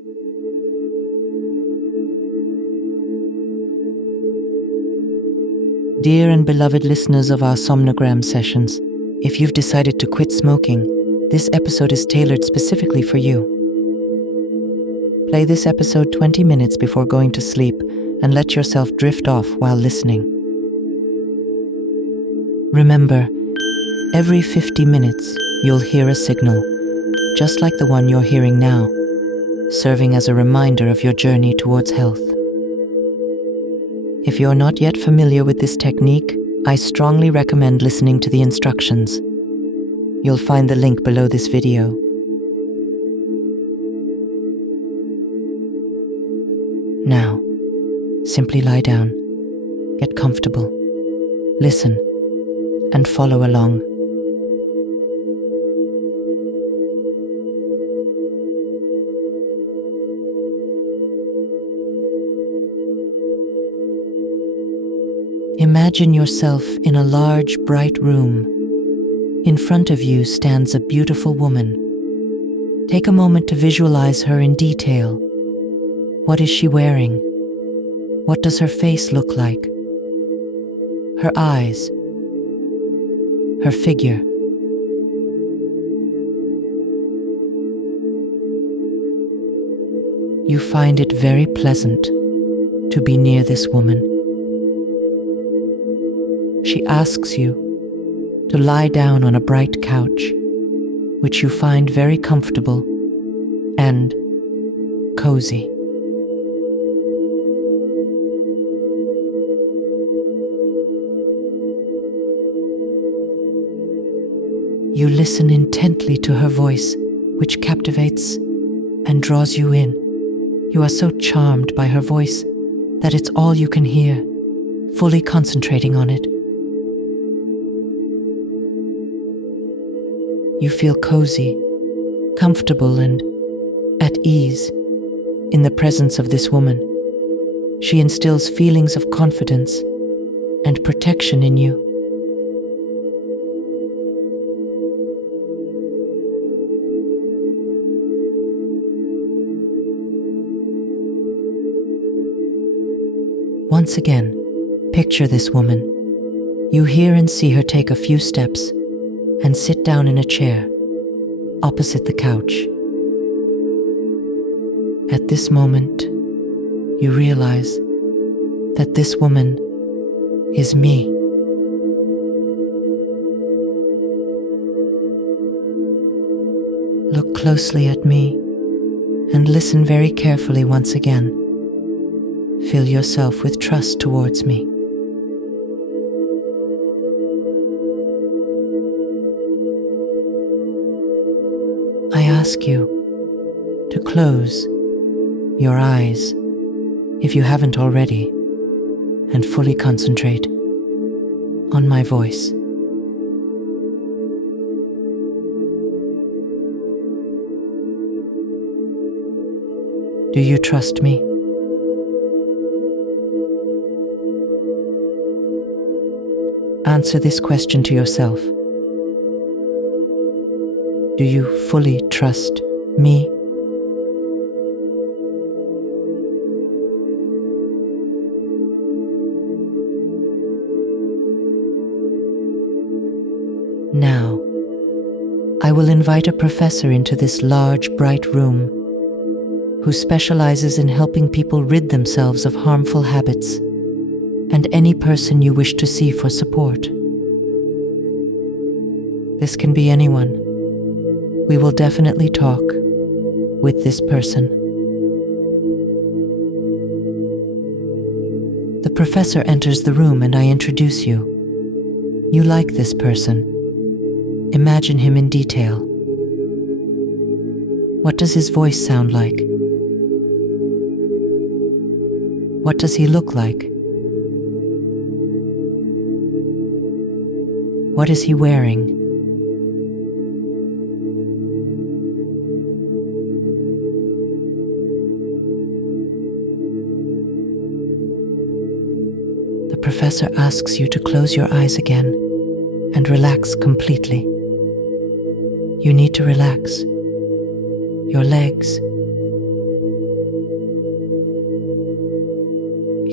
Dear and beloved listeners of our Somnogram sessions, if you've decided to quit smoking, this episode is tailored specifically for you. Play this episode 20 minutes before going to sleep and let yourself drift off while listening. Remember, every 50 minutes you'll hear a signal, just like the one you're hearing now, serving as a reminder of your journey towards health. If you're not yet familiar with this technique, I strongly recommend listening to the instructions. You'll find the link below this video. Now, simply lie down, get comfortable, listen, and follow along. Imagine yourself in a large, bright room. In front of you stands a beautiful woman. Take a moment to visualize her in detail. What is she wearing? What does her face look like? Her eyes, her figure. You find it very pleasant to be near this woman. She asks you to lie down on a bright couch, which you find very comfortable and cozy. You listen intently to her voice, which captivates and draws you in. You are so charmed by her voice that it's all you can hear, fully concentrating on it. You feel cozy, comfortable, and at ease in the presence of this woman. She instills feelings of confidence and protection in you. Once again, picture this woman. You hear and see her take a few steps and sit down in a chair opposite the couch. At this moment, you realize that this woman is me. Look closely at me and listen very carefully once again. Fill yourself with trust towards me. I ask you to close your eyes, if you haven't already, and fully concentrate on my voice. Do you trust me? Answer this question to yourself. Do you fully trust me? Now, I will invite a professor into this large, bright room who specializes in helping people rid themselves of harmful habits, and any person you wish to see for support. This can be anyone. We will definitely talk with this person. The professor enters the room and I introduce you. You like this person. Imagine him in detail. What does his voice sound like? What does he look like? What is he wearing? The professor asks you to close your eyes again and relax completely. You need to relax your legs,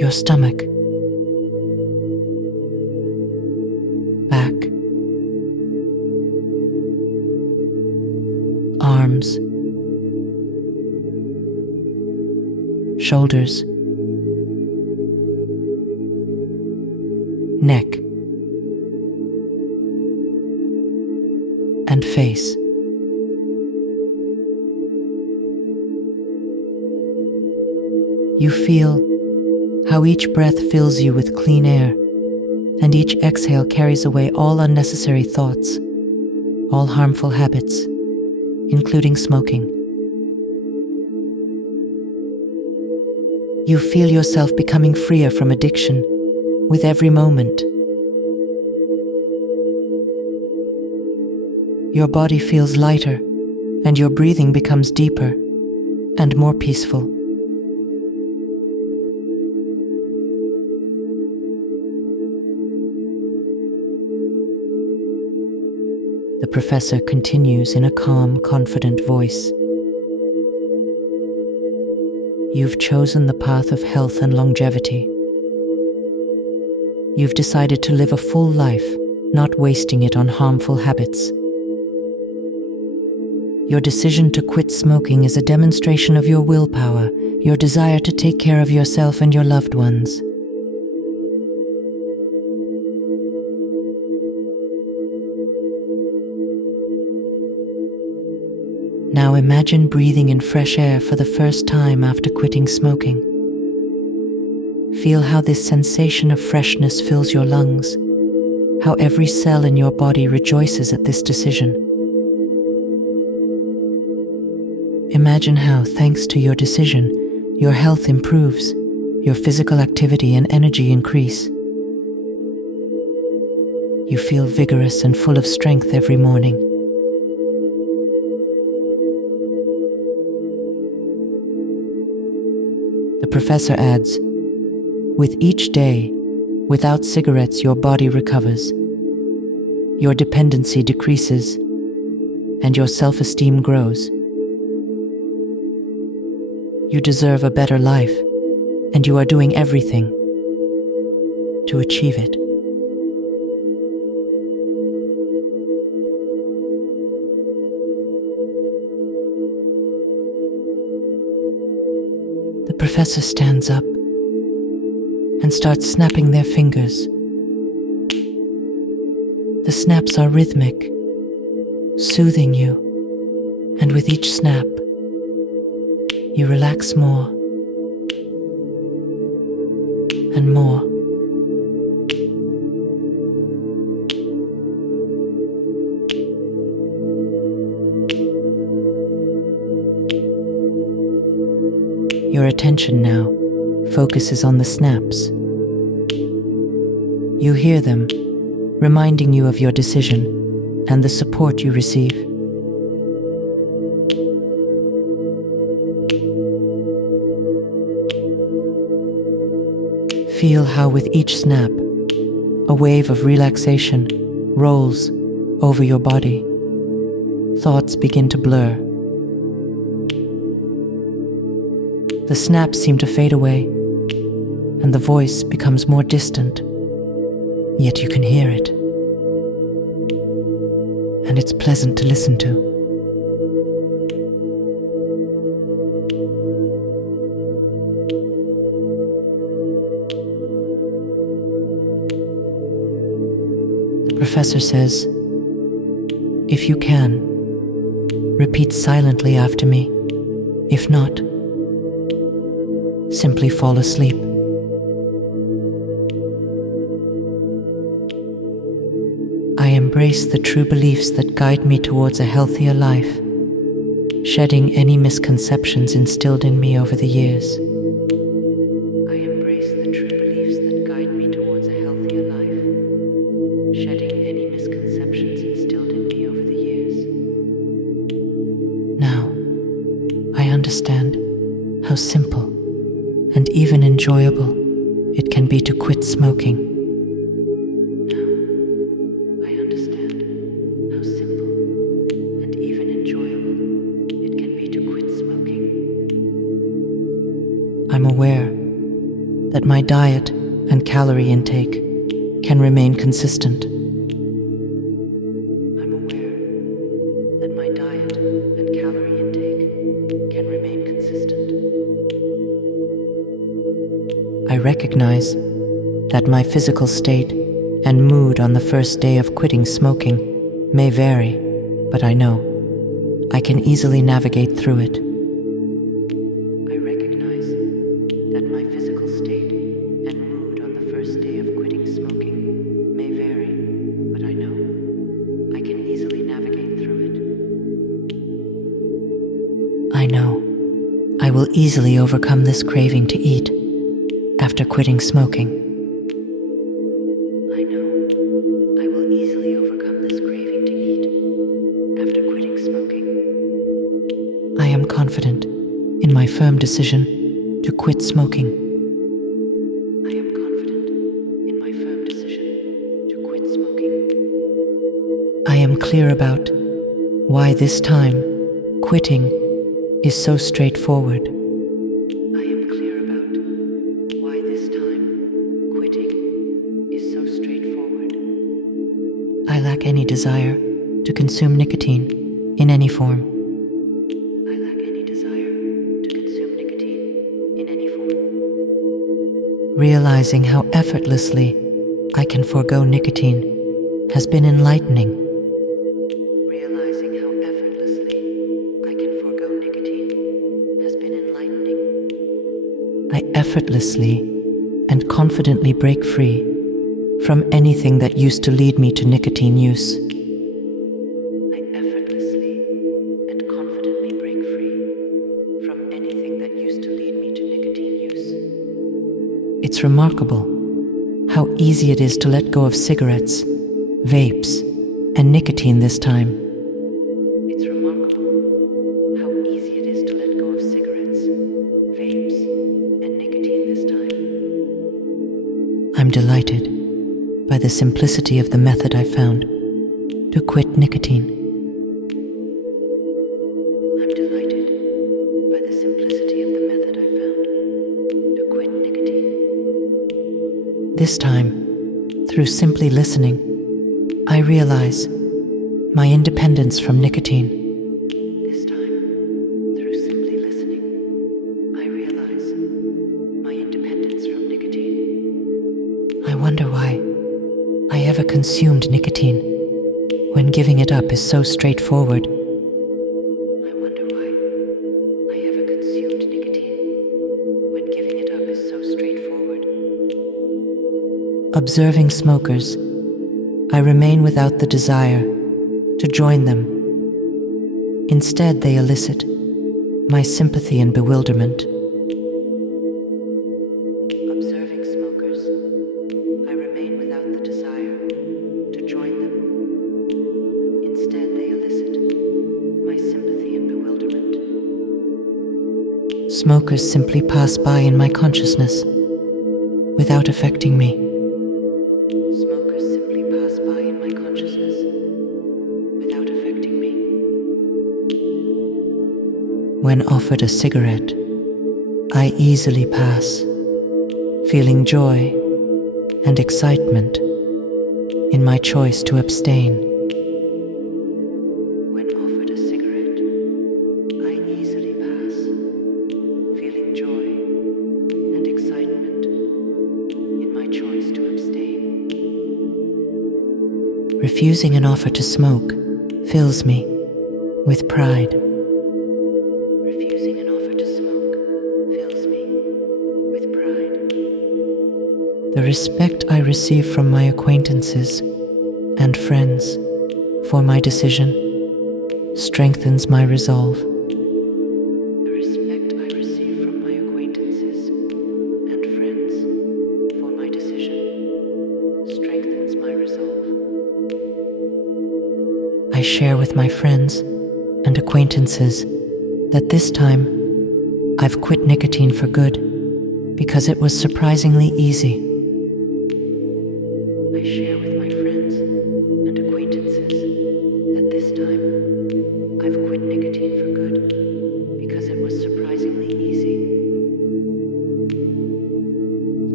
your stomach, back, arms, shoulders, neck, and face. You feel how each breath fills you with clean air, and each exhale carries away all unnecessary thoughts, all harmful habits, including smoking. You feel yourself becoming freer from addiction with every moment. Your body feels lighter, and your breathing becomes deeper and more peaceful. The professor continues in a calm, confident voice. You've chosen the path of health and longevity. You've decided to live a full life, not wasting it on harmful habits. Your decision to quit smoking is a demonstration of your willpower, your desire to take care of yourself and your loved ones. Now imagine breathing in fresh air for the first time after quitting smoking. Feel how this sensation of freshness fills your lungs, how every cell in your body rejoices at this decision. Imagine how, thanks to your decision, your health improves, your physical activity and energy increase. You feel vigorous and full of strength every morning. The professor adds, with each day, without cigarettes, your body recovers, your dependency decreases, and your self-esteem grows. You deserve a better life, and you are doing everything to achieve it. The professor stands up and starts snapping their fingers. The snaps are rhythmic, soothing you, and with each snap, you relax more and more. Your attention now focuses on the snaps. You hear them, reminding you of your decision and the support you receive. Feel how with each snap, a wave of relaxation rolls over your body. Thoughts begin to blur. The snaps seem to fade away, and the voice becomes more distant, yet you can hear it. And it's pleasant to listen to. The professor says, if you can, repeat silently after me. If not, simply fall asleep. I embrace the true beliefs that guide me towards a healthier life, shedding any misconceptions instilled in me over the years. I embrace the true beliefs that guide me towards a healthier life, shedding any misconceptions instilled in me over the years. Now, I understand how simple and even enjoyable it can be to quit smoking. Now, I understand how simple and even enjoyable it can be to quit smoking. I'm aware that my diet and calorie intake can remain consistent. I'm aware that my diet and calorie intake can remain consistent. I recognize that my physical state and mood on the first day of quitting smoking may vary, but I know I can easily navigate through it. I recognize that my physical state and mood on the first day of quitting smoking may vary, but I know I can easily navigate through it. I know I will easily overcome this craving to eat after quitting smoking. I know I will easily overcome this craving to eat after quitting smoking. I am confident in my firm decision to quit smoking. I am confident in my firm decision to quit smoking. I am clear about why this time quitting is so straightforward. I am clear about why this time quitting is so straightforward. I lack any desire to consume nicotine in any form. I lack any desire to consume nicotine in any form. Realizing how effortlessly I can forego nicotine has been enlightening. Realizing how effortlessly I can forego nicotine has been enlightening. I effortlessly and confidently break free from anything that used to lead me to nicotine use. I effortlessly and confidently break free from anything that used to lead me to nicotine use. It's remarkable how easy it is to let go of cigarettes, vapes, and nicotine this time. It's remarkable how easy it is to let go of cigarettes, vapes, and nicotine this time. I'm delighted by the simplicity of the method I found to quit nicotine. I'm delighted by the simplicity of the method I found to quit nicotine. This time, through simply listening, I realize my independence from nicotine. This time, through simply listening, I realize my independence from nicotine. I wonder why I ever consumed nicotine when giving it up is so straightforward. I wonder why I ever consumed nicotine when giving it up is so straightforward. Observing smokers, I remain without the desire to join them. Instead, they elicit my sympathy and bewilderment. Observing smokers, I remain without the desire to join them. Instead, they elicit my sympathy and bewilderment. Smokers simply pass by in my consciousness without affecting me. Smokers simply pass by in my consciousness without affecting me. When offered a cigarette, I easily pass, feeling joy and excitement in my choice to abstain. When offered a cigarette, I easily pass, feeling joy and excitement in my choice to abstain. Refusing an offer to smoke fills me with pride. Refusing an offer to smoke fills me with pride. The respect I receive from my acquaintances and friends for my decision strengthens my resolve. The respect I receive from my acquaintances and friends for my decision strengthens my resolve. I share with my friends and acquaintances that this time I've quit nicotine for good because it was surprisingly easy. I share with my friends and acquaintances that this time I've quit nicotine for good because it was surprisingly easy.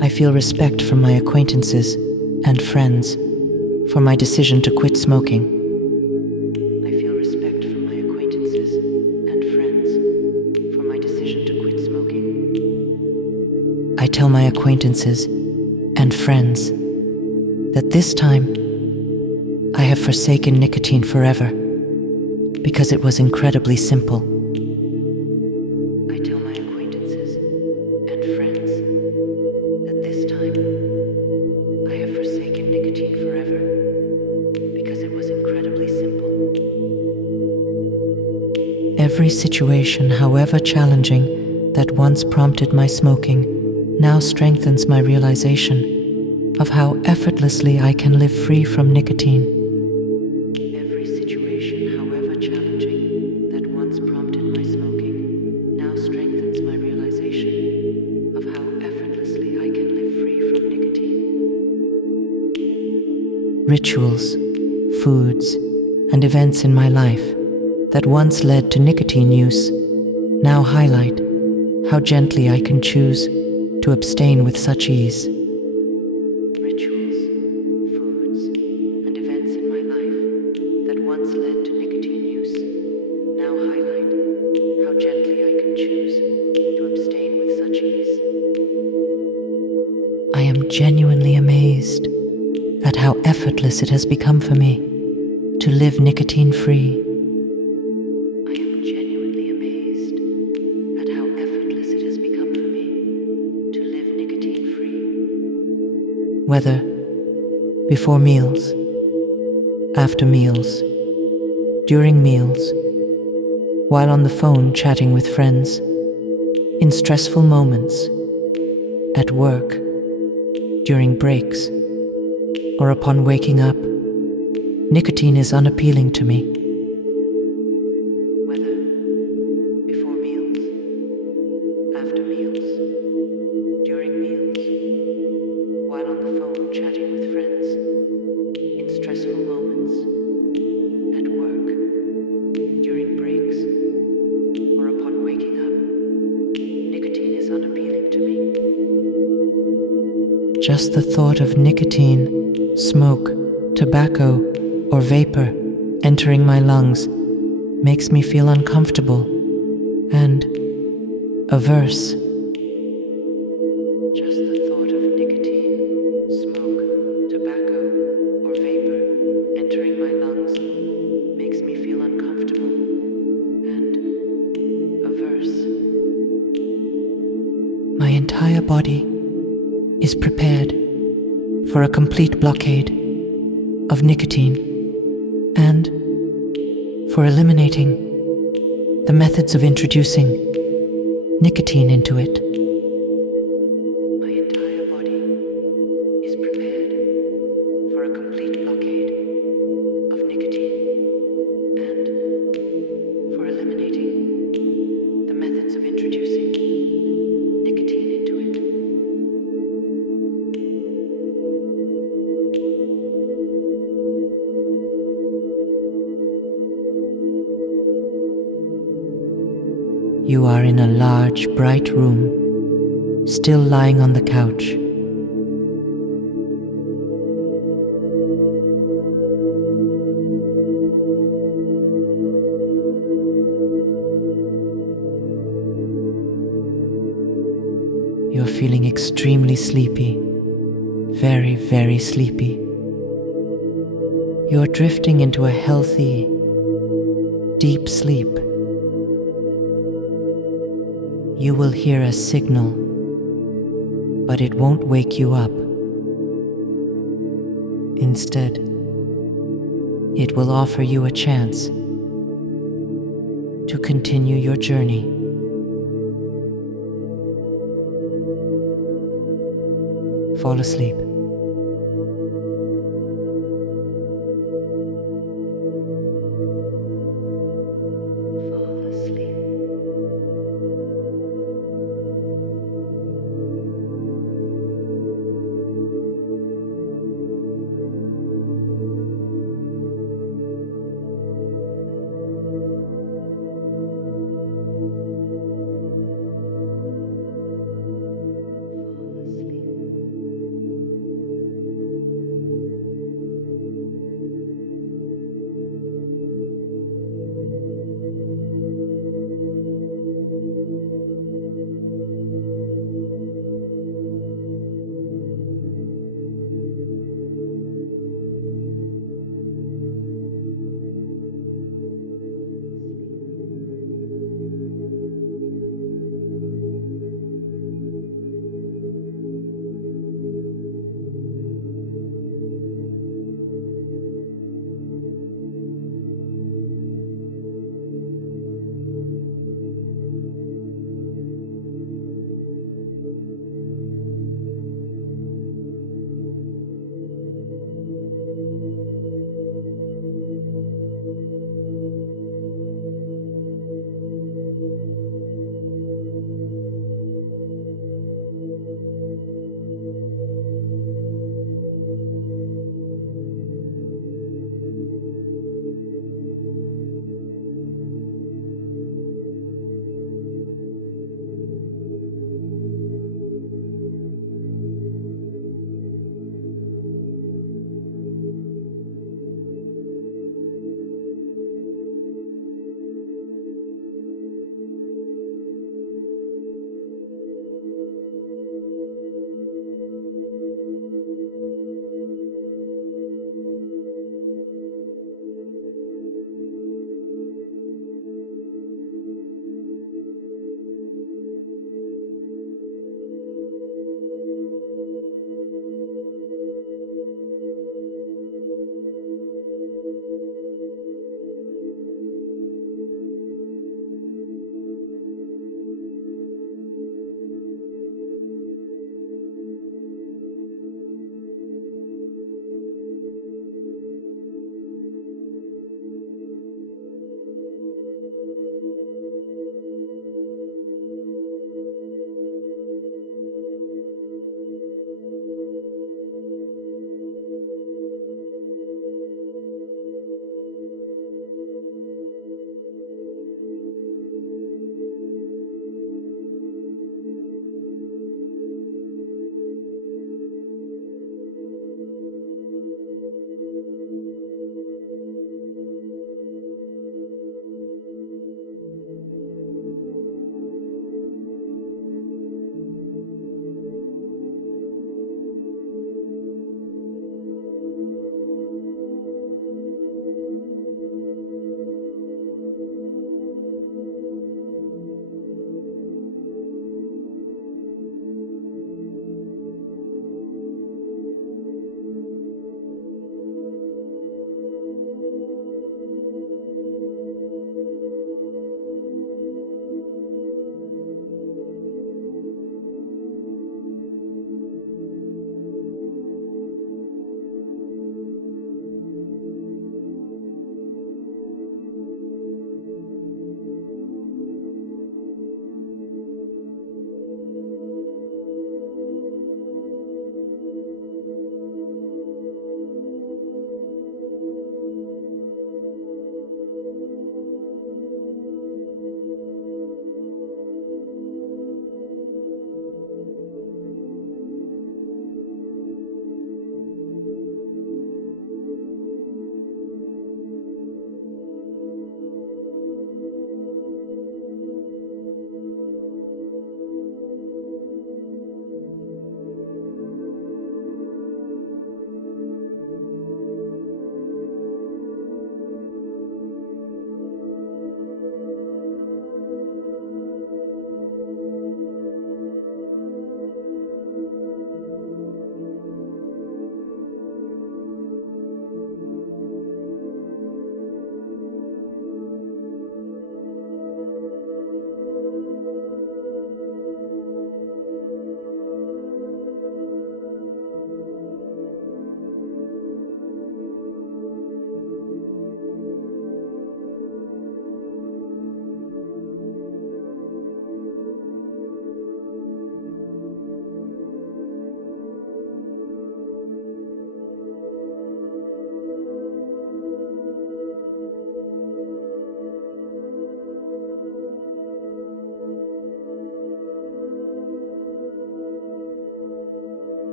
I feel respect from my acquaintances and friends for my decision to quit smoking. I feel respect from my acquaintances and friends for my decision to quit smoking. I tell my acquaintances and friends that this time I have forsaken nicotine forever because it was incredibly simple. I tell my acquaintances and friends that this time I have forsaken nicotine forever because it was incredibly simple. Every situation, however challenging, that once prompted my smoking now strengthens my realization of how effortlessly I can live free from nicotine. Every situation, however challenging, that once prompted my smoking now strengthens my realization of how effortlessly I can live free from nicotine. Rituals, foods, and events in my life that once led to nicotine use now highlight how gently I can choose to abstain with such ease. Rituals, foods, and events in my life that once led to nicotine use now highlight how gently I can choose to abstain with such ease. I am genuinely amazed at how effortless it has become for me to live nicotine-free. I am genuinely amazed at how effortless it has become for me to live nicotine-free. Whether before meals, after meals, during meals, while on the phone chatting with friends, in stressful moments, at work, during breaks, or upon waking up, nicotine is unappealing to me. Whether before meals, after meals, during meals, while on the phone chatting with friends, in stressful moments, at work, during breaks, or upon waking up, nicotine is unappealing to me. Just the thought of nicotine, smoke, tobacco, or vapor entering my lungs makes me feel uncomfortable and averse. Just the thought of nicotine, smoke, tobacco, or vapor entering my lungs makes me feel uncomfortable and averse. My entire body is prepared for a complete blockade of nicotine and for eliminating the methods of introducing nicotine into it. My entire body is prepared for a complete blockade of nicotine and for eliminating the methods of introducing nicotine into it. You are in a large, bright room, still lying on the couch. You're feeling extremely sleepy, very, very sleepy. You're drifting into a healthy, deep sleep. You will hear a signal, but it won't wake you up. Instead, it will offer you a chance to continue your journey. Fall asleep. Fall asleep. Fall asleep.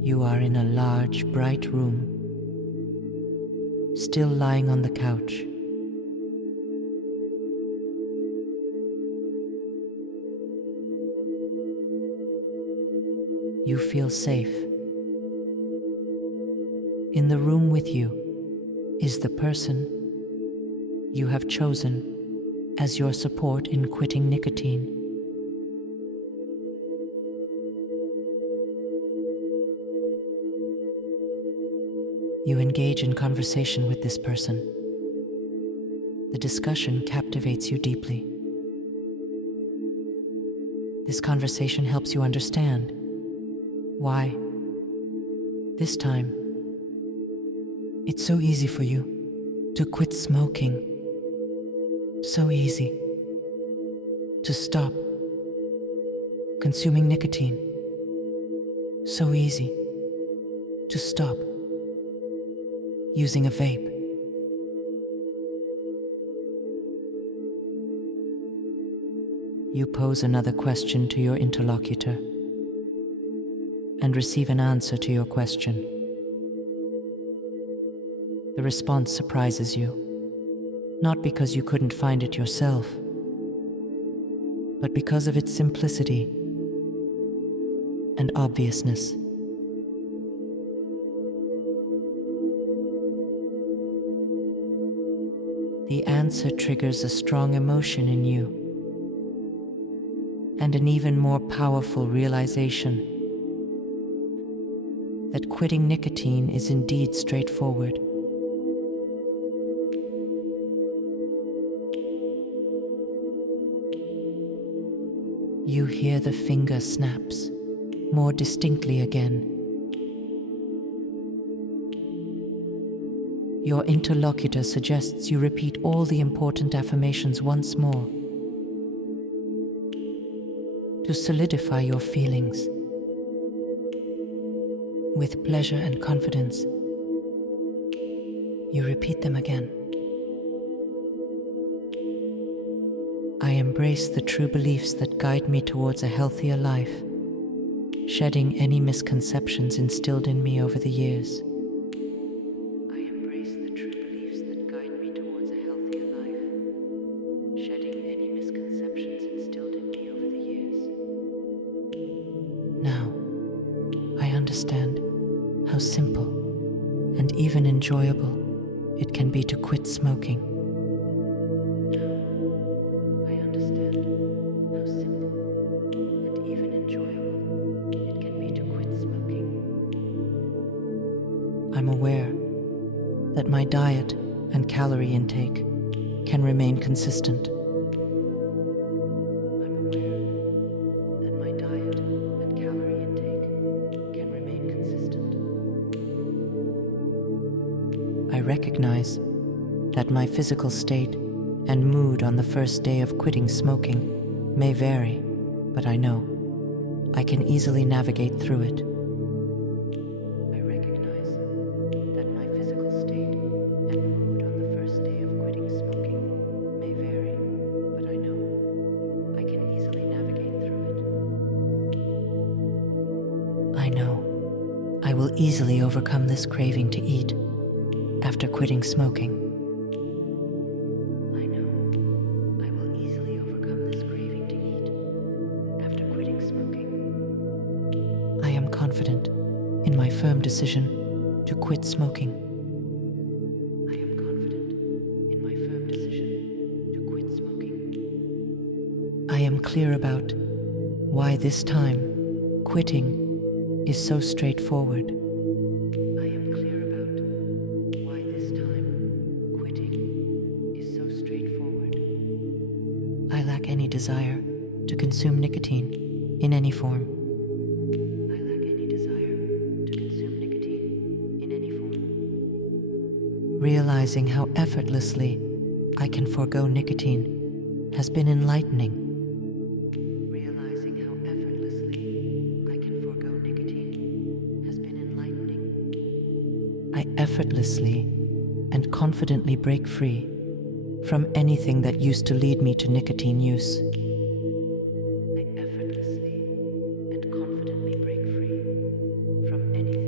You are in a large, bright room, still lying on the couch. You feel safe. In the room with you is the person you have chosen as your support in quitting nicotine. You engage in conversation with this person. The discussion captivates you deeply. This conversation helps you understand why, this time, it's so easy for you to quit smoking. So easy to stop consuming nicotine. So easy to stop using a vape. You pose another question to your interlocutor and receive an answer to your question. The response surprises you, not because you couldn't find it yourself, but because of its simplicity and obviousness. The answer triggers a strong emotion in you and an even more powerful realization that quitting nicotine is indeed straightforward. You hear the finger snaps more distinctly again. Your interlocutor suggests you repeat all the important affirmations once more to solidify your feelings. With pleasure and confidence, you repeat them again. I embrace the true beliefs that guide me towards a healthier life, shedding any misconceptions instilled in me over the years. I embrace the true beliefs that guide me towards a healthier life, shedding any misconceptions instilled in me over the years. Now, I understand how simple and even enjoyable it can be to quit smoking. I'm aware that my diet and calorie intake can remain consistent. I'm aware that my diet and calorie intake can remain consistent. I recognize that my physical state and mood on the first day of quitting smoking may vary, but I know I can easily navigate through it. I know I will easily overcome this craving to eat after quitting smoking. I know I will easily overcome this craving to eat after quitting smoking. I am confident in my firm decision to quit smoking. I am confident in my firm decision to quit smoking. I am clear about why this time quitting is so straightforward. I am clear about why this time quitting is so straightforward. I lack any desire to consume nicotine in any form. I lack any desire to consume nicotine in any form. Realizing how effortlessly I can forego nicotine has been enlightening. I effortlessly and confidently break free from anything that used to lead me to nicotine use. I effortlessly and confidently break free from anything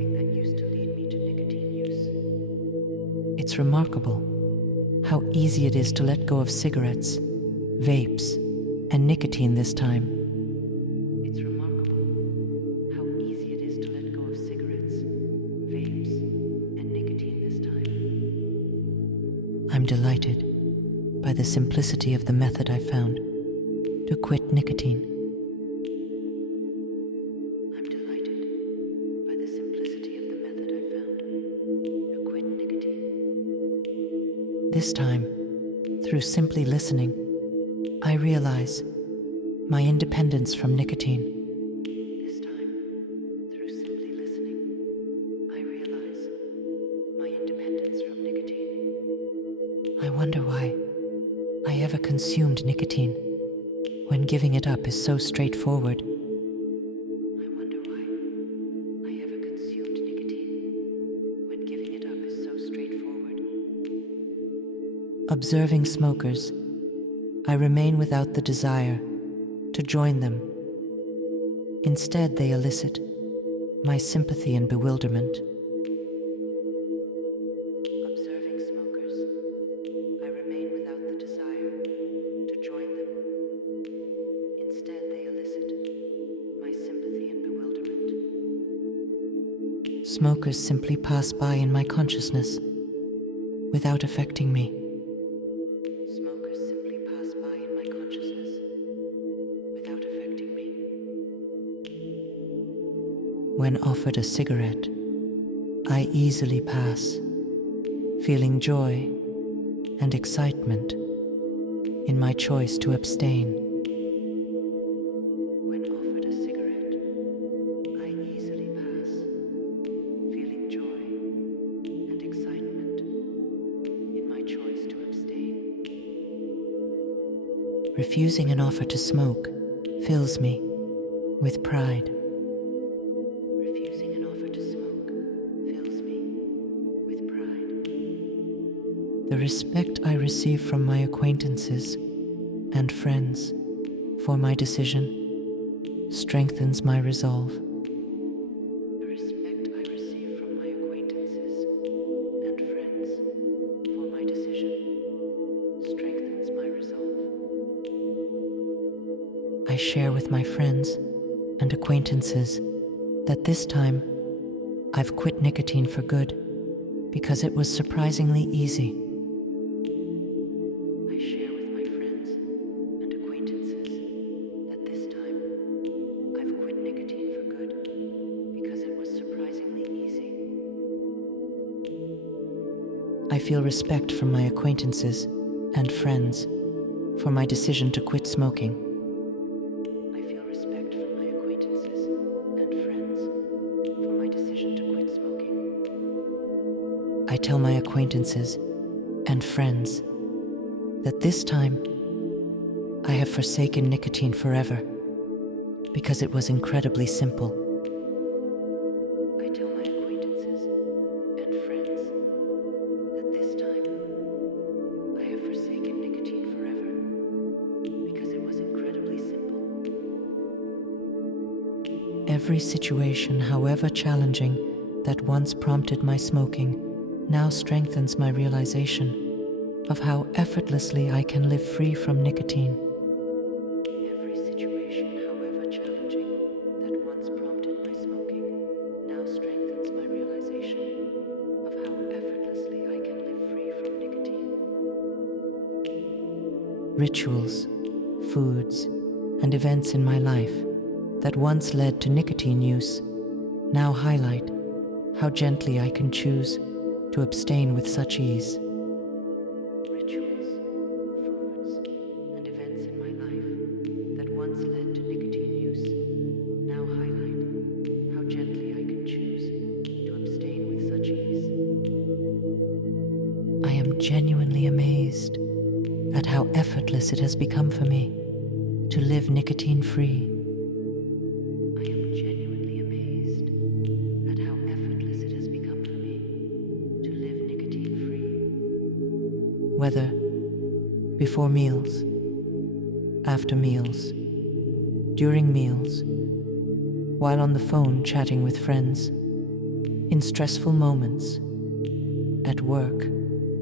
It's remarkable how easy it is to let go of cigarettes, vapes, and nicotine this time. It's remarkable how easy it is to let go of cigarettes, vapes, and nicotine this time. I'm delighted by the simplicity of the method I found to quit nicotine. I'm delighted by the simplicity of the method I found to quit nicotine. This time, through simply listening, I realize my independence from nicotine. This time, through simply listening, I realize my independence from nicotine. I wonder why I ever consumed nicotine when giving it up is so straightforward. I wonder why I ever consumed nicotine when giving it up is so straightforward. Observing smokers, I remain without the desire to join them. Instead, they elicit my sympathy and bewilderment. Observing smokers, I remain without the desire to join them. Instead, they elicit my sympathy and bewilderment. Smokers simply pass by in my consciousness without affecting me. Smokers simply pass by in my consciousness without affecting me. When offered a cigarette, I easily pass, feeling joy and excitement in my choice to abstain. When offered a cigarette, I easily pass, feeling joy and excitement in my choice to abstain. Refusing an offer to smoke fills me with pride. Refusing an offer to smoke fills me with pride. The respect I receive from my acquaintances and friends for my decision strengthens my resolve. The respect I receive from my acquaintances and friends for my decision strengthens my resolve. I share with my friends and acquaintances that this time I've quit nicotine for good because it was surprisingly easy. I share with my friends and acquaintances that this time I've quit nicotine for good because it was surprisingly easy. I feel respect from my acquaintances and friends for my decision to quit smoking. I feel respect from my acquaintances and friends for my decision to quit smoking. I tell my acquaintances and friends that this time I have forsaken nicotine forever because it was incredibly simple. I tell my acquaintances and friends that this time I have forsaken nicotine forever because it was incredibly simple. Every situation, however challenging, that once prompted my smoking now strengthens my realization of how effortlessly I can live free from nicotine. Every situation, however challenging, that once prompted my smoking now strengthens my realization of how effortlessly I can live free from nicotine. Rituals, foods, and events in my life that once led to nicotine use now highlight how gently I can choose to abstain with such ease. Rituals, foods, and events in my life that once led to nicotine use now highlight how gently I can choose to abstain with such ease. I am genuinely amazed at how effortless it has become for me to live nicotine-free. I am genuinely amazed at how effortless it has become for me to live nicotine-free. Whether before meals, after meals, during meals, while on the phone chatting with friends, in stressful moments, at work,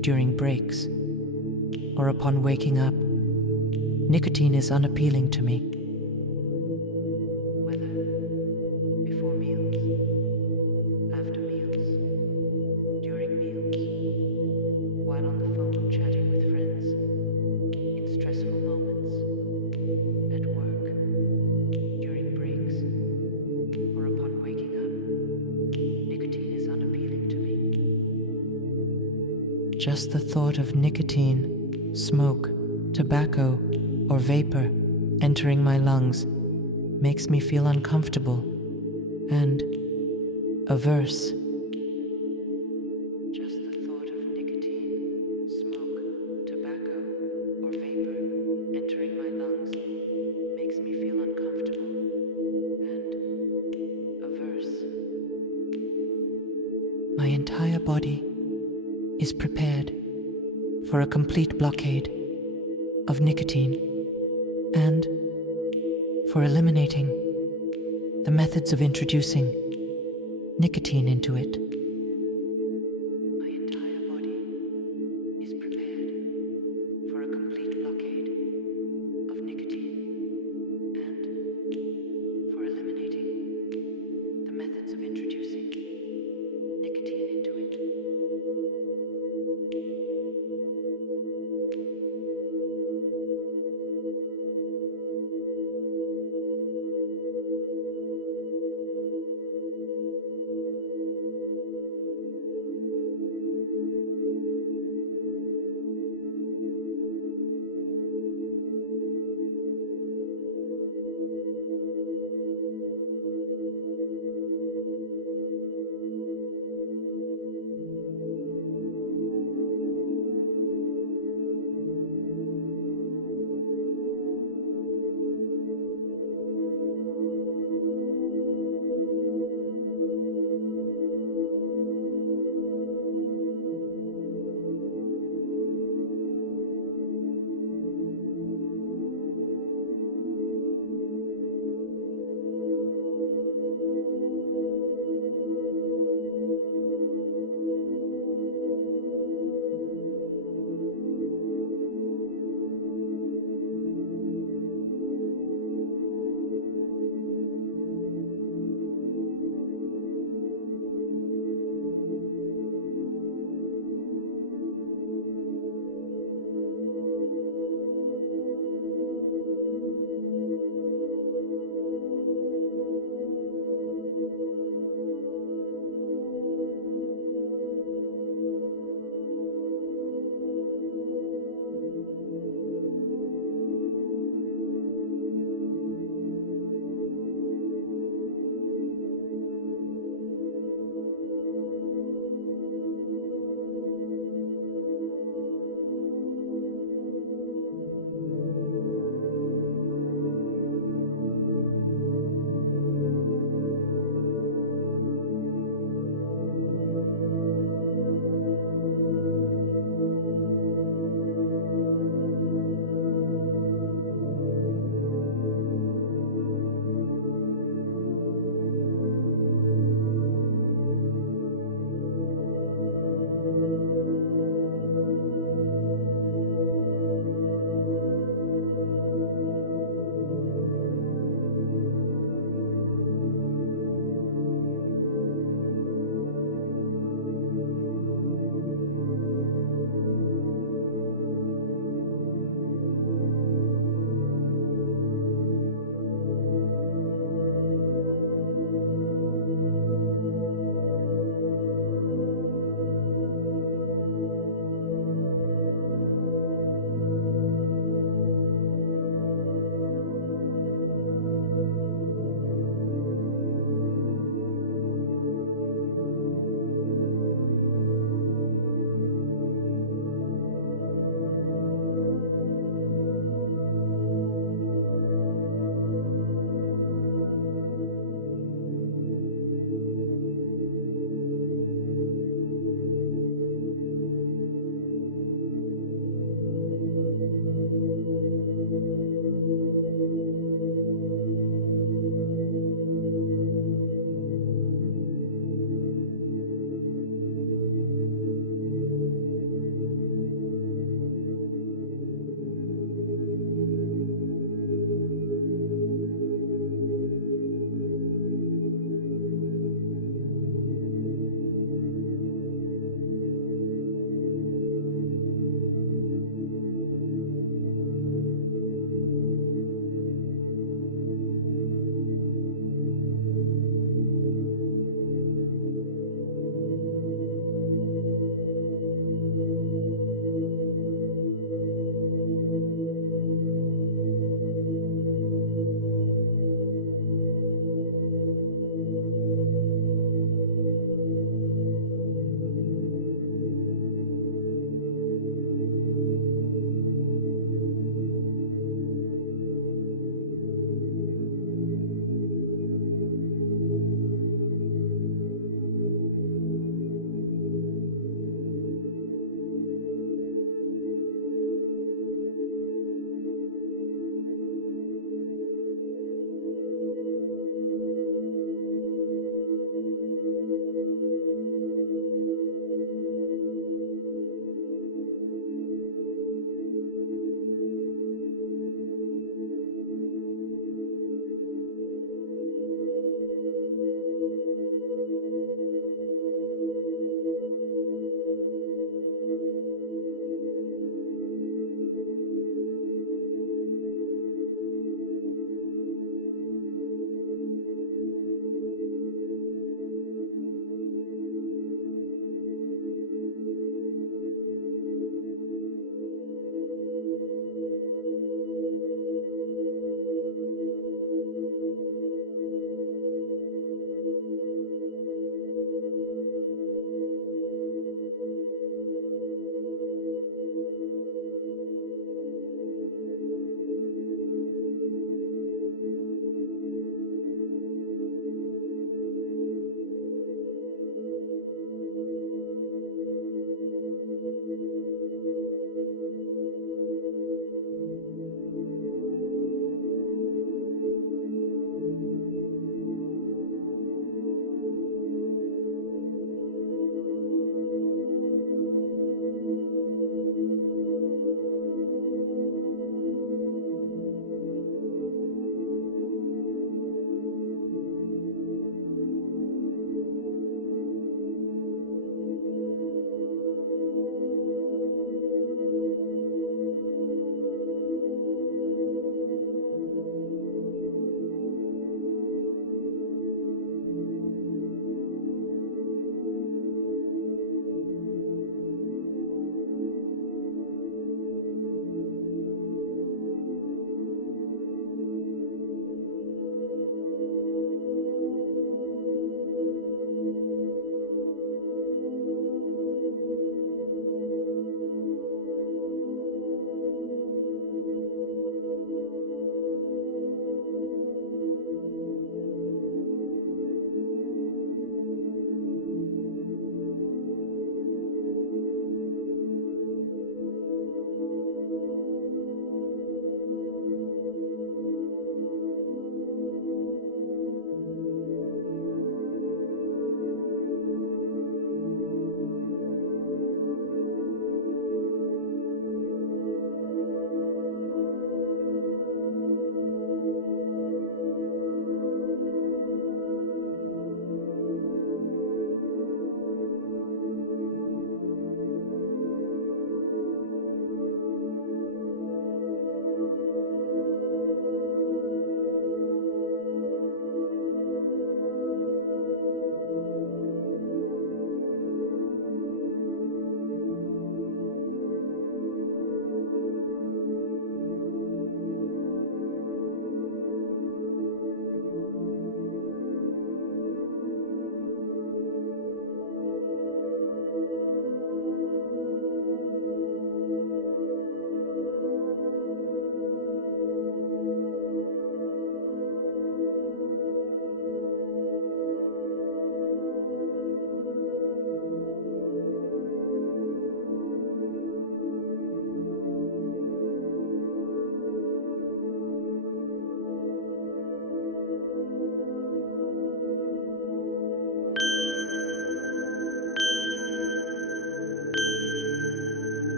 during breaks, or upon waking up, nicotine is unappealing to me. Whether before meals, after meals, during meals, while on the phone chatting with friends, in stressful moments, at work, during breaks, or upon waking up, nicotine is unappealing to me. Just the thought of nicotine, smoke, tobacco, or vapor entering my lungs makes me feel uncomfortable and averse. Just the thought of nicotine, smoke, tobacco, or vapor entering my lungs makes me feel uncomfortable and averse. My entire body is prepared for a complete blockade of nicotine and for eliminating the methods of introducing nicotine into it. My entire body is prepared for a complete blockade of nicotine and for eliminating the methods of introducing nicotine into it.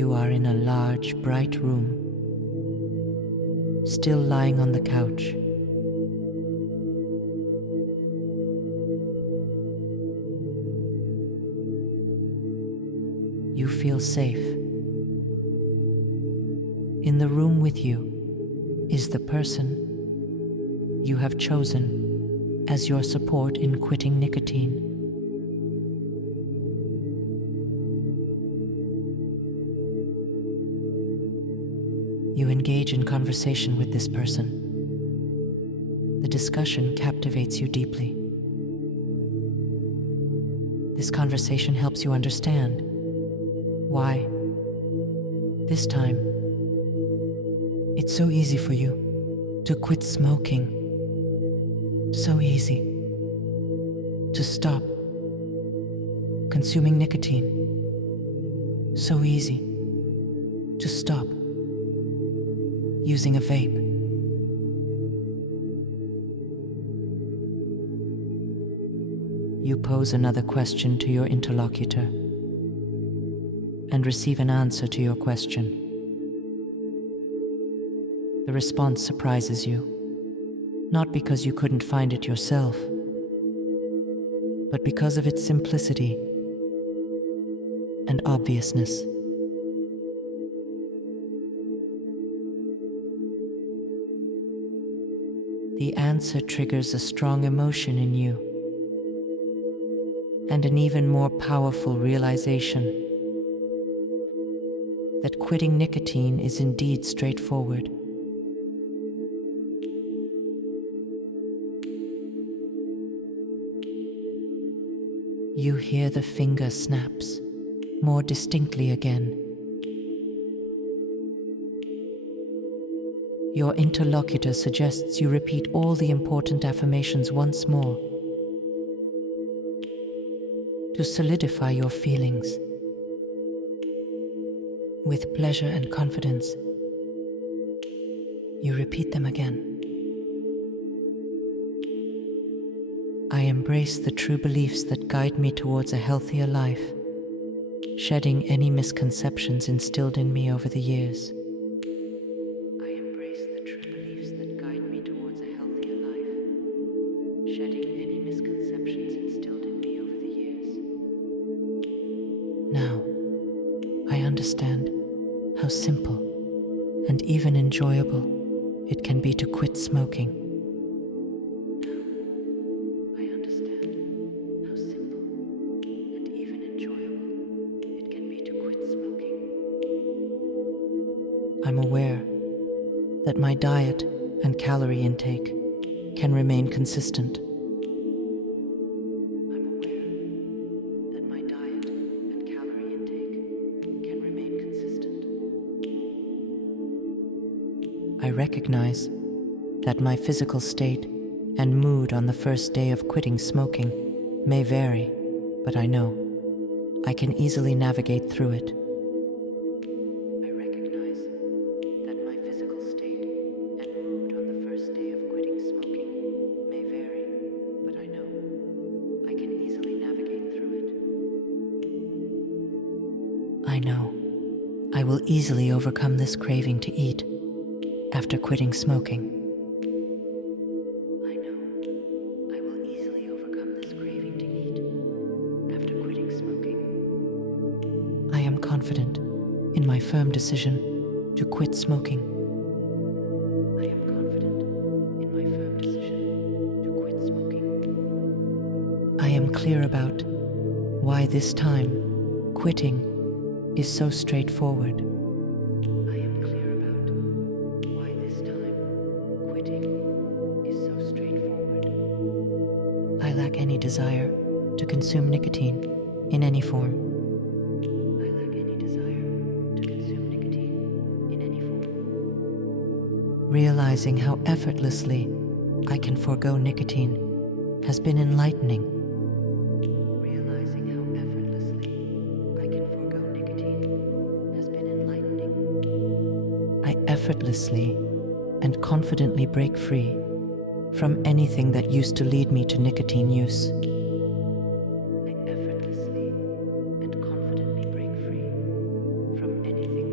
You are in a large, bright room, still lying on the couch. You feel safe. In the room with you is the person you have chosen as your support in quitting nicotine. You engage in conversation with this person. The discussion captivates you deeply. This conversation helps you understand why, this time, it's so easy for you to quit smoking. So easy to stop consuming nicotine. So easy to stop using a vape. You pose another question to your interlocutor and receive an answer to your question. The response surprises you, not because you couldn't find it yourself, but because of its simplicity and obviousness. The answer triggers a strong emotion in you and an even more powerful realization that quitting nicotine is indeed straightforward. You hear the finger snaps more distinctly again. Your interlocutor suggests you repeat all the important affirmations once more to solidify your feelings. With pleasure and confidence, you repeat them again. I embrace the true beliefs that guide me towards a healthier life, shedding any misconceptions instilled in me over the years. I embrace the true beliefs that guide me towards a healthier life, shedding any misconceptions instilled in me over the years. Now, I understand how simple and even enjoyable it can be to quit smoking. I'm aware that my diet and calorie intake can remain consistent. I'm aware that my diet and calorie intake can remain consistent. I recognize that my physical state and mood on the first day of quitting smoking may vary, but I know I can easily navigate through it. I know I will easily overcome this craving to eat after quitting smoking. I know I will easily overcome this craving to eat after quitting smoking. I am confident in my firm decision to quit smoking. I am confident in my firm decision to quit smoking. I am clear about why this time quitting is so straightforward. I am clear about why this time quitting is so straightforward. I lack any desire to consume nicotine in any form. I lack any desire to consume nicotine in any form. Realizing how effortlessly I can forego nicotine has been enlightening. Effortlessly and confidently break free from anything that used to lead me to nicotine use. I effortlessly and confidently break free from anything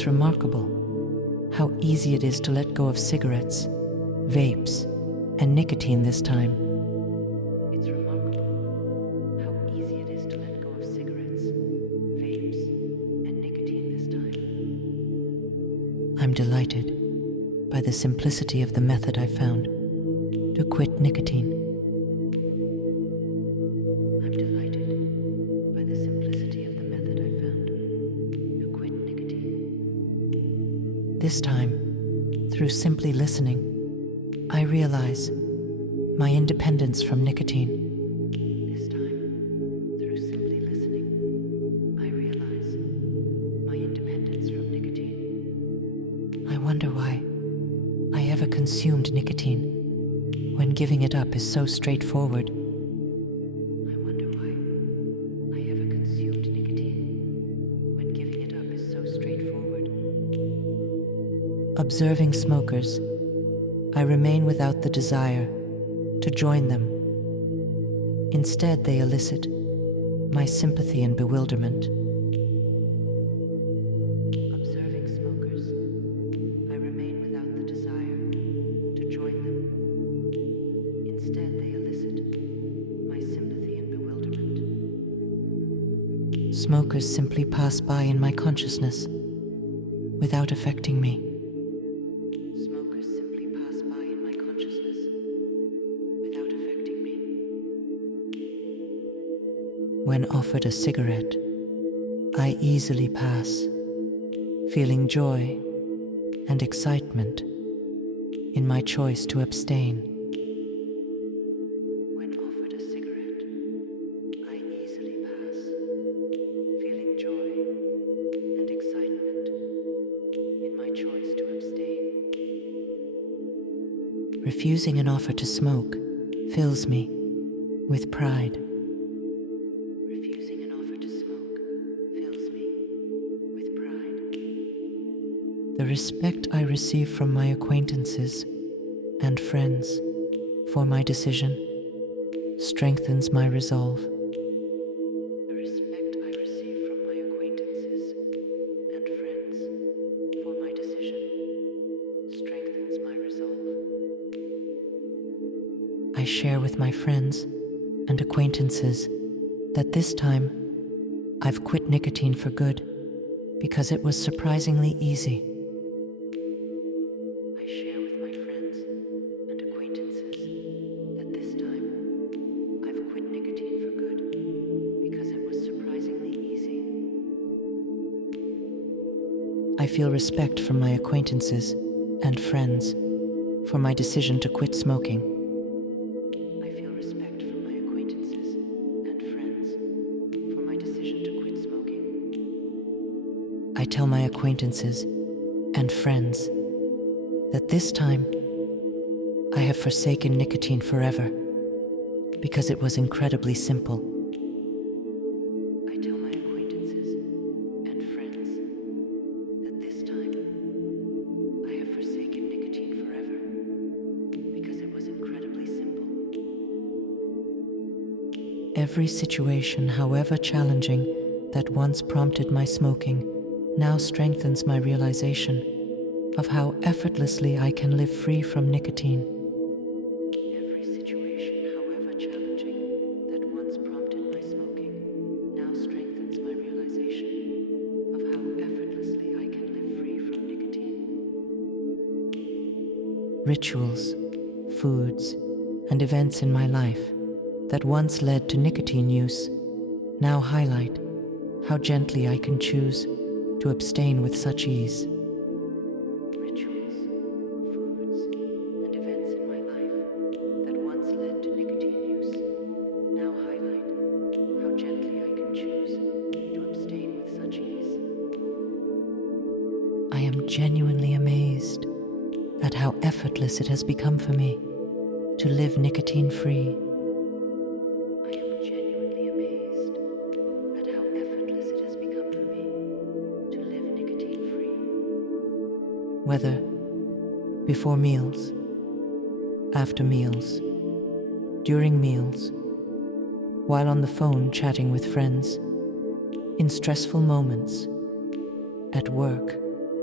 It's remarkable how easy it is to let go of cigarettes, vapes, and nicotine this time. It's remarkable how easy it is to let go of cigarettes, vapes, and nicotine this time. I'm delighted by the simplicity of the method I found to quit nicotine. I'm delighted by the simplicity of the method I found to quit nicotine. This time, through simply listening, I realize my independence from nicotine. This time, through simply listening, I realize my independence from nicotine. I wonder why I ever consumed nicotine when giving it up is so straightforward. I wonder why I ever consumed nicotine when giving it up is so straightforward. Observing smokers, I remain without the desire to join them. Instead, they elicit my sympathy and bewilderment. Observing smokers, I remain without the desire to join them. Instead, they elicit my sympathy and bewilderment. Smokers simply pass by in my consciousness without affecting me. Smokers simply pass by in my consciousness without affecting me. When offered a cigarette, I easily pass, feeling joy and excitement in my choice to abstain. When offered a cigarette, I easily pass, feeling joy and excitement in my choice to abstain. Refusing an offer to smoke fills me with pride. Refusing an offer to smoke fills me with pride. The respect I receive from my acquaintances and friends for my decision strengthens my resolve. The respect I receive from my acquaintances and friends for my decision strengthens my resolve. I share with my friends and acquaintances that this time I've quit nicotine for good because it was surprisingly easy. I share with my friends and acquaintances that this time I've quit nicotine for good because it was surprisingly easy. I feel respect from my acquaintances and friends for my decision to quit smoking. I feel respect from my acquaintances and friends for my decision to quit smoking. I tell my acquaintances and friends that this time I have forsaken nicotine forever because it was incredibly simple. I tell my acquaintances and friends that this time I have forsaken nicotine forever because it was incredibly simple. Every situation, however challenging, that once prompted my smoking now strengthens my realization of how effortlessly I can live free from nicotine. Every situation, however challenging, that once prompted my smoking now strengthens my realization of how effortlessly I can live free from nicotine. Rituals, foods, and events in my life that once led to nicotine use now highlight how gently I can choose to abstain with such ease. Rituals, foods, and events in my life that once led to nicotine use now highlight how gently I can choose to abstain with such ease. I am genuinely amazed at how effortless it has become for me to live nicotine-free. I am genuinely amazed at how effortless it has become for me to live nicotine-free. Whether before meals, after meals, during meals, while on the phone chatting with friends, in stressful moments, at work,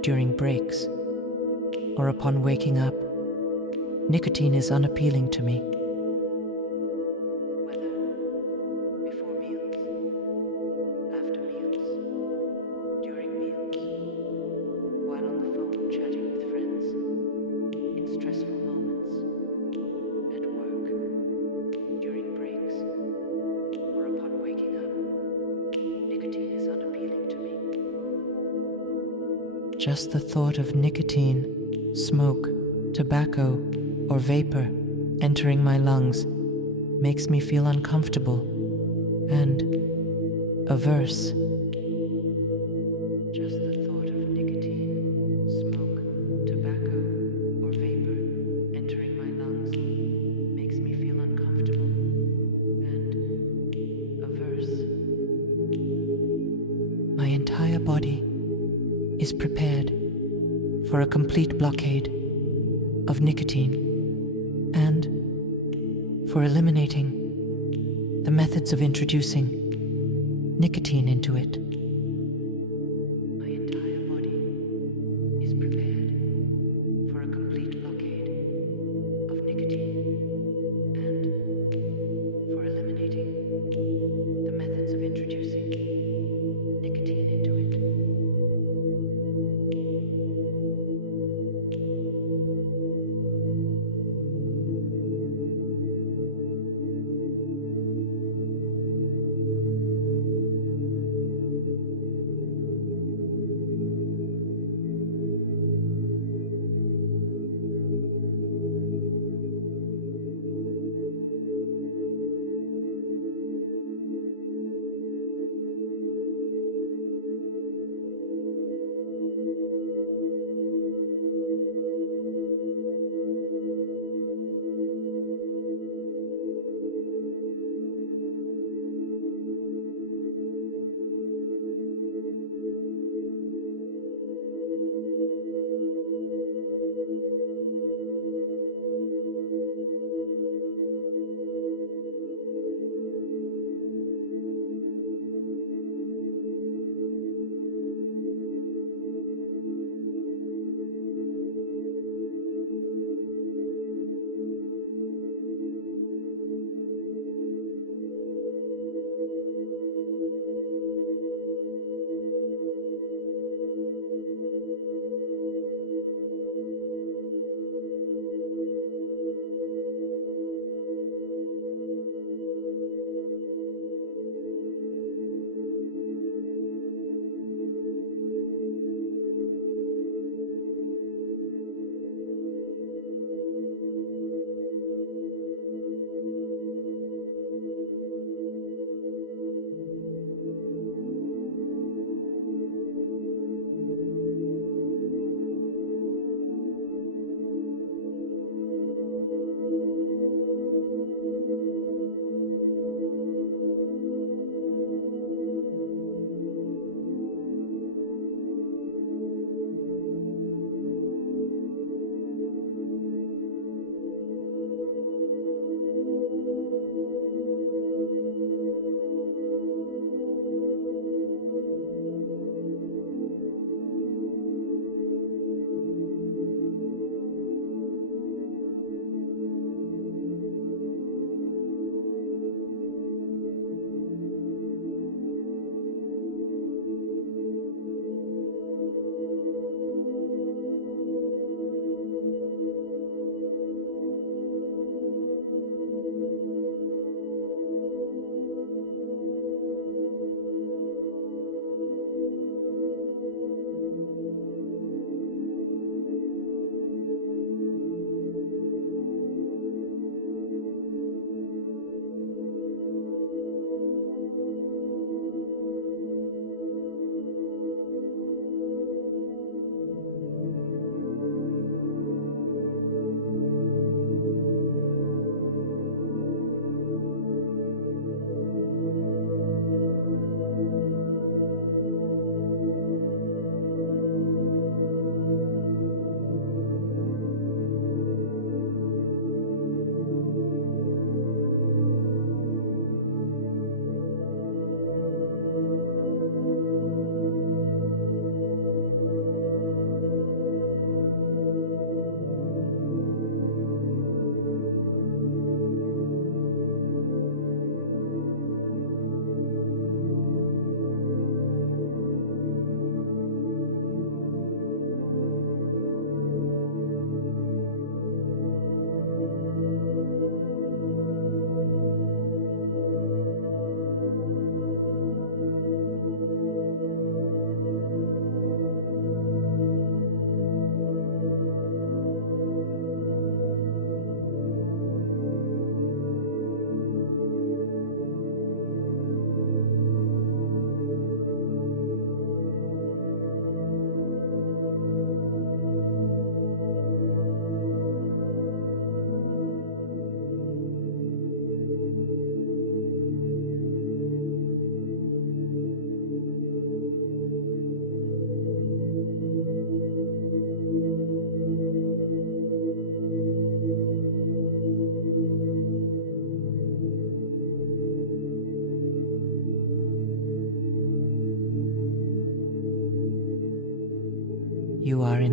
during breaks, or upon waking up, nicotine is unappealing to me. Whether before meals, after meals, during meals, while on the phone chatting with friends, in stressful moments, at work, during breaks, or upon waking up, nicotine is unappealing to me. Just the thought of nicotine, smoke, tobacco, or vapor entering my lungs makes me feel uncomfortable and averse. Just the thought of nicotine, smoke, tobacco, or vapor entering my lungs makes me feel uncomfortable and averse. My entire body is prepared for a complete blockade of nicotine and for eliminating the methods of introducing nicotine into it. My entire body is prepared for a complete blockade of nicotine and for eliminating the methods of introducing nicotine into it.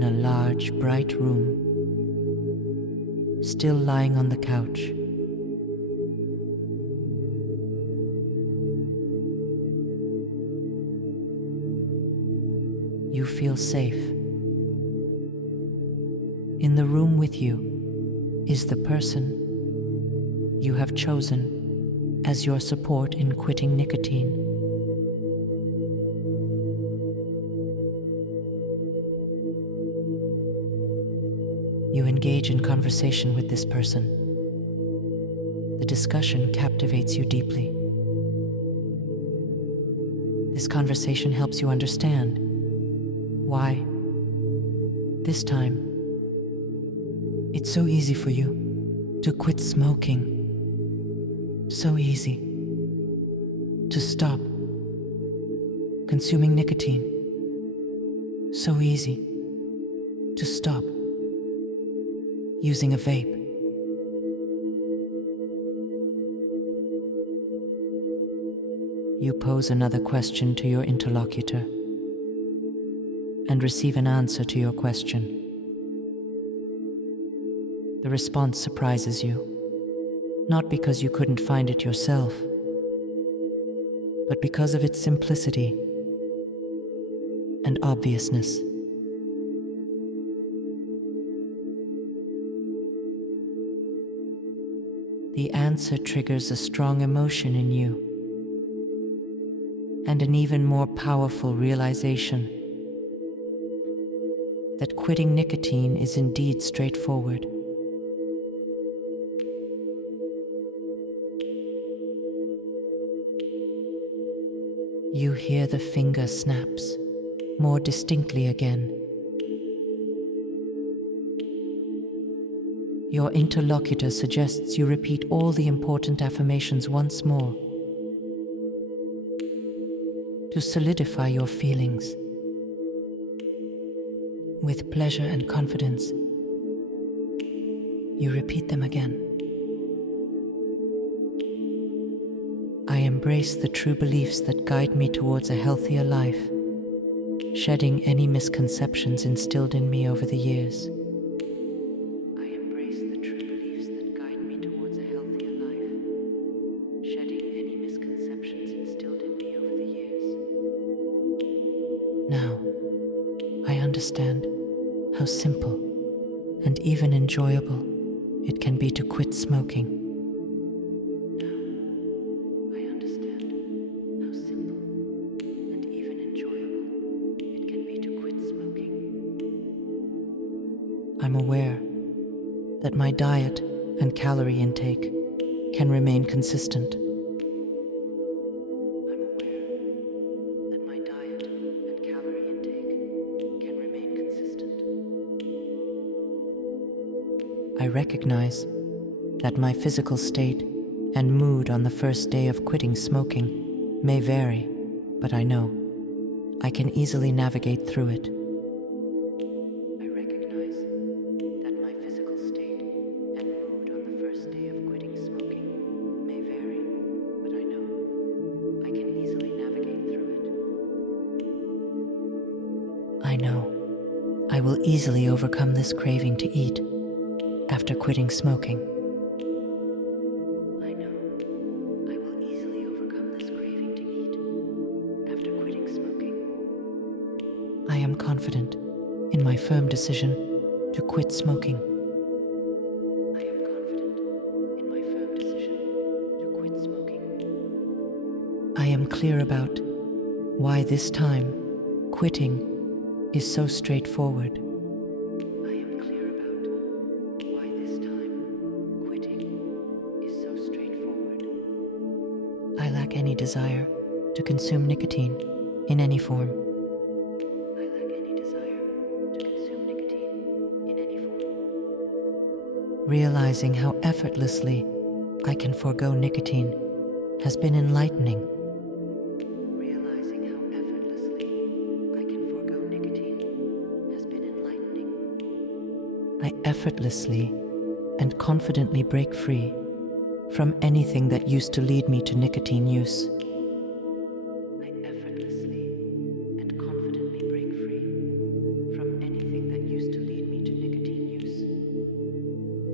a large, bright room, still lying on the couch. You feel safe. In the room with you is the person you have chosen as your support in quitting nicotine. You engage in conversation with this person. The discussion captivates you deeply. This conversation helps you understand why, this time, it's so easy for you to quit smoking. So easy to stop consuming nicotine. So easy to stop using a vape. You pose another question to your interlocutor and receive an answer to your question. The response surprises you, not because you couldn't find it yourself, but because of its simplicity and obviousness. The answer triggers a strong emotion in you and an even more powerful realization that quitting nicotine is indeed straightforward. You hear the finger snaps more distinctly again. Your interlocutor suggests you repeat all the important affirmations once more to solidify your feelings. With pleasure and confidence, you repeat them again. I embrace the true beliefs that guide me towards a healthier life, shedding any misconceptions instilled in me over the years. I embrace the true beliefs that guide me towards a healthier life, shedding any misconceptions instilled in me over the years. Now, I understand how simple and even enjoyable it can be to quit smoking. I'm aware that my diet and calorie intake can remain consistent. I'm aware that my diet and calorie intake can remain consistent. I recognize that my physical state and mood on the first day of quitting smoking may vary, but I know I can easily navigate through it. I know I will easily overcome this craving to eat after quitting smoking. I know I will easily overcome this craving to eat after quitting smoking. I am confident in my firm decision to quit smoking. I am confident in my firm decision to quit smoking. I am clear about why this time quitting is so straightforward. I am clear about why this time quitting is so straightforward. I lack any desire to consume nicotine in any form. I lack any desire to consume nicotine in any form. Realizing how effortlessly I can forego nicotine has been enlightening. I effortlessly and confidently break free from anything that used to lead me to nicotine use. I effortlessly and confidently break free from anything that used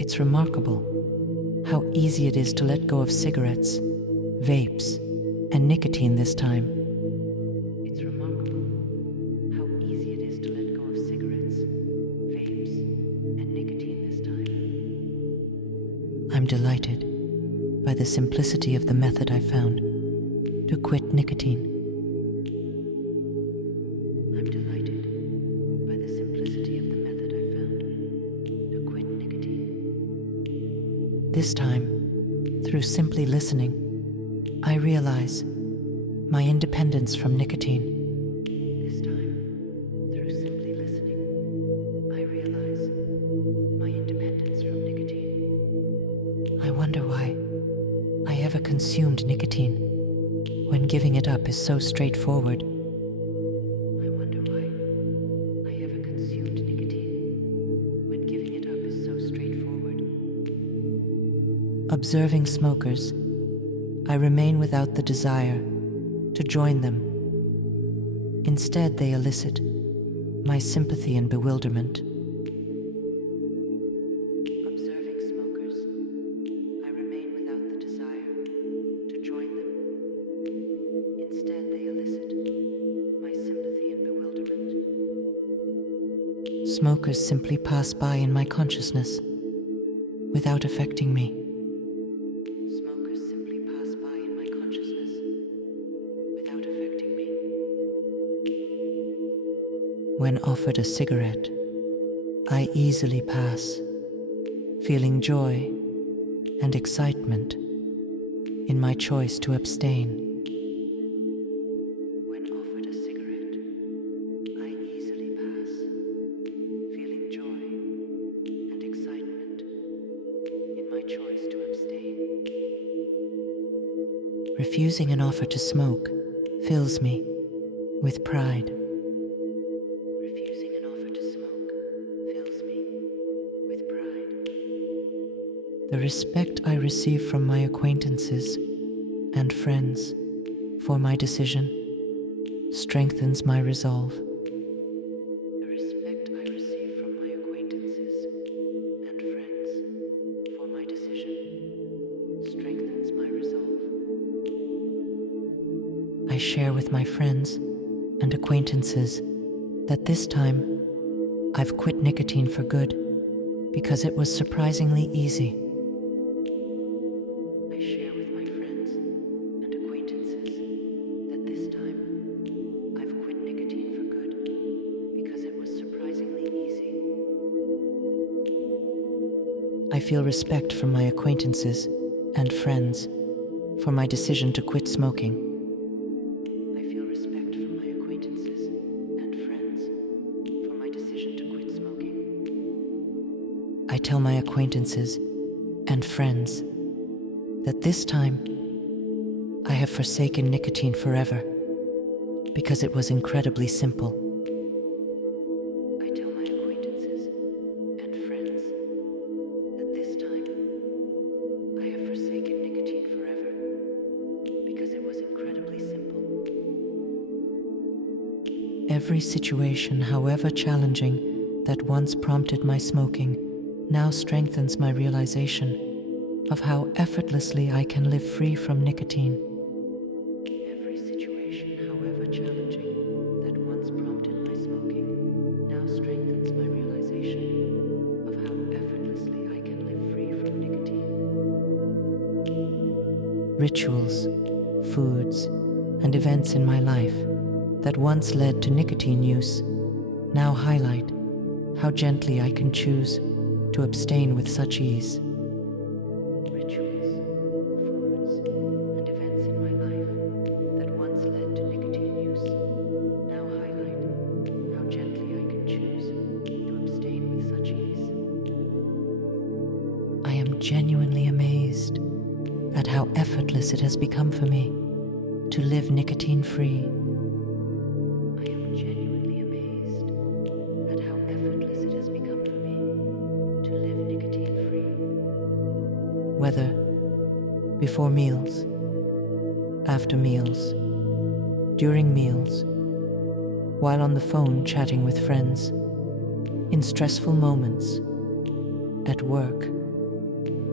It's remarkable how easy it is to let go of cigarettes, vapes, and nicotine this time. It's remarkable how easy it is to let go of cigarettes, vapes, and nicotine this time. I'm delighted by the simplicity of the method I found to quit nicotine. I'm delighted by the simplicity of the method I found to quit nicotine. This time, through simply listening, I realize my independence from nicotine. This time, through simply listening, I realize my independence from nicotine. I wonder why I ever consumed nicotine when giving it up is so straightforward. I wonder why I ever consumed nicotine when giving it up is so straightforward. Observing smokers, I remain without the desire to join them. Instead, they elicit my sympathy and bewilderment. Observing smokers, I remain without the desire to join them. Instead, they elicit my sympathy and bewilderment. Smokers simply pass by in my consciousness without affecting me. Smokers simply pass by in my consciousness without affecting me. When offered a cigarette, I easily pass, feeling joy and excitement in my choice to abstain. When offered a cigarette, I easily pass, feeling joy and excitement in my choice to abstain. Refusing an offer to smoke fills me with pride. Refusing an offer to smoke fills me with pride. The respect I receive from my acquaintances and friends for my decision strengthens my resolve. The respect I receive from my acquaintances and friends for my decision strengthens my resolve. I share with my friends and acquaintances that this time I've quit nicotine for good because it was surprisingly easy. I share with my friends and acquaintances that this time I've quit nicotine for good because it was surprisingly easy. I feel respect from my acquaintances and friends for my decision to quit smoking. I feel respect from my acquaintances and friends for my decision to quit smoking. I tell my acquaintances and friends that this time I have forsaken nicotine forever because it was incredibly simple. I tell my acquaintances and friends that this time I have forsaken nicotine forever because it was incredibly simple. Every situation, however challenging, that once prompted my smoking now strengthens my realization of how effortlessly I can live free from nicotine. Every situation, however challenging, that once prompted my smoking now strengthens my realization of how effortlessly I can live free from nicotine. Rituals, foods, and events in my life that once led to nicotine use now highlight how gently I can choose to abstain with such ease. Rituals, foods, and events in my life that once led to nicotine use now highlight how gently I can choose to abstain with such ease. I am genuinely amazed at how effortless it has become for me to live nicotine-free. I am genuinely amazed at how effortless it has become for me to live nicotine-free. Whether before meals, after meals, during meals, while on the phone chatting with friends, in stressful moments, at work,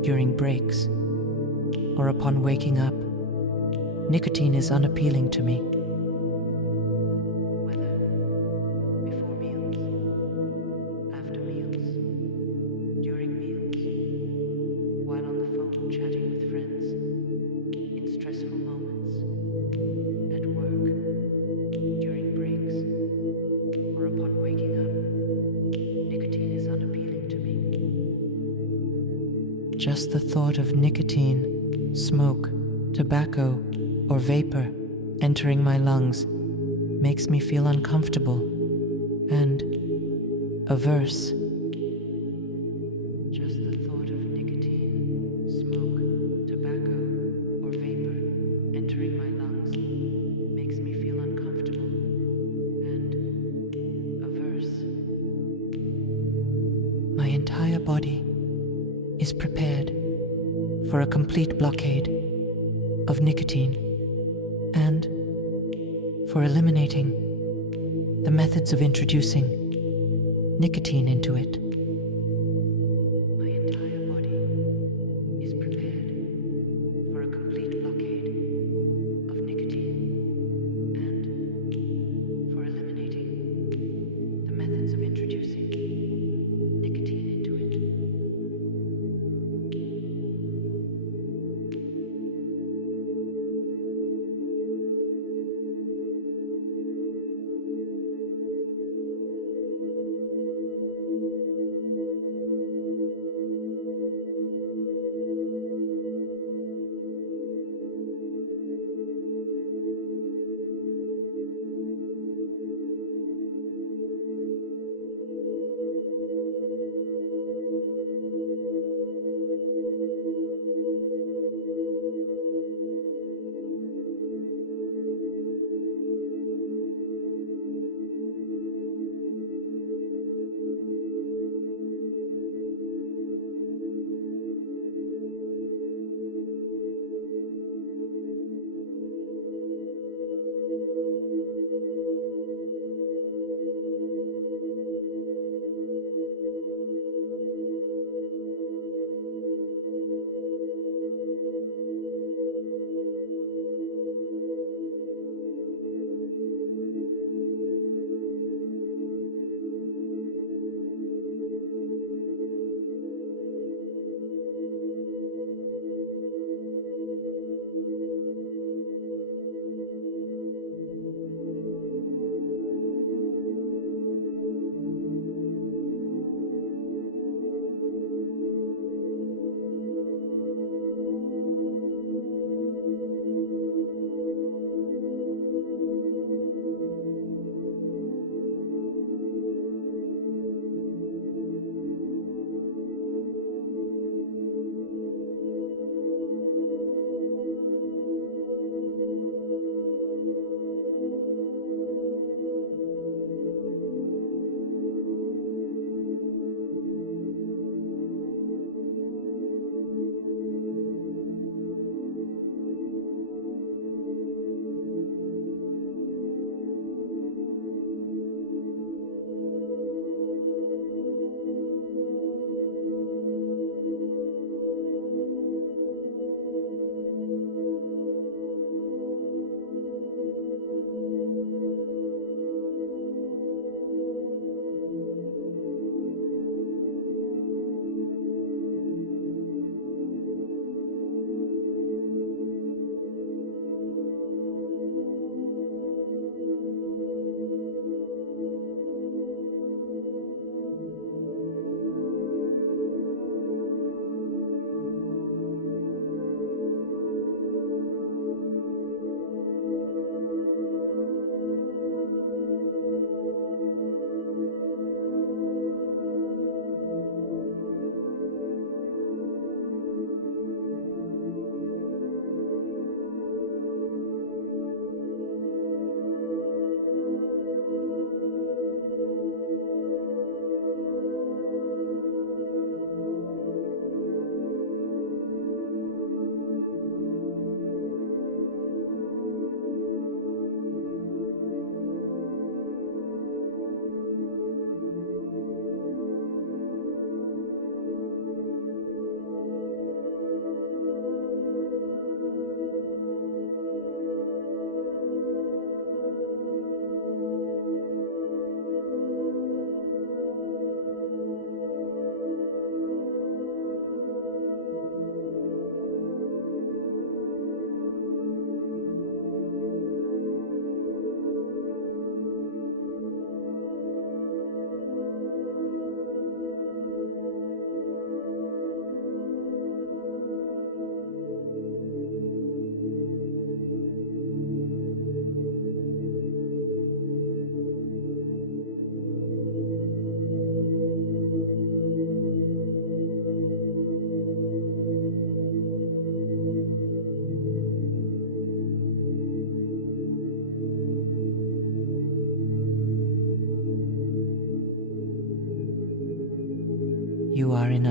during breaks, or upon waking up, nicotine is unappealing to me. Whether before meals, after meals, during meals, while on the phone chatting with friends, in stressful moments, at work, during breaks, or upon waking up, nicotine is unappealing to me. Just the thought of nicotine, smoke, tobacco, or vapor entering my lungs makes me feel uncomfortable and averse. Just the thought of nicotine, smoke, tobacco, or vapor entering my lungs makes me feel uncomfortable and averse. My entire body is prepared for a complete blockade of nicotine and for eliminating the methods of introducing nicotine into it. My entire body is prepared for a complete blockade of nicotine and for eliminating the methods of introducing nicotine into it.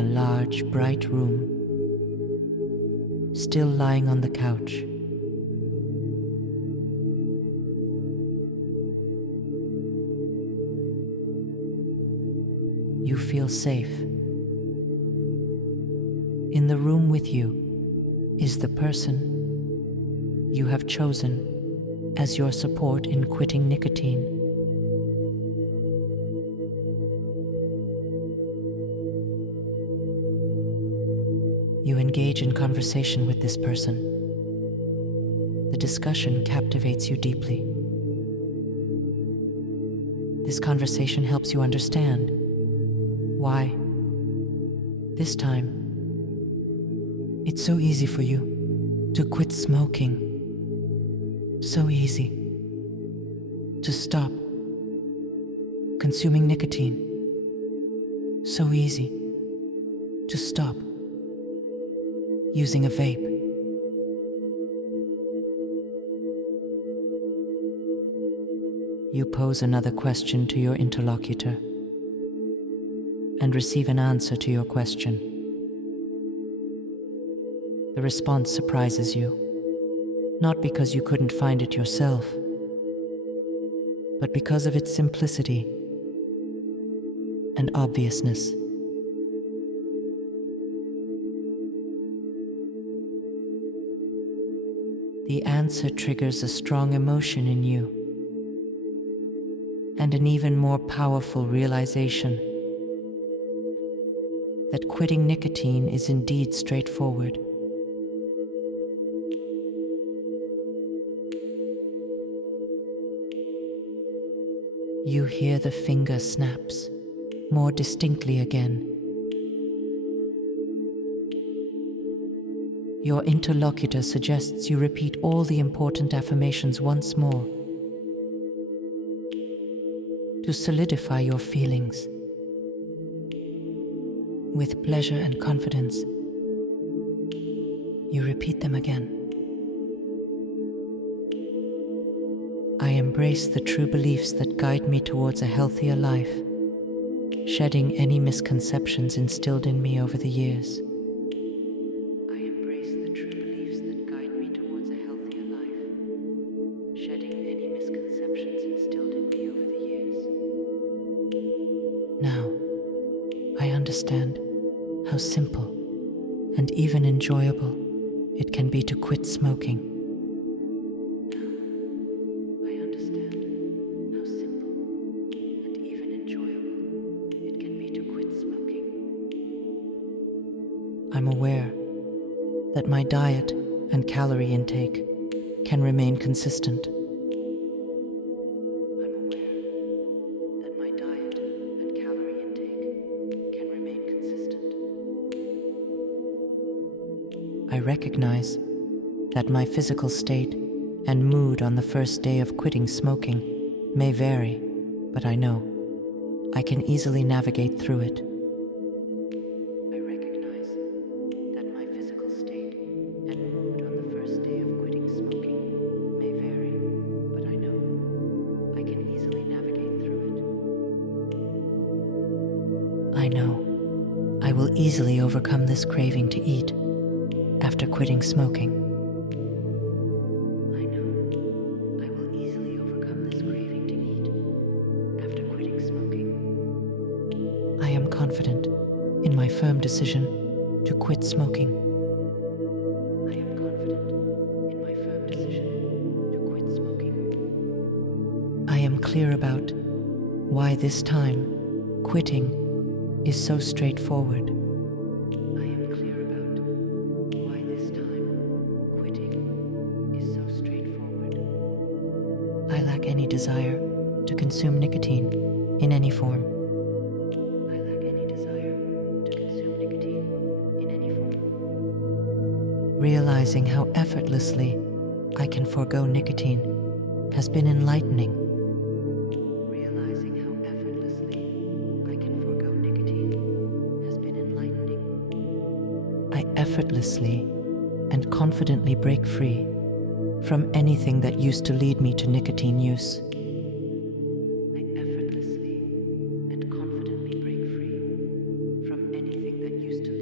large, bright room, still lying on the couch. You feel safe. In the room with you is the person you have chosen as your support in quitting nicotine. You engage in conversation with this person. The discussion captivates you deeply. This conversation helps you understand why, this time, it's so easy for you to quit smoking. So easy to stop consuming nicotine. So easy to stop using a vape. You pose another question to your interlocutor and receive an answer to your question. The response surprises you, not because you couldn't find it yourself, but because of its simplicity and obviousness. The answer triggers a strong emotion in you and an even more powerful realization that quitting nicotine is indeed straightforward. You hear the finger snaps more distinctly again. Your interlocutor suggests you repeat all the important affirmations once more to solidify your feelings. With pleasure and confidence, you repeat them again. I embrace the true beliefs that guide me towards a healthier life, shedding any misconceptions instilled in me over the years. I embrace the true beliefs that guide me towards a healthier life, shedding any misconceptions instilled in me over the years. Now, I understand how simple and even enjoyable it can be to quit smoking. I'm aware that my diet and calorie intake can remain consistent. I'm aware that my diet and calorie intake can remain consistent. I recognize that my physical state and mood on the first day of quitting smoking may vary, but I know I can easily navigate through it. I know I will easily overcome this craving to eat after quitting smoking. I know I will easily overcome this craving to eat after quitting smoking. I am confident in my firm decision to quit smoking. I am confident in my firm decision to quit smoking. I am clear about why this time quitting is so straightforward. I am clear about why this time quitting is so straightforward. I lack any desire to consume nicotine in any form. I lack any desire to consume nicotine in any form. Realizing how effortlessly I can forego nicotine has been enlightening. Effortlessly and confidently break free from anything that used to lead me to nicotine use. I effortlessly and confidently break free from anything that used to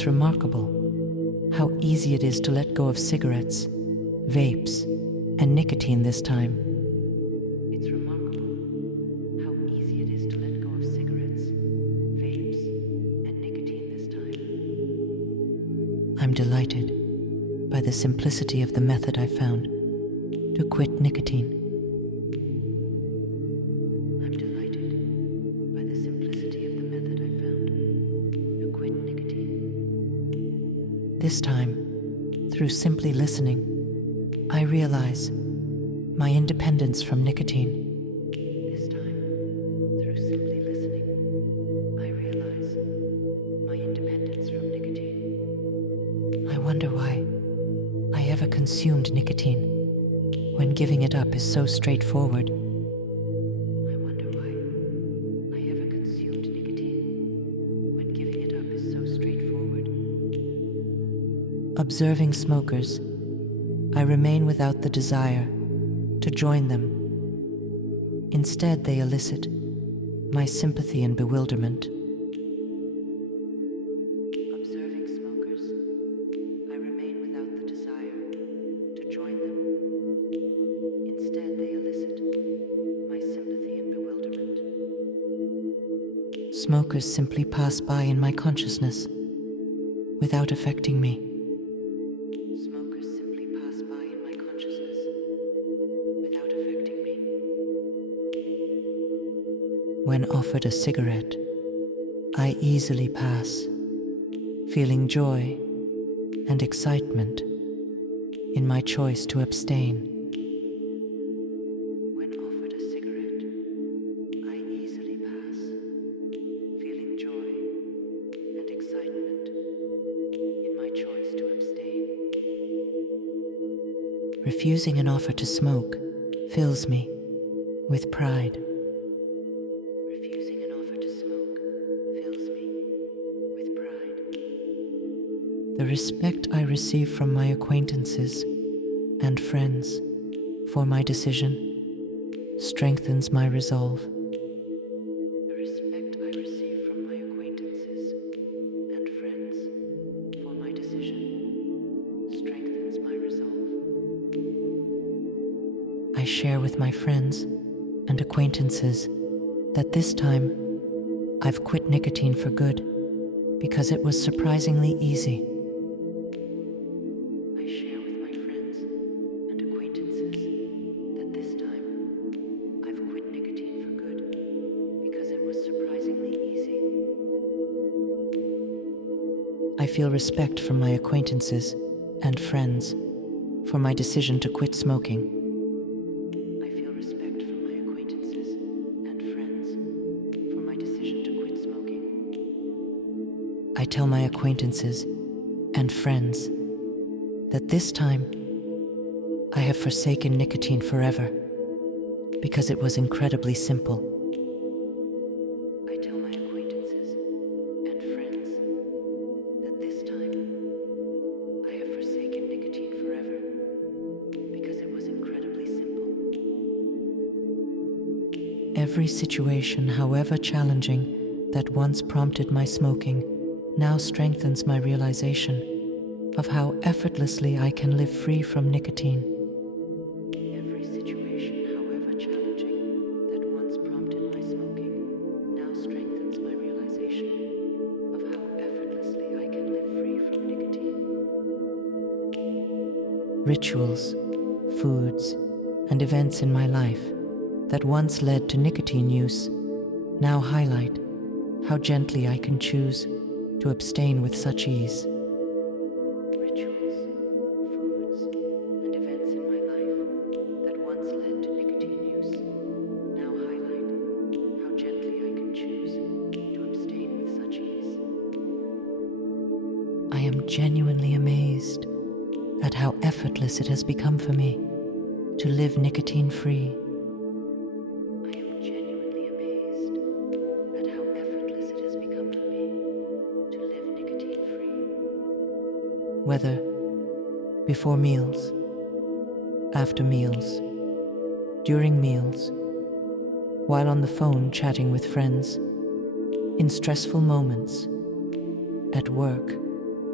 It's remarkable how easy it is to let go of cigarettes, vapes, and nicotine this time. It's remarkable how easy it is to let go of cigarettes, vapes, and nicotine this time. I'm delighted by the simplicity of the method I found to quit nicotine. I'm delighted by the simplicity of the method I found to quit nicotine. This time, through simply listening, I realize my independence from nicotine. This time, through simply listening, I realize my independence from nicotine. I wonder why I ever consumed nicotine when giving it up is so straightforward. I wonder why I ever consumed nicotine when giving it up is so straightforward. Observing smokers, I remain without the desire to join them. Instead, they elicit my sympathy and bewilderment. Observing smokers, I remain without the desire to join them. Instead, they elicit my sympathy and bewilderment. Smokers simply pass by in my consciousness without affecting me. Smokers simply pass by in my consciousness without affecting me. When offered a cigarette, I easily pass, feeling joy and excitement in my choice to abstain. When offered a cigarette, I easily pass, feeling joy and excitement in my choice to abstain. Refusing an offer to smoke fills me with pride. Refusing an offer to smoke fills me with pride. The respect I receive from my acquaintances and friends for my decision strengthens my resolve. The respect I receive from my acquaintances and friends for my decision strengthens my resolve. I share with my friends and acquaintances that this time I've quit nicotine for good because it was surprisingly easy. I share with my friends and acquaintances that this time I've quit nicotine for good because it was surprisingly easy. I feel respect from my acquaintances and friends for my decision to quit smoking. I feel respect from my acquaintances and friends for my decision to quit smoking. I tell my acquaintances and friends that this time I have forsaken nicotine forever because it was incredibly simple. I tell my acquaintances and friends that this time I have forsaken nicotine forever because it was incredibly simple. Every situation, however challenging, that once prompted my smoking now strengthens my realization of how effortlessly I can live free from nicotine. Every situation, however challenging, that once prompted my smoking now strengthens my realization of how effortlessly I can live free from nicotine. Rituals, foods, and events in my life that once led to nicotine use now highlight how gently I can choose to abstain with such ease. Rituals, foods, and events in my life that once led to nicotine use now highlight how gently I can choose to abstain with such ease. I am genuinely amazed at how effortless it has become for me to live nicotine-free. I am genuinely amazed at how effortless it has become for me to live nicotine-free. Whether before meals, after meals, during meals, while on the phone chatting with friends, in stressful moments, at work,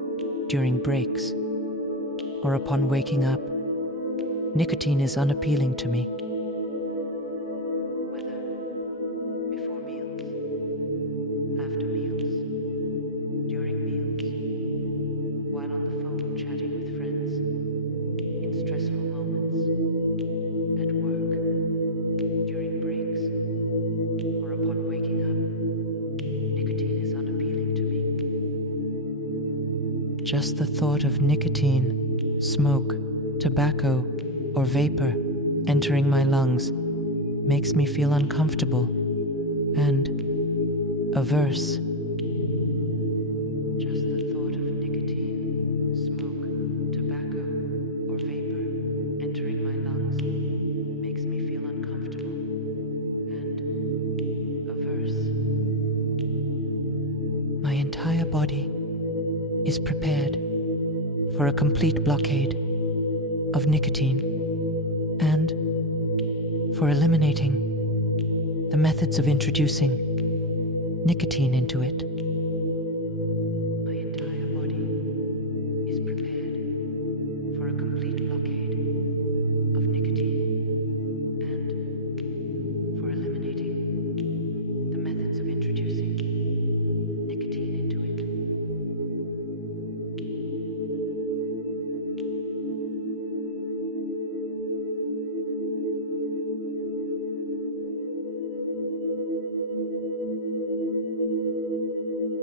during breaks, or upon waking up, nicotine is unappealing to me. Whether before meals, after meals, during meals, while on the phone chatting with friends, in stressful moments, at work, during breaks, or upon waking up, nicotine is unappealing to me. Just the thought of nicotine, smoke, tobacco, or vapor entering my lungs makes me feel uncomfortable and averse. Just the thought of nicotine, smoke, tobacco, or vapor entering my lungs makes me feel uncomfortable and averse. My entire body is prepared for a complete blockade of nicotine and for eliminating the methods of introducing nicotine into it. My entire body is prepared for a complete blockade of nicotine and for eliminating the methods of introducing nicotine into it.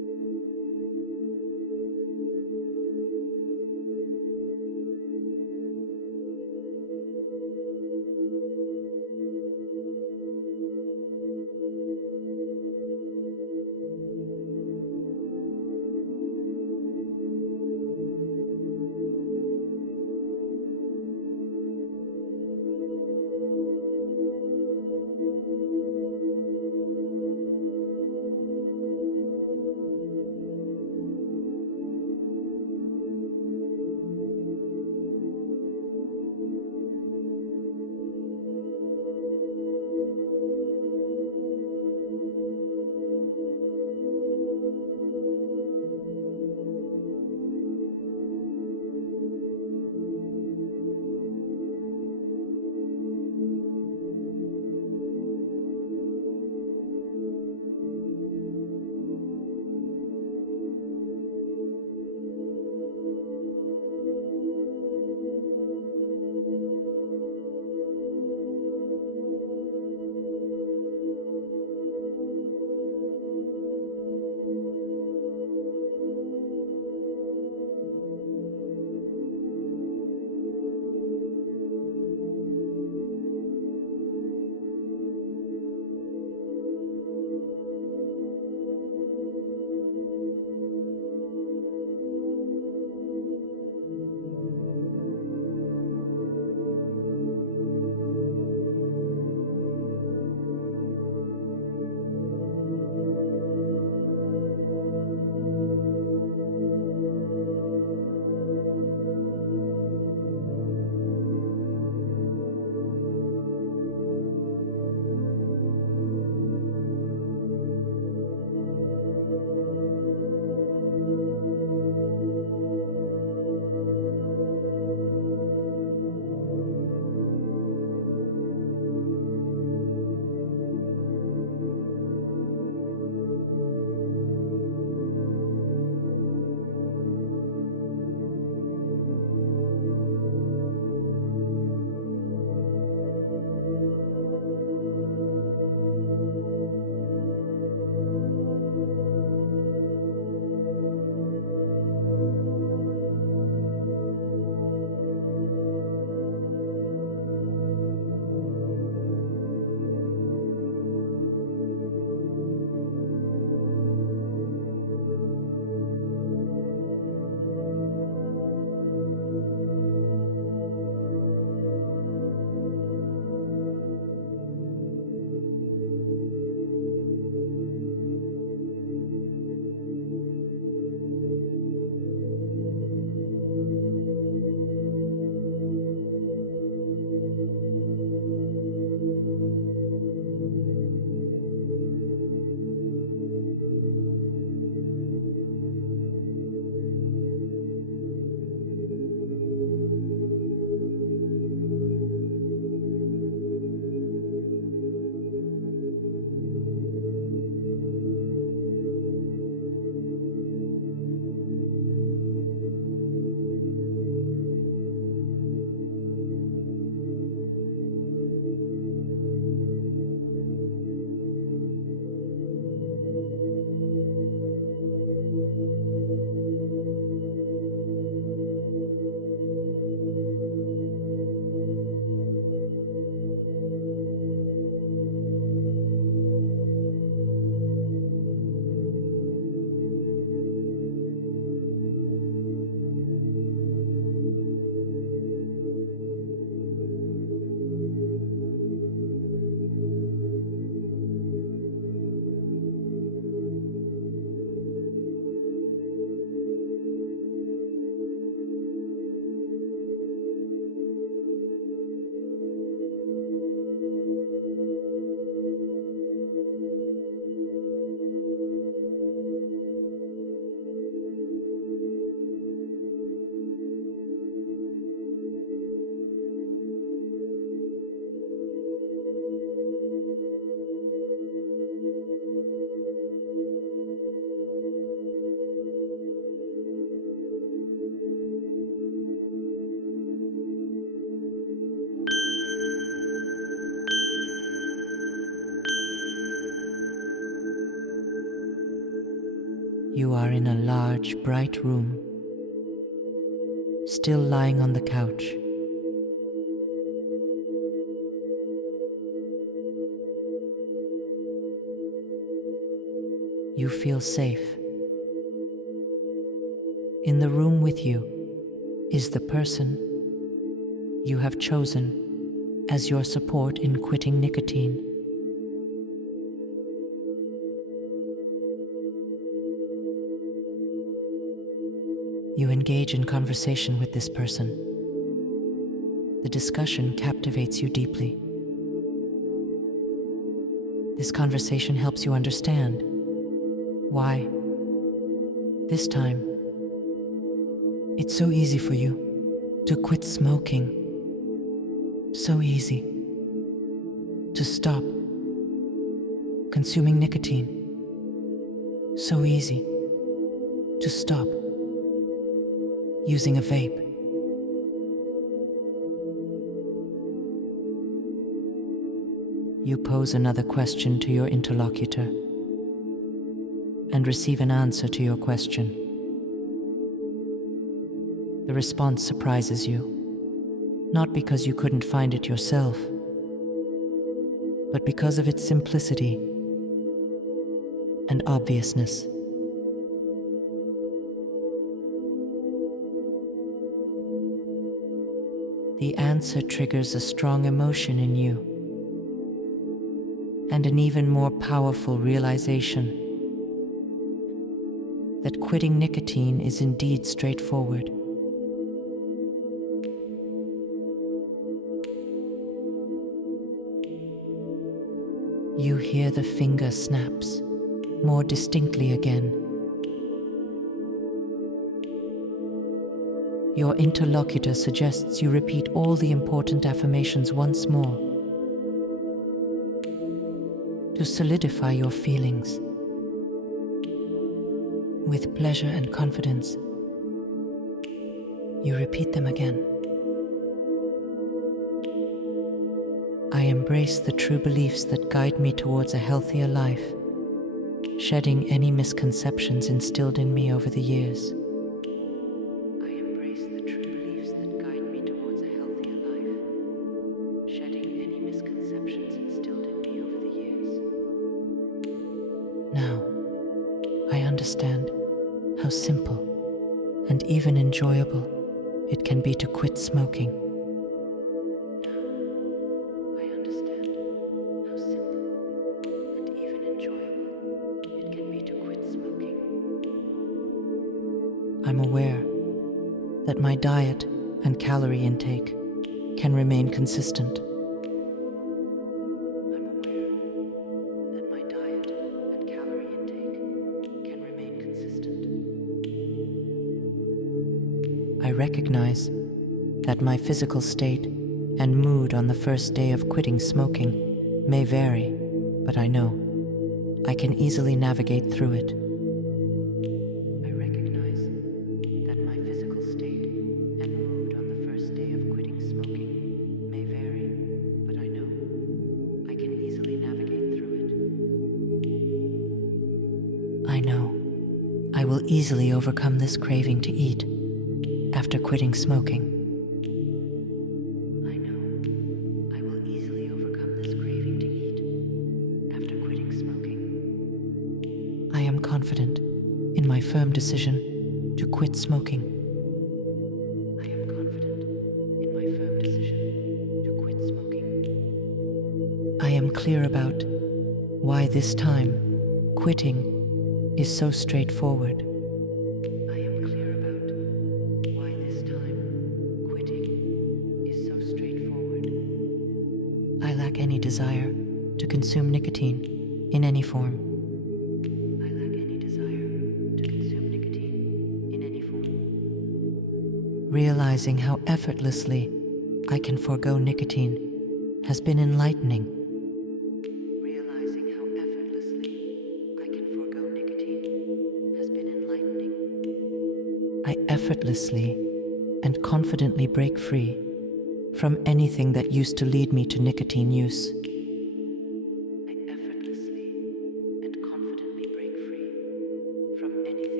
You are in a large, bright room, still lying on the couch. You feel safe. In the room with you is the person you have chosen as your support in quitting nicotine. You engage in conversation with this person. The discussion captivates you deeply. This conversation helps you understand why, this time, it's so easy for you to quit smoking. So easy to stop consuming nicotine. So easy to stop using a vape. You pose another question to your interlocutor and receive an answer to your question. The response surprises you, not because you couldn't find it yourself, but because of its simplicity and obviousness. The answer triggers a strong emotion in you and an even more powerful realization that quitting nicotine is indeed straightforward. You hear the finger snaps more distinctly again. Your interlocutor suggests you repeat all the important affirmations once more to solidify your feelings. With pleasure and confidence, you repeat them again. I embrace the true beliefs that guide me towards a healthier life, shedding any misconceptions instilled in me over the years. I embrace the true beliefs that guide me towards a healthier life, shedding any misconceptions instilled in me over the years. Now, I understand how simple and even enjoyable it can be to quit smoking. I understand how simple and even enjoyable it can be to quit smoking. I'm aware that my diet and calorie intake can remain consistent. I'm aware that my diet and calorie intake can remain consistent. I recognize that my physical state and mood on the first day of quitting smoking may vary, but I know I can easily navigate through it. I recognize that my physical state and mood on the first day of quitting smoking may vary, but I know I can easily navigate through it. I know I will easily overcome this craving to eat after quitting smoking. I know I will easily overcome this craving to eat after quitting smoking. I am confident in my firm decision to quit smoking. I am confident in my firm decision to quit smoking. I am clear about why this time quitting is so straightforward. I am clear about why this time quitting is so straightforward. I lack any desire to consume nicotine in any form. I lack any desire to consume nicotine in any form. Realizing how effortlessly I can forego nicotine has been enlightening. Realizing how effortlessly I can forego nicotine has been enlightening. I effortlessly and confidently break free from anything that used to lead me to nicotine use. I effortlessly and confidently break free from anything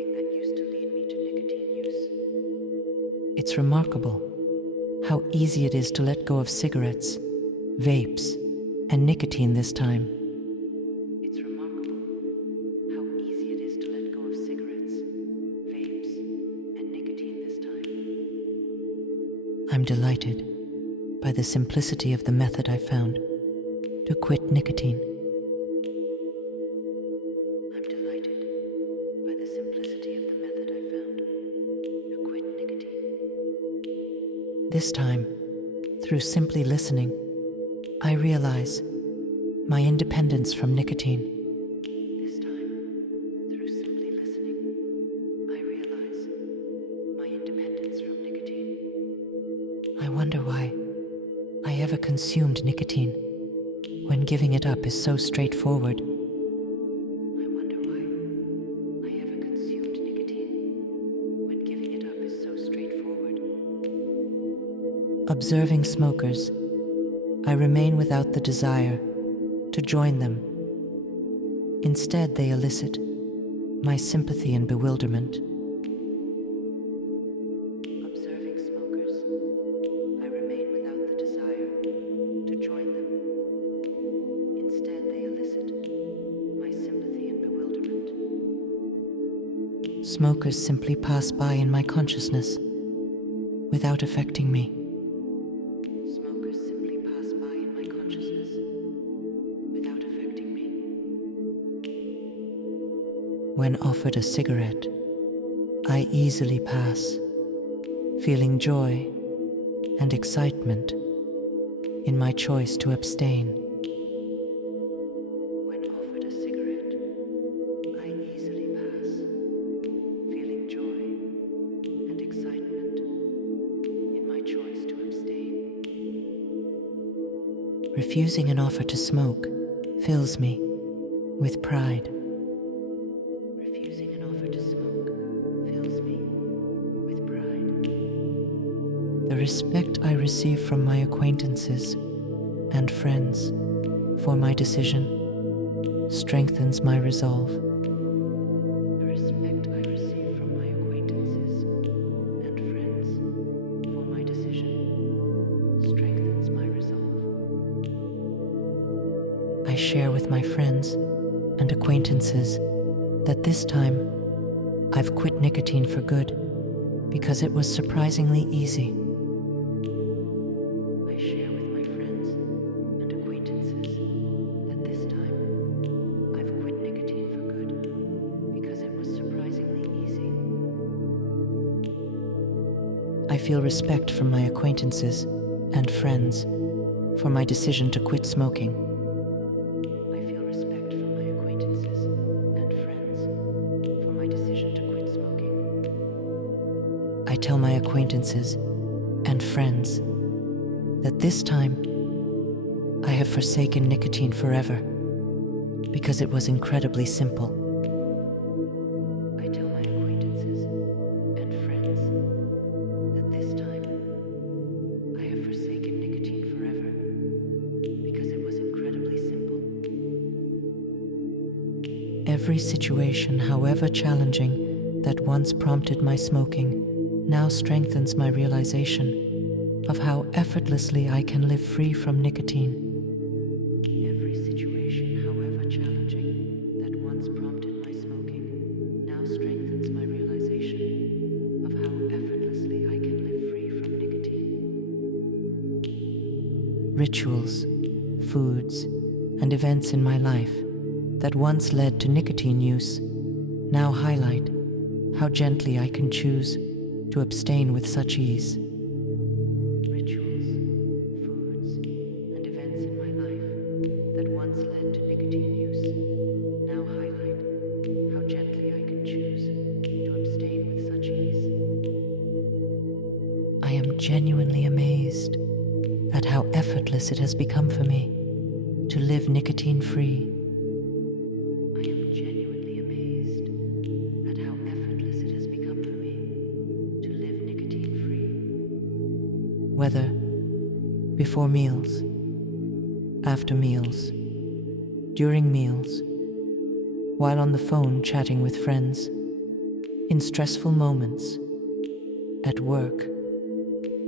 It's remarkable how easy it is to let go of cigarettes, vapes, and nicotine this time. It's remarkable how easy it is to let go of cigarettes, vapes, and nicotine this time. I'm delighted by the simplicity of the method I found to quit nicotine. I'm delighted by the simplicity of the method I found to quit nicotine. This time, through simply listening, I realize my independence from nicotine. This time, through simply listening, I realize my independence from nicotine. I wonder why I ever consumed nicotine when giving it up is so straightforward. I wonder why I ever consumed nicotine when giving it up is so straightforward. Observing smokers, I remain without the desire to join them. Instead, they elicit my sympathy and bewilderment. Observing smokers, I remain without the desire to join them. Instead, they elicit my sympathy and bewilderment. Smokers simply pass by in my consciousness without affecting me. Smokers simply pass by in my consciousness without affecting me. When offered a cigarette, I easily pass, feeling joy and excitement in my choice to abstain. When offered a cigarette, I easily pass, feeling joy and excitement in my choice to abstain. Refusing an offer to smoke fills me with pride. Refusing an offer to smoke fills me with pride. The respect I receive from my acquaintances and friends for my decision strengthens my resolve. The respect I receive from my acquaintances and friends for my decision strengthens my resolve. I share with my friends and acquaintances that this time I've quit nicotine for good because it was surprisingly easy. I share with my friends and acquaintances that this time I've quit nicotine for good because it was surprisingly easy. I feel respect from my acquaintances and friends for my decision to quit smoking. I feel respect from my acquaintances and friends for my decision to quit smoking. I tell my acquaintances and friends that this time I have forsaken nicotine forever because it was incredibly simple. I tell my acquaintances and friends that this time I have forsaken nicotine forever because it was incredibly simple. Every situation, however challenging, that once prompted my smoking now strengthens my realization of how effortlessly I can live free from nicotine. Every situation, however challenging, that once prompted my smoking now strengthens my realization of how effortlessly I can live free from nicotine. Rituals, foods, and events in my life that once led to nicotine use now highlight how gently I can choose to abstain with such ease. Rituals, foods, and events in my life that once led to nicotine use now highlight how gently I can choose to abstain with such ease. I am genuinely amazed at how effortless it has become for me to live nicotine-free. I am genuinely amazed at how effortless it has become for me to live nicotine-free. Whether before meals, after meals, during meals, while on the phone chatting with friends, in stressful moments, at work,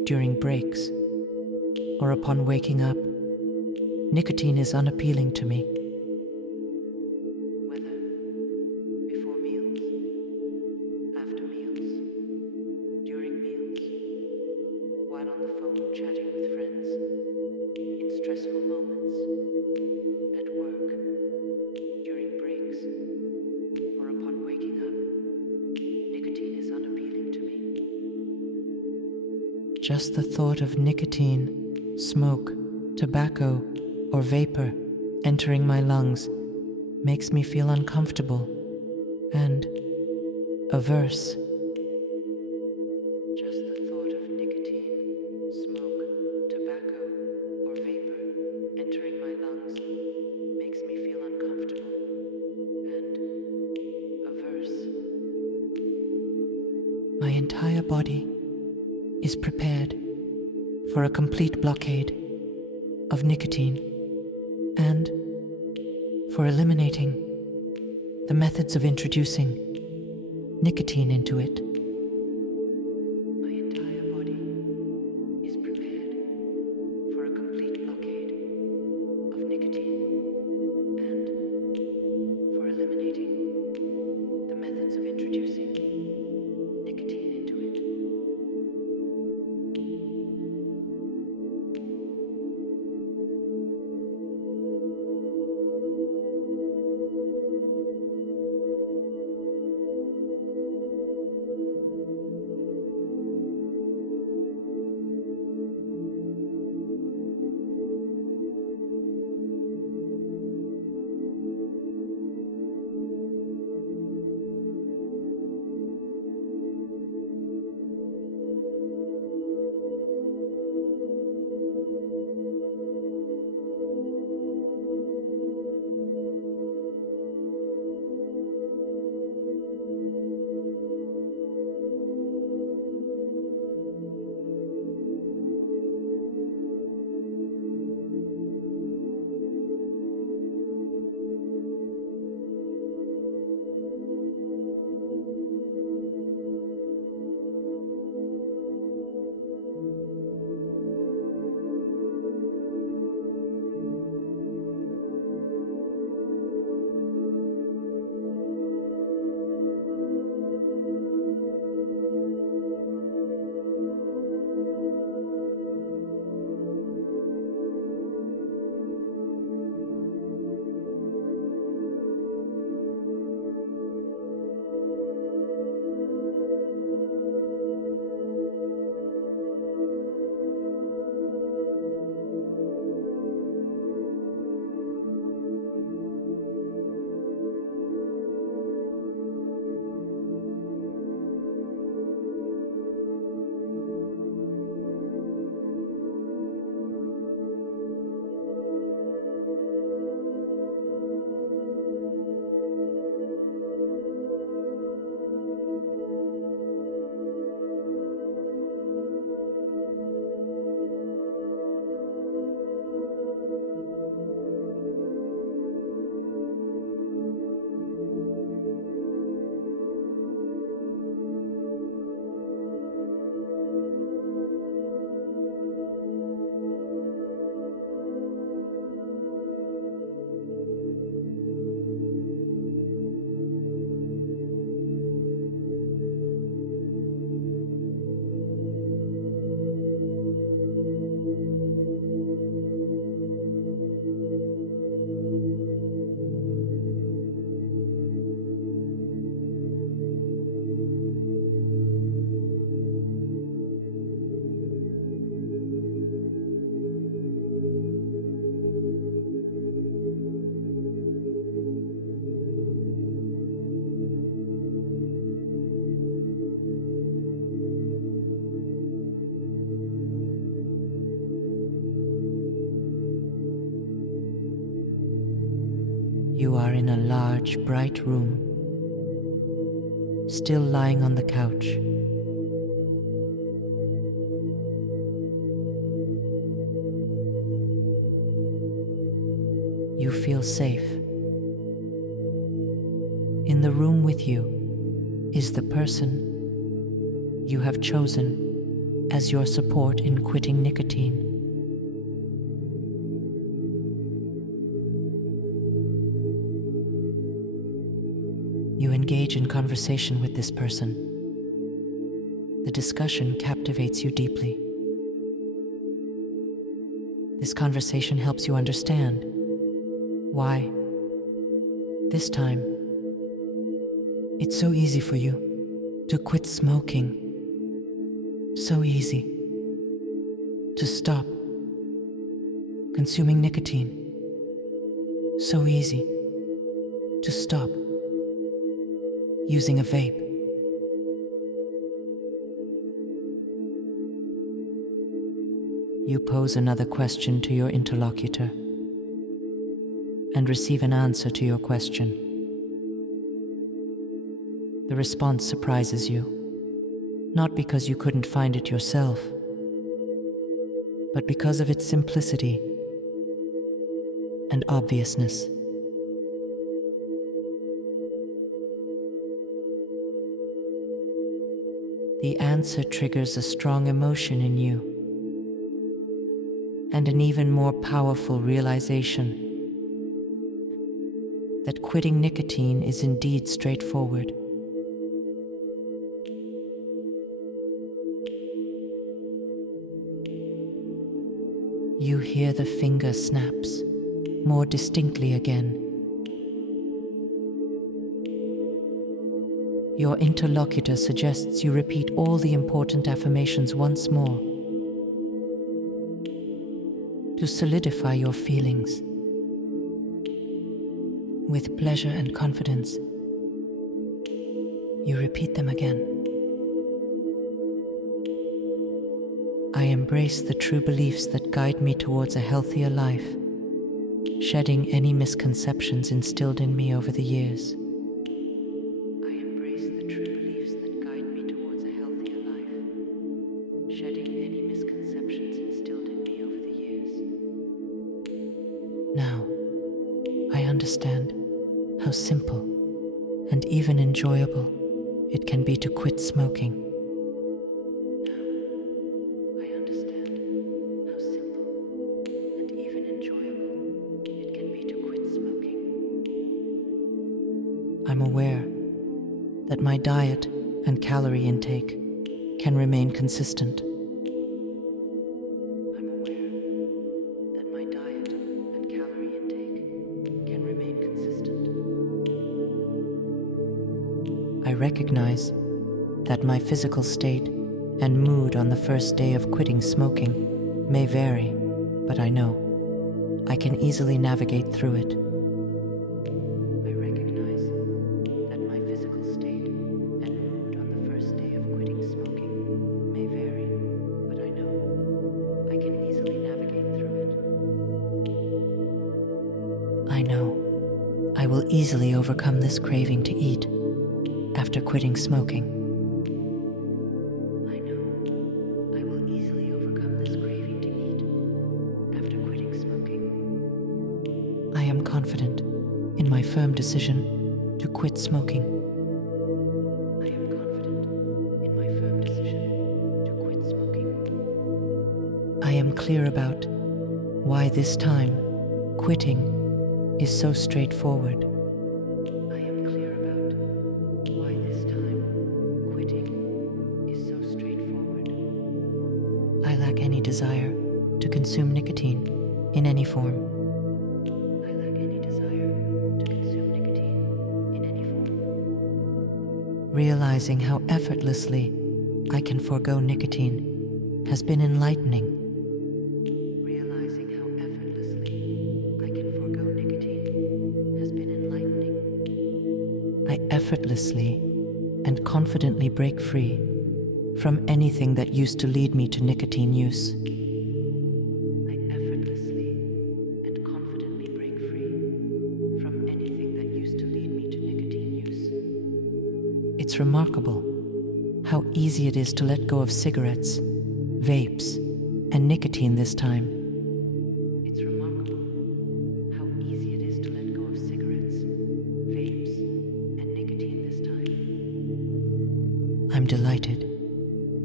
during breaks, or upon waking up, nicotine is unappealing to me. Whether before meals, after meals, during meals, while on the phone chatting with friends, in stressful moments, at work, during breaks, or upon waking up, nicotine is unappealing to me. Just the thought of nicotine, smoke, tobacco, or vapor entering my lungs makes me feel uncomfortable and averse. Just the thought of nicotine, smoke, tobacco, or vapor entering my lungs makes me feel uncomfortable and averse. My entire body is prepared for a complete blockade of nicotine and for eliminating the methods of introducing nicotine into it. My entire body is prepared for a complete blockade of nicotine and for eliminating the methods of introducing nicotine into it. You are in a large, bright room, still lying on the couch. You feel safe. In the room with you is the person you have chosen as your support in quitting nicotine. You engage in conversation with this person. The discussion captivates you deeply. This conversation helps you understand why, this time, it's so easy for you to quit smoking. So easy to stop consuming nicotine. So easy to stop using a vape. You pose another question to your interlocutor and receive an answer to your question. The response surprises you, not because you couldn't find it yourself, but because of its simplicity and obviousness. The answer triggers a strong emotion in you and an even more powerful realization that quitting nicotine is indeed straightforward. You hear the finger snaps more distinctly again. Your interlocutor suggests you repeat all the important affirmations once more to solidify your feelings. With pleasure and confidence, you repeat them again. I embrace the true beliefs that guide me towards a healthier life, shedding any misconceptions instilled in me over the years. I embrace the true beliefs that guide me towards a healthier life, shedding any misconceptions instilled in me over the years. Now, I understand how simple and even enjoyable it can be to quit smoking. I'm aware that my diet and calorie intake can remain consistent. I'm aware that my diet and calorie intake can remain consistent. I recognize that my physical state and mood on the first day of quitting smoking may vary, but I know I can easily navigate through it. I know I will easily overcome this craving to eat after quitting smoking. I know I will easily overcome this craving to eat after quitting smoking. I am confident in my firm decision to quit smoking. I am confident in my firm decision to quit smoking. I am clear about why this time quitting is so straightforward. I am clear about why this time quitting is so straightforward. I lack any desire to consume nicotine in any form. I lack any desire to consume nicotine in any form. Realizing how effortlessly I can forego nicotine has been enlightening. I effortlessly and confidently break free from anything that used to lead me to nicotine use. I effortlessly and confidently break free from anything that used to lead me to nicotine use. It's remarkable how easy it is to let go of cigarettes, vapes, and nicotine this time. It's remarkable how easy it is to let go of cigarettes, vapes, and nicotine this time. I'm delighted by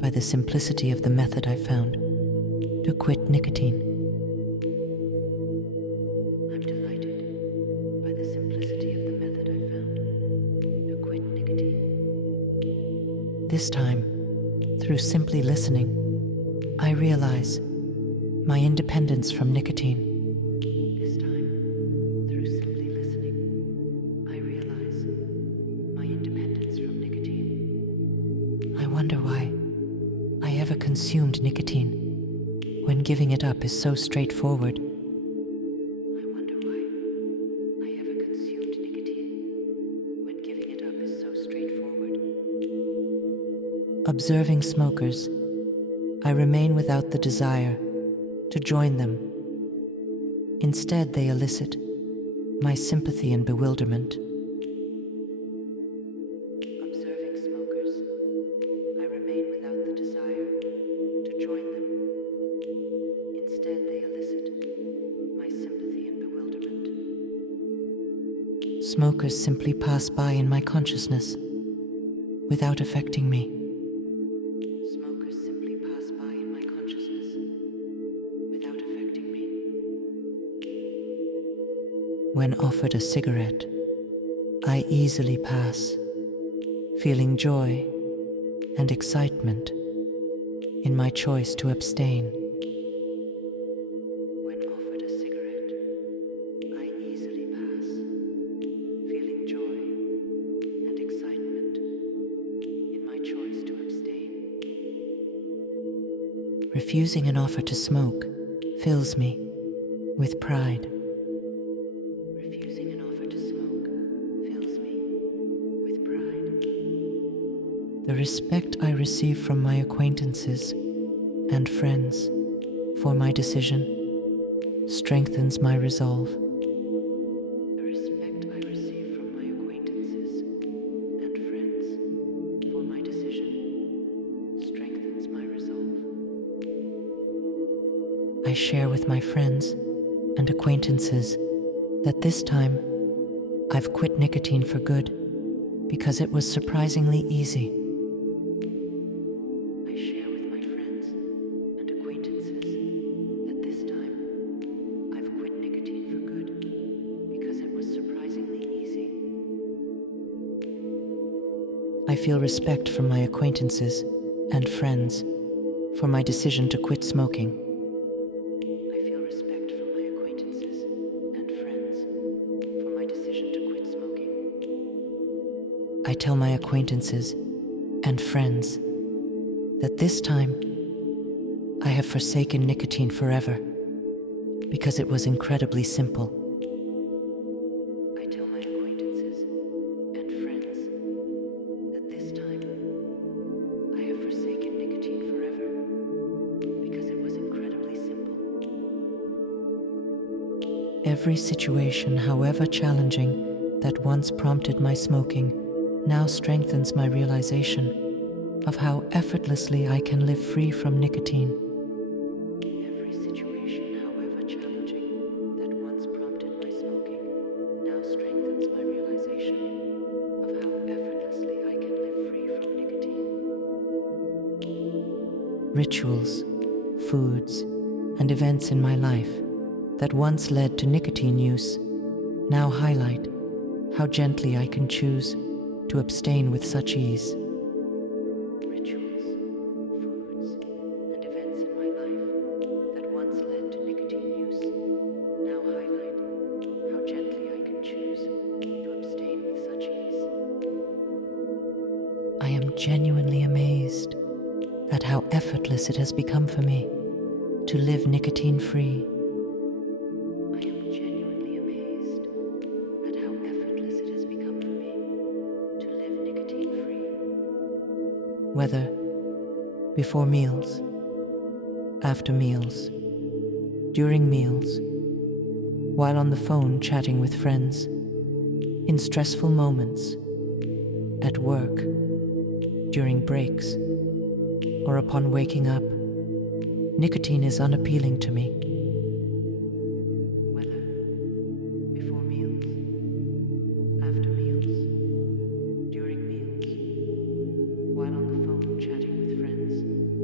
by the simplicity of the method I found to quit nicotine. I'm delighted by the simplicity of the method I found to quit nicotine. This time, through simply listening, I realize my independence from nicotine. This time, through simply listening, I realize my independence from nicotine. I wonder why I ever consumed nicotine when giving it up is so straightforward. I wonder why I ever consumed nicotine when giving it up is so straightforward. Observing smokers, I remain without the desire to join them. Instead, they elicit my sympathy and bewilderment. Observing smokers, I remain without the desire to join them. Instead, they elicit my sympathy and bewilderment. Smokers simply pass by in my consciousness without affecting me. Smokers simply pass by in my consciousness without affecting me. When offered a cigarette, I easily pass, feeling joy and excitement in my choice to abstain. When offered a cigarette, I easily pass, feeling joy and excitement in my choice to abstain. Refusing an offer to smoke fills me with pride. Refusing an offer to smoke fills me with pride. The respect I receive from my acquaintances and friends for my decision strengthens my resolve. The respect I receive from my acquaintances and friends for my decision strengthens my resolve. I share with my friends and acquaintances that this time I've quit nicotine for good because it was surprisingly easy. I share with my friends and acquaintances that this time I've quit nicotine for good because it was surprisingly easy. I feel respect from my acquaintances and friends for my decision to quit smoking. I feel respect from my acquaintances and friends for my decision to quit smoking. I tell my acquaintances and friends that this time I have forsaken nicotine forever because it was incredibly simple. I tell my acquaintances and friends that this time I have forsaken nicotine forever because it was incredibly simple. Every situation, however challenging, that once prompted my smoking now strengthens my realization of how effortlessly I can live free from nicotine. Every situation, however challenging, that once prompted my smoking now strengthens my realization of how effortlessly I can live free from nicotine. Rituals, foods, and events in my life that once led to nicotine use now highlight how gently I can choose to abstain with such ease. Rituals, foods, and events in my life that once led to nicotine use now highlight how gently I can choose to abstain with such ease. I am genuinely amazed at how effortless it has become for me to live nicotine-free. I am genuinely amazed at how effortless it has become for me to live nicotine-free. Whether before meals, after meals, during meals, while on the phone chatting with friends, in stressful moments, at work, during breaks, or upon waking up, nicotine is unappealing to me. Whether before meals, after meals, during meals, while on the phone chatting with friends,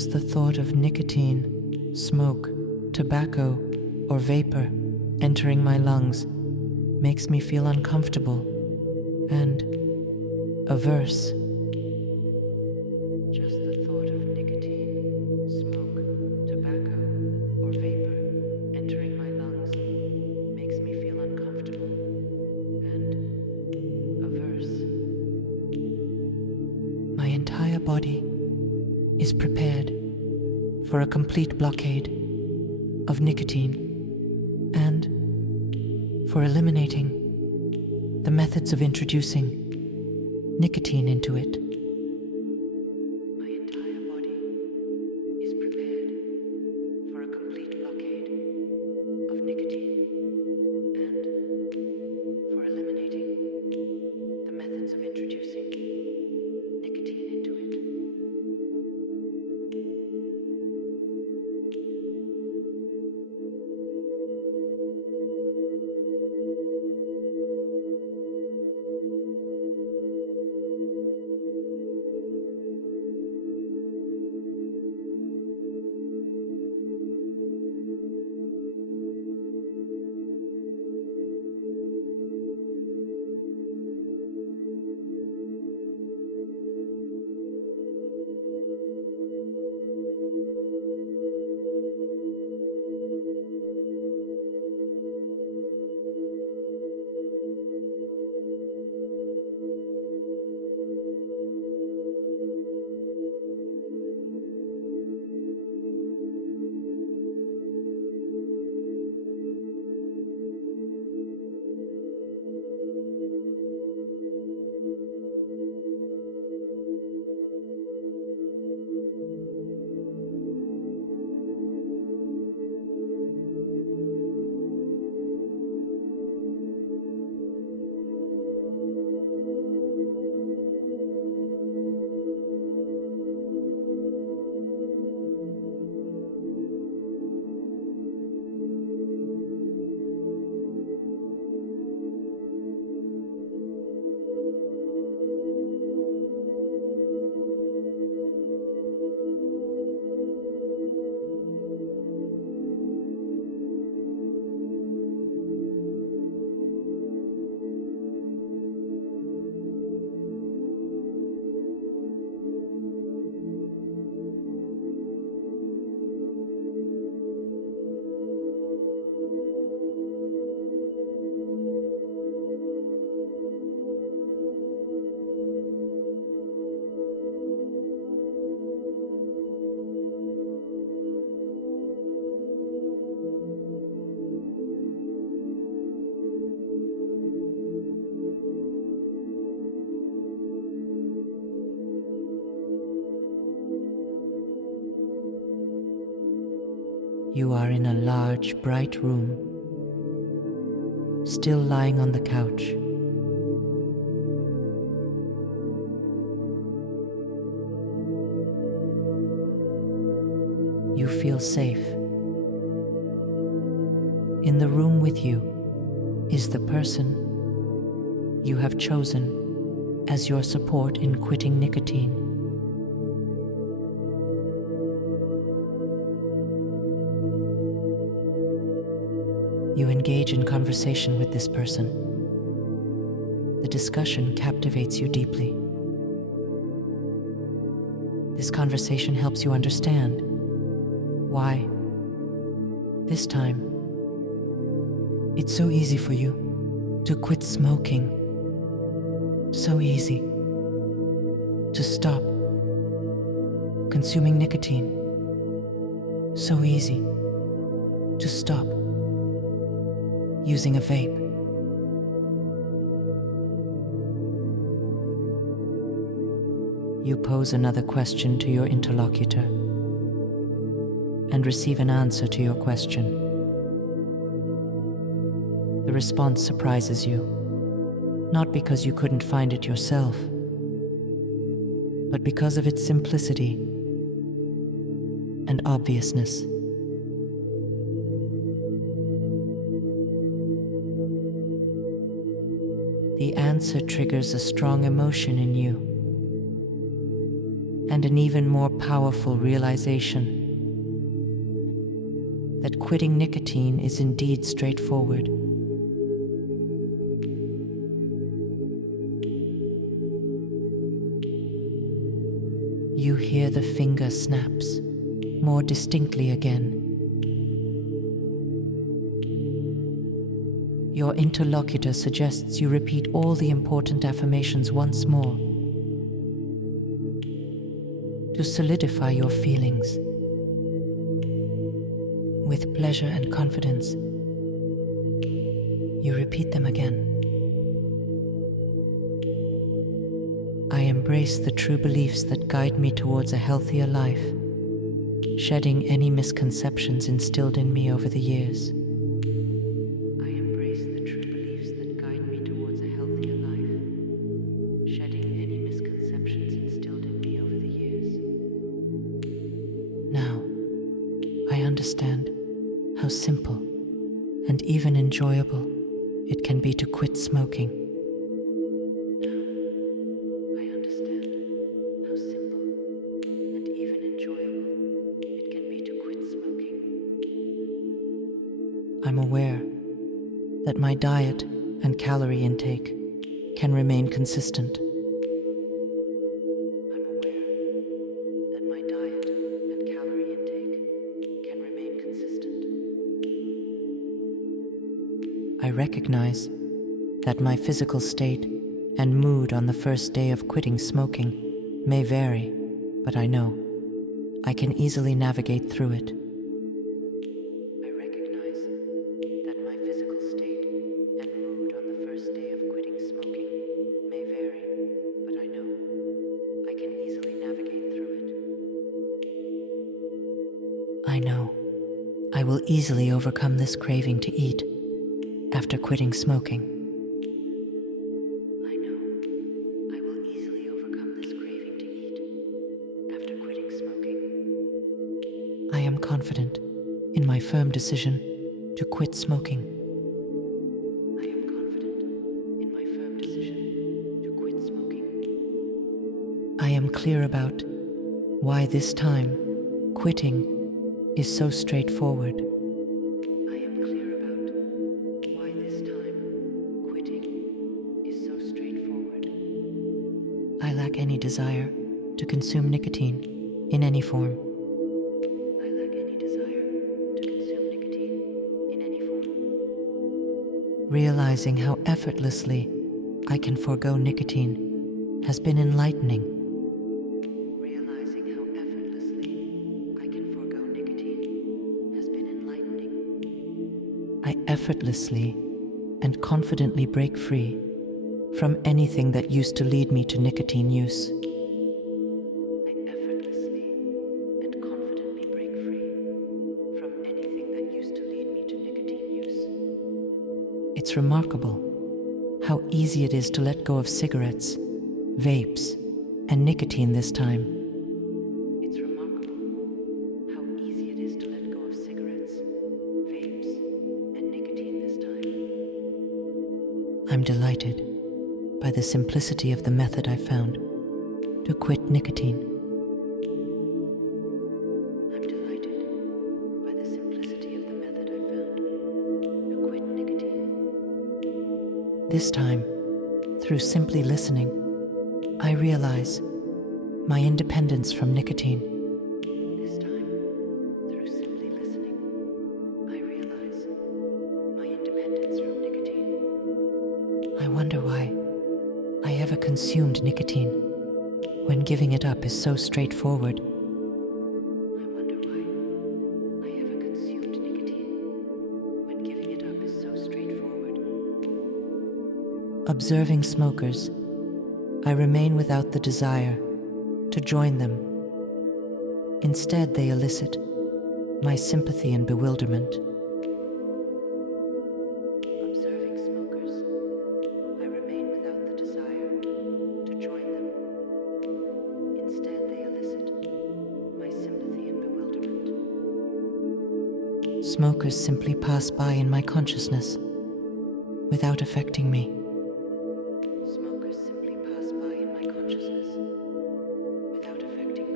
Just the thought of nicotine, smoke, tobacco, or vapor entering my lungs makes me feel uncomfortable and averse. Just the thought of nicotine, smoke, tobacco, or vapor entering my lungs makes me feel uncomfortable and averse. My entire body is prepared for a complete blockade of nicotine and for eliminating the methods of introducing nicotine into it. My entire body is prepared for a complete blockade of nicotine and for eliminating the methods of introducing nicotine into it. You are in a large, bright room, still lying on the couch. You feel safe. In the room with you is the person you have chosen as your support in quitting nicotine. You engage in conversation with this person. The discussion captivates you deeply. This conversation helps you understand why, this time, it's so easy for you to quit smoking. So easy to stop consuming nicotine. So easy to stop using a vape. You pose another question to your interlocutor and receive an answer to your question. The response surprises you, not because you couldn't find it yourself, but because of its simplicity and obviousness. The answer triggers a strong emotion in you, and an even more powerful realization that quitting nicotine is indeed straightforward. You hear the finger snaps more distinctly again. Your interlocutor suggests you repeat all the important affirmations once more to solidify your feelings. With pleasure and confidence, you repeat them again. I embrace the true beliefs that guide me towards a healthier life, shedding any misconceptions instilled in me over the years. I embrace the true beliefs that guide me towards a healthier life, shedding any misconceptions instilled in me over the years. Now, I understand how simple and even enjoyable it can be to quit smoking. I'm aware that my diet and calorie intake can remain consistent. I'm aware that my diet and calorie intake can remain consistent. I recognize that my physical state and mood on the first day of quitting smoking may vary, but I know I can easily navigate through it. I know I will easily overcome this craving to eat after quitting smoking. I know I will easily overcome this craving to eat after quitting smoking. I am confident in my firm decision to quit smoking. I am confident in my firm decision to quit smoking. I am clear about why this time quitting is so straightforward. I am clear about why this time quitting is so straightforward. I lack any desire to consume nicotine in any form. I lack any desire to consume nicotine in any form. Realizing how effortlessly I can forego nicotine has been enlightening. I effortlessly and confidently break free from anything that used to lead me to nicotine use. I effortlessly and confidently break free from anything that used to lead me to nicotine use. It's remarkable how easy it is to let go of cigarettes, vapes, and nicotine this time. It's remarkable how easy it is to let go of cigarettes, vapes, and nicotine this time. I'm delighted by the simplicity of the method I found to quit nicotine. I'm delighted by the simplicity of the method I found to quit nicotine. This time, through simply listening, I realize my independence from nicotine. This time, through simply listening, I realize my independence from nicotine. I wonder why I ever consumed nicotine when giving it up is so straightforward. I wonder why I ever consumed nicotine when giving it up is so straightforward. Observing smokers, I remain without the desire to join them. Instead, they elicit my sympathy and bewilderment. Observing smokers, I remain without the desire to join them. Instead, they elicit my sympathy and bewilderment. Smokers simply pass by in my consciousness without affecting me. Smokers simply pass by in my consciousness without affecting me.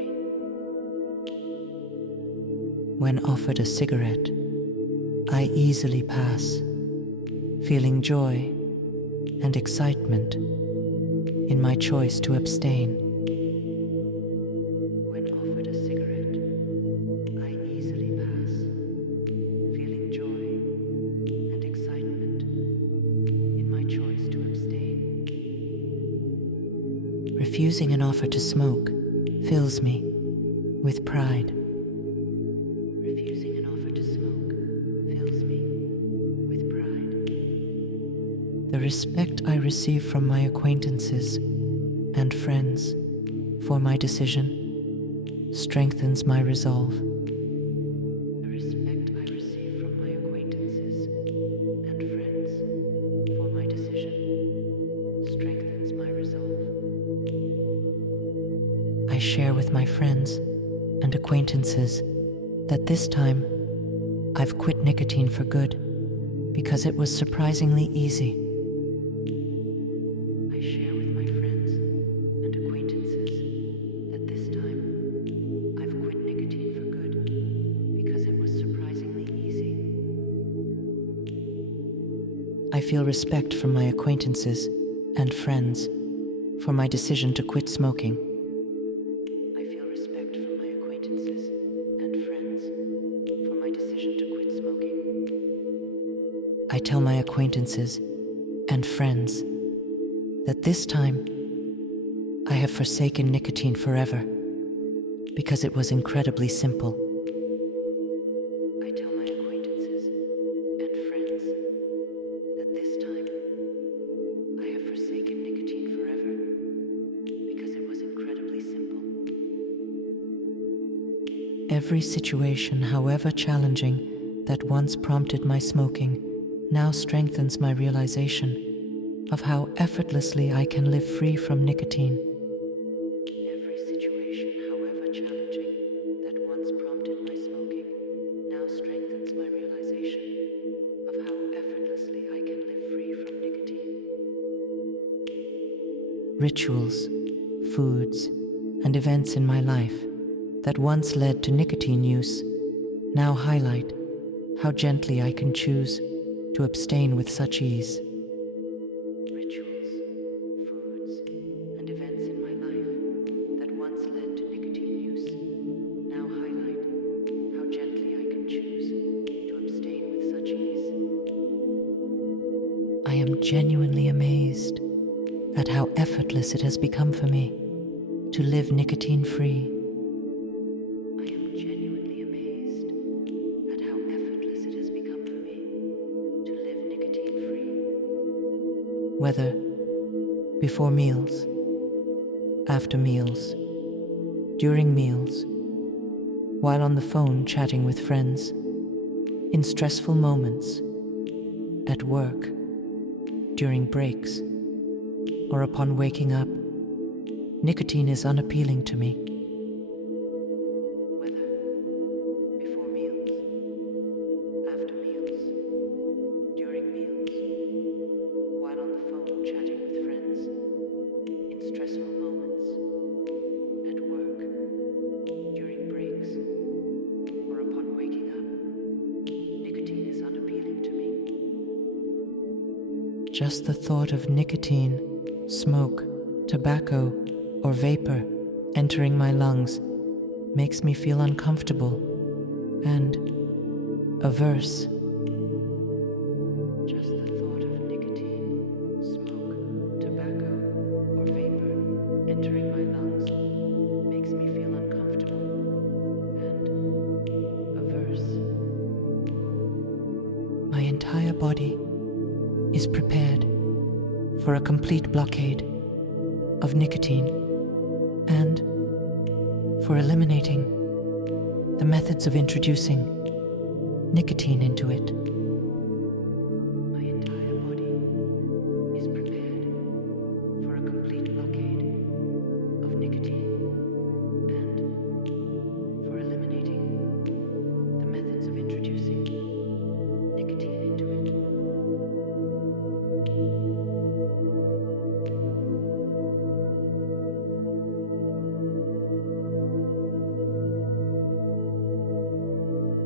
When offered a cigarette, I easily pass, feeling joy and excitement in my choice to abstain. When offered a cigarette, I easily pass, feeling joy and excitement in my choice to abstain. Refusing an offer to smoke fills me with pride. Refusing an offer to smoke fills me with pride. The respect I receive from my acquaintances and friends for my decision strengthens my resolve. The respect I receive from my acquaintances and friends for my decision strengthens my resolve. I share with my friends and acquaintances that this time I've quit nicotine for good because it was surprisingly easy. I share with my friends and acquaintances that this time I've quit nicotine for good because it was surprisingly easy. I feel respect from my acquaintances and friends for my decision to quit smoking. I feel respect from my acquaintances and friends for my decision to quit smoking. I tell my acquaintances and friends that this time I have forsaken nicotine forever because it was incredibly simple. I tell my acquaintances and friends that this time I have forsaken nicotine forever because it was incredibly simple. Every situation, however challenging, that once prompted my smoking now strengthens my realization of how effortlessly I can live free from nicotine. Every situation, however challenging, that once prompted my smoking now strengthens my realization of how effortlessly I can live free from nicotine. Rituals, foods, and events in my life that once led to nicotine use now highlight how gently I can choose to abstain with such ease. Rituals, foods, and events in my life that once led to nicotine use now highlight how gently I can choose to abstain with such ease. I am genuinely amazed at how effortless it has become for me to live nicotine-free. I am genuinely amazed at how effortless it has become for me to live nicotine-free. Whether before meals, after meals, during meals, while on the phone chatting with friends, in stressful moments, at work, during breaks, or upon waking up, nicotine is unappealing to me. Whether before meals, after meals, during meals, while on the phone chatting with friends, in stressful moments, at work, during breaks, or upon waking up, nicotine is unappealing to me. Just the thought of nicotine, smoke, tobacco, or vapor entering my lungs makes me feel uncomfortable and averse. Just the thought of nicotine, smoke, tobacco, or vapor entering my lungs makes me feel uncomfortable and averse. My entire body is prepared for a complete blockade of nicotine and for eliminating the methods of introducing nicotine into it. My entire body is prepared for a complete blockade of nicotine and for eliminating the methods of introducing nicotine into it.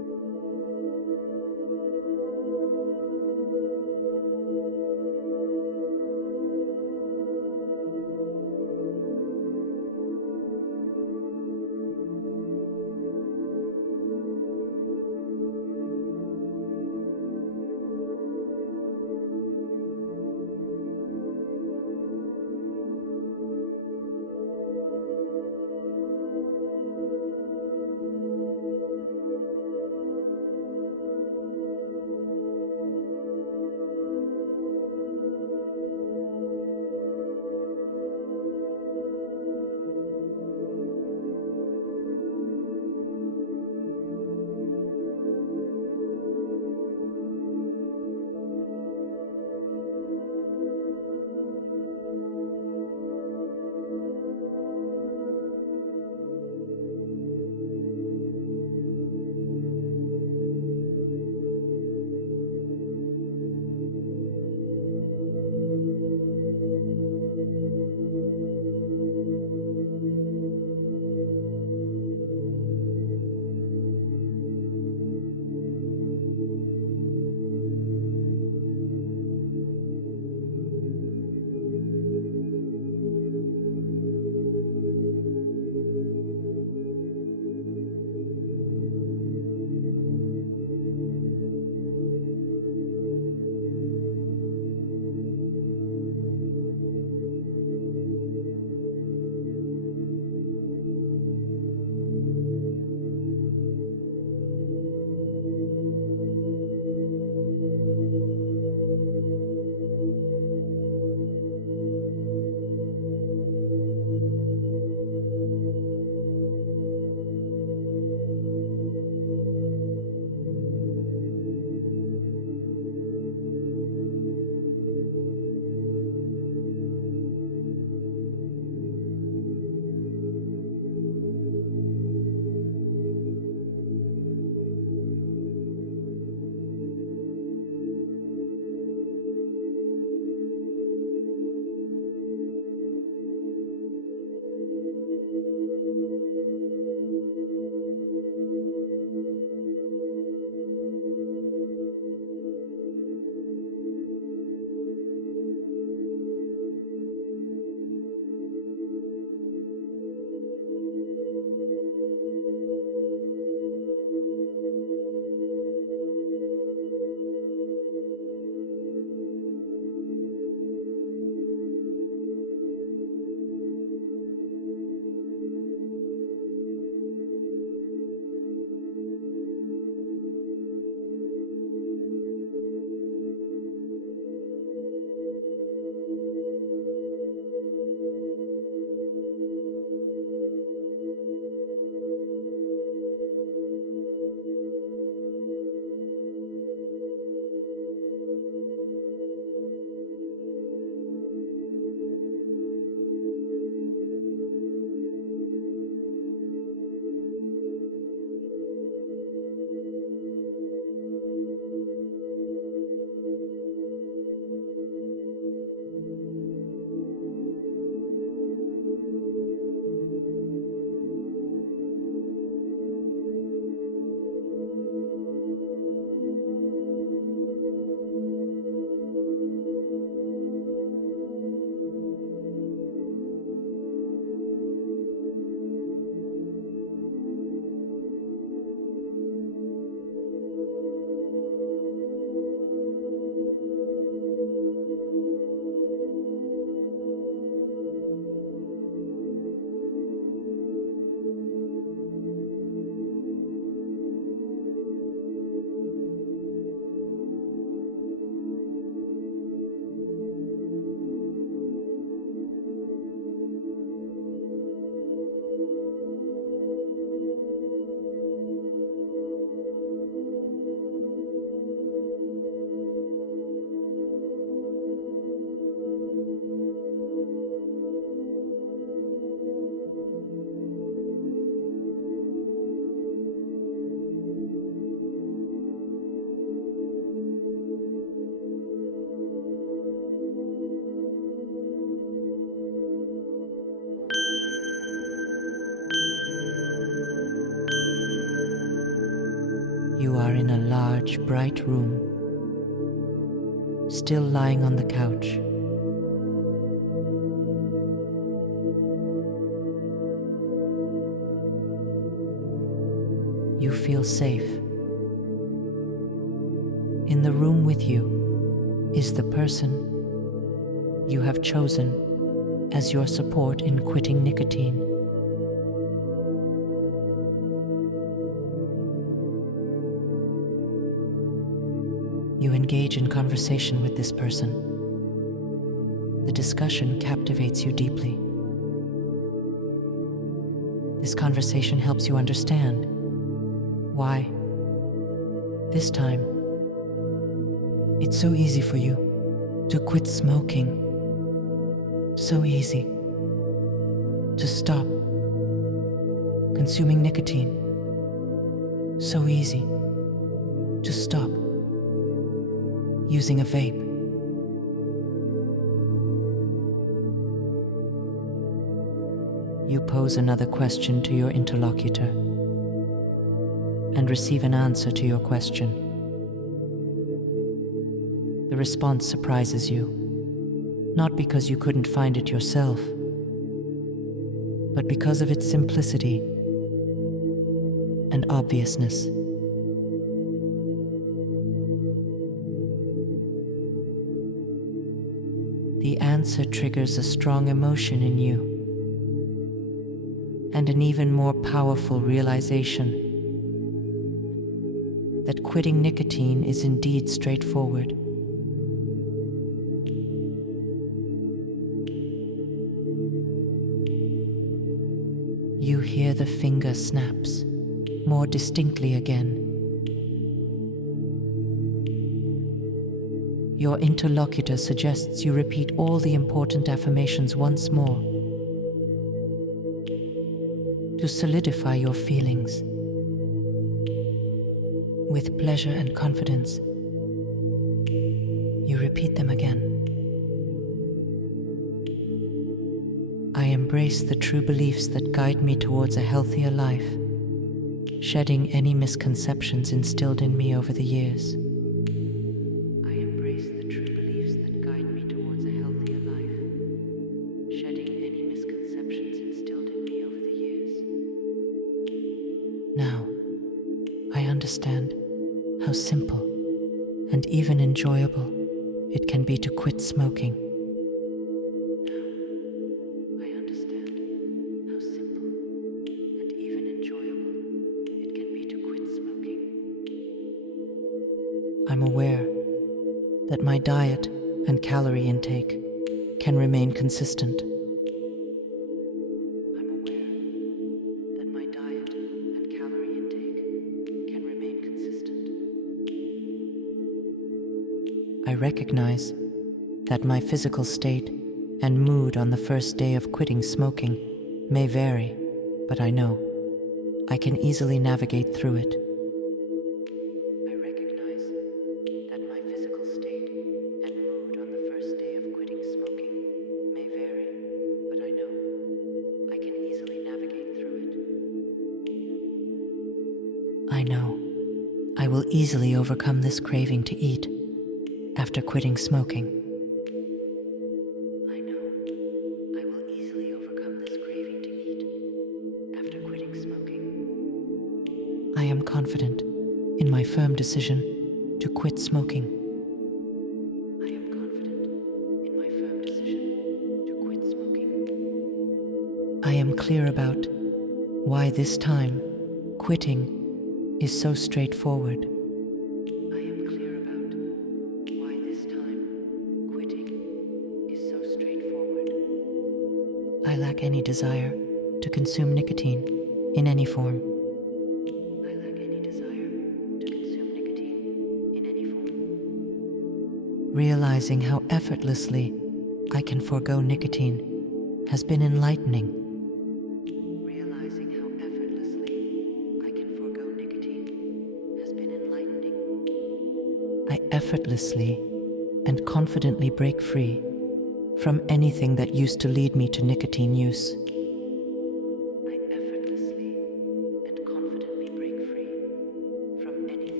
You are in a large, bright room, still lying on the couch. You feel safe. In the room with you is the person you have chosen as your support in quitting nicotine. You engage in conversation with this person. The discussion captivates you deeply. This conversation helps you understand why, this time, it's so easy for you to quit smoking. So easy to stop consuming nicotine. So easy to stop using a vape. You pose another question to your interlocutor and receive an answer to your question. The response surprises you, not because you couldn't find it yourself, but because of its simplicity and obviousness. The answer triggers a strong emotion in you and an even more powerful realization that quitting nicotine is indeed straightforward. You hear the finger snaps more distinctly again. Your interlocutor suggests you repeat all the important affirmations once more to solidify your feelings. With pleasure and confidence, you repeat them again. I embrace the true beliefs that guide me towards a healthier life, shedding any misconceptions instilled in me over the years. I embrace the true beliefs that guide me towards a healthier life, shedding any misconceptions instilled in me over the years. Now, I understand how simple and even enjoyable it can be to quit smoking. I'm aware that my diet and calorie intake can remain consistent. I'm aware that my diet and calorie intake can remain consistent. I recognize that my physical state and mood on the first day of quitting smoking may vary, but I know I can easily navigate through it. I know I will easily overcome this craving to eat after quitting smoking. I know I will easily overcome this craving to eat after quitting smoking. I am confident in my firm decision to quit smoking. I am confident in my firm decision to quit smoking. I am clear about why this time quitting is so straightforward. I am clear about why this time quitting is so straightforward. I lack any desire to consume nicotine in any form. I lack any desire to consume nicotine in any form. Realizing how effortlessly I can forego nicotine has been enlightening. I effortlessly and confidently break free from anything that used to lead me to nicotine use. I effortlessly and confidently break free from anything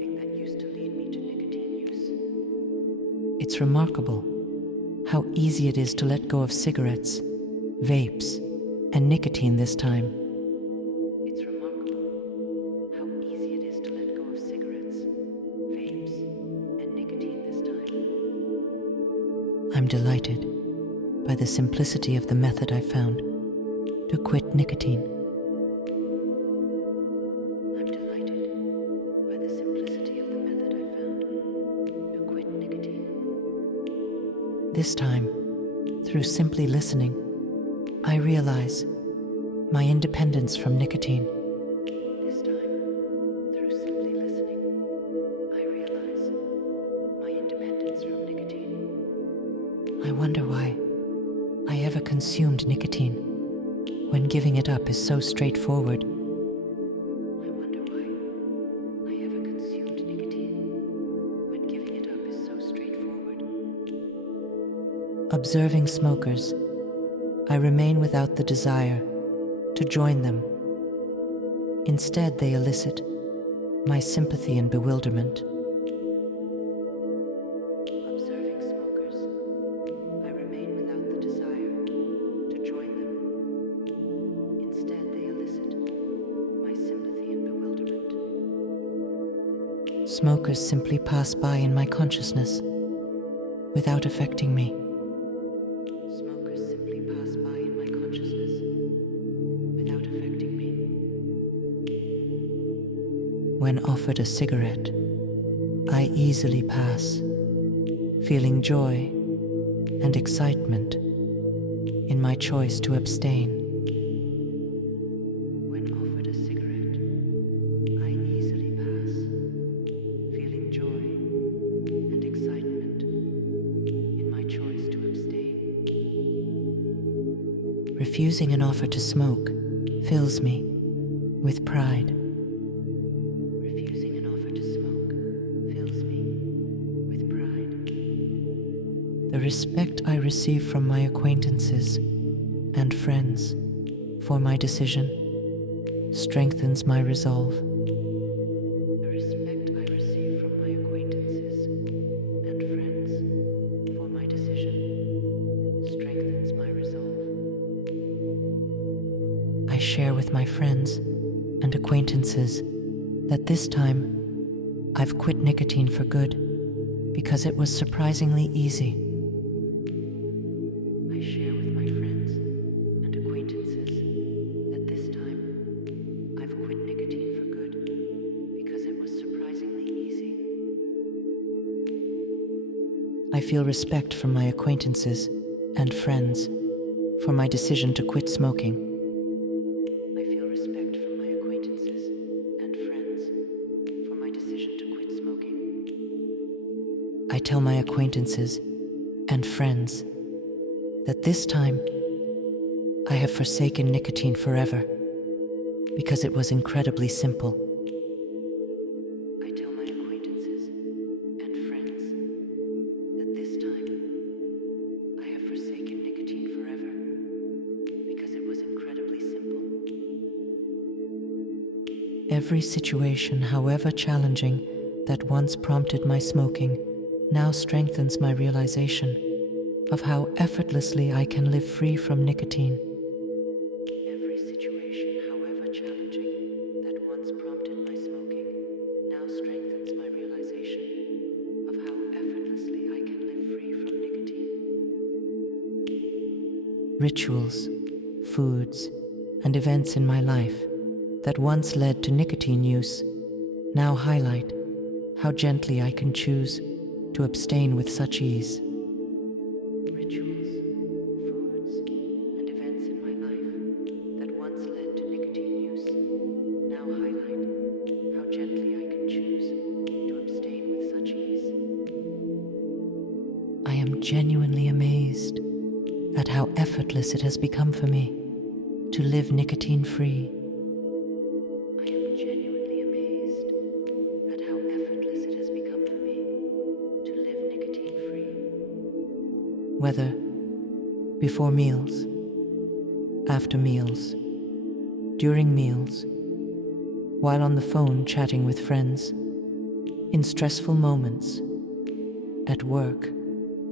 It's remarkable how easy it is to let go of cigarettes, vapes, and nicotine this time. It's remarkable how easy it is to let go of cigarettes, vapes, and nicotine this time. I'm delighted by the simplicity of the method I found to quit nicotine. I'm delighted by the simplicity of the method I found to quit nicotine. This time, through simply listening, I realize my independence from nicotine. This time, through simply listening, I realize my independence from nicotine. I wonder why I ever consumed nicotine when giving it up is so straightforward. I wonder why I ever consumed nicotine when giving it up is so straightforward. Observing smokers, I remain without the desire to join them. Instead, they elicit my sympathy and bewilderment. Observing smokers, I remain without the desire to join them. Instead, they elicit my sympathy and bewilderment. Smokers simply pass by in my consciousness without affecting me. Smokers simply pass by in my consciousness without affecting me. When offered a cigarette, I easily pass, feeling joy and excitement in my choice to abstain. When offered a cigarette, I easily pass, feeling joy and excitement in my choice to abstain. Refusing an offer to smoke fills me with pride. Refusing an offer to smoke fills me with pride. The respect I receive from my acquaintances and friends for my decision strengthens my resolve. The respect I receive from my acquaintances and friends for my decision strengthens my resolve. I share with my friends and acquaintances that this time I've quit nicotine for good because it was surprisingly easy. I share with my friends and acquaintances that this time I've quit nicotine for good because it was surprisingly easy. I feel respect from my acquaintances and friends for my decision to quit smoking. I feel respect from my acquaintances and friends for my decision to quit smoking. I tell my acquaintances and friends that this time I have forsaken nicotine forever because it was incredibly simple. I tell my acquaintances and friends that this time I have forsaken nicotine forever because it was incredibly simple. Every situation, however challenging, that once prompted my smoking now strengthens my realization of how effortlessly I can live free from nicotine. Every situation, however challenging, that once prompted my smoking now strengthens my realization of how effortlessly I can live free from nicotine. Rituals, foods, and events in my life that once led to nicotine use now highlight how gently I can choose to abstain with such ease. Rituals, foods, and events in my life that once led to nicotine use now highlight how gently I can choose to abstain with such ease. I am genuinely amazed at how effortless it has become for me to live nicotine-free. I am genuinely amazed at how effortless it has become for me to live nicotine-free. Whether before meals, after meals, during meals, while on the phone chatting with friends, in stressful moments, at work,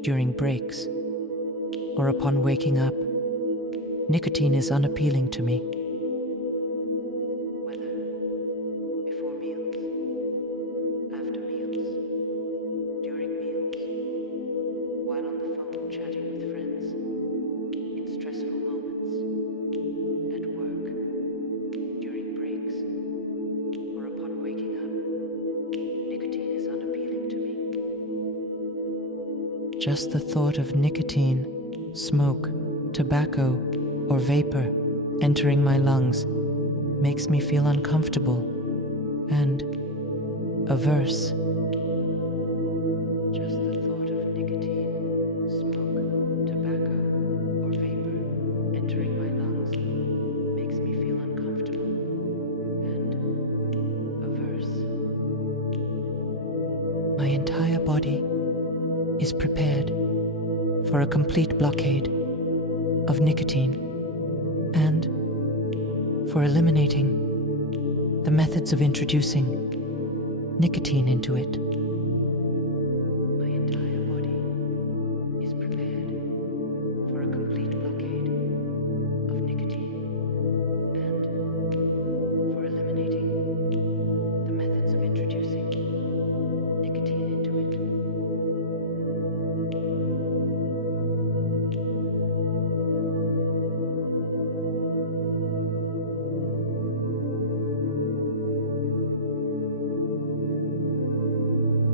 during breaks, or upon waking up, nicotine is unappealing to me. Whether before meals, after meals, during meals, while on the phone chatting with friends, in stressful moments, at work, during breaks, or upon waking up, nicotine is unappealing to me. Just the thought of nicotine, smoke, tobacco, or vapor entering my lungs makes me feel uncomfortable and averse. Just the thought of nicotine, smoke, tobacco, or vapor entering my lungs makes me feel uncomfortable and averse. My entire body is prepared for a complete blockade of nicotine and for eliminating the methods of introducing nicotine into it. My entire body is prepared for a complete blockade of nicotine and for eliminating the methods of introducing nicotine into it.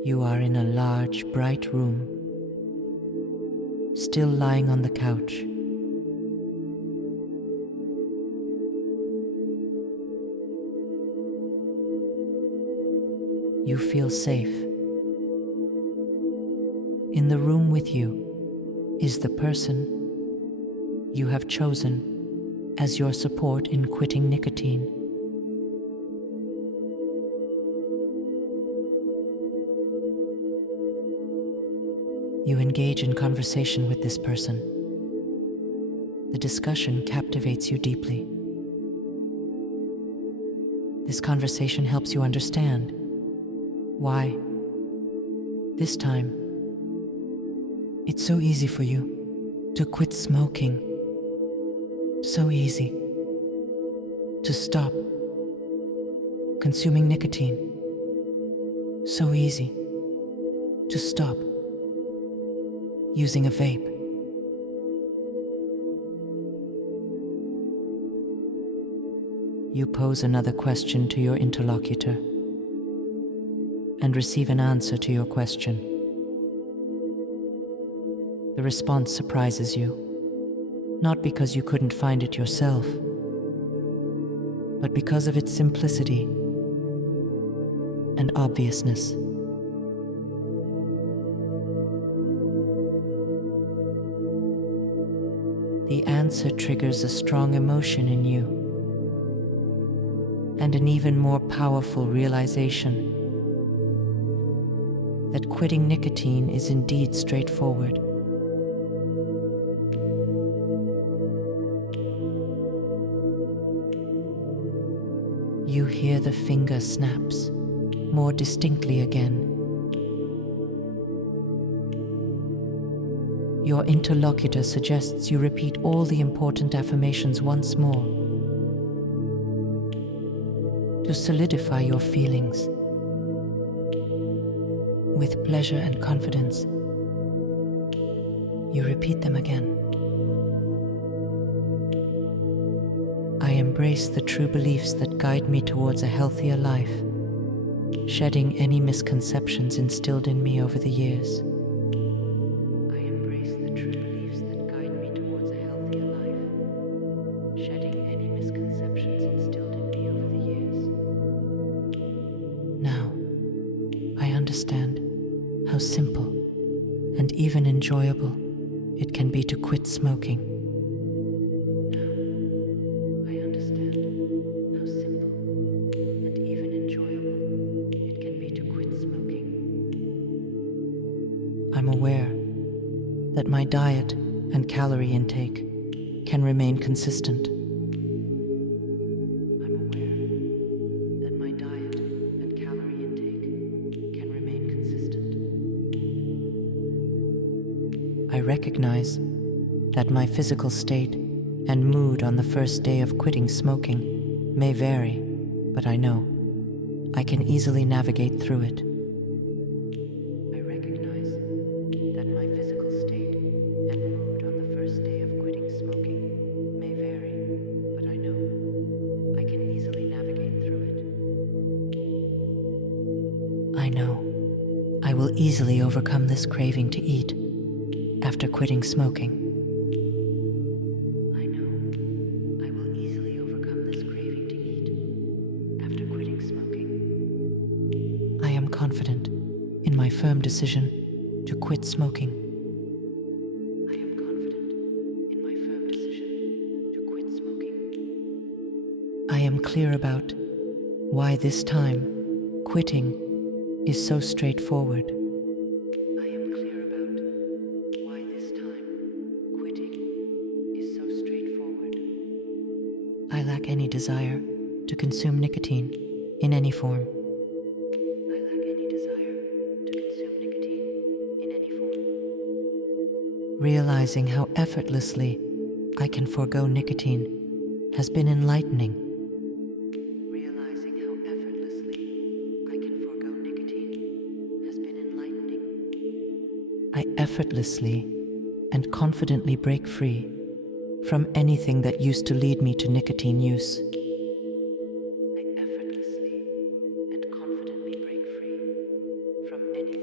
You are in a large, bright room, still lying on the couch. You feel safe. In the room with you is the person you have chosen as your support in quitting nicotine. You engage in conversation with this person. The discussion captivates you deeply. This conversation helps you understand why, this time, it's so easy for you to quit smoking. So easy to stop consuming nicotine. So easy to stop using a vape. You pose another question to your interlocutor and receive an answer to your question. The response surprises you, not because you couldn't find it yourself, but because of its simplicity and obviousness. The answer triggers a strong emotion in you and an even more powerful realization that quitting nicotine is indeed straightforward. You hear the finger snaps more distinctly again. Your interlocutor suggests you repeat all the important affirmations once more to solidify your feelings. With pleasure and confidence, you repeat them again. I embrace the true beliefs that guide me towards a healthier life, shedding any misconceptions instilled in me over the years. I embrace the true beliefs that guide me towards a healthier life, shedding any misconceptions instilled in me over the years. Now, I understand how simple and even enjoyable it can be to quit smoking. Now, I understand how simple and even enjoyable it can be to quit smoking. I'm aware that my diet and calorie intake can remain consistent. I'm aware that my diet and calorie intake can remain consistent. I recognize that my physical state and mood on the first day of quitting smoking may vary, but I know I can easily navigate through it. I recognize that my physical state and mood on the first day of quitting smoking may vary, but I know I can easily navigate through it. I know I will easily overcome this craving to eat after quitting smoking. I know I will easily overcome this craving to eat after quitting smoking. I am confident in my firm decision to quit smoking. I am confident in my firm decision to quit smoking. I am clear about why this time quitting is so straightforward. I am clear about why this time quitting is so straightforward. I lack any desire to consume nicotine in any form. I lack any desire to consume nicotine in any form. Realizing how effortlessly I can forego nicotine has been enlightening. Realizing how effortlessly I can forego nicotine has been enlightening. I effortlessly and confidently break free from anything that used to lead me to nicotine use. I effortlessly and confidently break free from anything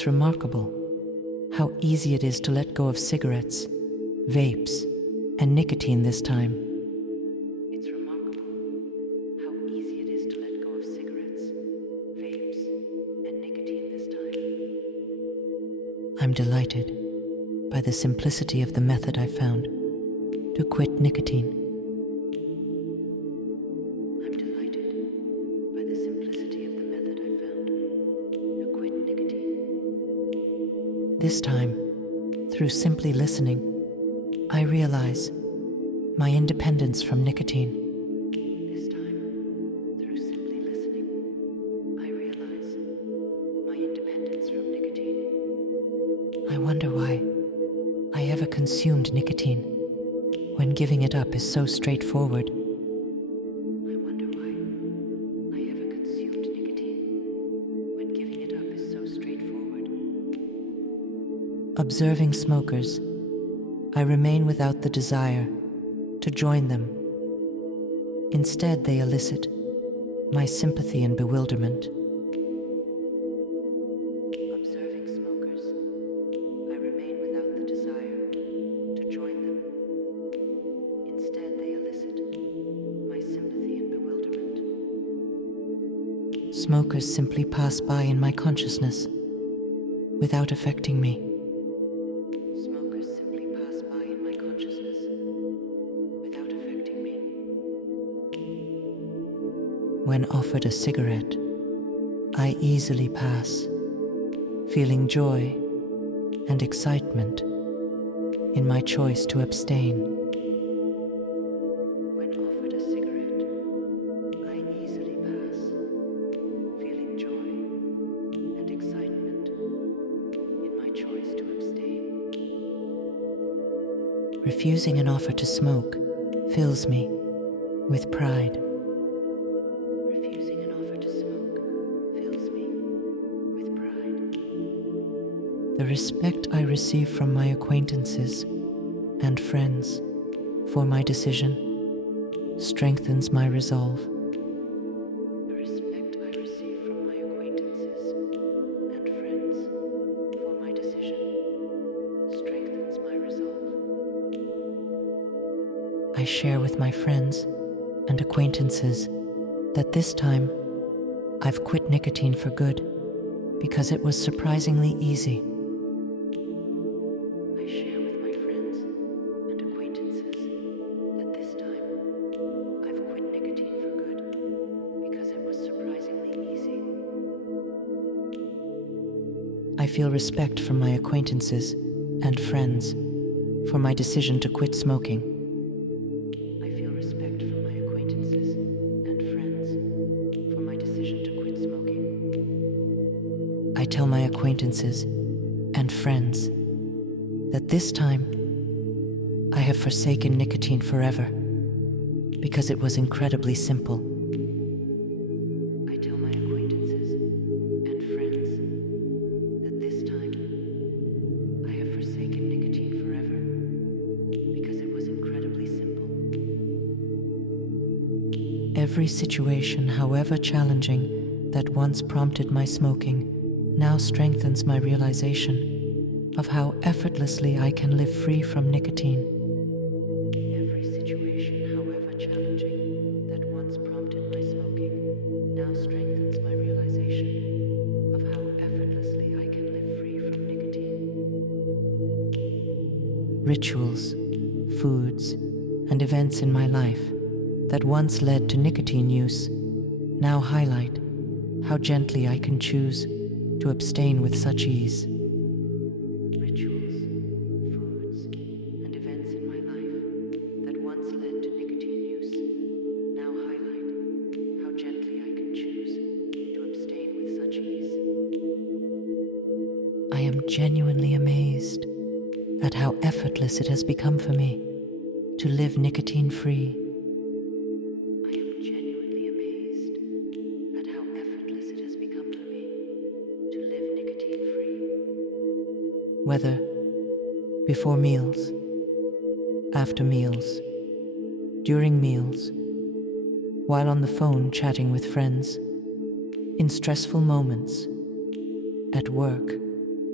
It's remarkable how easy it is to let go of cigarettes, vapes, and nicotine this time. It's remarkable how easy it is to let go of cigarettes, vapes, and nicotine this time. I'm delighted by the simplicity of the method I found to quit nicotine. I'm delighted by the simplicity of the method I found to quit nicotine. This time, through simply listening, I realize my independence from nicotine. This time, through simply listening, I realize my independence from nicotine. I wonder why I ever consumed nicotine when giving it up is so straightforward. I wonder why I ever consumed nicotine when giving it up is so straightforward. Observing smokers, I remain without the desire to join them. Instead, they elicit my sympathy and bewilderment. Observing smokers, I remain without the desire to join them. Instead, they elicit my sympathy and bewilderment. Smokers simply pass by in my consciousness without affecting me. Smokers simply pass by in my consciousness without affecting me. When offered a cigarette, I easily pass, feeling joy and excitement in my choice to abstain. When offered a cigarette, I easily pass, feeling joy and excitement in my choice to abstain. Refusing an offer to smoke fills me with pride. Refusing an offer to smoke fills me with pride. The respect I receive from my acquaintances and friends for my decision strengthens my resolve. The respect I receive from my acquaintances and friends for my decision strengthens my resolve. I share with my friends and acquaintances that this time I've quit nicotine for good because it was surprisingly easy. I share with my friends and acquaintances that this time I've quit nicotine for good because it was surprisingly easy. I feel respect from my acquaintances and friends for my decision to quit smoking. I feel respect from my acquaintances and friends for my decision to quit smoking. I tell my acquaintances and friends that this time I have forsaken nicotine forever because it was incredibly simple. I tell my acquaintances and friends that this time I have forsaken nicotine forever because it was incredibly simple. Every situation, however challenging, that once prompted my smoking now strengthens my realization of how effortlessly I can live free from nicotine. Every situation, however challenging, that once prompted my smoking now strengthens my realization of how effortlessly I can live free from nicotine. Rituals, foods, and events in my life that once led to nicotine use now highlight how gently I can choose to abstain with such ease. Rituals, foods, and events in my life that once led to nicotine use now highlight how gently I can choose to abstain with such ease. I am genuinely amazed at how effortless it has become for me to live nicotine-free. I am genuinely amazed at how effortless it has become for me to live nicotine-free. Whether before meals, after meals, during meals, while on the phone chatting with friends, in stressful moments, at work,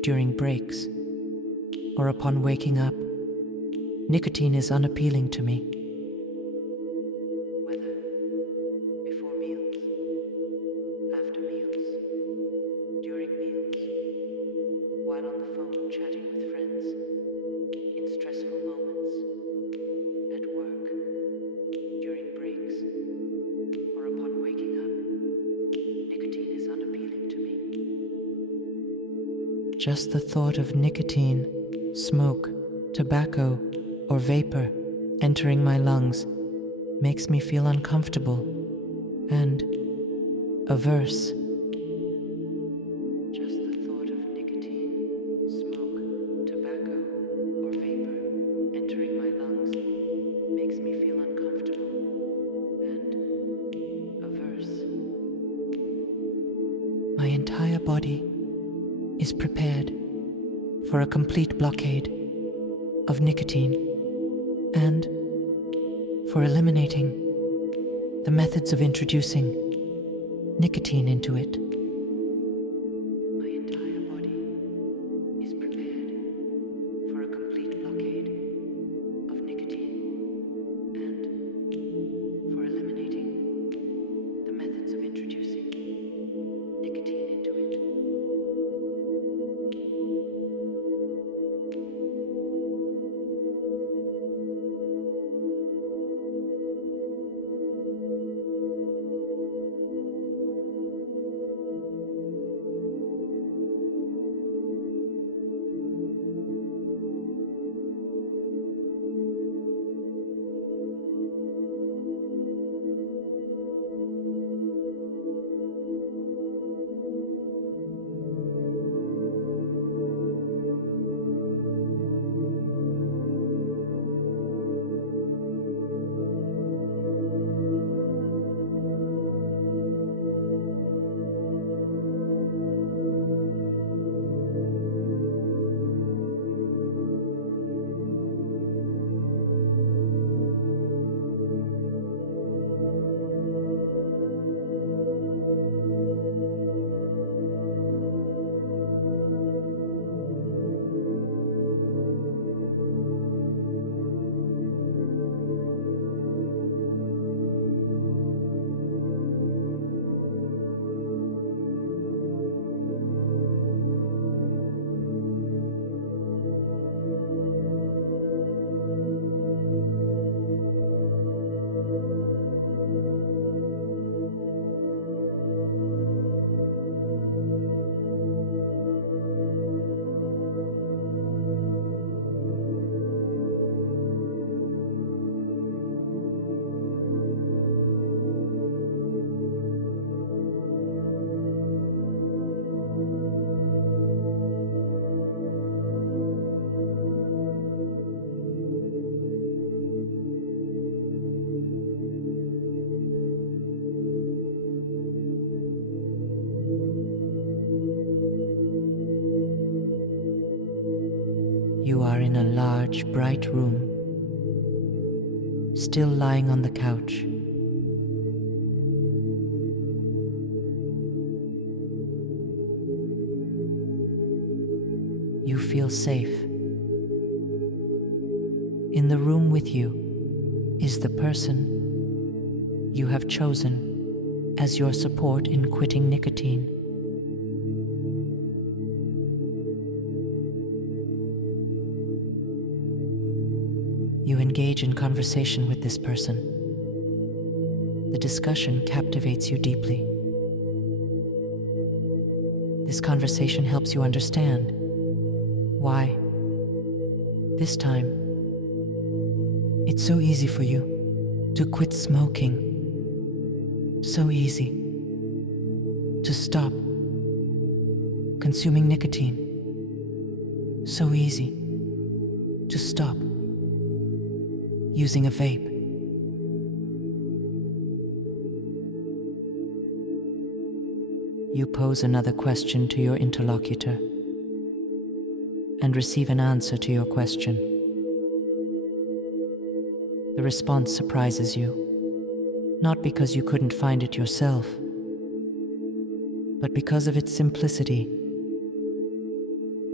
during breaks, or upon waking up, nicotine is unappealing to me. Whether before meals, after meals, during meals, while on the phone chatting with friends, in stressful moments, at work, during breaks, or upon waking up, nicotine is unappealing to me. Just the thought of nicotine, smoke, tobacco, or vapor entering my lungs makes me feel uncomfortable and averse. Just the thought of nicotine, smoke, tobacco, or vapor entering my lungs makes me feel uncomfortable and averse. My entire body is prepared for a complete blockade of nicotine and for eliminating the methods of introducing nicotine into it. My entire body is prepared for a complete blockade of nicotine and for eliminating the methods of introducing nicotine into it. You are in a large, bright room, still lying on the couch. You feel safe. In the room with you is the person you have chosen as your support in quitting nicotine. You engage in conversation with this person. The discussion captivates you deeply. This conversation helps you understand why, this time, it's so easy for you to quit smoking. So easy to stop consuming nicotine. So easy to stop using a vape. You pose another question to your interlocutor and receive an answer to your question. The response surprises you, not because you couldn't find it yourself, but because of its simplicity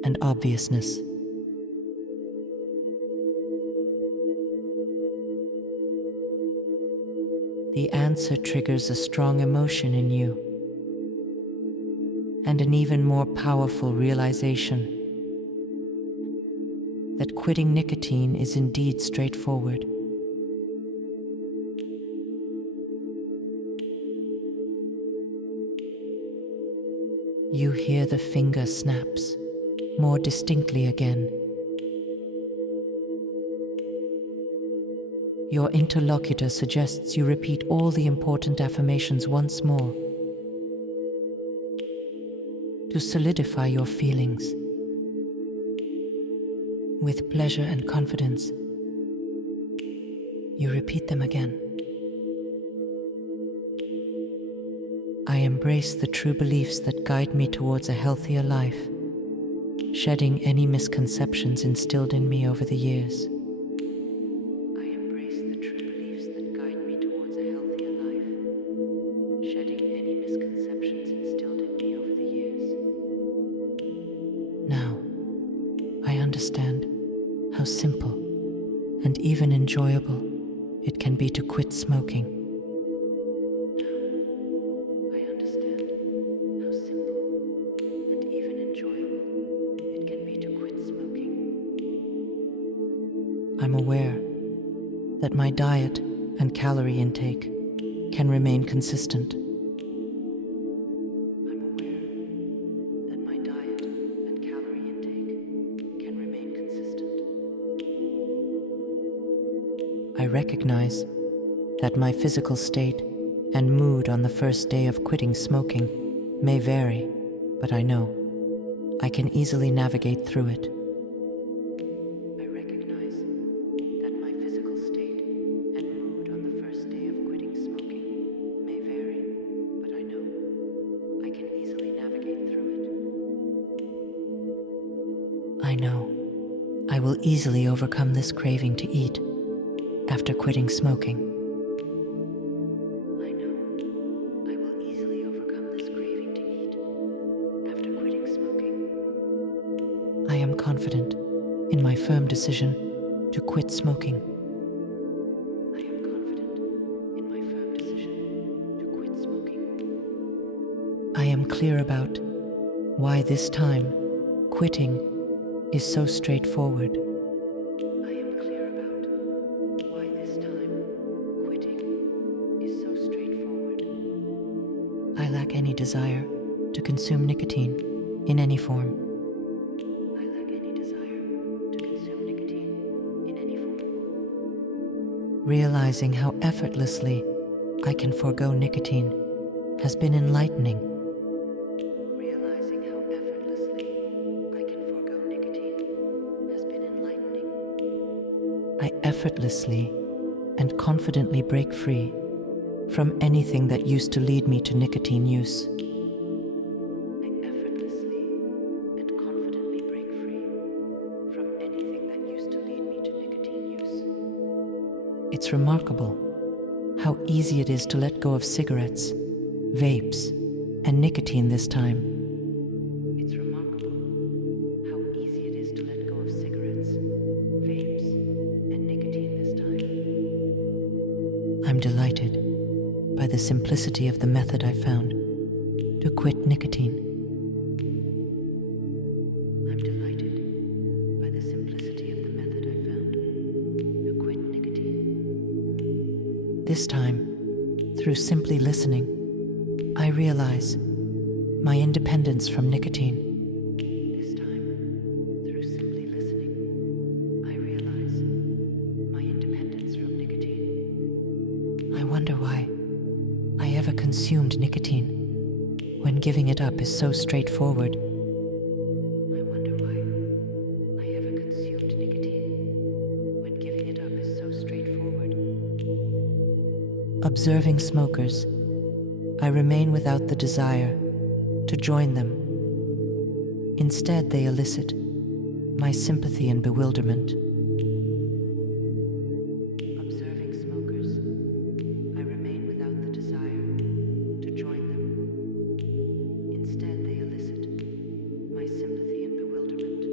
and obviousness. The answer triggers a strong emotion in you and an even more powerful realization that quitting nicotine is indeed straightforward. You hear the finger snaps more distinctly again. Your interlocutor suggests you repeat all the important affirmations once more to solidify your feelings. With pleasure and confidence, you repeat them again. I embrace the true beliefs that guide me towards a healthier life, shedding any misconceptions instilled in me over the years. I embrace the true beliefs that guide me towards a healthier life, shedding any misconceptions instilled in me over the years. Now, I understand how simple and even enjoyable it can be to quit smoking. I'm aware that my diet and calorie intake can remain consistent. I'm aware that my diet and calorie intake can remain consistent. I recognize that my physical state and mood on the first day of quitting smoking may vary, but I know I can easily navigate through it. I know I will easily overcome this craving to eat after quitting smoking. I know I will easily overcome this craving to eat after quitting smoking. I am confident in my firm decision to quit smoking. I am confident in my firm decision to quit smoking. I am clear about why this time quitting is so straightforward. I am clear about why this time quitting is so straightforward. I lack any desire to consume nicotine in any form. I lack any desire to consume nicotine in any form. Realizing how effortlessly I can forego nicotine has been enlightening. I effortlessly and confidently break free from anything that used to lead me to nicotine use. I effortlessly and confidently break free from anything that used to lead me to nicotine use. It's remarkable how easy it is to let go of cigarettes, vapes, and nicotine this time. It's remarkable how easy it is to let go of cigarettes, vapes, and nicotine this time. I'm delighted by the simplicity of the method I found to quit nicotine. I'm delighted by the simplicity of the method I found to quit nicotine. This time, through simply listening, I realize my independence from nicotine. This time, through simply listening, I realize my independence from nicotine. I wonder why I ever consumed nicotine when giving it up is so straightforward. I wonder why I ever consumed nicotine when giving it up is so straightforward. Observing smokers, I remain without the desire to join them. Instead, they elicit my sympathy and bewilderment. Observing smokers, I remain without the desire to join them. Instead, they elicit my sympathy and bewilderment.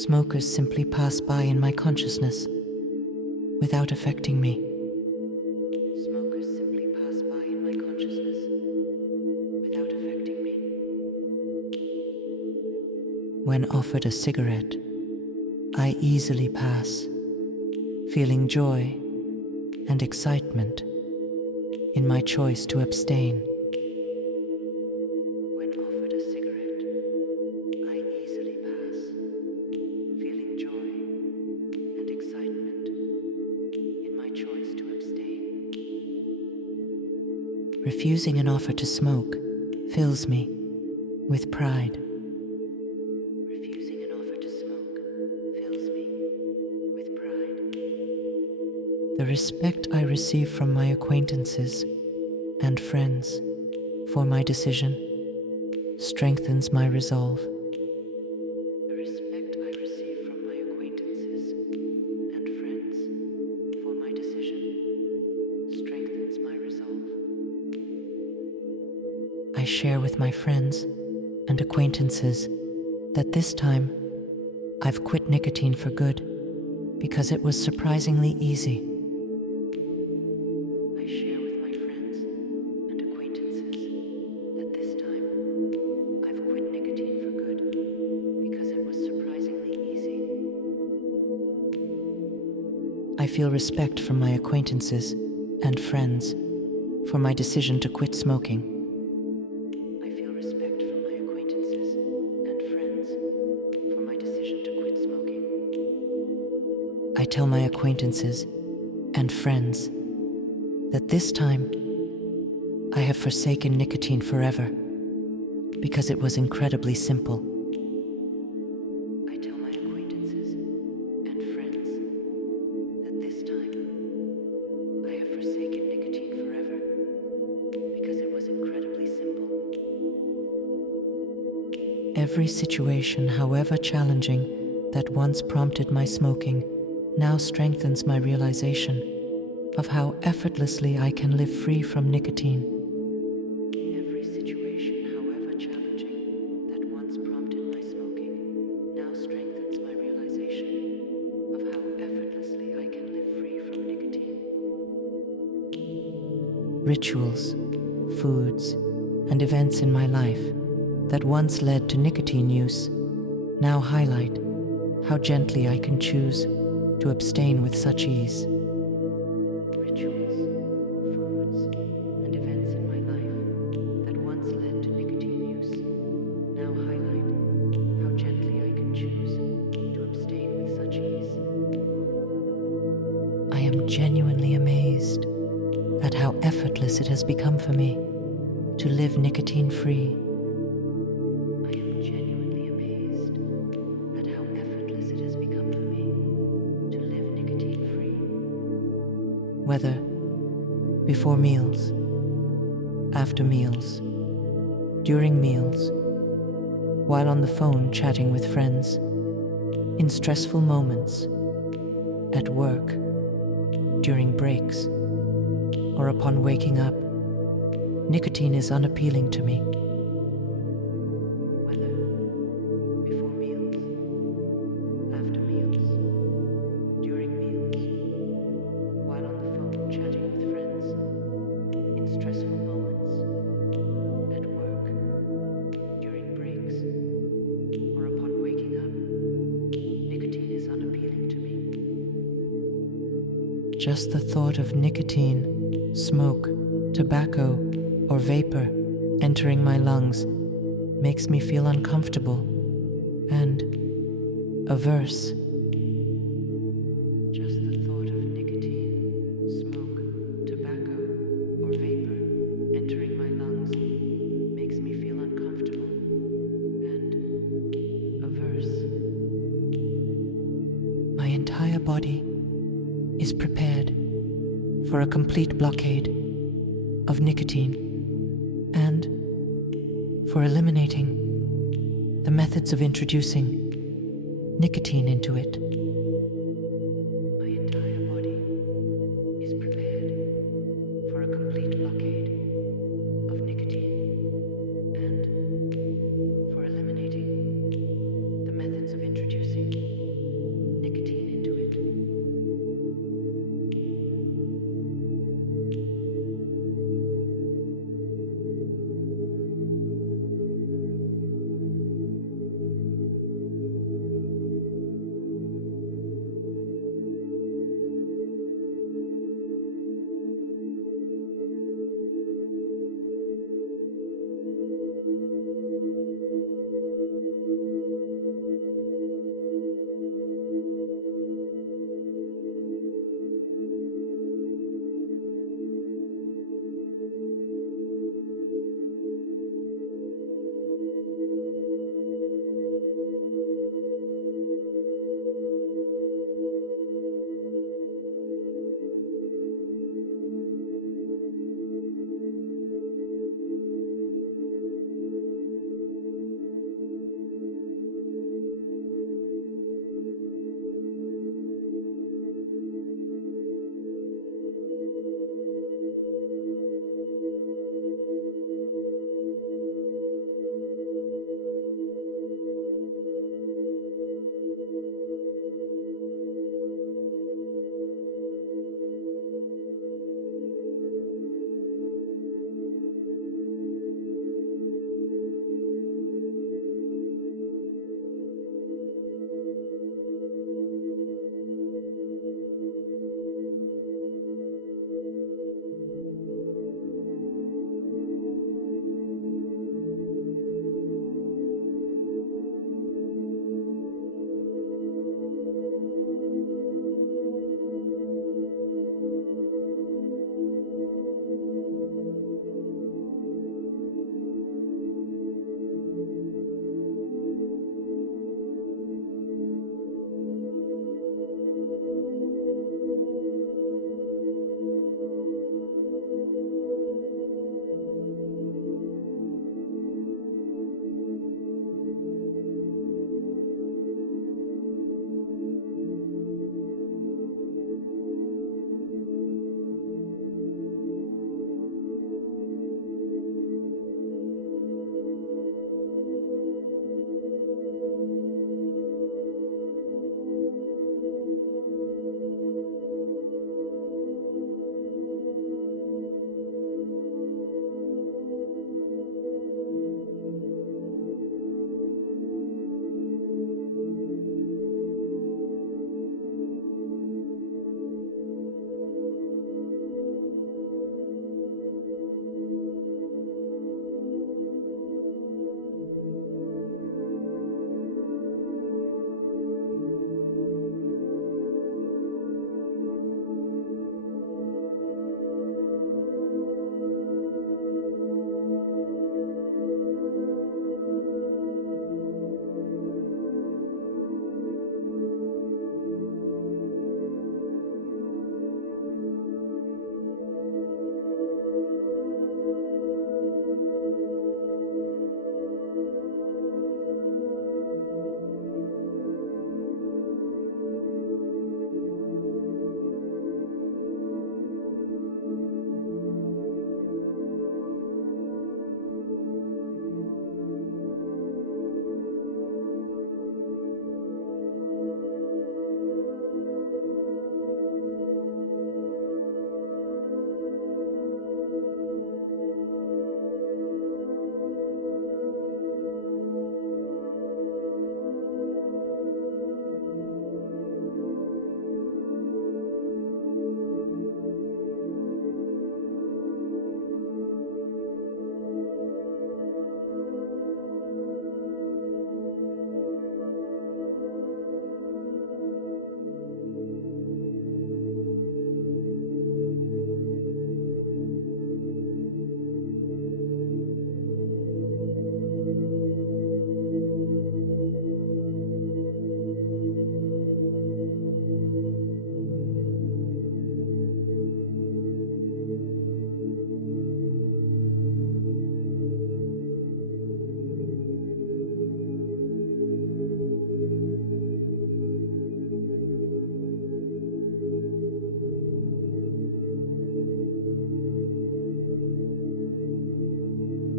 Smokers simply pass by in my consciousness without affecting me. Smokers simply pass by in my consciousness without affecting me. When offered a cigarette, I easily pass, feeling joy and excitement in my choice to abstain. When offered a cigarette, I easily pass, feeling joy and excitement in my choice to abstain. Refusing an offer to smoke fills me with pride. Refusing an offer to smoke fills me with pride. The respect I receive from my acquaintances and friends for my decision strengthens my resolve. The respect I receive from my acquaintances and friends for my decision strengthens my resolve. I share with my friends and acquaintances that this time I've quit nicotine for good because it was surprisingly easy. I share with my friends and acquaintances that this time I've quit nicotine for good because it was surprisingly easy. I feel respect from my acquaintances and friends for my decision to quit smoking. I feel respect from my acquaintances and friends for my decision to quit smoking. I tell my acquaintances and friends that this time I have forsaken nicotine forever because it was incredibly simple. I tell my acquaintances and friends that this time I have forsaken nicotine forever because it was incredibly simple. Every situation, however challenging, that once prompted my smoking now strengthens my realization of how effortlessly I can live free from nicotine. Every situation, however challenging, that once prompted my smoking now strengthens my realization of how effortlessly I can live free from nicotine. Rituals, foods, and events in my life that once led to nicotine use now highlight how gently I can choose to abstain with such ease. Rituals, foods, and events in my life that once led to nicotine use now highlight how gently I can choose to abstain with such ease. I am genuinely amazed at how effortless it has become for me to live nicotine-free. I am genuinely amazed at how effortless it has become for me to live nicotine-free. Whether before meals, after meals, during meals, while on the phone chatting with friends, in stressful moments, at work, during breaks, or upon waking up, nicotine is unappealing to me. Whether before meals, after meals, during meals, while on the phone chatting with friends, in stressful moments, at work, during breaks, or upon waking up, nicotine is unappealing to me. Just the thought of nicotine, smoke, tobacco, or vapor entering my lungs makes me feel uncomfortable and averse. Just the thought of nicotine, smoke, tobacco, or vapor entering my lungs makes me feel uncomfortable and averse. My entire body is prepared for a complete blockade of nicotine and for eliminating the methods of introducing nicotine into it. My entire body is prepared for a complete blockade of nicotine and for eliminating the methods of introducing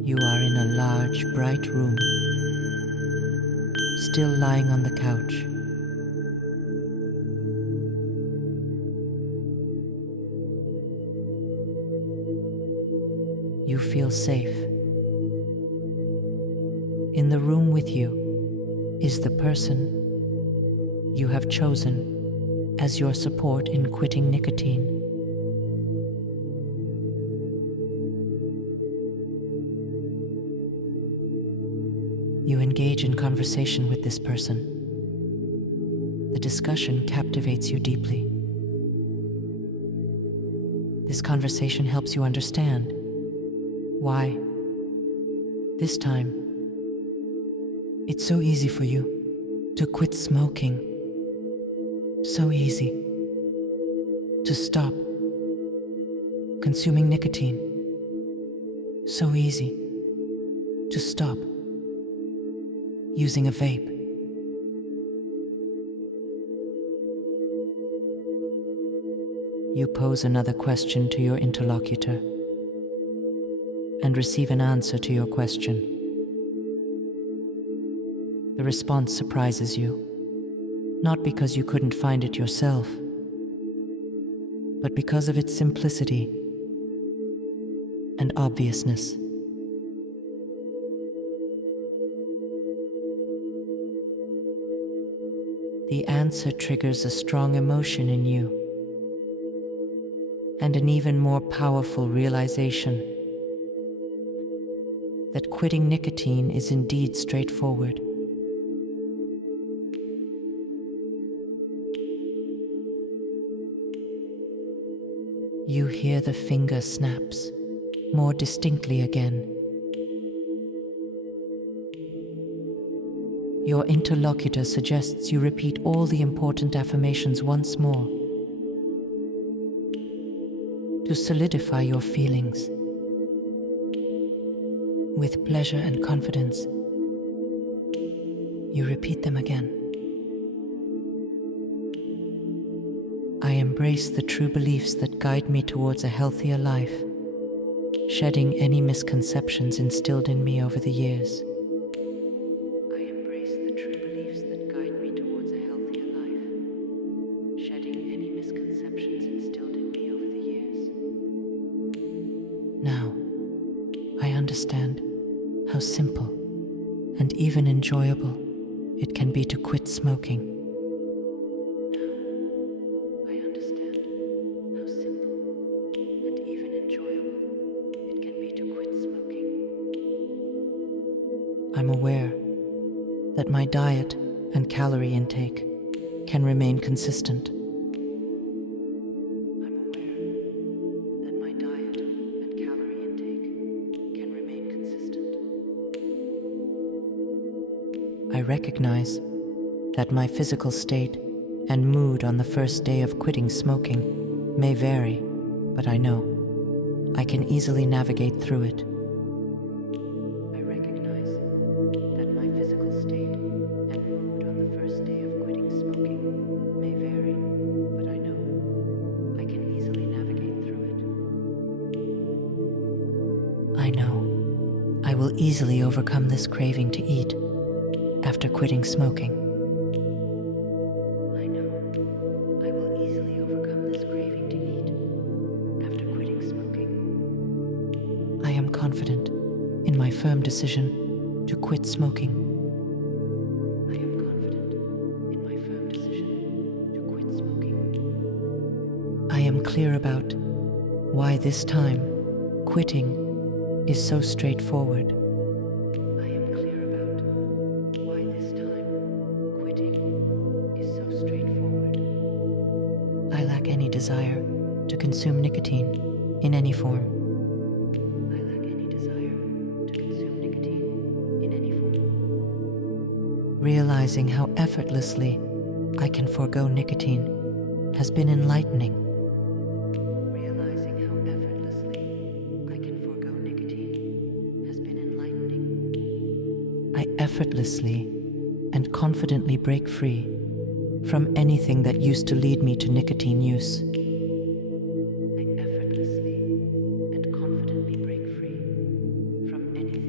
You are in a large, bright room, still lying on the couch. You feel safe. In the room with you is the person you have chosen as your support in quitting nicotine. You engage in conversation with this person. The discussion captivates you deeply. This conversation helps you understand why, this time, it's so easy for you to quit smoking. So easy to stop consuming nicotine. So easy to stop using a vape. You pose another question to your interlocutor and receive an answer to your question. The response surprises you, not because you couldn't find it yourself, but because of its simplicity and obviousness. The answer triggers a strong emotion in you and an even more powerful realization that quitting nicotine is indeed straightforward. You hear the finger snaps more distinctly again. Your interlocutor suggests you repeat all the important affirmations once more to solidify your feelings. With pleasure and confidence, you repeat them again. I embrace the true beliefs that guide me towards a healthier life, shedding any misconceptions instilled in me over the years. I embrace the true beliefs that guide me towards a healthier life, shedding any misconceptions instilled in me over the years. Now, I understand how simple and even enjoyable it can be to quit smoking. I'm aware that my diet and calorie intake can remain consistent. I'm aware that my diet and calorie intake can remain consistent. I recognize that my physical state and mood on the first day of quitting smoking may vary, but I know I can easily navigate through it. I know I will easily overcome this craving to eat after quitting smoking. I know I will easily overcome this craving to eat after quitting smoking. I am confident in my firm decision to quit smoking. I am confident in my firm decision to quit smoking. I am clear about why this time quitting is so straightforward. I am clear about why this time quitting is so straightforward. I lack any desire to consume nicotine in any form. I lack any desire to consume nicotine in any form. Realizing how effortlessly I can forego nicotine has been enlightening. I effortlessly and confidently break free from anything that used to lead me to nicotine use. I effortlessly and confidently break free from anything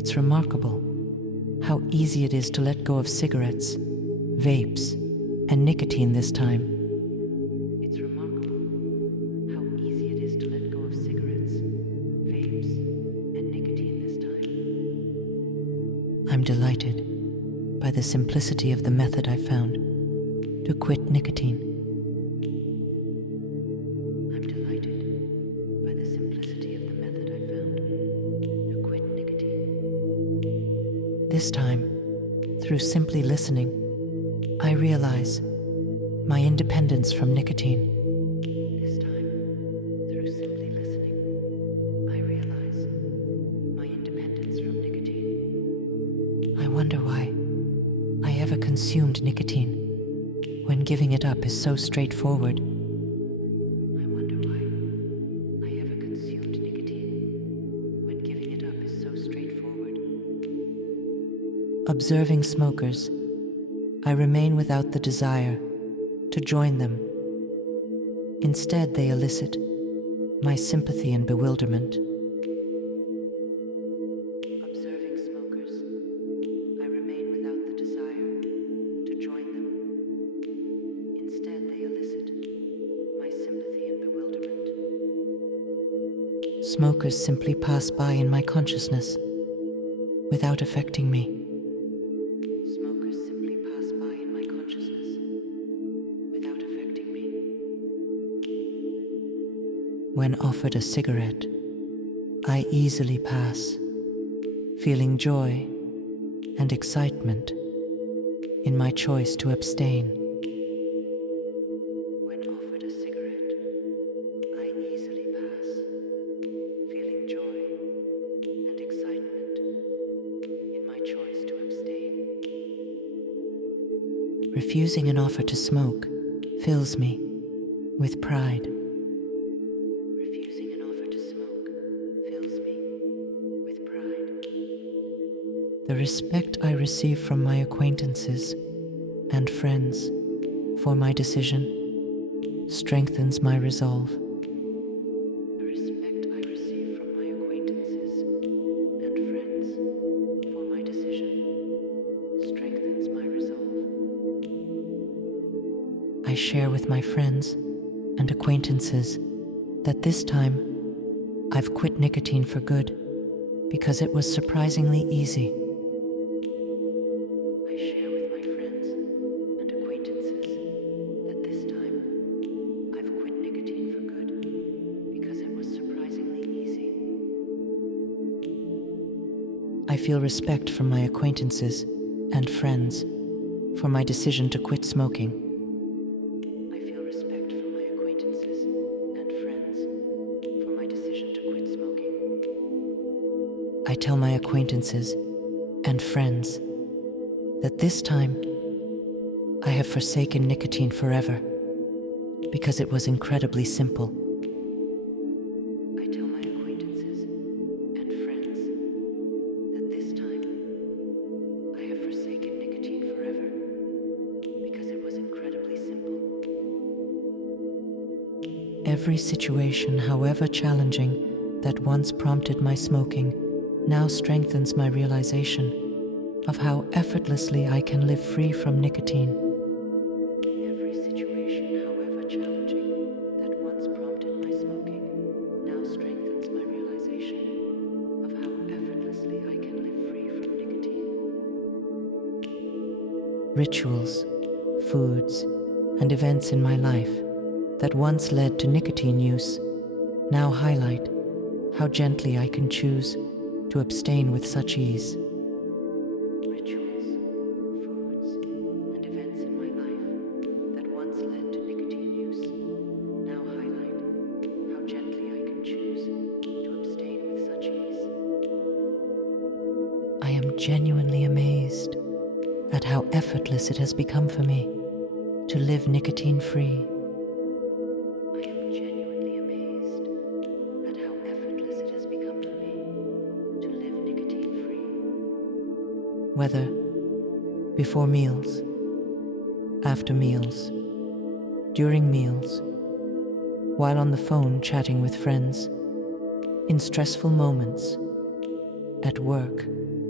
It's remarkable how easy it is to let go of cigarettes, vapes, and nicotine this time. It's remarkable how easy it is to let go of cigarettes, vapes, and nicotine this time. I'm delighted by the simplicity of the method I found to quit nicotine. I'm delighted by the simplicity of the method I found to quit nicotine. This time, through simply listening, I realize my independence from nicotine. This time, through simply listening, I realize my independence from nicotine. I wonder why I ever consumed nicotine when giving it up is so straightforward. I wonder why I ever consumed nicotine when giving it up is so straightforward. Observing smokers, I remain without the desire to join them. Instead, they elicit my sympathy and bewilderment. Observing smokers, I remain without the desire to join them. Instead, they elicit my sympathy and bewilderment. Smokers simply pass by in my consciousness without affecting me. Smokers simply pass by in my consciousness without affecting me. When offered a cigarette, I easily pass, feeling joy and excitement in my choice to abstain. When offered a cigarette, I easily pass, feeling joy and excitement in my choice to abstain. Refusing an offer to smoke fills me with pride. Refusing an offer to smoke fills me with pride. The respect I receive from my acquaintances and friends for my decision strengthens my resolve. The respect I receive from my acquaintances and friends for my decision strengthens my resolve. I share with my friends and acquaintances that this time I've quit nicotine for good because it was surprisingly easy. I share with my friends and acquaintances that this time I've quit nicotine for good because it was surprisingly easy. I feel respect from my acquaintances and friends for my decision to quit smoking. I feel respect from my acquaintances and friends for my decision to quit smoking. I tell my acquaintances and friends that this time I have forsaken nicotine forever because it was incredibly simple. I tell my acquaintances and friends that this time I have forsaken nicotine forever because it was incredibly simple. Every situation, however challenging, that once prompted my smoking now strengthens my realization of how effortlessly I can live free from nicotine. Every situation, however challenging, that once prompted my smoking now strengthens my realization of how effortlessly I can live free from nicotine. Rituals, foods, and events in my life that once led to nicotine use now highlight how gently I can choose to abstain with such ease. Rituals, foods, and events in my life that once led to nicotine use now highlight how gently I can choose to abstain with such ease. I am genuinely amazed at how effortless it has become for me to live nicotine-free. I am genuinely amazed at how effortless it has become for me to live nicotine-free. Whether before meals, after meals, during meals, while on the phone chatting with friends, in stressful moments, at work,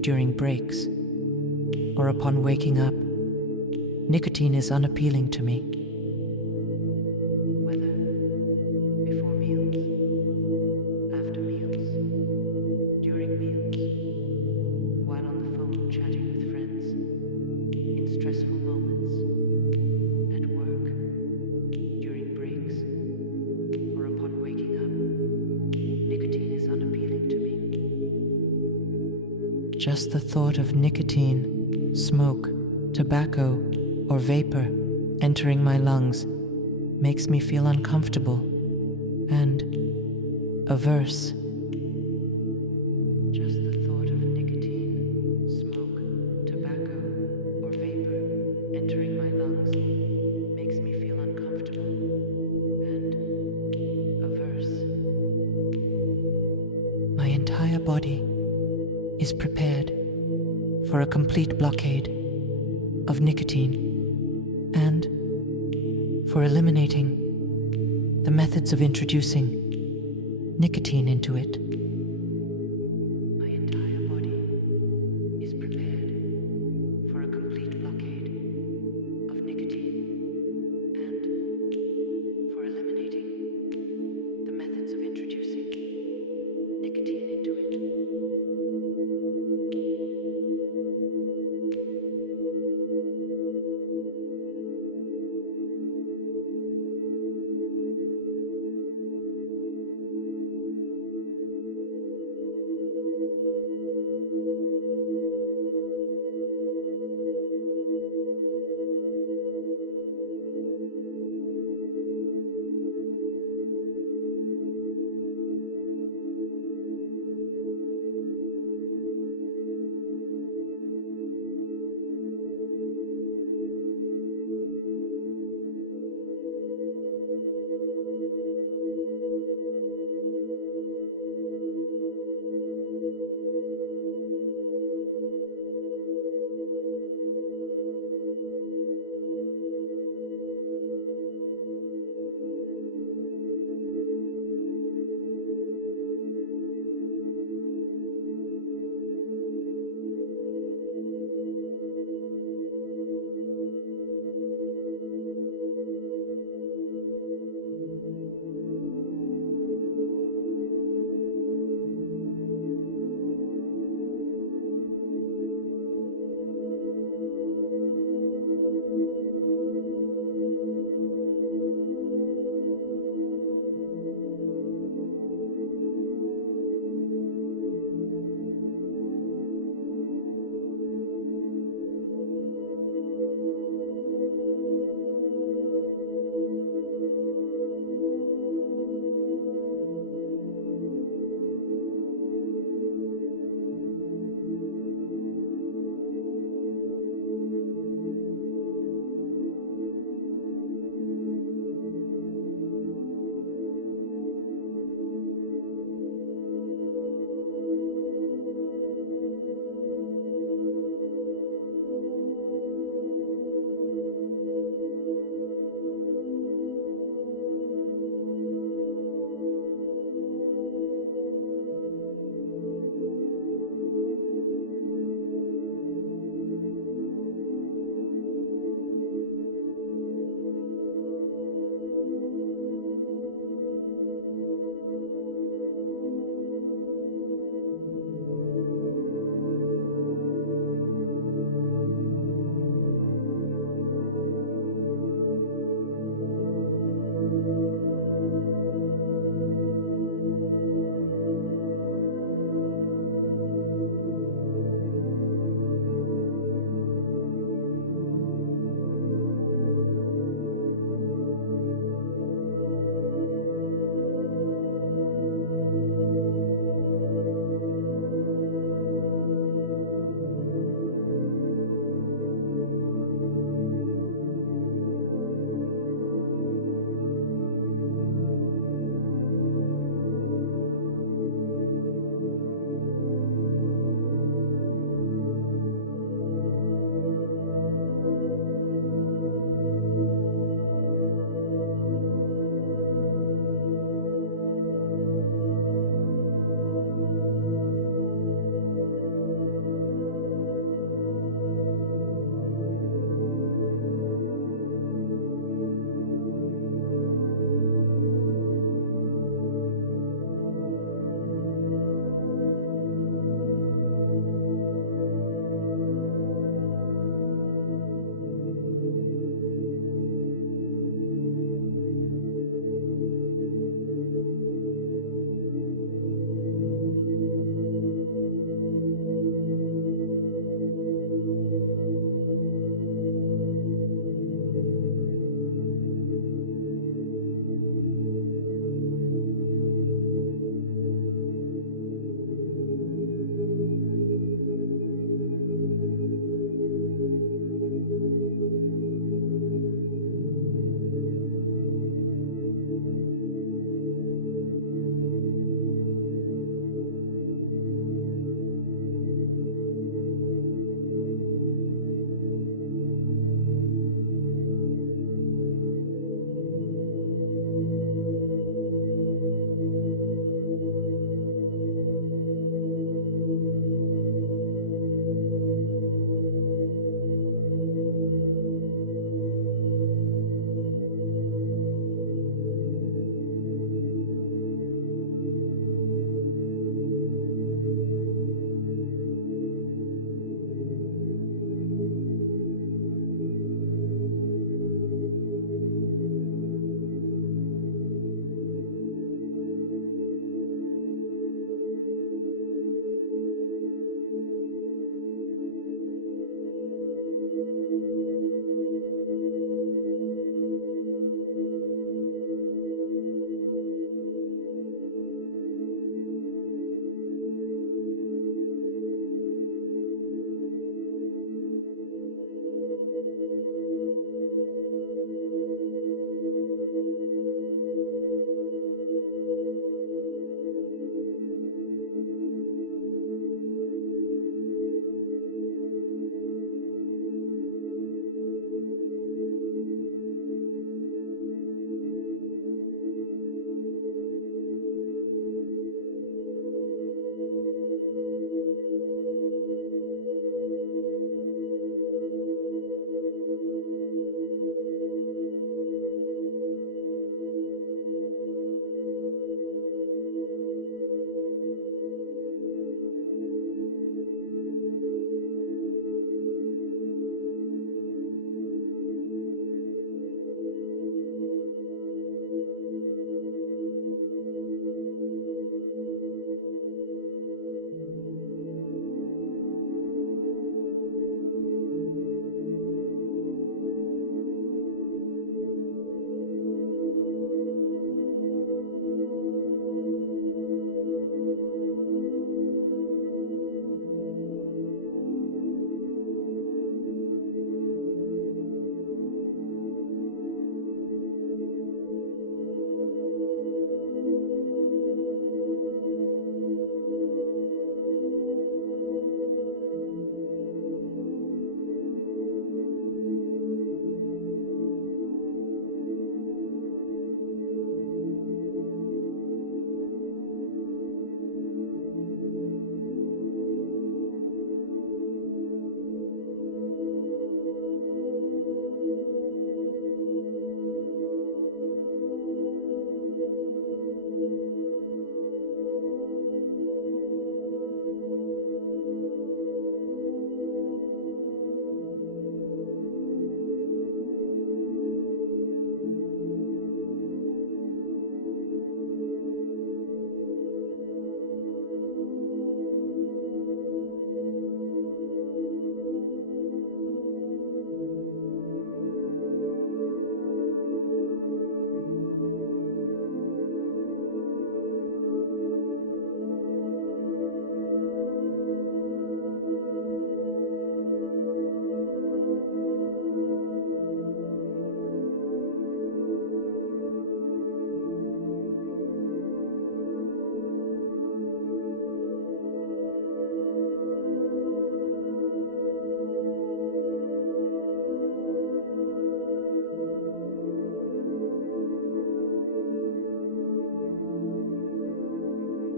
during breaks, or upon waking up, nicotine is unappealing to me. Whether before meals, after meals, during meals, while on the phone chatting with friends, in stressful moments, at work, during breaks, or upon waking up, nicotine is unappealing to me. Just the thought of nicotine, smoke, tobacco, or vapor entering my lungs makes me feel uncomfortable and averse. Just the thought of nicotine, smoke, tobacco, or vapor entering my lungs makes me feel uncomfortable and averse. My entire body is prepared for a complete blockade of nicotine and for eliminating the methods of introducing nicotine into it. My entire body is prepared for a complete blockade of nicotine and for eliminating the methods of introducing nicotine into it.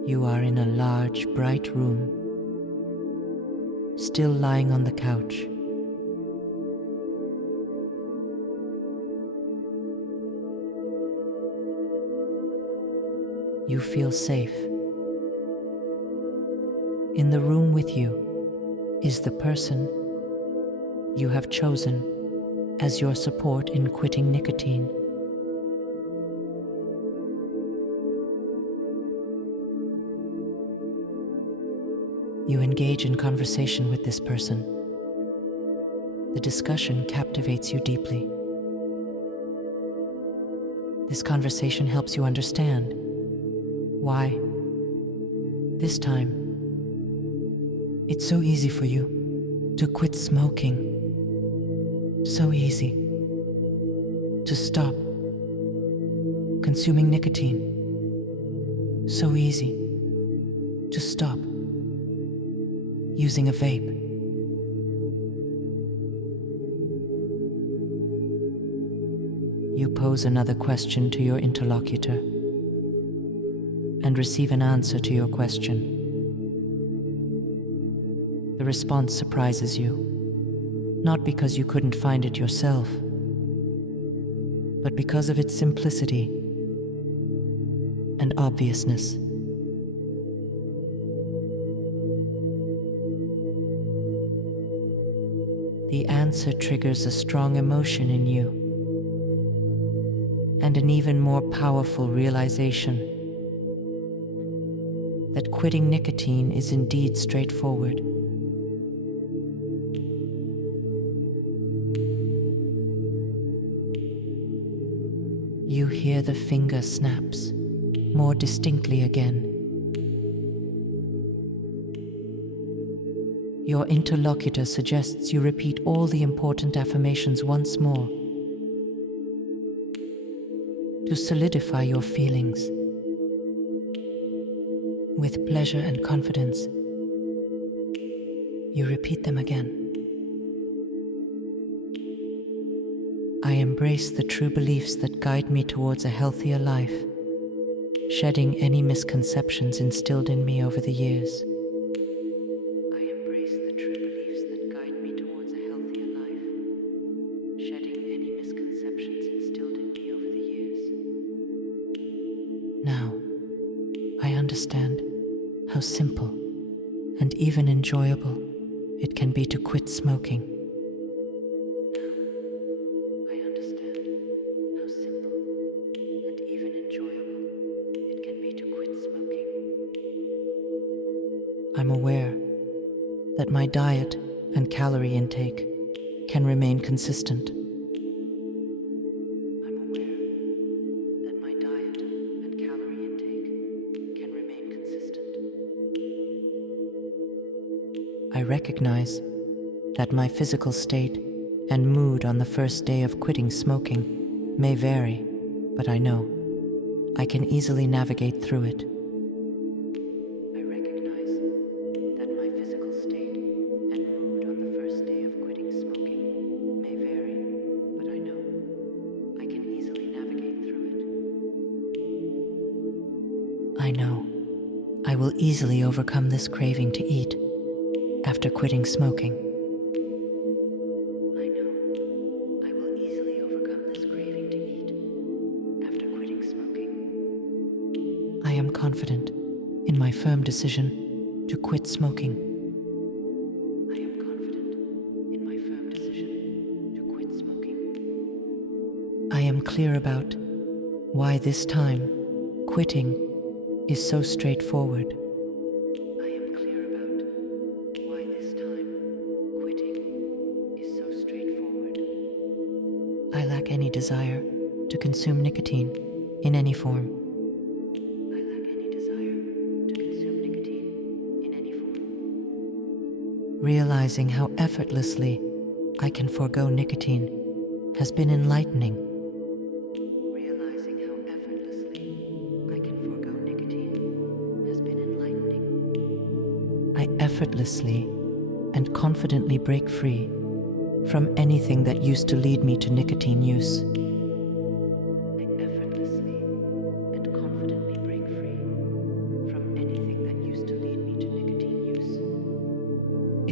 You are in a large, bright room, still lying on the couch. You feel safe. In the room with you is the person you have chosen as your support in quitting nicotine. You engage in conversation with this person. The discussion captivates you deeply. This conversation helps you understand why, this time, it's so easy for you to quit smoking. So easy to stop consuming nicotine. So easy to stop using a vape. You pose another question to your interlocutor and receive an answer to your question. The response surprises you, not because you couldn't find it yourself, but because of its simplicity and obviousness. The answer triggers a strong emotion in you and an even more powerful realization that quitting nicotine is indeed straightforward. You hear the finger snaps more distinctly again. Your interlocutor suggests you repeat all the important affirmations once more to solidify your feelings. With pleasure and confidence, you repeat them again. I embrace the true beliefs that guide me towards a healthier life, shedding any misconceptions instilled in me over the years. I embrace the true beliefs that guide me towards a healthier life, shedding any misconceptions instilled in me over the years. Now, I understand how simple and even enjoyable it can be to quit smoking. I'm aware that my diet and calorie intake can remain consistent. I'm aware that my diet and calorie intake can remain consistent. I recognize that my physical state and mood on the first day of quitting smoking may vary, but I know I can easily navigate through it. I know I will easily overcome this craving to eat after quitting smoking. I know I will easily overcome this craving to eat after quitting smoking. I am confident in my firm decision to quit smoking. I am confident in my firm decision to quit smoking. I am clear about why this time quitting is so straightforward. I am clear about why this time quitting is so straightforward. I lack any desire to consume nicotine in any form. I lack any desire to consume nicotine in any form. Realizing how effortlessly I can forego nicotine has been enlightening. I effortlessly and confidently break free from anything that used to lead me to nicotine use. I effortlessly and confidently break free from anything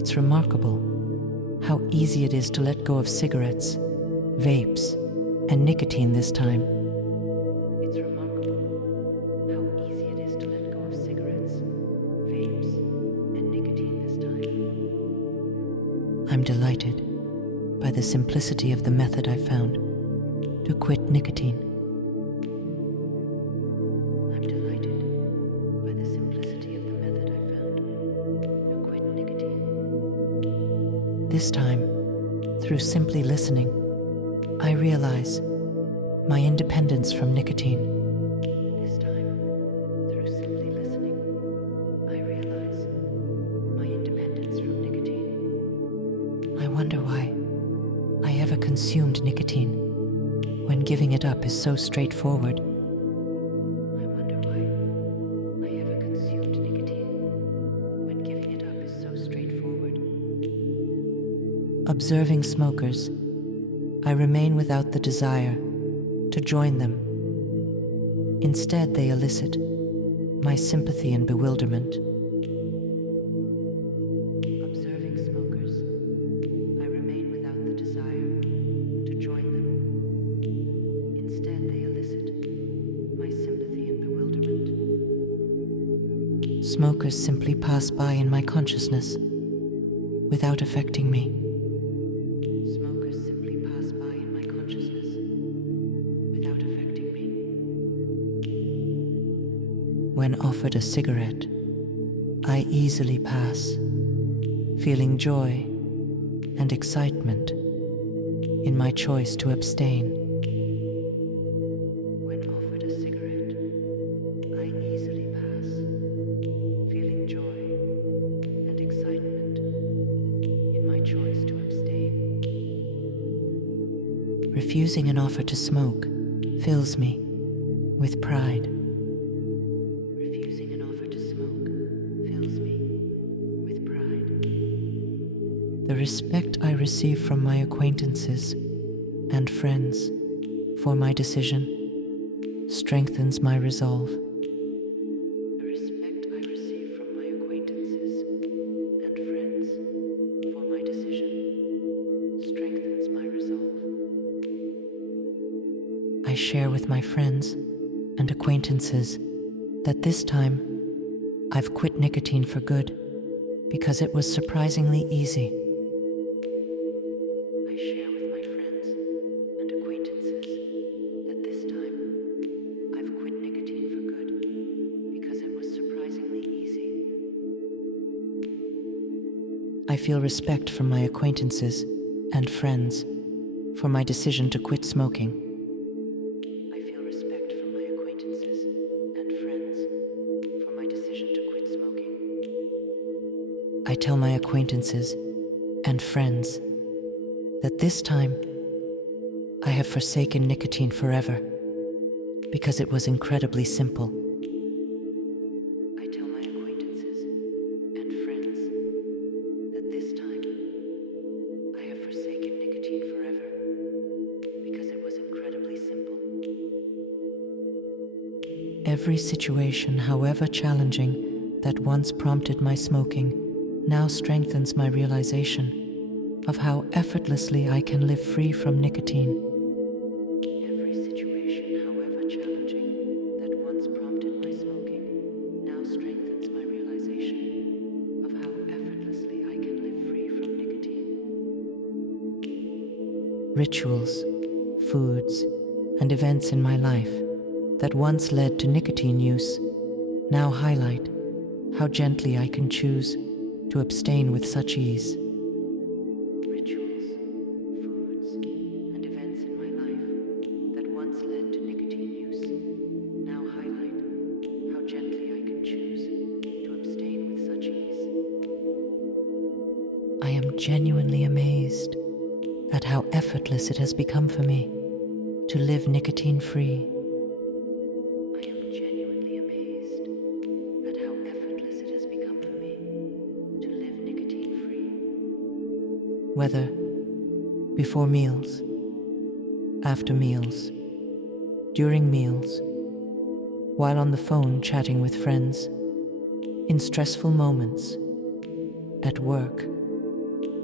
It's remarkable how easy it is to let go of cigarettes, vapes, and nicotine this time. It's remarkable how easy it is to let go of cigarettes, vapes, and nicotine this time. I'm delighted by the simplicity of the method I found to quit nicotine. I'm delighted by the simplicity of the method I found to quit nicotine. This time, through simply listening, I realize my independence from nicotine. This time, through simply listening, I realize my independence from nicotine. I wonder why I ever consumed nicotine when giving it up is so straightforward. I wonder why I ever consumed nicotine when giving it up is so straightforward. Observing smokers, I remain without the desire to join them. Instead, they elicit my sympathy and bewilderment. Observing smokers, I remain without the desire to join them. Instead, they elicit my sympathy and bewilderment. Smokers simply pass by in my consciousness without affecting me. Smokers simply pass by in my consciousness without affecting me. When offered a cigarette, I easily pass, feeling joy and excitement in my choice to abstain. When offered a cigarette, I easily pass, feeling joy and excitement in my choice to abstain. Refusing an offer to smoke fills me with pride. Refusing an offer to smoke fills me with pride. The respect I receive from my acquaintances and friends for my decision strengthens my resolve. The respect I receive from my acquaintances and friends for my decision strengthens my resolve. I share with my friends and acquaintances that this time I've quit nicotine for good because it was surprisingly easy. I share with my friends and acquaintances that this time I've quit nicotine for good because it was surprisingly easy. I feel respect from my acquaintances and friends for my decision to quit smoking. I feel respect from my acquaintances and friends for my decision to quit smoking. I tell my acquaintances and friends that this time I have forsaken nicotine forever because it was incredibly simple. I tell my acquaintances and friends that this time I have forsaken nicotine forever because it was incredibly simple. Every situation, however challenging, that once prompted my smoking now strengthens my realization of how effortlessly I can live free from nicotine. Every situation, however challenging, that once prompted my smoking now strengthens my realization of how effortlessly I can live free from nicotine. Rituals, foods, and events in my life that once led to nicotine use now highlight how gently I can choose to abstain with such ease. Rituals, foods, and events in my life that once led to nicotine use now highlight how gently I can choose to abstain with such ease. I am genuinely amazed at how effortless it has become for me to live nicotine-free. I am genuinely amazed at how effortless it has become for me to live nicotine-free. Whether before meals, after meals, during meals, while on the phone chatting with friends, in stressful moments, at work,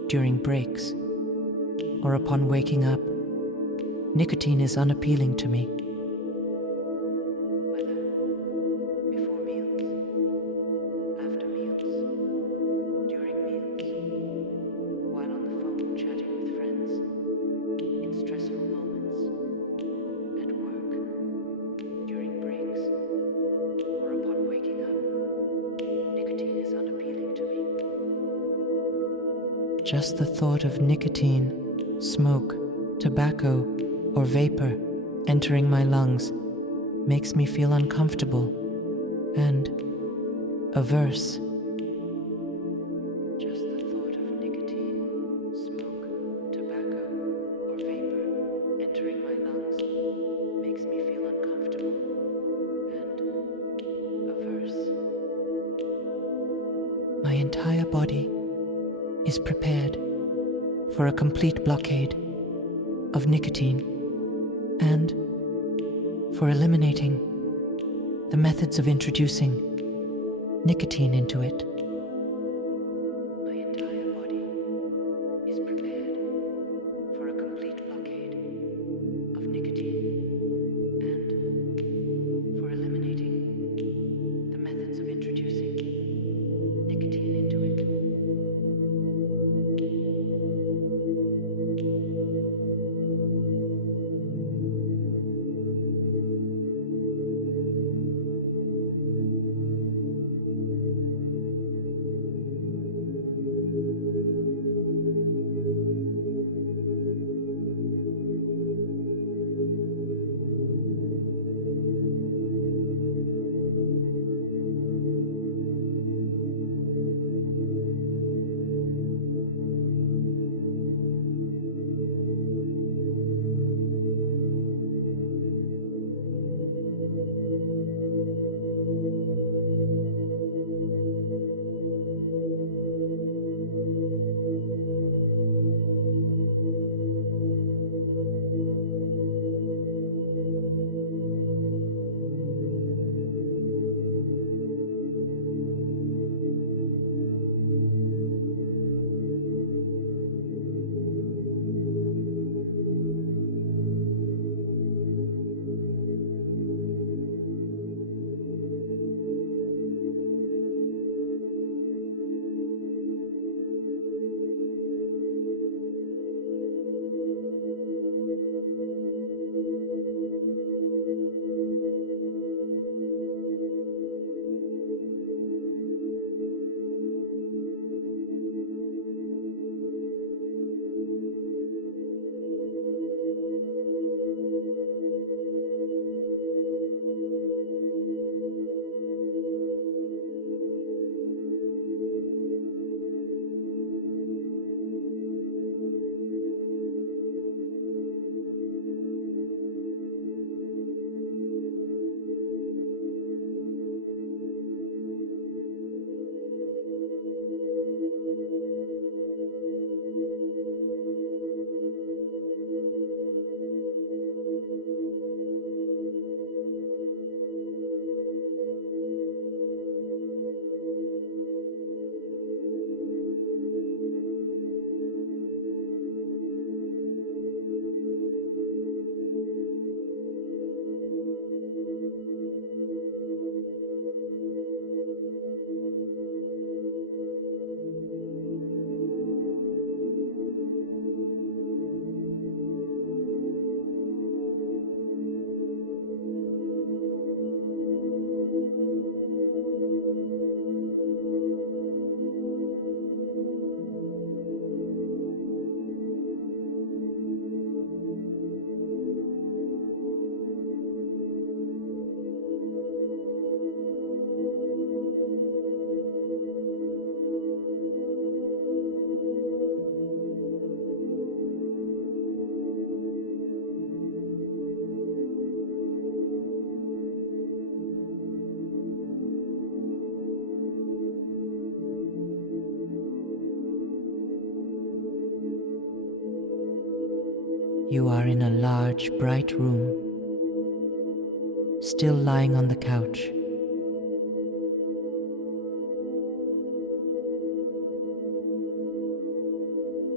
during breaks, or upon waking up, nicotine is unappealing to me. Whether before meals, after meals, during meals, while on the phone chatting with friends, in stressful moments, at work, during breaks, or upon waking up, nicotine is unappealing to me. Just the thought of nicotine, smoke, tobacco, or vapor entering my lungs makes me feel uncomfortable and averse. Just the thought of nicotine, smoke, tobacco, or vapor entering my lungs makes me feel uncomfortable and averse. My entire body is prepared for a complete blockade of nicotine and for eliminating the methods of introducing nicotine into it. My entire body is prepared for a complete blockade of nicotine and for eliminating the methods of introducing nicotine into it. You are in a large, bright room, still lying on the couch.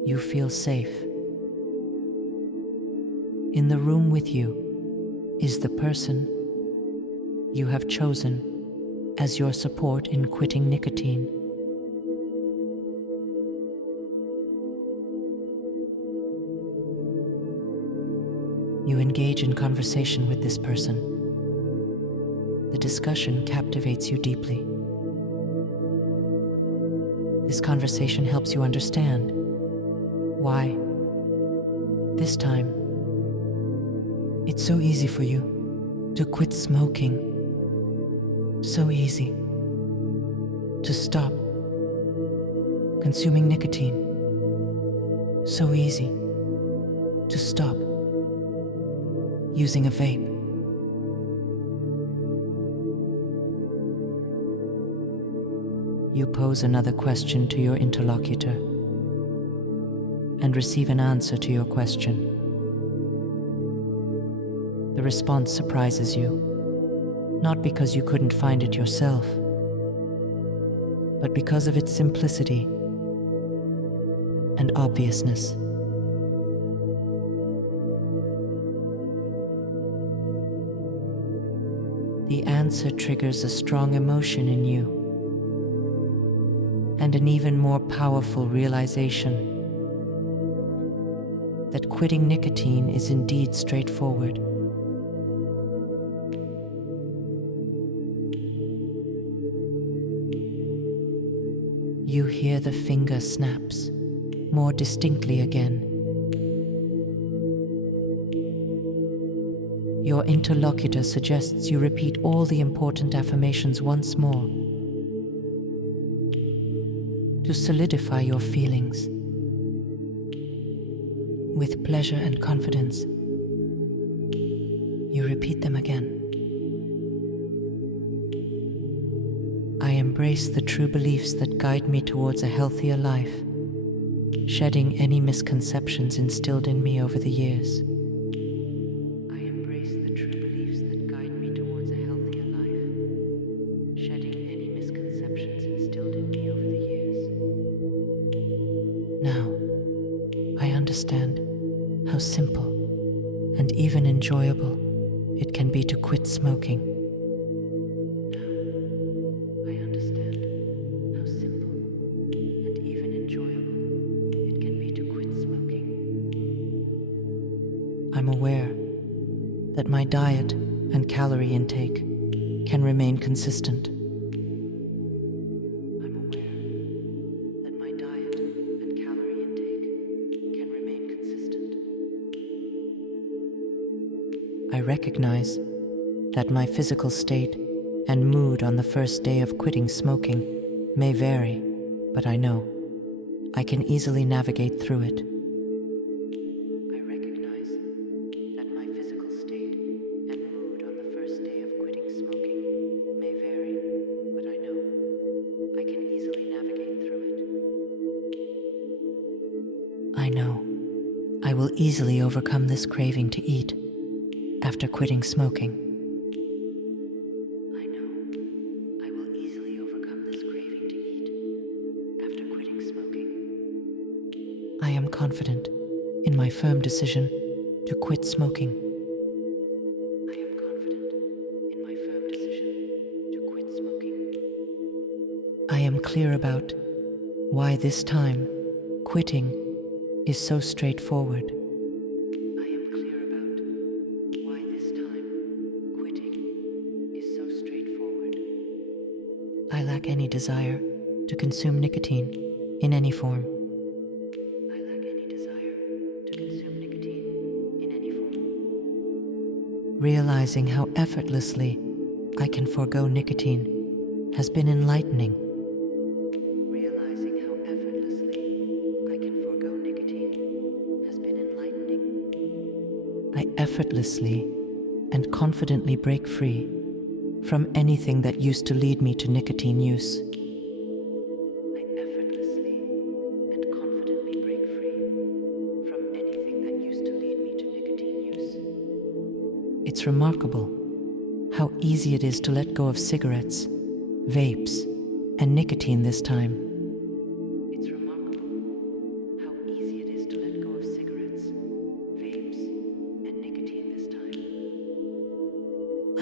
You feel safe. In the room with you is the person you have chosen as your support in quitting nicotine. You engage in conversation with this person. The discussion captivates you deeply. This conversation helps you understand why, this time, it's so easy for you to quit smoking. So easy to stop consuming nicotine. So easy to stop using a vape. You pose another question to your interlocutor and receive an answer to your question. The response surprises you, not because you couldn't find it yourself, but because of its simplicity and obviousness. The answer triggers a strong emotion in you and an even more powerful realization that quitting nicotine is indeed straightforward. You hear the finger snaps more distinctly again. Your interlocutor suggests you repeat all the important affirmations once more to solidify your feelings. With pleasure and confidence, you repeat them again. I embrace the true beliefs that guide me towards a healthier life, shedding any misconceptions instilled in me over the years. I embrace the true beliefs that guide me towards a healthier life, shedding any misconceptions instilled in me over the years. Now, I understand how simple and even enjoyable it can be to quit smoking. I'm aware that my diet and calorie intake can remain consistent. I'm aware that my diet and calorie intake can remain consistent. I recognize that my physical state and mood on the first day of quitting smoking may vary, but I know I can easily navigate through it. I know I will easily overcome this craving to eat after quitting smoking. I know I will easily overcome this craving to eat after quitting smoking. I am confident in my firm decision to quit smoking. I am confident in my firm decision to quit smoking. I am clear about why this time quitting is so straightforward. I am clear about why this time quitting is so straightforward. I lack any desire to consume nicotine in any form. I lack any desire to consume nicotine in any form. Realizing how effortlessly I can forego nicotine has been enlightening. I effortlessly and confidently break free from anything that used to lead me to nicotine use. I effortlessly and confidently break free from anything that used to lead me to nicotine use. It's remarkable how easy it is to let go of cigarettes, vapes, and nicotine this time. It's remarkable how easy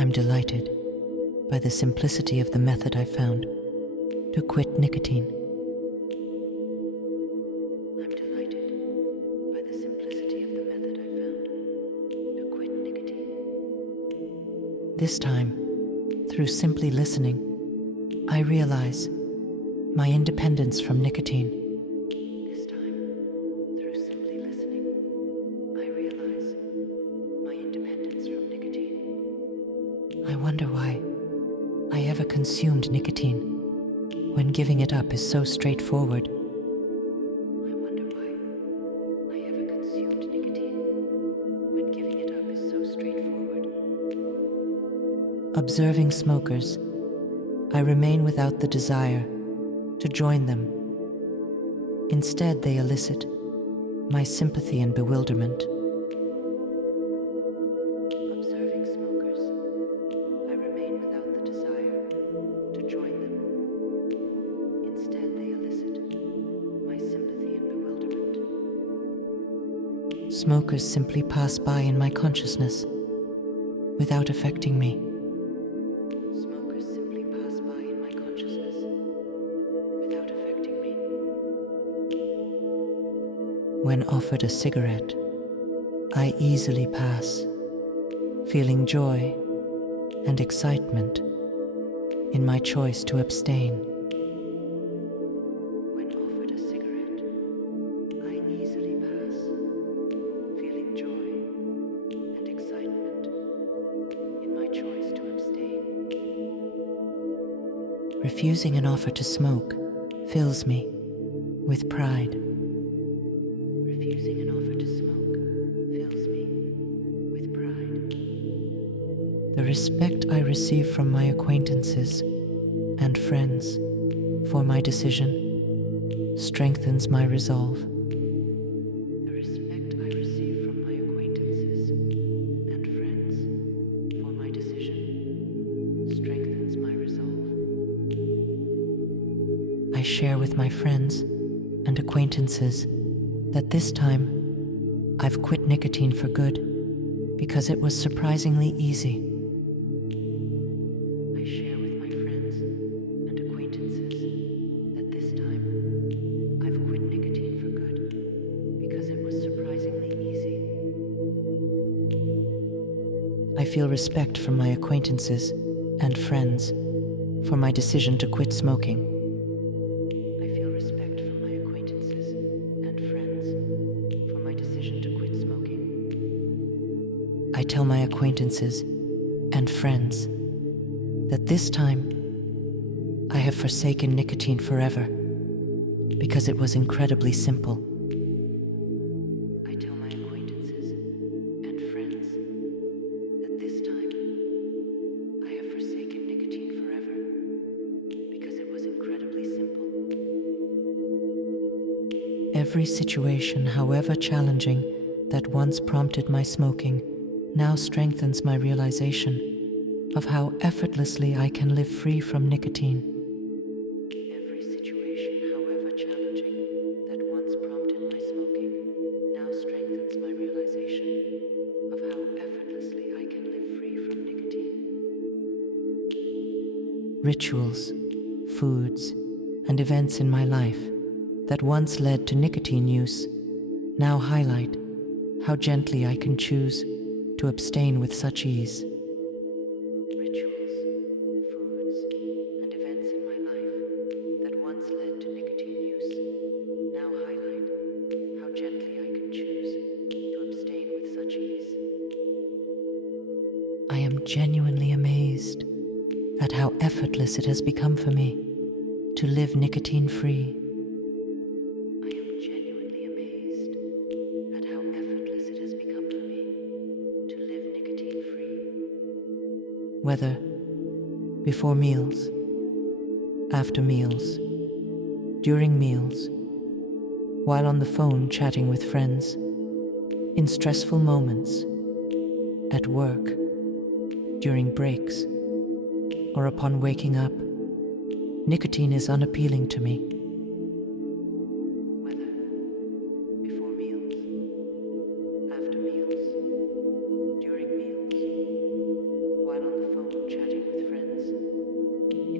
I'm delighted by the simplicity of the method I found to quit nicotine. I'm delighted by the simplicity of the method I found to quit nicotine. This time, through simply listening, I realize my independence from nicotine. This time, through simply listening, I realize my independence from nicotine. I wonder why I ever consumed nicotine when giving it up is so straightforward. I wonder why I ever consumed nicotine when giving it up is so straightforward. Observing smokers, I remain without the desire to join them. Instead, they elicit my sympathy and bewilderment. Observing smokers, I remain without the desire to join them. Instead, they elicit my sympathy and bewilderment. Smokers simply pass by in my consciousness without affecting me. Smokers simply pass by in my consciousness without affecting me. When offered a cigarette, I easily pass, feeling joy and excitement in my choice to abstain. When offered a cigarette, I easily pass, feeling joy and excitement in my choice to abstain. Refusing an offer to smoke fills me with pride. Refusing an offer to smoke fills me with pride. The respect I receive from my acquaintances and friends for my decision strengthens my resolve. The respect I receive from my acquaintances and friends for my decision strengthens my resolve. I share with my friends and acquaintances that this time I've quit nicotine for good because it was surprisingly easy. I share with my friends and acquaintances that this time I've quit nicotine for good because it was surprisingly easy. I feel respect from my acquaintances and friends for my decision to quit smoking. I feel respect from my acquaintances and friends for my decision to quit smoking. I tell my acquaintances and friends that this time I have forsaken nicotine forever because it was incredibly simple. I tell my acquaintances and friends that this time I have forsaken nicotine forever because it was incredibly simple. Every situation, however challenging, that once prompted my smoking now strengthens my realization of how effortlessly I can live free from nicotine. Every situation, however challenging, that once prompted my smoking now strengthens my realization of how effortlessly I can live free from nicotine. Rituals, foods, and events in my life that once led to nicotine use now highlight how gently I can choose to abstain with such ease. Rituals, foods, and events in my life that once led to nicotine use now highlight how gently I can choose to abstain with such ease. I am genuinely amazed at how effortless it has become for me to live nicotine-free. I am genuinely amazed at how effortless it has become for me to live nicotine-free. Whether before meals, after meals, during meals, while on the phone chatting with friends, in stressful moments, at work, during breaks, or upon waking up, nicotine is unappealing to me. Whether before meals, after meals, during meals, while on the phone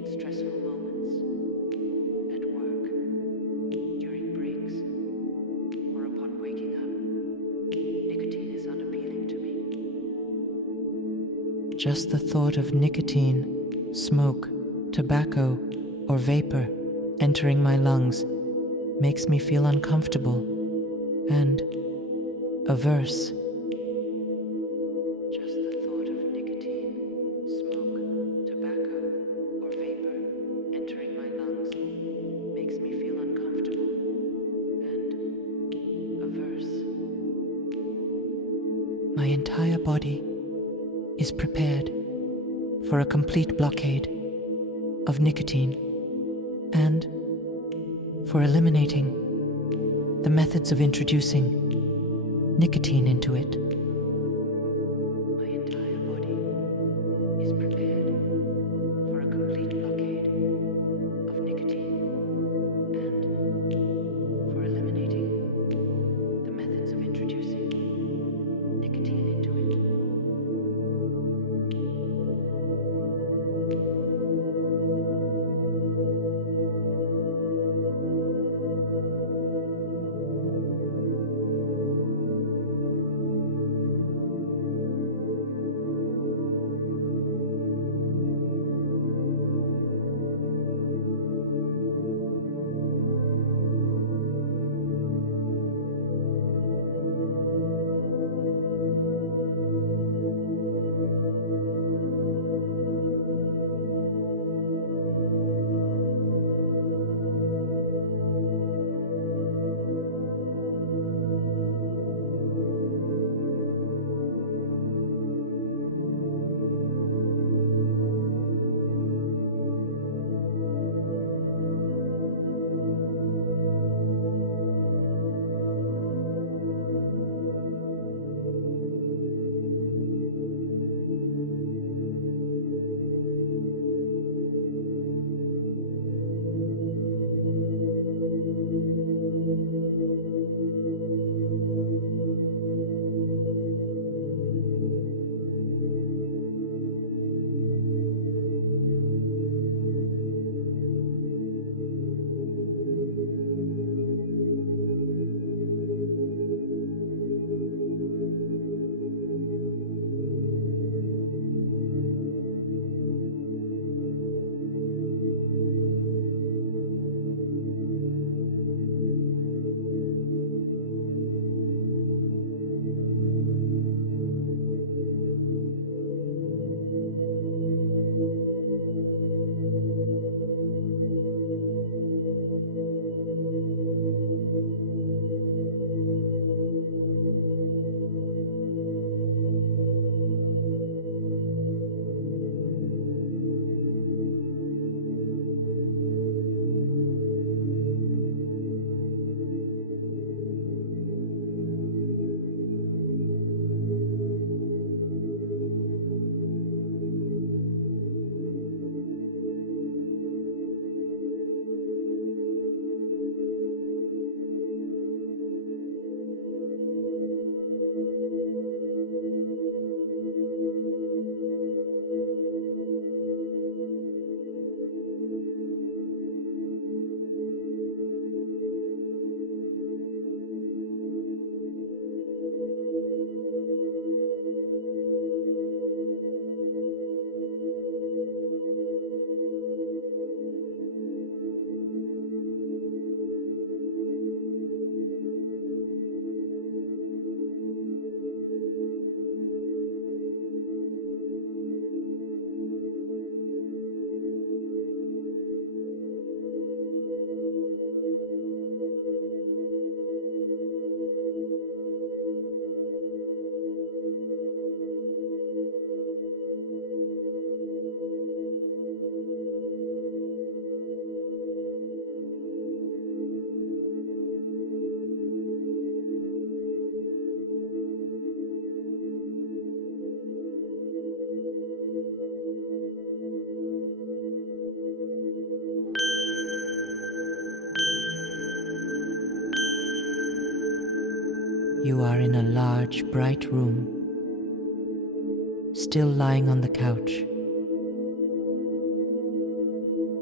stressful moments, at work, during breaks, or upon waking up, nicotine is unappealing to me. Just the thought of nicotine, smoke, tobacco, or vapor entering my lungs makes me feel uncomfortable and averse. Just the thought of nicotine, smoke, tobacco, or vapor entering my lungs makes me feel uncomfortable and averse. My entire body is prepared for a complete blockade of nicotine and for eliminating the methods of introducing nicotine into it. My entire body is prepared for a complete blockade of nicotine and for eliminating the methods of introducing nicotine into it. You are in a large, bright room, still lying on the couch.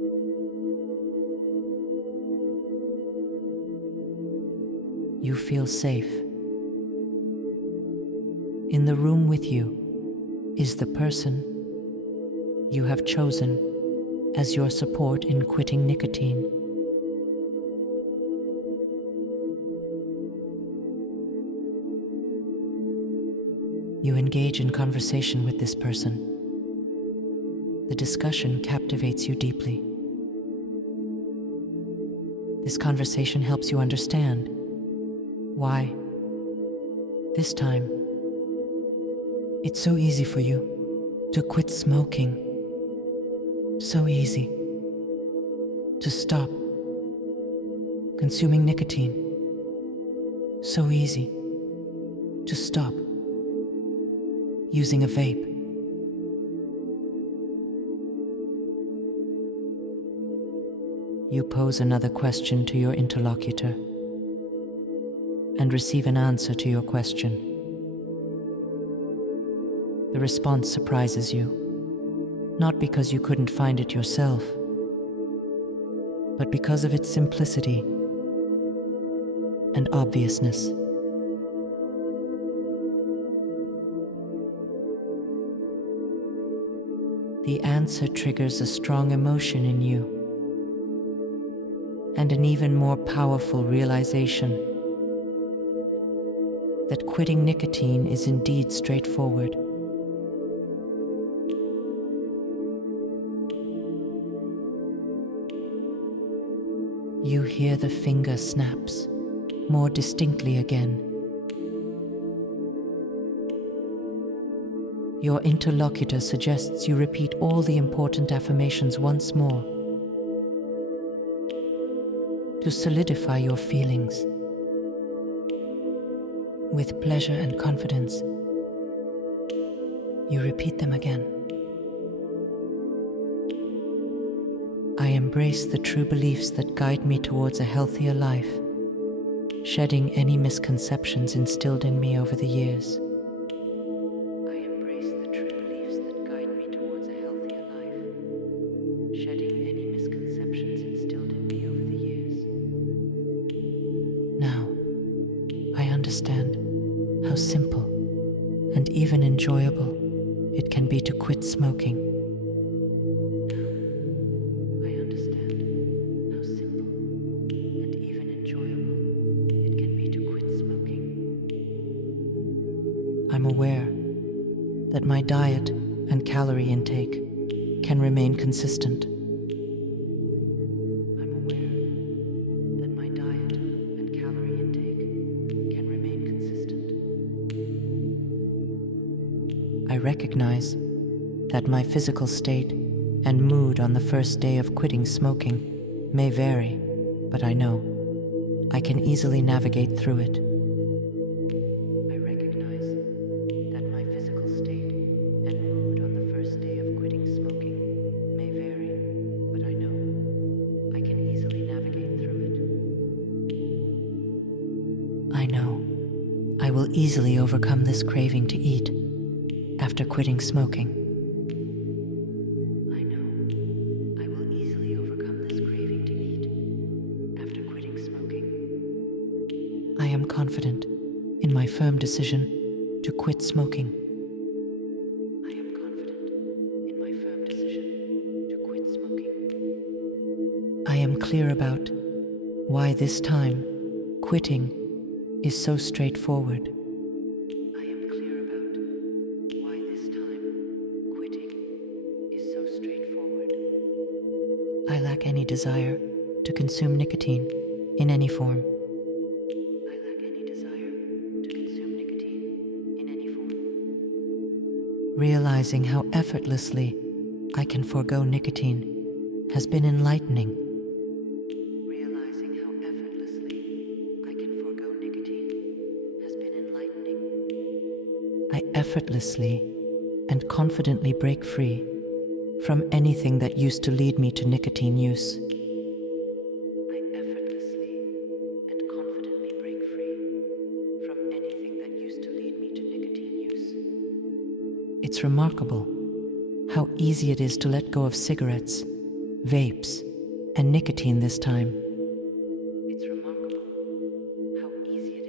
You feel safe. In the room with you is the person you have chosen as your support in quitting nicotine. You engage in conversation with this person. The discussion captivates you deeply. This conversation helps you understand why, this time, it's so easy for you to quit smoking. So easy to stop consuming nicotine. So easy to stop using a vape. You pose another question to your interlocutor and receive an answer to your question. The response surprises you, not because you couldn't find it yourself, but because of its simplicity and obviousness. The answer triggers a strong emotion in you and an even more powerful realization that quitting nicotine is indeed straightforward. You hear the finger snaps more distinctly again. Your interlocutor suggests you repeat all the important affirmations once more to solidify your feelings. With pleasure and confidence, you repeat them again. I embrace the true beliefs that guide me towards a healthier life, shedding any misconceptions instilled in me over the years. I embrace the true beliefs that guide me towards a healthier life, shedding any misconceptions instilled in me over the years. Now, I understand how simple and even enjoyable it can be to quit smoking. I'm aware that my diet and calorie intake can remain consistent. I'm aware that my diet and calorie intake can remain consistent. I recognize that my physical state and mood on the first day of quitting smoking may vary, but I know I can easily navigate through it. I know I will easily overcome this craving to eat after quitting smoking. I know I will easily overcome this craving to eat after quitting smoking. I am confident in my firm decision to quit smoking. I am confident in my firm decision to quit smoking. I am clear about why this time quitting is so straightforward. I am clear about why this time quitting is so straightforward. I lack any desire to consume nicotine in any form. I lack any desire to consume nicotine in any form. Realizing how effortlessly I can forego nicotine has been enlightening. I effortlessly and confidently break free from anything that used to lead me to nicotine use. I effortlessly and confidently break free from anything that used to lead me to nicotine use. It's remarkable how easy it is to let go of cigarettes, vapes, and nicotine this time. It's remarkable how easy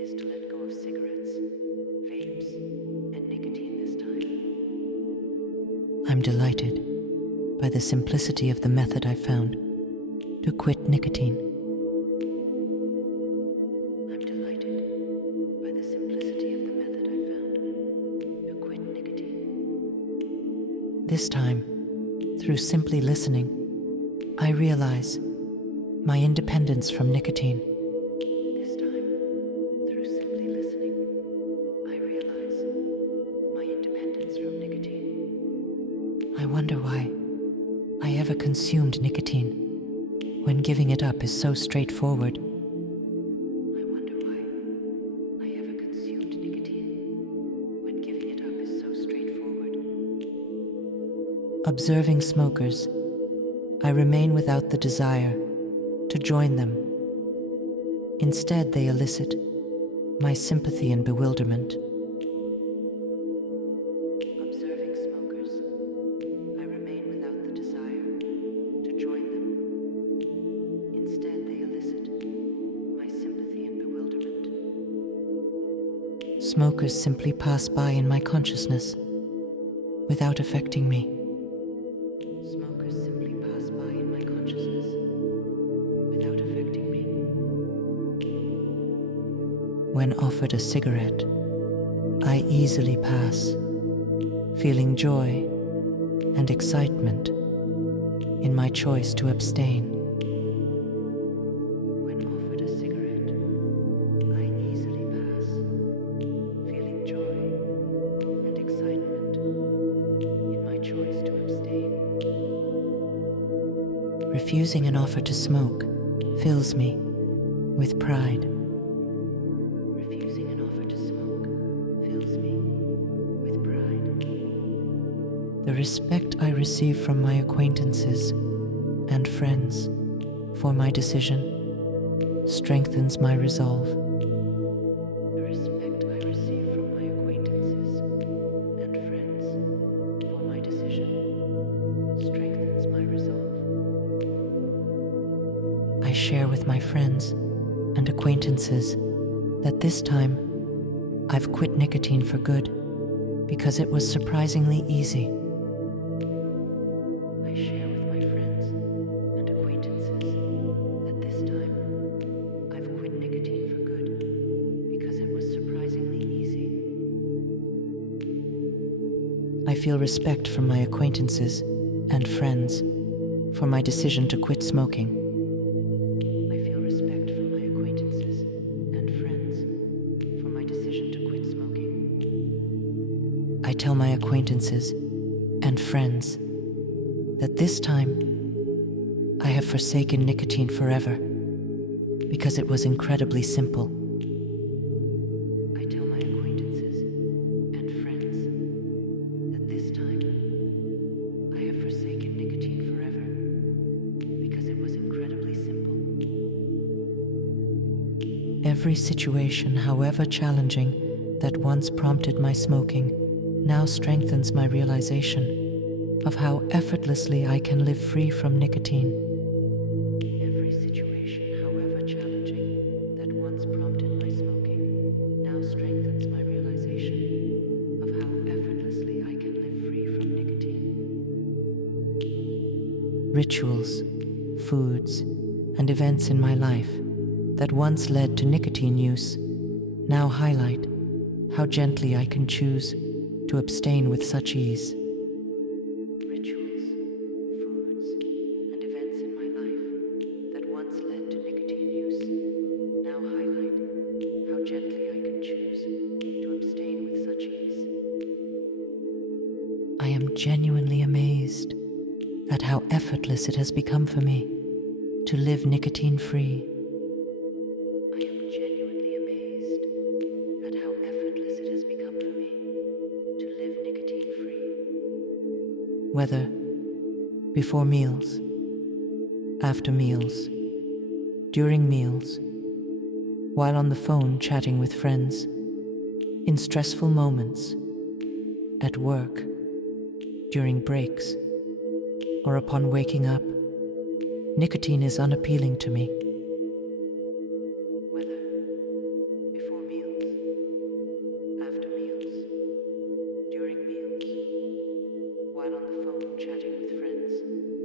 the simplicity of the method I found to quit nicotine. I'm delighted by the simplicity of the method I found to quit nicotine. This time, through simply listening, I realize my independence from nicotine. This time, through simply listening, I realize my independence from nicotine. I wonder why I ever consumed nicotine when giving it up is so straightforward. I wonder why I ever consumed nicotine when giving it up is so straightforward. Observing smokers, I remain without the desire to join them. Instead, they elicit my sympathy and bewilderment. Observing smokers, I remain without the desire to join them. Instead, they elicit my sympathy and bewilderment. Smokers simply pass by in my consciousness without affecting me. Smokers simply pass by in my consciousness without affecting me. When offered a cigarette, I easily pass, feeling joy and excitement in my choice to abstain. When offered a cigarette, I easily pass, feeling joy and excitement in my choice to abstain. Refusing an offer to smoke fills me with pride. Refusing an offer to smoke fills me with pride. The respect I receive from my acquaintances and friends for my decision strengthens my resolve. The respect I receive from my acquaintances and friends for my decision strengthens my resolve. I share with my friends and acquaintances that this time I've quit nicotine for good because it was surprisingly easy. I share with my friends and acquaintances that this time I've quit nicotine for good because it was surprisingly easy. I feel respect from my acquaintances and friends for my decision to quit smoking. I feel respect from my acquaintances and friends for my decision to quit smoking. I tell my acquaintances and friends that this time I have forsaken nicotine forever because it was incredibly simple. I tell my acquaintances and friends that this time I have forsaken nicotine forever because it was incredibly simple. Every situation, however challenging, that once prompted my smoking now strengthens my realization of how effortlessly I can live free from nicotine. Every situation, however challenging, that once prompted my smoking now strengthens my realization of how effortlessly I can live free from nicotine. Rituals, foods, and events in my life that once led to nicotine use now highlight how gently I can choose to abstain with such ease. Rituals, foods, and events in my life that once led to nicotine use now highlight how gently I can choose to abstain with such ease. I am genuinely amazed at how effortless it has become for me to live nicotine-free. I am genuinely amazed at how effortless it has become for me to live nicotine-free. Whether before meals, after meals, during meals, while on the phone chatting with friends, in stressful moments, at work, during breaks, or upon waking up, nicotine is unappealing to me. Whether before meals, after meals, during meals, while on the phone chatting with friends,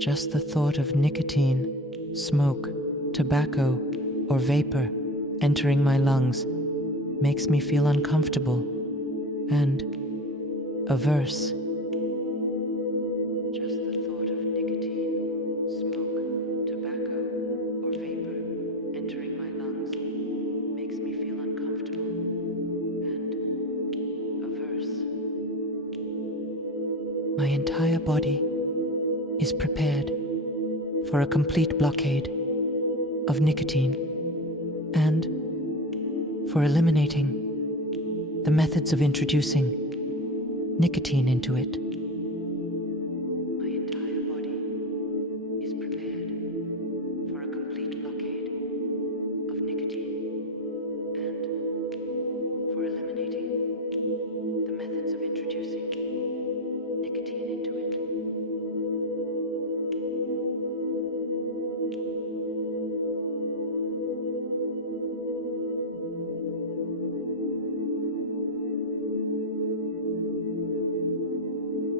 Just the thought of nicotine, smoke, tobacco, or vapor entering my lungs makes me feel uncomfortable and averse. Just the thought of nicotine, smoke, tobacco, or vapor entering my lungs makes me feel uncomfortable and averse. My entire body is prepared for a complete blockade of nicotine and for eliminating the methods of introducing nicotine into it. My entire body is prepared for a complete blockade of nicotine and for eliminating the methods of introducing nicotine into it.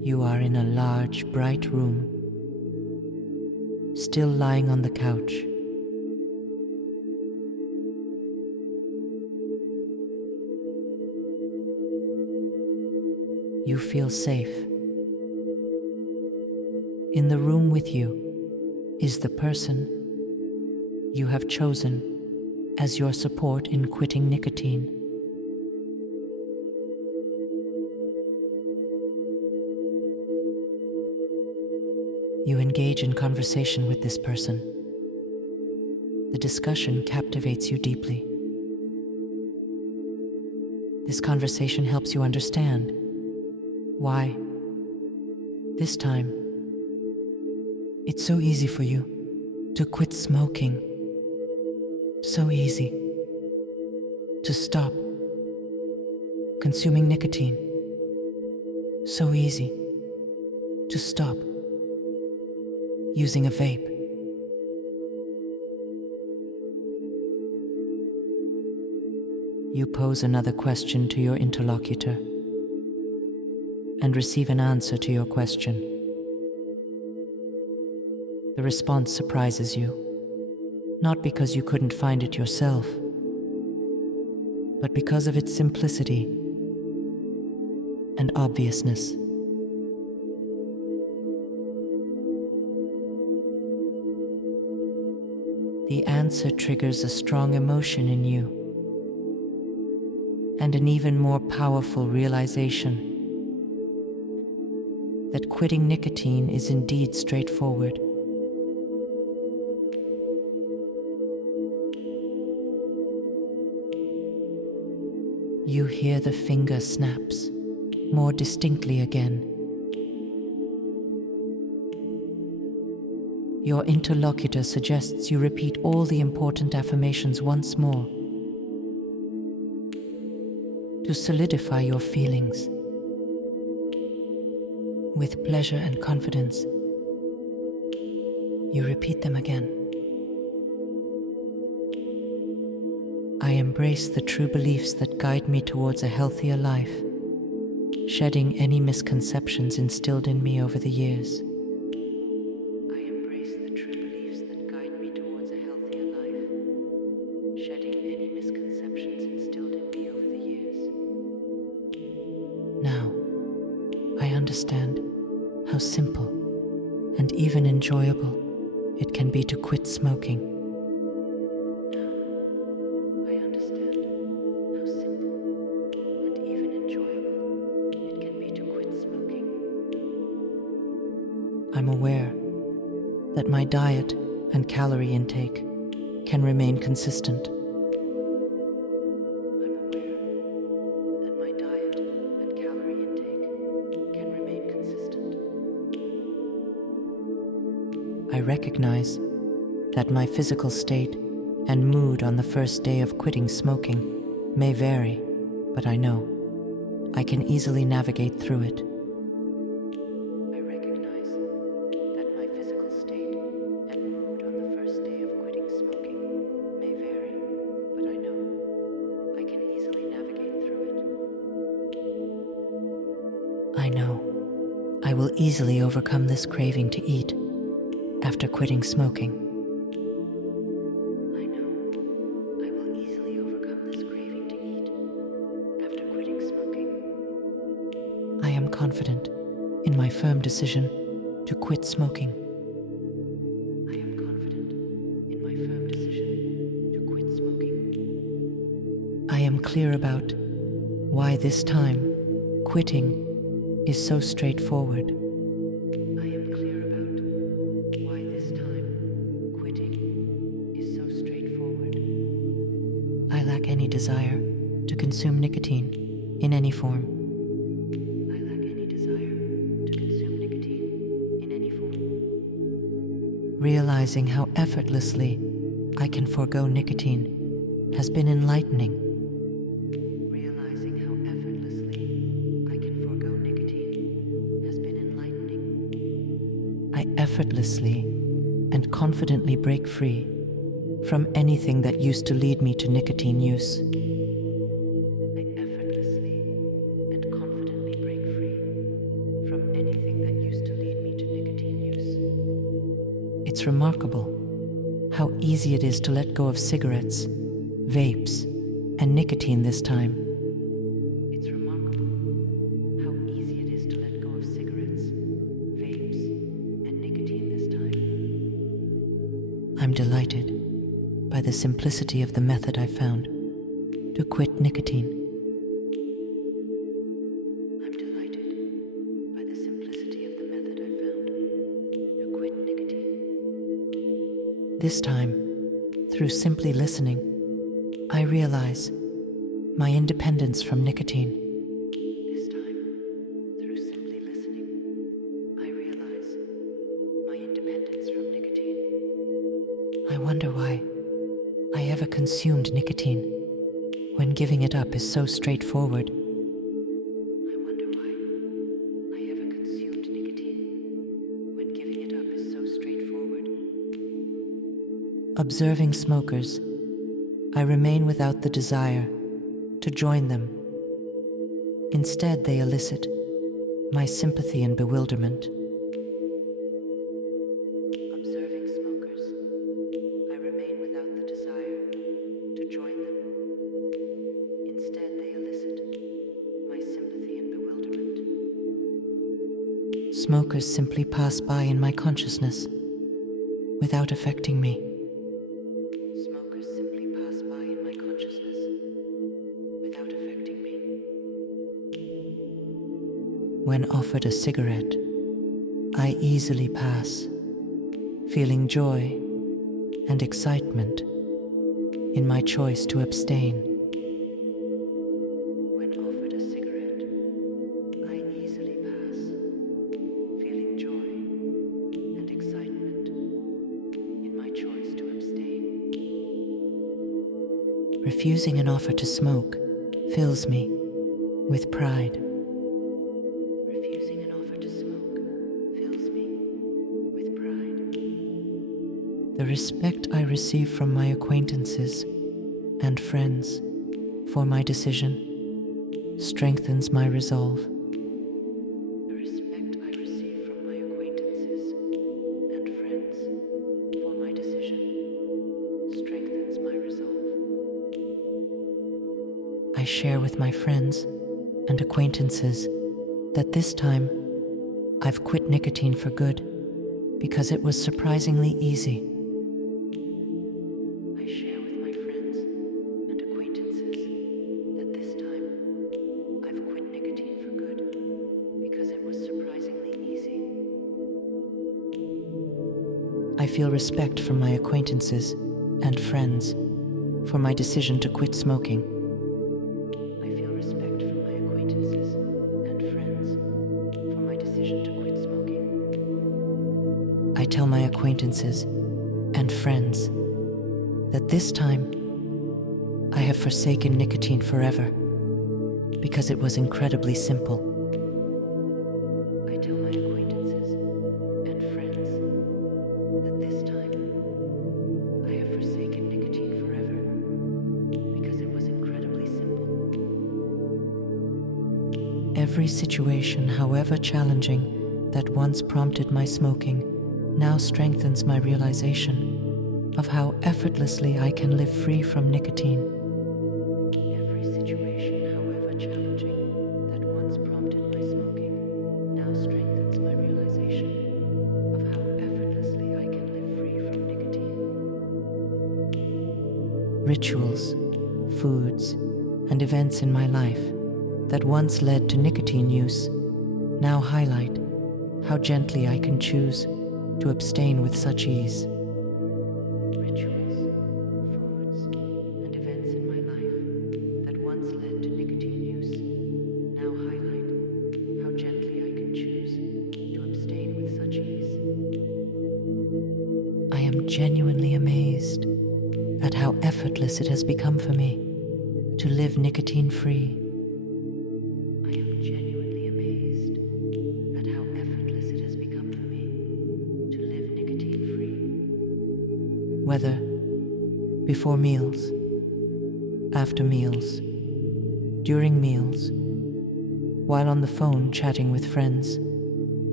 You are in a large, bright room, still lying on the couch. You feel safe. In the room with you is the person you have chosen as your support in quitting nicotine. You engage in conversation with this person. The discussion captivates you deeply. This conversation helps you understand why, this time, it's so easy for you to quit smoking. So easy to stop consuming nicotine. So easy to stop using a vape. You pose another question to your interlocutor and receive an answer to your question. The response surprises you, not because you couldn't find it yourself, but because of its simplicity and obviousness. The answer triggers a strong emotion in you and an even more powerful realization that quitting nicotine is indeed straightforward. You hear the finger snaps more distinctly again. Your interlocutor suggests you repeat all the important affirmations once more to solidify your feelings. With pleasure and confidence, you repeat them again. I embrace the true beliefs that guide me towards a healthier life, shedding any misconceptions instilled in me over the years. I embrace the true beliefs that guide me towards a healthier life, shedding any misconceptions instilled in me over the years. Now, I understand how simple and even enjoyable it can be to quit smoking. I'm aware that my diet and calorie intake can remain consistent. I'm aware that my diet and calorie intake can remain consistent. I recognize that my physical state and mood on the first day of quitting smoking may vary, but I know I can easily navigate through it. I know I will easily overcome this craving to eat after quitting smoking. I know I will easily overcome this craving to eat after quitting smoking. I am confident in my firm decision to quit smoking. I am confident in my firm decision to quit smoking. I am clear about why this time quitting is so straightforward. I am clear about why this time quitting is so straightforward. I lack any desire to consume nicotine in any form. I lack any desire to consume nicotine in any form. Realizing how effortlessly I can forego nicotine has been enlightening. I effortlessly and confidently break free from anything that used to lead me to nicotine use. I effortlessly and confidently break free from anything anything that used to lead me to nicotine use. It's remarkable how easy it is to let go of cigarettes, vapes, and nicotine this time. It's remarkable how easy it is to let go of cigarettes, vapes, and nicotine this time. I'm delighted by the simplicity of the method I found to quit nicotine. I'm delighted by the simplicity of the method I found to quit nicotine. This time, through simply listening, I realize my independence from nicotine. This time, through simply listening, I realize my independence from nicotine. I wonder why I ever consumed nicotine when giving it up is so straightforward. I wonder why I ever consumed nicotine when giving it up is so straightforward. Observing smokers, I remain without the desire to join them. Instead, they elicit my sympathy and bewilderment. Observing smokers, I remain without the desire to join them. Instead, they elicit my sympathy and bewilderment. Smokers simply pass by in my consciousness without affecting me. Smokers simply pass by in my consciousness without affecting me. When offered a cigarette, I easily pass, feeling joy and excitement in my choice to abstain. When offered a cigarette, I easily pass, feeling joy and excitement in my choice to abstain. Refusing an offer to smoke fills me with pride. Refusing an offer to smoke fills me with pride. The respect I receive from my acquaintances and friends for my decision strengthens my resolve. The respect I receive from my acquaintances and friends for my decision strengthens my resolve. I share with my friends and acquaintances that this time I've quit nicotine for good because it was surprisingly easy. I share with my friends and acquaintances that this time I've quit nicotine for good because it was surprisingly easy. I feel respect from my acquaintances and friends for my decision to quit smoking. I feel respect from my acquaintances and friends for my decision to quit smoking. I tell my acquaintances and friends that this time I have forsaken nicotine forever because it was incredibly simple. I tell my acquaintances and friends that this time I have forsaken nicotine forever because it was incredibly simple. Every situation, however challenging, that once prompted my smoking now strengthens my realization of how effortlessly I can live free from nicotine. Every situation, however challenging, that once prompted my smoking now strengthens my realization of how effortlessly I can live free from nicotine. Rituals, foods, and events in my life that once led to nicotine use now highlight how gently I can choose to abstain with such ease. Rituals, foods, and events in my life that once led to nicotine use now highlight how gently I can choose to abstain with such ease. I am genuinely amazed at how effortless it has become for me to live nicotine-free. I am genuinely amazed at how effortless it has become for me to live nicotine-free. Whether before meals, after meals, during meals, while on the phone chatting with friends,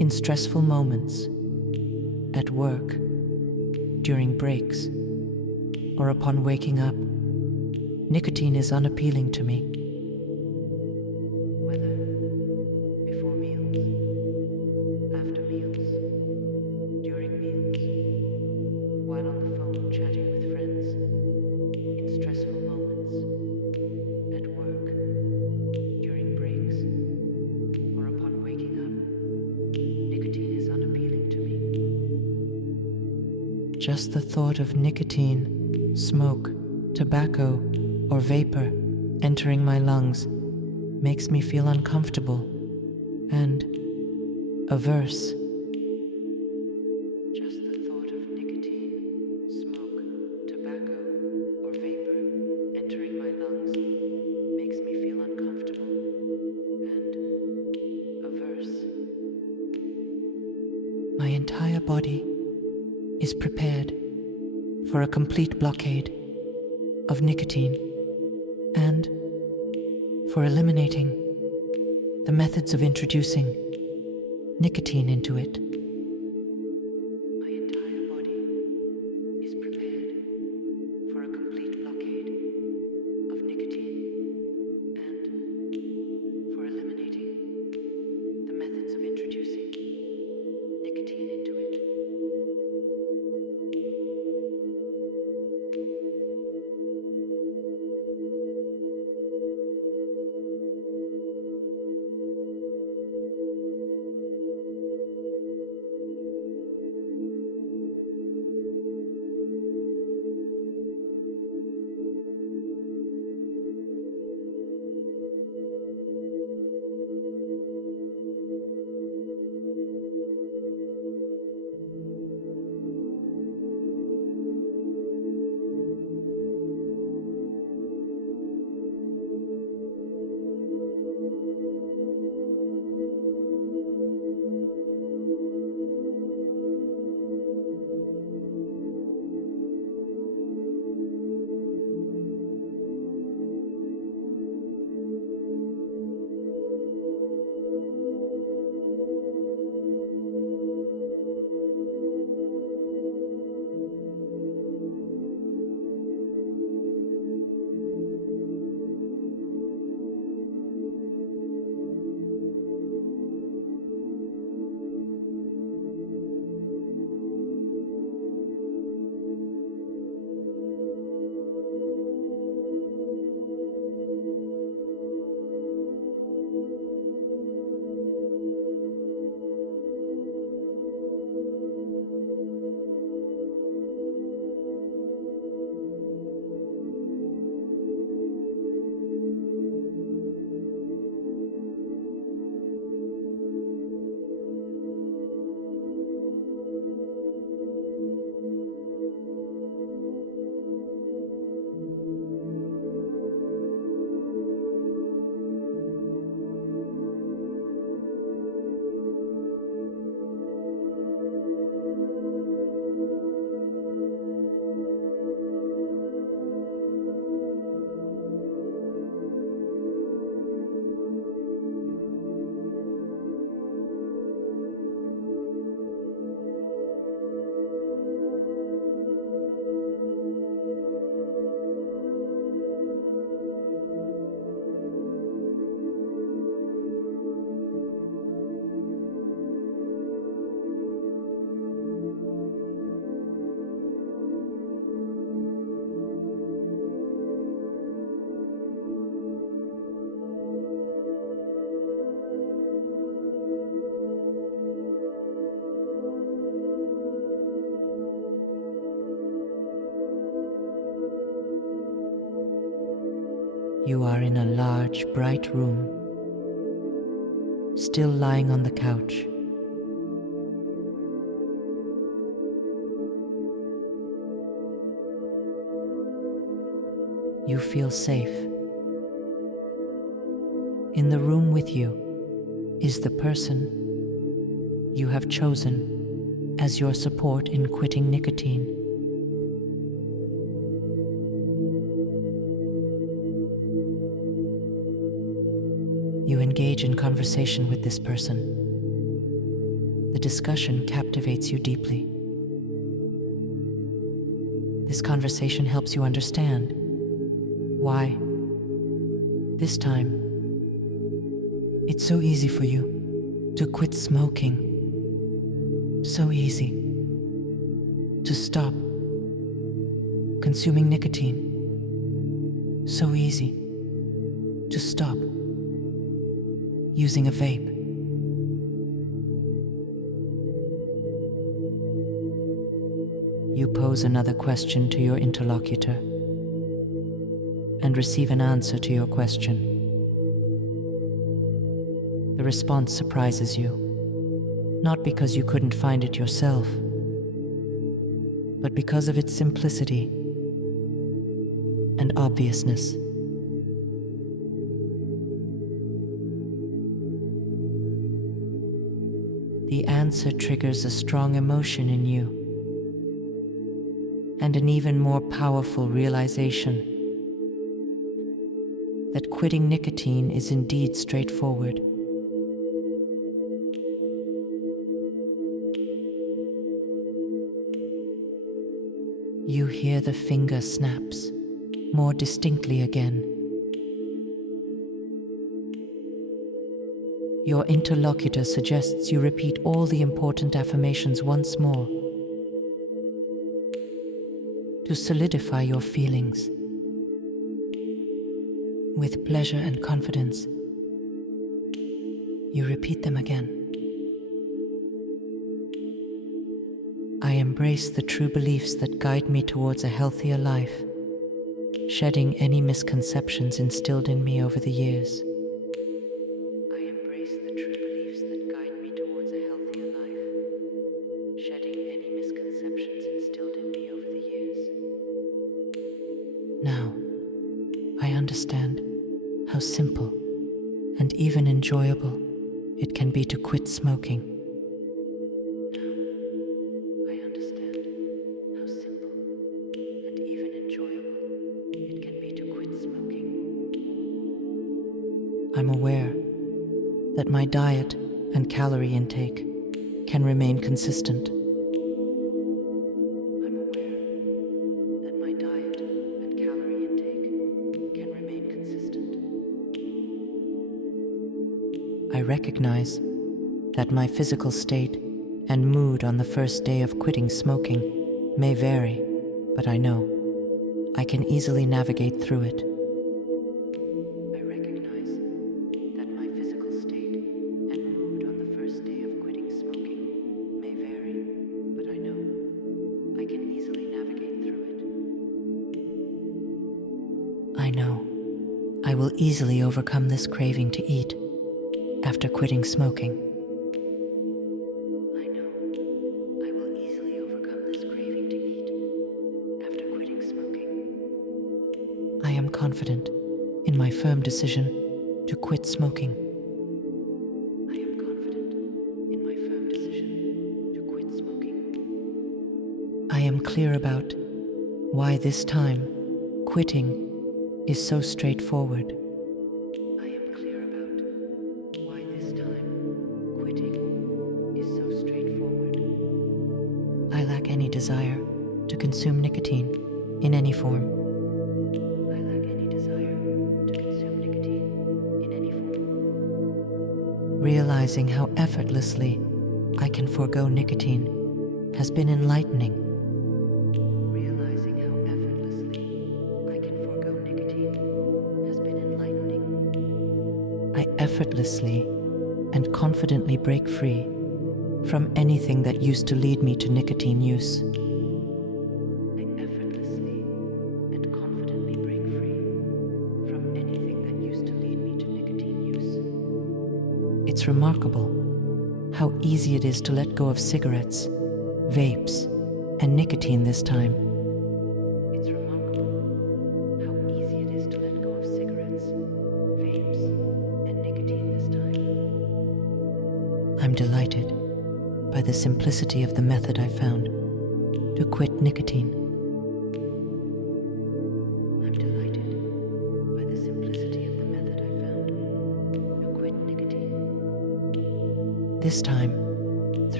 stressful moments, at work, during breaks, or upon waking up, nicotine is unappealing to me. Whether before meals, after meals, during meals, while on the phone chatting with friends, in stressful moments, at work, during breaks, or upon waking up, nicotine is unappealing to me. Just the thought of nicotine, smoke, tobacco, or vapor entering my lungs makes me feel uncomfortable and averse. Just the thought of nicotine, smoke, tobacco, or vapor entering my lungs makes me feel uncomfortable and averse. My entire body is prepared for a complete blockade of nicotine and for eliminating the methods of introducing nicotine into it. My entire body is prepared for a complete blockade of nicotine and for eliminating the methods of introducing nicotine into it. You are in a large, bright room, still lying on the couch. You feel safe. In the room with you is the person you have chosen as your support in quitting nicotine. You engage in conversation with this person. The discussion captivates you deeply. This conversation helps you understand why, this time, it's so easy for you to quit smoking. So easy to stop consuming nicotine. So easy to stop using a vape. You pose another question to your interlocutor and receive an answer to your question. The response surprises you, not because you couldn't find it yourself, but because of its simplicity and obviousness. The answer triggers a strong emotion in you and an even more powerful realization that quitting nicotine is indeed straightforward. You hear the finger snaps more distinctly again. Your interlocutor suggests you repeat all the important affirmations once more to solidify your feelings. With pleasure and confidence, you repeat them again. I embrace the true beliefs that guide me towards a healthier life, shedding any misconceptions instilled in me over the years. I embrace the true beliefs that guide me towards a healthier life, shedding any misconceptions instilled in me over the years. Now, I understand how simple and even enjoyable it can be to quit smoking. I'm aware that my diet and calorie intake can remain consistent. I'm aware that my diet and calorie intake can remain consistent. I recognize that my physical state and mood on the first day of quitting smoking may vary, but I know I can easily navigate through it. I know I will easily overcome this craving to eat after quitting smoking. I know I will easily overcome this craving to eat after quitting smoking. I am confident in my firm decision to quit smoking. I am confident in my firm decision to quit smoking. I am clear about why this time quitting is so straightforward. I am clear about why this time quitting is so straightforward. I lack any desire to consume nicotine in any form. I lack any desire to consume nicotine in any form. Realizing how effortlessly I can forego nicotine has been enlightening. I effortlessly and confidently break free from anything that used to lead me to nicotine use. I effortlessly and confidently break free from anything that used to lead me to nicotine use. It's remarkable how easy it is to let go of cigarettes, vapes, and nicotine this time. It's remarkable how easy it is to let go of cigarettes, vapes, and nicotine this time. I'm delighted by the simplicity of the method I found to quit nicotine. I'm delighted by the simplicity of the method I found to quit nicotine. This time, through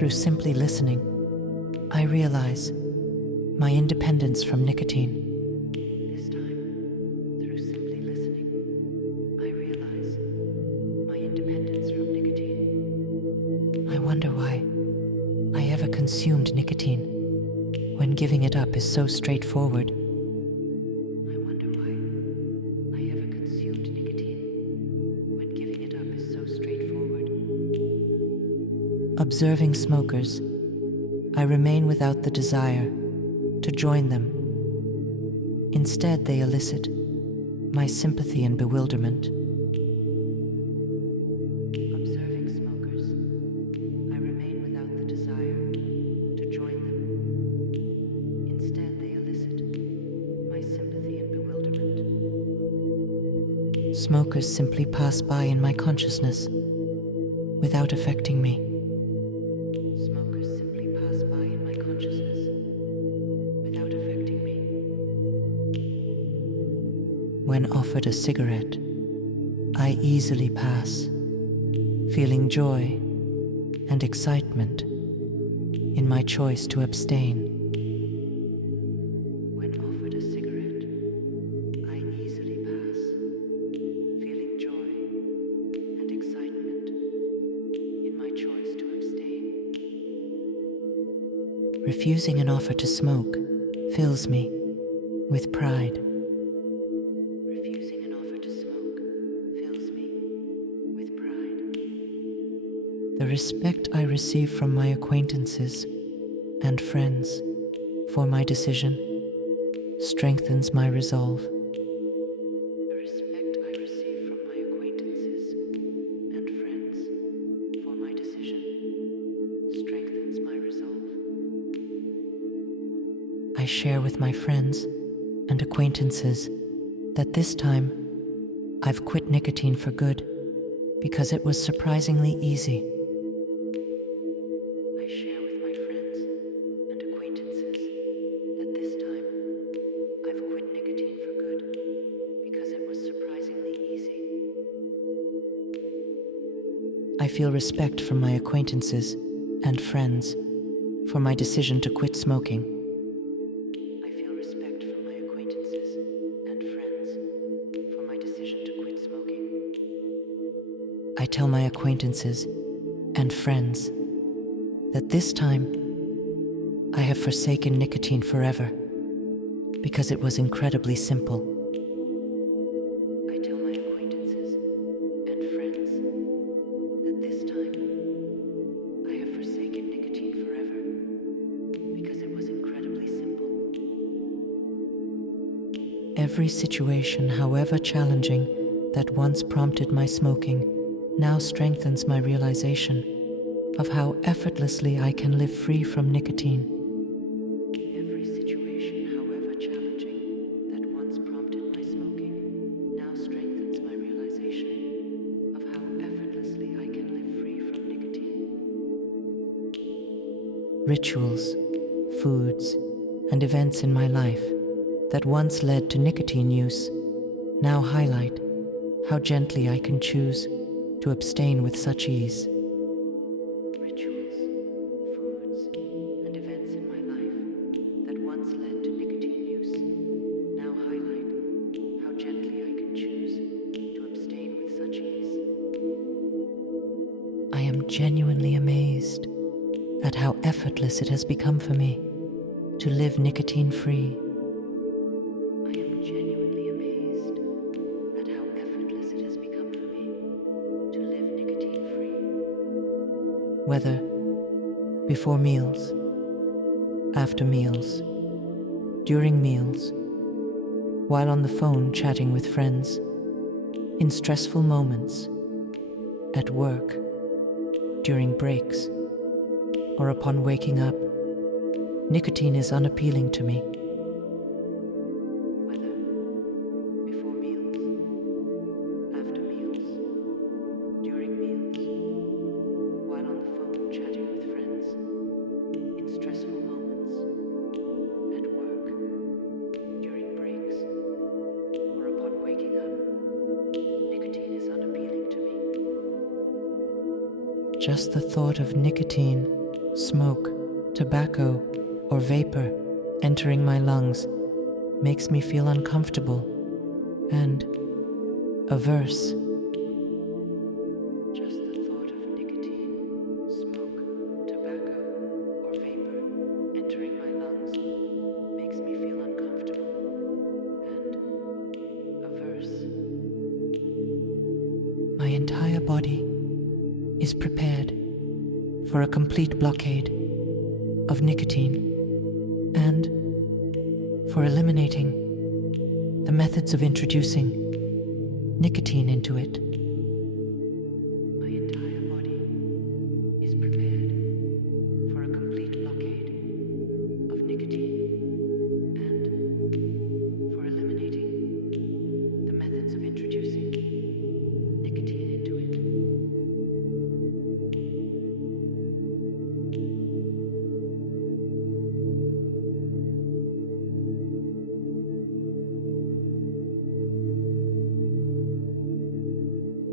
through simply listening, I realize my independence from nicotine. This time, through simply listening, I realize my independence from nicotine. I wonder why I ever consumed nicotine when giving it up is so straightforward. I wonder why I ever consumed nicotine when giving it up is so straightforward. Observing smokers, I remain without the desire to join them. Instead, they elicit my sympathy and bewilderment. Observing smokers, I remain without the desire to join them. Instead, they elicit my sympathy and bewilderment. Smokers simply pass by in my consciousness without affecting me. Smokers simply pass by in my consciousness without affecting me. When offered a cigarette, I easily pass, feeling joy and excitement in my choice to abstain. When offered a cigarette, I easily pass, feeling joy and excitement in my choice to abstain. Refusing an offer to smoke fills me with pride. Refusing an offer to smoke fills me with pride. The respect I receive from my acquaintances and friends for my decision strengthens my resolve. The respect I receive from my acquaintances and friends for my decision strengthens my resolve. I share with my friends and acquaintances that this time I've quit nicotine for good because it was surprisingly easy. I share with my friends and acquaintances that this time I've quit nicotine for good because it was surprisingly easy. I feel respect from my acquaintances and friends for my decision to quit smoking. I feel respect from my acquaintances and friends for my decision to quit smoking. I tell my acquaintances and friends that this time I have forsaken nicotine forever because it was incredibly simple. I tell my acquaintances and friends that this time I have forsaken nicotine forever because it was incredibly simple. Every situation, however challenging, that once prompted my smoking now strengthens my realization of how effortlessly I can live free from nicotine. Every situation, however challenging, that once prompted my smoking now strengthens my realization of how effortlessly I can live free from nicotine. Rituals, foods, and events in my life that once led to nicotine use now highlight how gently I can choose to abstain with such ease. Rituals, foods, and events in my life that once led to nicotine use now highlight how gently I can choose to abstain with such ease. I am genuinely amazed at how effortless it has become for me to live nicotine-free. I am genuinely amazed at how effortless it has become for me to live nicotine-free. Whether before meals, after meals, during meals, while on the phone chatting with friends, in stressful moments, at work, during breaks, or upon waking up, nicotine is unappealing to me. Whether before meals, after meals, during meals, while on the phone chatting with friends, in stressful moments, at work, during breaks, or upon waking up, nicotine is unappealing to me. Just the thought of nicotine Smoke, tobacco, or vapor entering my lungs makes me feel uncomfortable and averse. Just the thought of nicotine, smoke, tobacco, or vapor entering my lungs makes me feel uncomfortable and averse. My entire body is prepared for a complete blockade of nicotine and for eliminating the methods of introducing nicotine into it. My entire body is prepared for a complete blockade of nicotine and for eliminating the methods of introducing nicotine into it.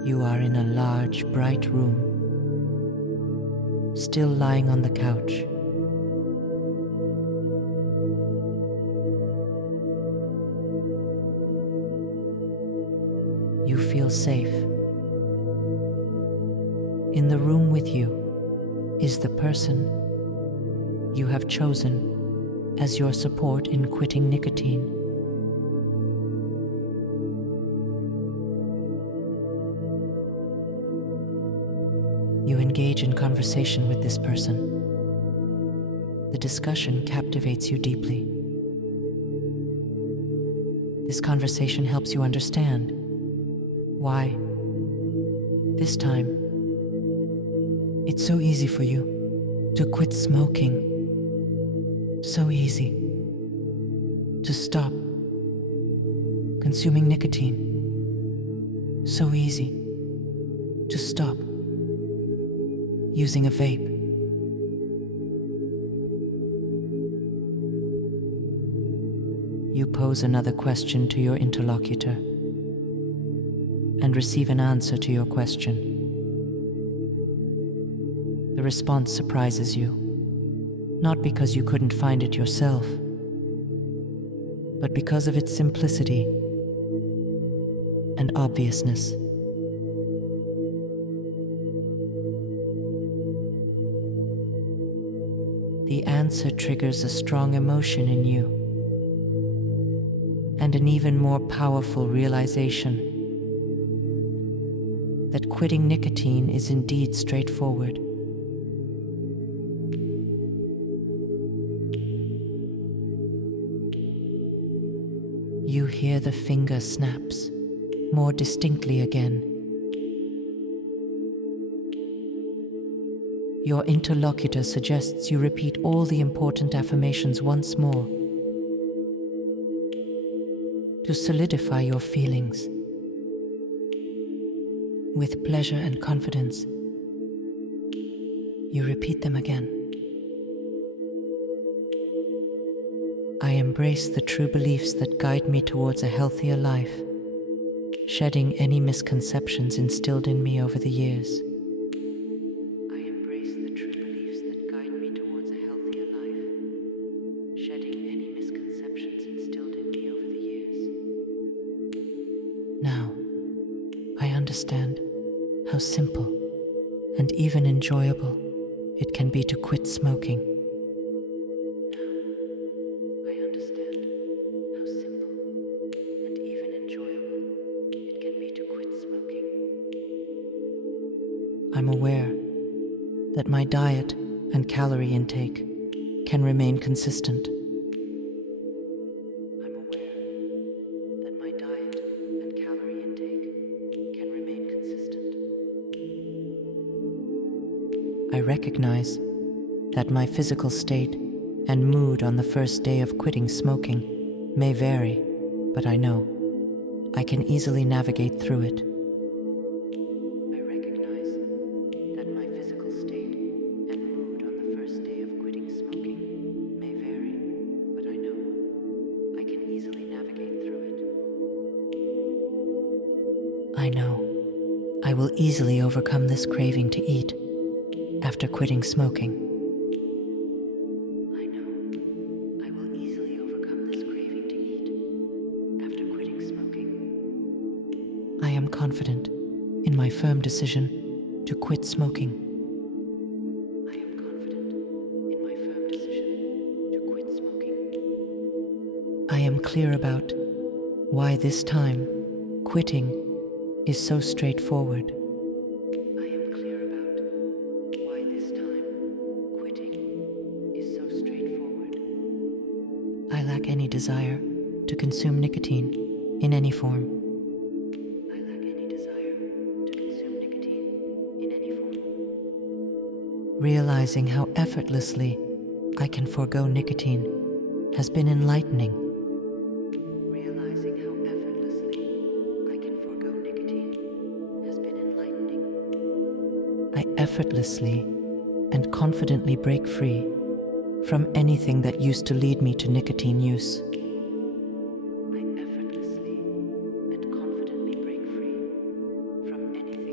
You are in a large, bright room, still lying on the couch. You feel safe. In the room with you is the person you have chosen as your support in quitting nicotine. You engage in conversation with this person. The discussion captivates you deeply. This conversation helps you understand why, this time, it's so easy for you to quit smoking. So easy to stop consuming nicotine. So easy to stop using a vape. You pose another question to your interlocutor and receive an answer to your question. The response surprises you, not because you couldn't find it yourself, but because of its simplicity and obviousness. The answer triggers a strong emotion in you and an even more powerful realization that quitting nicotine is indeed straightforward. You hear the finger snaps more distinctly again. Your interlocutor suggests you repeat all the important affirmations once more to solidify your feelings. With pleasure and confidence, you repeat them again. I embrace the true beliefs that guide me towards a healthier life, shedding any misconceptions instilled in me over the years. I embrace the true beliefs that guide me towards a healthier life, shedding any misconceptions instilled in me over the years. Now, I understand how simple and even enjoyable it can be to quit smoking. Now, I understand how simple and even enjoyable it can be to quit smoking. I'm aware that my diet and calorie intake can remain consistent. I'm aware that my diet and calorie intake can remain consistent. I recognize that my physical state and mood on the first day of quitting smoking may vary, but I know I can easily navigate through it. I recognize that my physical state and mood on the first day of quitting smoking may vary, but I know I can easily navigate through it. I know I will easily overcome this craving to eat after quitting smoking. I know I will easily overcome this craving to eat after quitting smoking. I am confident in my firm decision to quit smoking. I am confident in my firm decision to quit smoking. I am clear about why this time quitting is so straightforward. I am clear about why this time quitting is so straightforward. I lack any desire to consume nicotine in any form. I lack any desire to consume nicotine in any form. Realizing how effortlessly I can forego nicotine has been enlightening. Realizing how effortlessly I can forego nicotine has been enlightening. I effortlessly and confidently break free from anything that used to lead me to nicotine use. I effortlessly and confidently break free from anything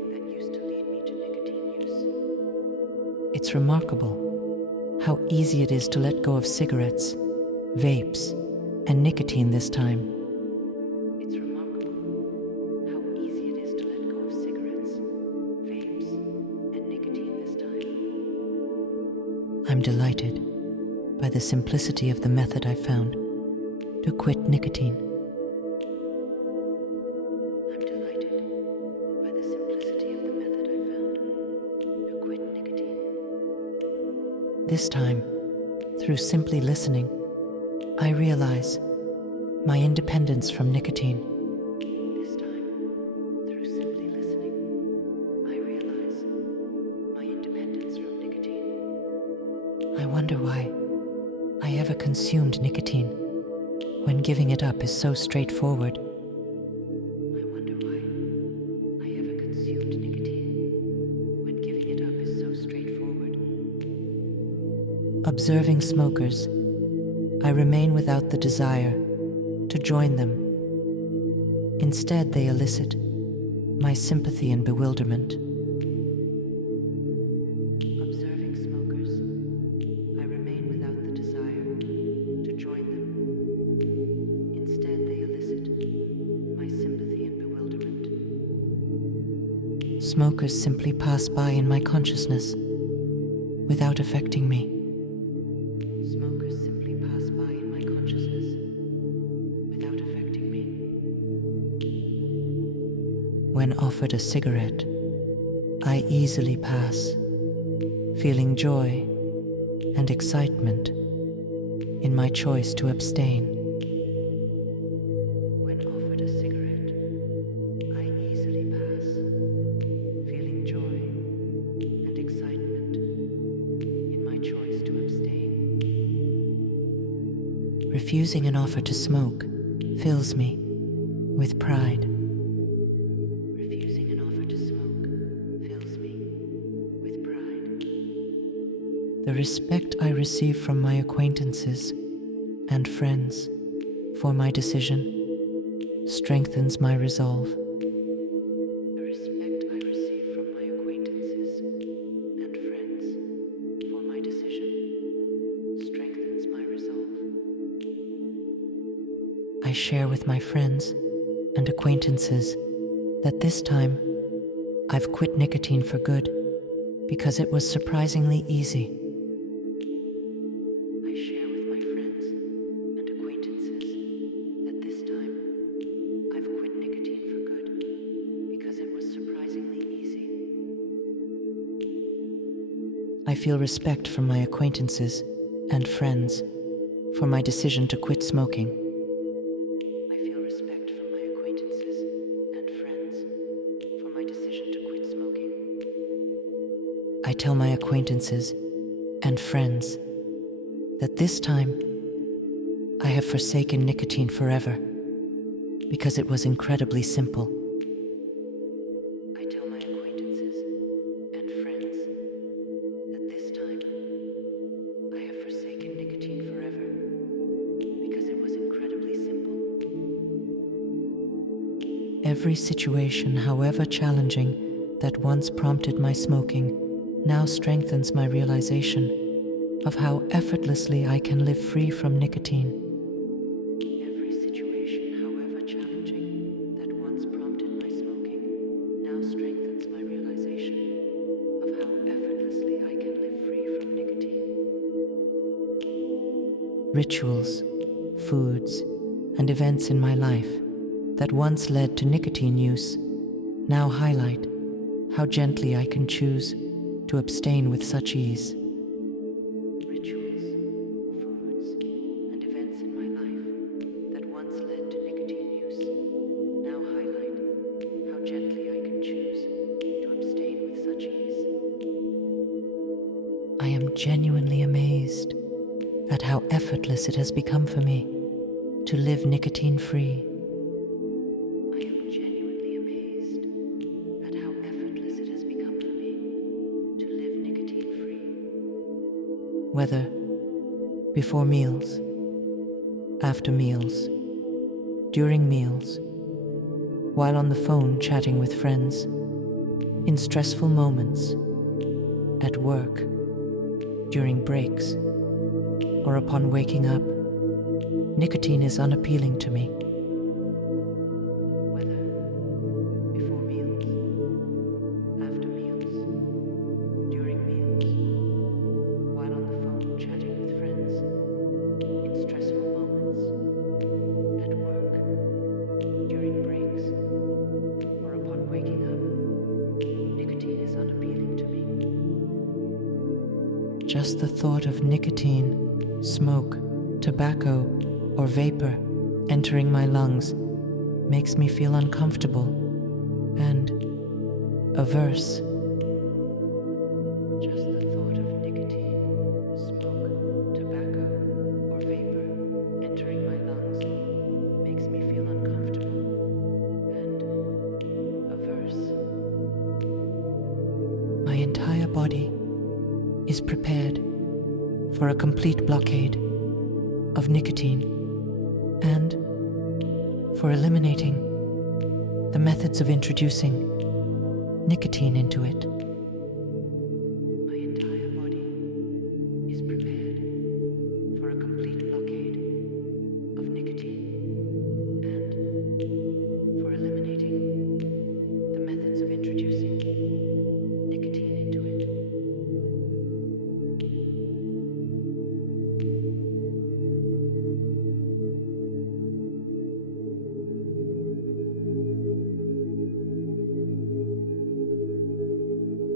It's remarkable how easy it is to let go of cigarettes, vapes, and nicotine this time. It's remarkable how easy it is to let go of cigarettes, vapes, and nicotine this time. I'm delighted by the simplicity of the method I found to quit nicotine. I'm delighted by the simplicity of the method I found to quit nicotine. This time, through simply listening, I realize my independence from nicotine. This time, through simply listening, I realize my independence from nicotine. I wonder why I ever consumed nicotine when giving it up is so straightforward. I wonder why I ever consumed nicotine when giving it up is so straightforward. Observing smokers, I remain without the desire to join them. Instead, they elicit my sympathy and bewilderment. Observing smokers, I remain without the desire to join them. Instead, they elicit my sympathy and bewilderment. Smokers simply pass by in my consciousness without affecting me. Smokers simply pass by in my consciousness without affecting me. When offered a cigarette, I easily pass, feeling joy and excitement in my choice to abstain. When offered a cigarette, I easily pass, feeling joy and excitement in my choice to abstain. Refusing an offer to smoke fills me with pride. Refusing an offer to smoke fills me with pride. The respect I receive from my acquaintances and friends for my decision strengthens my resolve. The respect I receive from my acquaintances and friends for my decision strengthens my resolve. I share with my friends and acquaintances that this time I've quit nicotine for good because it was surprisingly easy. I share with my friends and acquaintances that this time I've quit nicotine for good because it was surprisingly easy. I feel respect from my acquaintances and friends for my decision to quit smoking. I feel respect from my acquaintances and friends for my decision to quit smoking. I tell my acquaintances and friends that this time I have forsaken nicotine forever because it was incredibly simple. I tell my acquaintances and friends that this time I have forsaken nicotine forever because it was incredibly simple. Every situation, however challenging, that once prompted my smoking now strengthens my realization of how effortlessly I can live free from nicotine. Every situation, however challenging, that once prompted my smoking now strengthens my realization of how effortlessly I can live free from nicotine. Rituals, foods, and events in my life that once led to nicotine use now highlight how gently I can choose to abstain with such ease. Rituals, foods, and events in my life that once led to nicotine use now highlight how gently I can choose to abstain with such ease. I am genuinely amazed at how effortless it has become for me to live nicotine-free. I am genuinely amazed at how effortless it has become for me to live nicotine-free. Whether before meals, after meals, during meals, while on the phone chatting with friends, in stressful moments, at work, during breaks, or upon waking up, nicotine is unappealing to me. Whether before meals, after meals, during meals, while on the phone chatting with friends, in stressful moments, at work, during breaks, or upon waking up, nicotine is unappealing to me. Just the thought of nicotine, smoke, tobacco, or vapor entering my lungs makes me feel uncomfortable and averse. Just the thought of nicotine, smoke, tobacco, or vapor entering my lungs makes me feel uncomfortable and averse. My entire body is prepared for a complete blockade of nicotine and for eliminating the methods of introducing nicotine into it. My entire body is prepared for a complete blockade of nicotine and for eliminating the methods of introducing nicotine into it.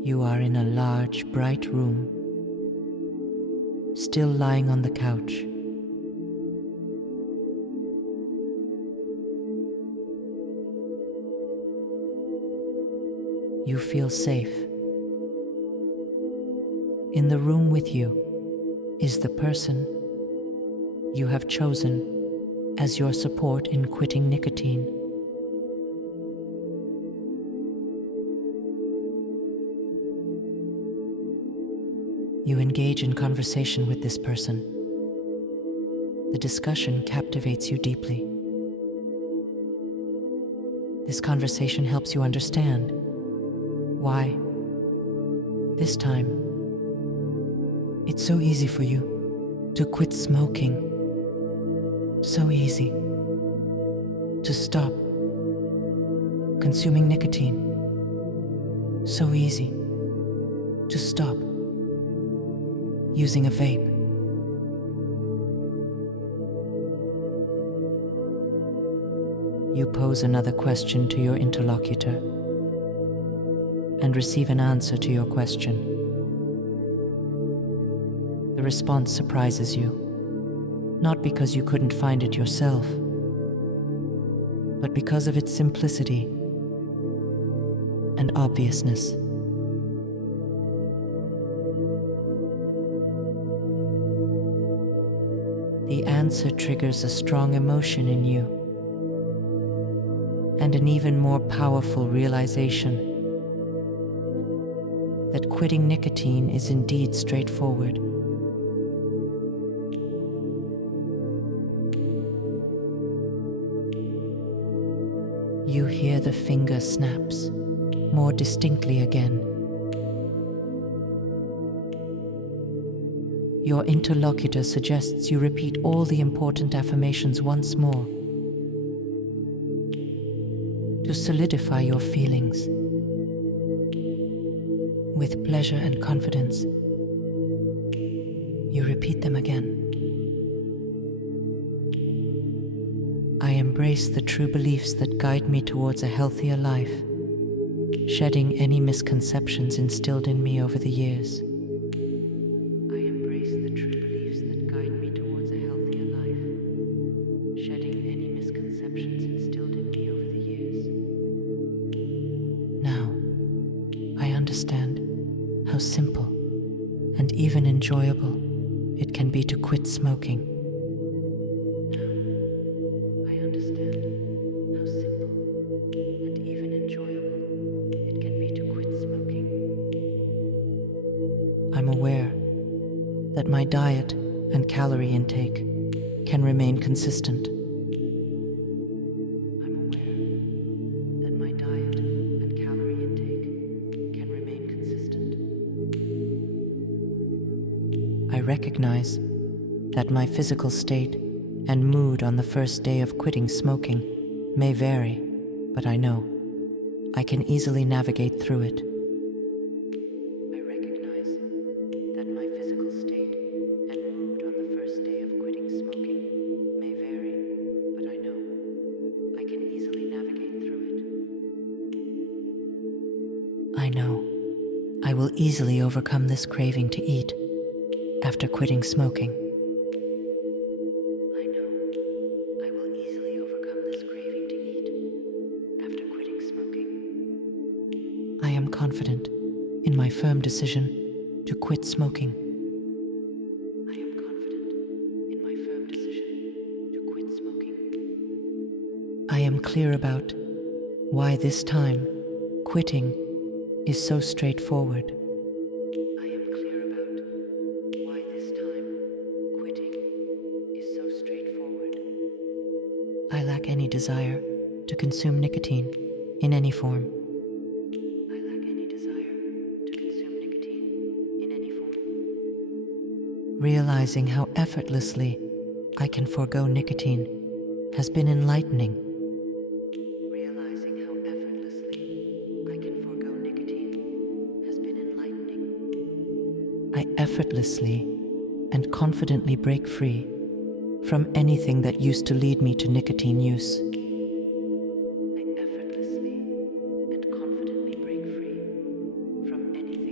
You are in a large, bright room, still lying on the couch. You feel safe. In the room with you is the person you have chosen as your support in quitting nicotine. You engage in conversation with this person. The discussion captivates you deeply. This conversation helps you understand why, this time, it's so easy for you to quit smoking. So easy to stop consuming nicotine. So easy to stop using a vape. You pose another question to your interlocutor and receive an answer to your question. The response surprises you, not because you couldn't find it yourself, but because of its simplicity and obviousness. The answer triggers a strong emotion in you and an even more powerful realization that quitting nicotine is indeed straightforward. You hear the finger snaps more distinctly again. Your interlocutor suggests you repeat all the important affirmations once more to solidify your feelings. With pleasure and confidence, you repeat them again. I embrace the true beliefs that guide me towards a healthier life, shedding any misconceptions instilled in me over the years. I embrace the true beliefs that guide me towards a healthier life, shedding any misconceptions instilled in me over the years. Now, I understand how simple and even enjoyable it can be to quit smoking. I'm aware that my diet and calorie intake can remain consistent. I'm aware that my diet and calorie intake can remain consistent. I recognize that my physical state and mood on the first day of quitting smoking may vary, but I know I can easily navigate through it. I know I will easily overcome this craving to eat after quitting smoking. I know I will easily overcome this craving to eat after quitting smoking. I am confident in my firm decision to quit smoking. I am confident in my firm decision to quit smoking. I am clear about why this time quitting is so straightforward. I am clear about why this time quitting is so straightforward. I lack any desire to consume nicotine in any form. I lack any desire to consume nicotine in any form. Realizing how effortlessly I can forego nicotine has been enlightening. I effortlessly and confidently break free from anything that used to lead me to nicotine use. I effortlessly and confidently break free from anything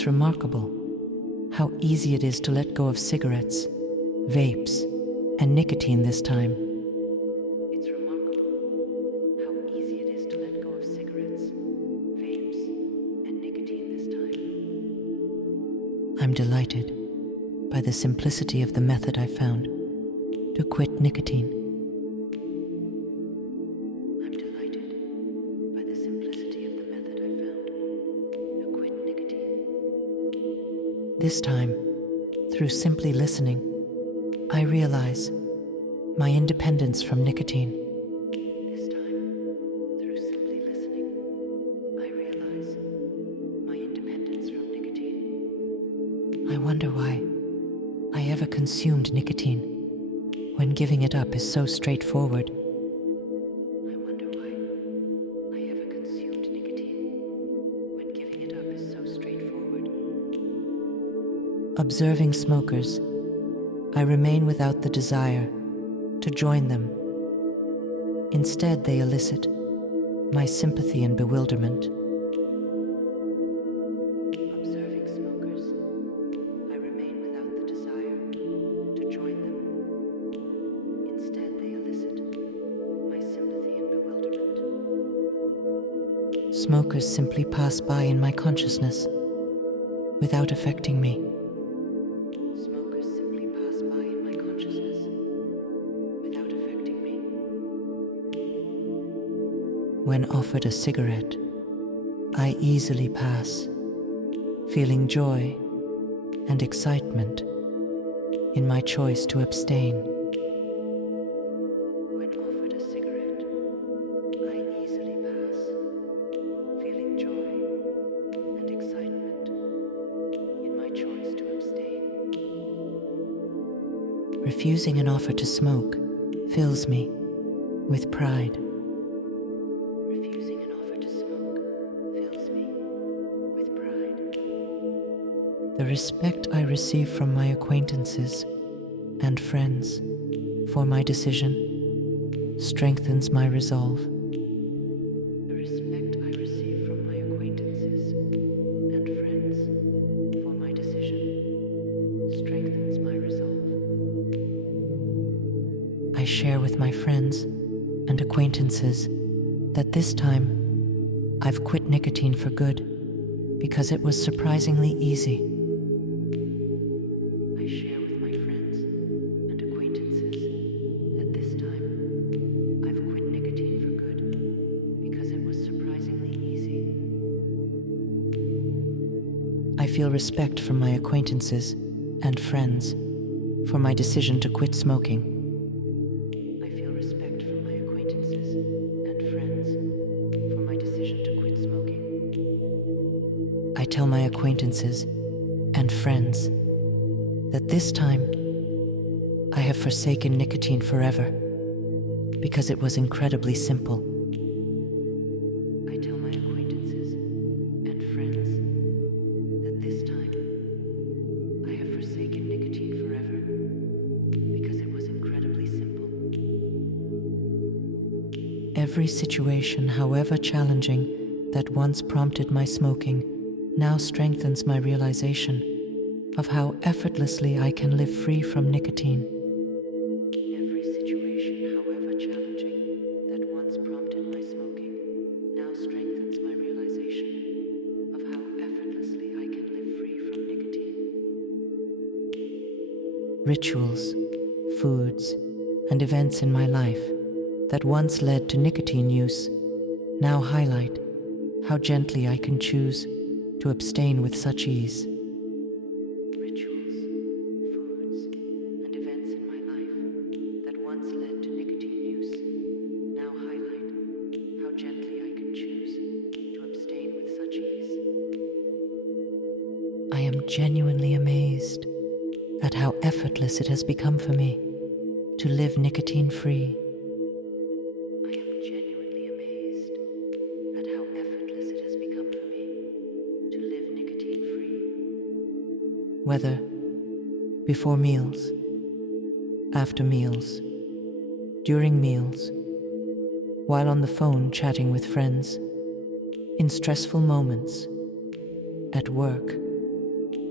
It's remarkable how easy it is to let go of cigarettes, vapes, and nicotine this time. It's remarkable how easy it is to let go of cigarettes, vapes, and nicotine this time. I'm delighted by the simplicity of the method I found to quit nicotine. I'm delighted by the simplicity of the method I found to quit nicotine. This time, through simply listening, I realize my independence from nicotine. This time, through simply listening, I realize my independence from nicotine. I wonder why I ever consumed nicotine when giving it up is so straightforward. I wonder why I ever consumed nicotine when giving it up is so straightforward. Observing smokers, I remain without the desire to join them. Instead, they elicit my sympathy and bewilderment. Observing smokers, I remain without the desire to join them. Instead, they elicit my sympathy and bewilderment. Smokers simply pass by in my consciousness without affecting me. Smokers simply pass by in my consciousness without affecting me. When offered a cigarette, I easily pass, feeling joy and excitement in my choice to abstain. When offered a cigarette, I easily pass, feeling joy and excitement in my choice to abstain. Refusing an offer to smoke fills me with pride. Refusing an offer to smoke fills me with pride. The respect I receive from my acquaintances and friends for my decision strengthens my resolve. The respect I receive from my acquaintances and friends for my decision strengthens my resolve. I share with my friends and acquaintances that this time I've quit nicotine for good because it was surprisingly easy. I share with my friends and acquaintances that this time I've quit nicotine for good because it was surprisingly easy. I feel respect from my acquaintances and friends for my decision to quit smoking. I feel respect from my acquaintances and friends for my decision to quit smoking. I tell my acquaintances and friends that this time I have forsaken nicotine forever because it was incredibly simple. I tell my acquaintances and friends that this time I have forsaken nicotine forever because it was incredibly simple. Every situation, however challenging, that once prompted my smoking now strengthens my realization of how effortlessly I can live free from nicotine. Every situation, however challenging, that once prompted my smoking now strengthens my realization of how effortlessly I can live free from nicotine. Rituals, foods, and events in my life that once led to nicotine use now highlight how gently I can choose to abstain with such ease. Rituals, foods, and events in my life that once led to nicotine use now highlight how gently I can choose to abstain with such ease. I am genuinely amazed at how effortless it has become for me to live nicotine-free. I am genuinely amazed at how effortless it has become for me to live nicotine-free. Whether before meals, after meals, during meals, while on the phone chatting with friends, in stressful moments, at work,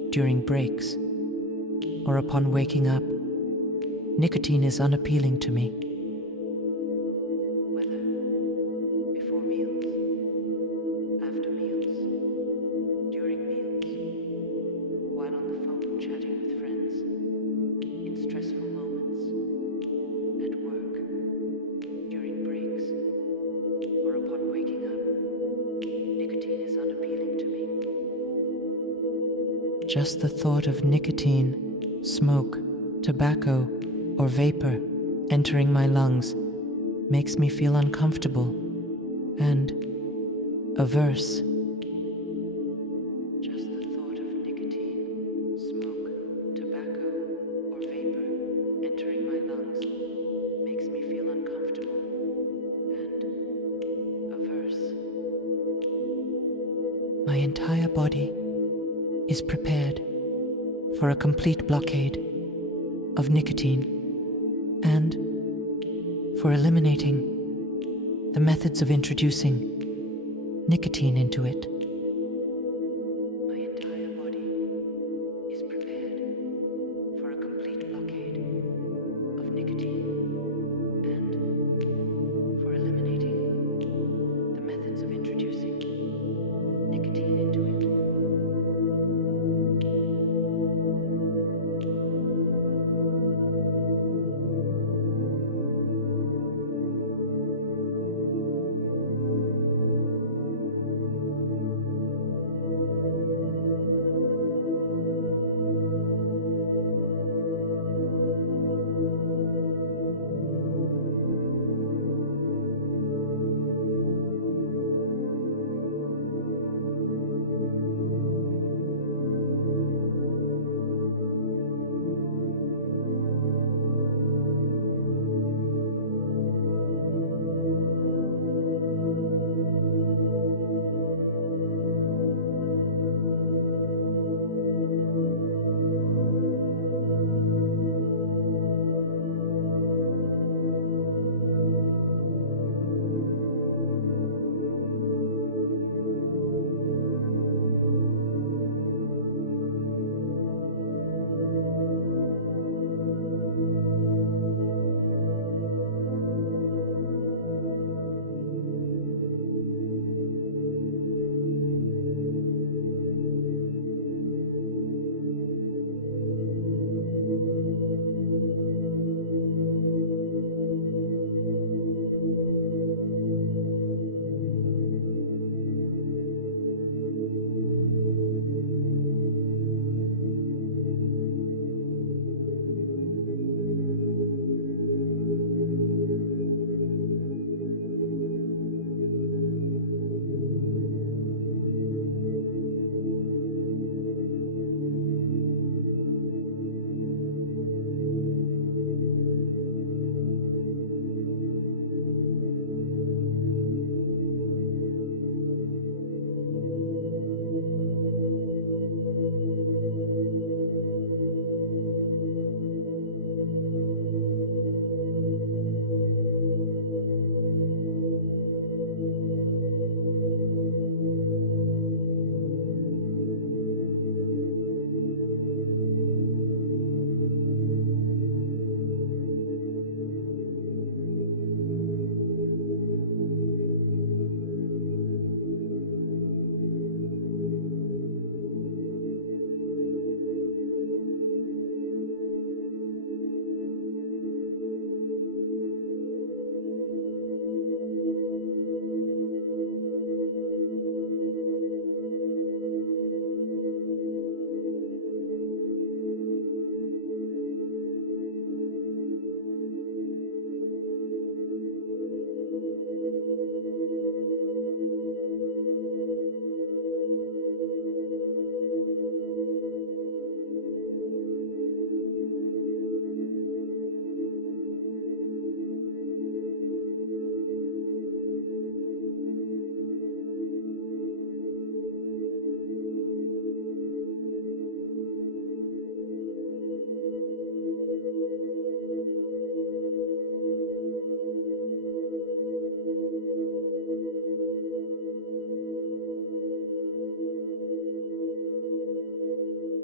during breaks, or upon waking up, nicotine is unappealing to me. Whether before meals, after meals, during meals, while on the phone chatting with friends, in stressful moments, at work, during breaks, or upon waking up, nicotine is unappealing to me. Just the thought of nicotine, smoke, tobacco, or vapor entering my lungs makes me feel uncomfortable and averse. Just the thought of nicotine, smoke, tobacco, or vapor entering my lungs makes me feel uncomfortable and averse. My entire body is prepared for a complete blockade of nicotine and for eliminating the methods of introducing nicotine into it. My entire body is prepared for a complete blockade of nicotine and for eliminating the methods of introducing nicotine into it.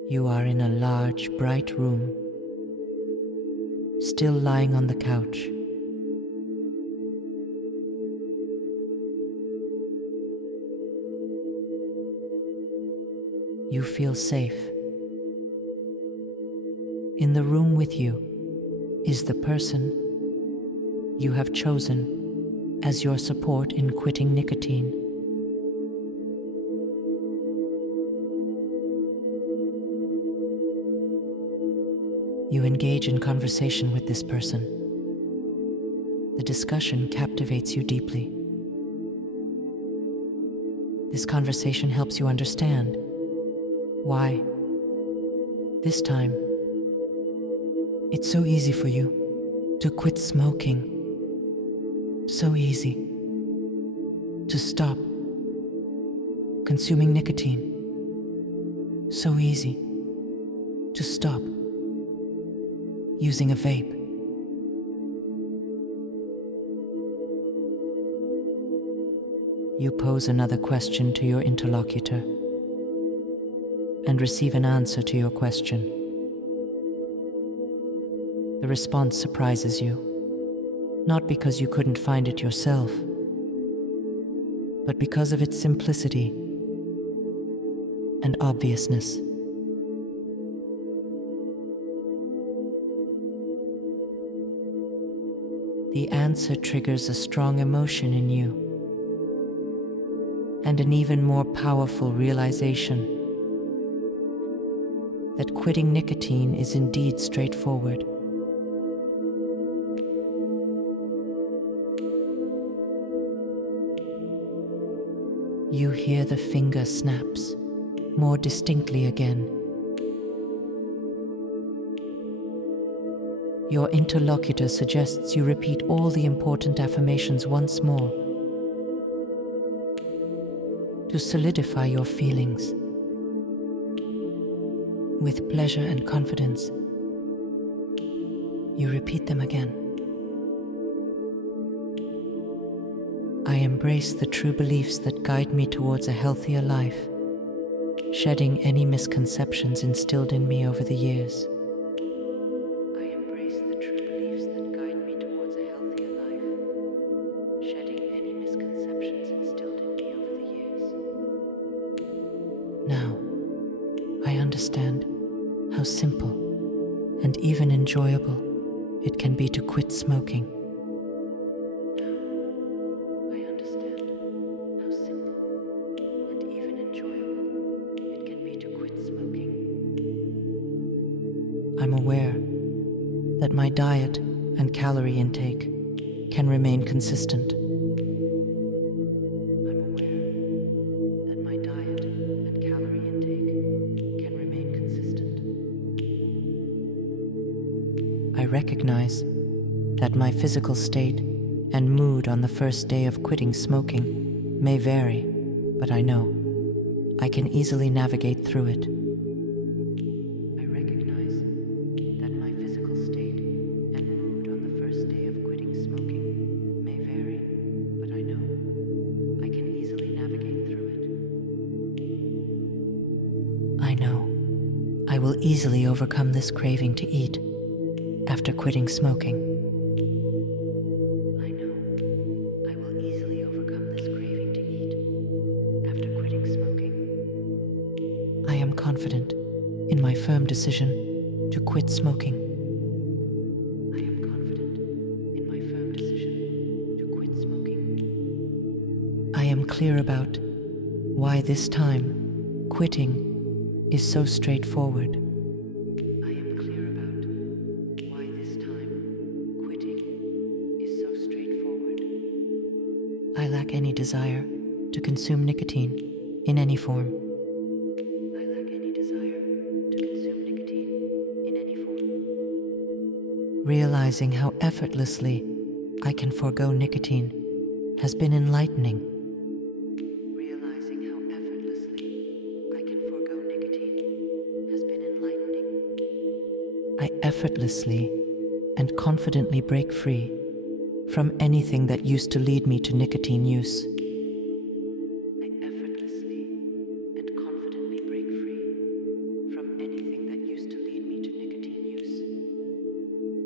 You are in a large, bright room, still lying on the couch. You feel safe. In the room with you is the person you have chosen as your support in quitting nicotine. You engage in conversation with this person. The discussion captivates you deeply. This conversation helps you understand why, this time, it's so easy for you to quit smoking. So easy to stop consuming nicotine. So easy to stop using a vape. You pose another question to your interlocutor and receive an answer to your question. The response surprises you, not because you couldn't find it yourself, but because of its simplicity and obviousness. The answer triggers a strong emotion in you and an even more powerful realization that quitting nicotine is indeed straightforward. You hear the finger snaps more distinctly again. Your interlocutor suggests you repeat all the important affirmations once more to solidify your feelings. With pleasure and confidence, you repeat them again. I embrace the true beliefs that guide me towards a healthier life, shedding any misconceptions instilled in me over the years. I embrace the true beliefs that guide me towards a healthier life, shedding any misconceptions instilled in me over the years. Now, I understand how simple and even enjoyable it can be to quit smoking. I'm aware that my diet and calorie intake can remain consistent. I'm aware that my diet and calorie intake can remain consistent. I recognize that my physical state and mood on the first day of quitting smoking may vary, but I know I can easily navigate through it. I will easily overcome this craving to eat after quitting smoking. I know I will easily overcome this craving to eat after quitting smoking. I am confident in my firm decision to quit smoking. I am confident in my firm decision to quit smoking. I am clear about why this time quitting is so straightforward. I am clear about why this time quitting is so straightforward. I lack any desire to consume nicotine in any form. I lack any desire to consume nicotine in any form. Realizing how effortlessly I can forego nicotine has been enlightening. I effortlessly and confidently break free from anything that used to lead me to nicotine use. I effortlessly and confidently break free from anything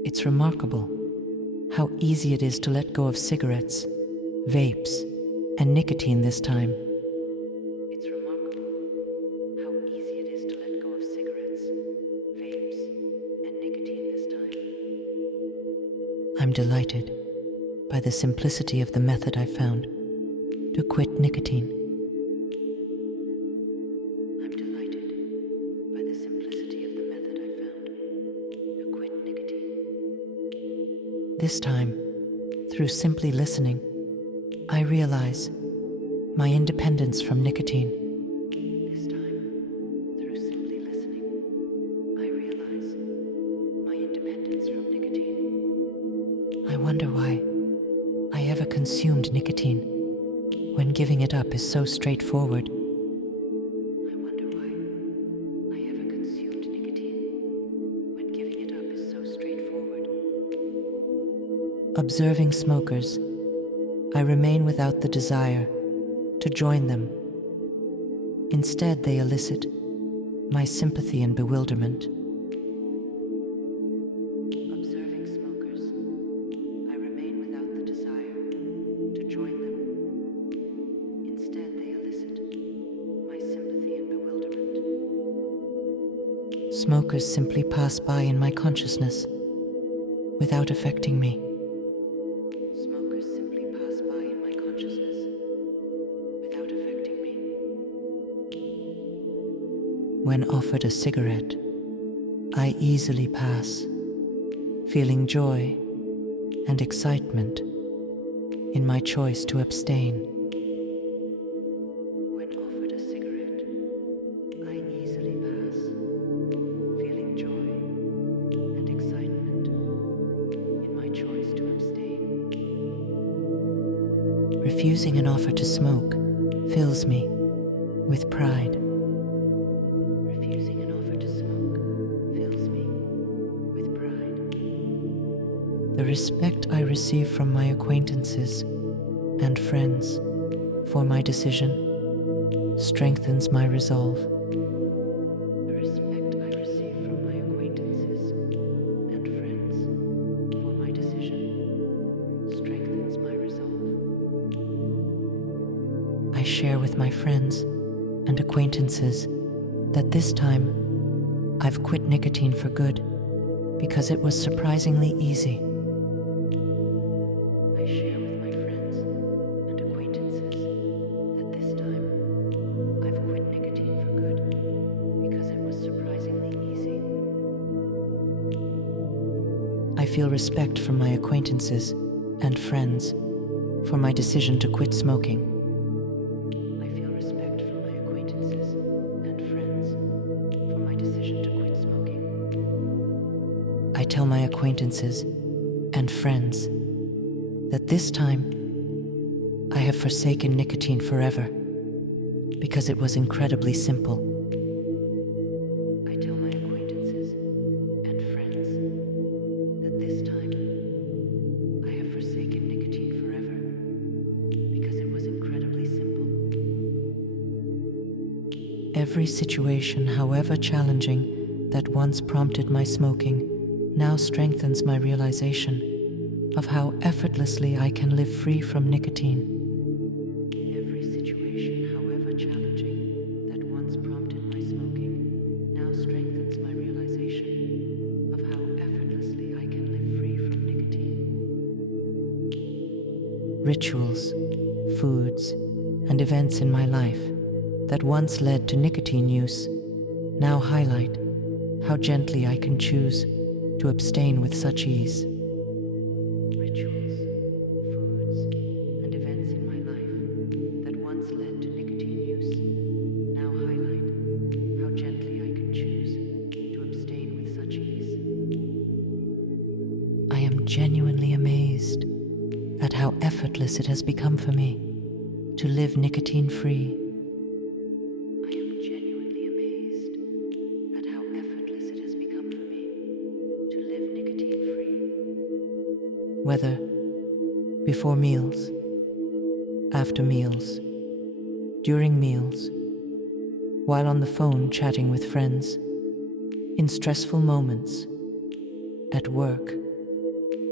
It's remarkable how easy it is to let go of cigarettes, vapes, and nicotine this time. It's remarkable how easy it is to let go of cigarettes, vapes, and nicotine this time. I'm delighted by the simplicity of the method I found to quit nicotine. I'm delighted by the simplicity of the method I found to quit nicotine. This time, through simply listening, I realize my independence from nicotine. This time, through simply listening, I realize my independence from nicotine. I wonder why I ever consumed nicotine when giving it up is so straightforward. I wonder why I ever consumed nicotine when giving it up is so straightforward. Observing smokers, I remain without the desire to join them. Instead, they elicit my sympathy and bewilderment. Observing smokers, I remain without the desire to join them. Instead, they elicit my sympathy and bewilderment. Smokers simply pass by in my consciousness without affecting me. Smokers simply pass by in my consciousness without affecting me. When offered a cigarette, I easily pass, feeling joy and excitement in my choice to abstain. When offered a cigarette, I easily pass, feeling joy and excitement in my choice to abstain. Refusing an offer to smoke fills me with pride. Refusing an offer to smoke fills me with pride. The respect I receive from my acquaintances and friends for my decision strengthens my resolve. The respect I receive from my acquaintances and friends for my decision strengthens my resolve. I share with my friends and acquaintances that this time I've quit nicotine for good because it was surprisingly easy. I share with my friends and acquaintances that this time I've quit nicotine for good because it was surprisingly easy. I feel respect from my acquaintances and friends for my decision to quit smoking. I feel respect from my acquaintances and friends for my decision to quit smoking. I tell my acquaintances and friends that this time I have forsaken nicotine forever because it was incredibly simple. I tell my acquaintances and friends that this time I have forsaken nicotine forever because it was incredibly simple. Every situation, however challenging, that once prompted my smoking now strengthens my realization of how effortlessly I can live free from nicotine. Every situation, however challenging, that once prompted my smoking now strengthens my realization of how effortlessly I can live free from nicotine. Rituals, foods, and events in my life that once led to nicotine use now highlight how gently I can choose to abstain with such ease. Rituals, foods, and events in my life that once led to nicotine use now highlight how gently I can choose to abstain with such ease. I am genuinely amazed at how effortless it has become for me to live nicotine-free. I am genuinely amazed at how effortless it has become for me to live nicotine-free. Whether before meals, after meals, during meals, while on the phone chatting with friends, in stressful moments, at work,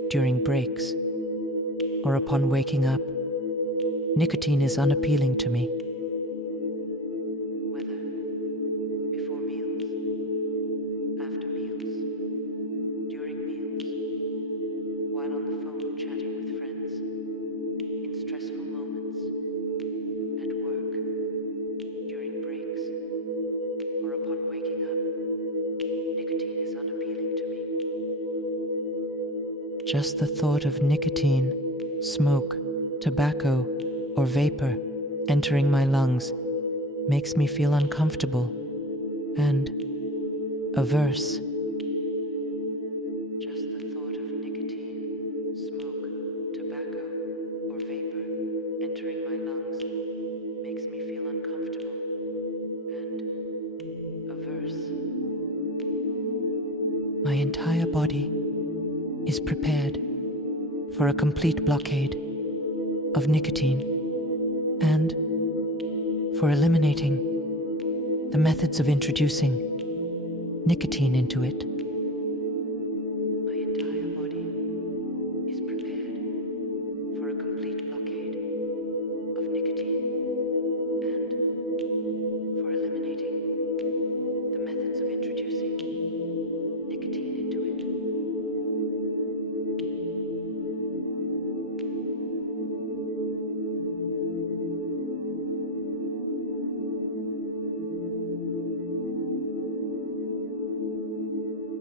during breaks, or upon waking up, nicotine is unappealing to me. Whether before meals, after meals, during meals, while on the phone chatting with friends, in stressful moments, at work, during breaks, or upon waking up, nicotine is unappealing to me. Just the thought of nicotine, smoke, tobacco, or vapor entering my lungs makes me feel uncomfortable and averse. Just the thought of nicotine, smoke, tobacco, or vapor entering my lungs makes me feel uncomfortable and averse. My entire body is prepared for a complete blockade of nicotine and for eliminating the methods of introducing nicotine into it. My entire body is prepared for a complete blockade of nicotine and for eliminating the methods of introducing nicotine into it.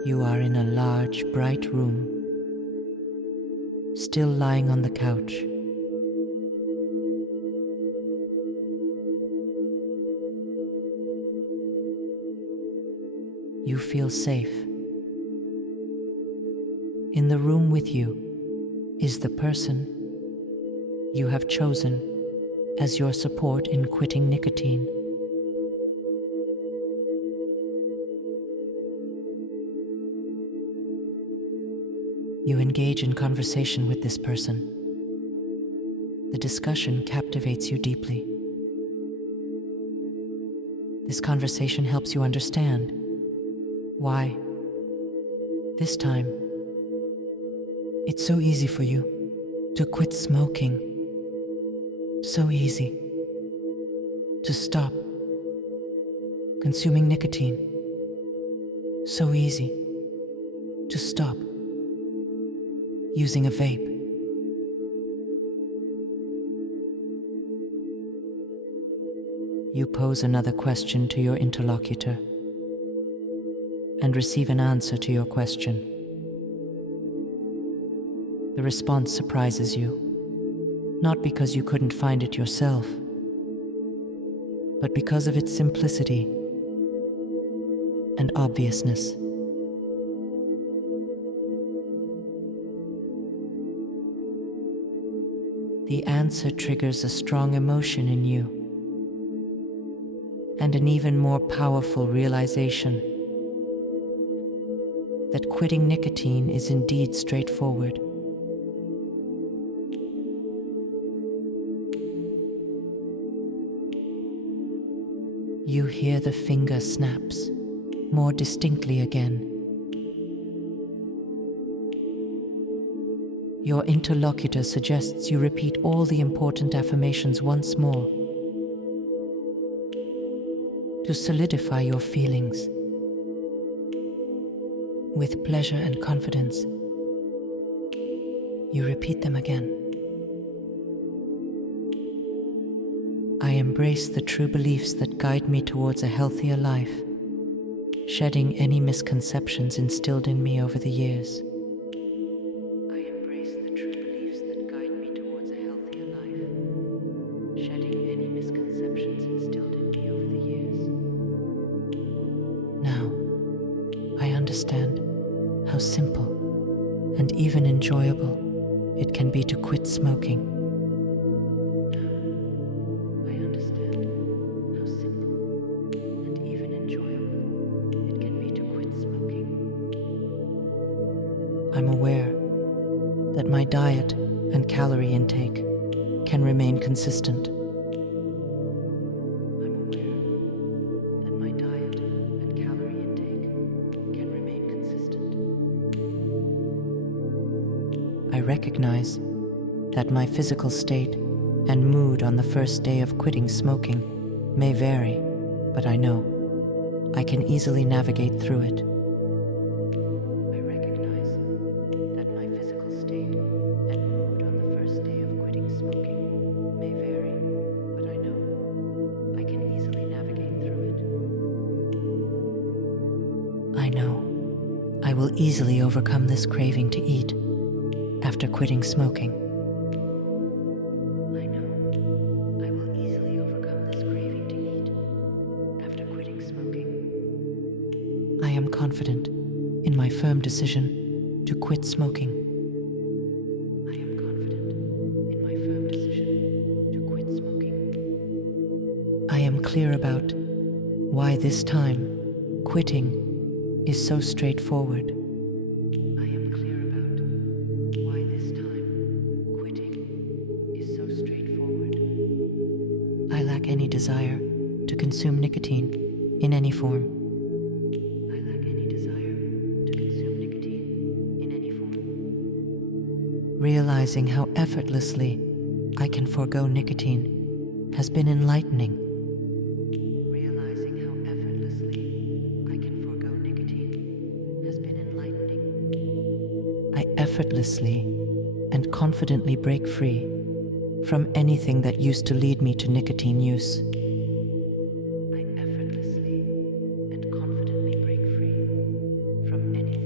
You are in a large, bright room, still lying on the couch. You feel safe. In the room with you is the person you have chosen as your support in quitting nicotine. You engage in conversation with this person. The discussion captivates you deeply. This conversation helps you understand why, this time, it's so easy for you to quit smoking. So easy to stop consuming nicotine. So easy to stop using a vape. You pose another question to your interlocutor and receive an answer to your question. The response surprises you, not because you couldn't find it yourself, but because of its simplicity and obviousness. The answer triggers a strong emotion in you and an even more powerful realization that quitting nicotine is indeed straightforward. You hear the finger snaps more distinctly again. Your interlocutor suggests you repeat all the important affirmations once more to solidify your feelings. With pleasure and confidence, you repeat them again. I embrace the true beliefs that guide me towards a healthier life, shedding any misconceptions instilled in me over the years. I embrace the true beliefs that guide me towards a healthier life, shedding any misconceptions instilled in me over the years. Now, I understand how simple and even enjoyable it can be to quit smoking. I'm aware that my diet and calorie intake can remain consistent. I'm aware that my diet and calorie intake can remain consistent. I recognize that my physical state and mood on the first day of quitting smoking may vary, but I know I can easily navigate through it. I know I will easily overcome this craving to eat after quitting smoking. I know I will easily overcome this craving to eat after quitting smoking. I am confident in my firm decision to quit smoking. I am confident in my firm decision to quit smoking. I am clear about why this time quitting is so straightforward. I am clear about why this time quitting is so straightforward. I lack any desire to consume nicotine in any form. I lack any desire to consume nicotine in any form. Realizing how effortlessly I can forego nicotine has been enlightening. I effortlessly and confidently break free from anything that used to lead me to nicotine use. I effortlessly and confidently break free from anything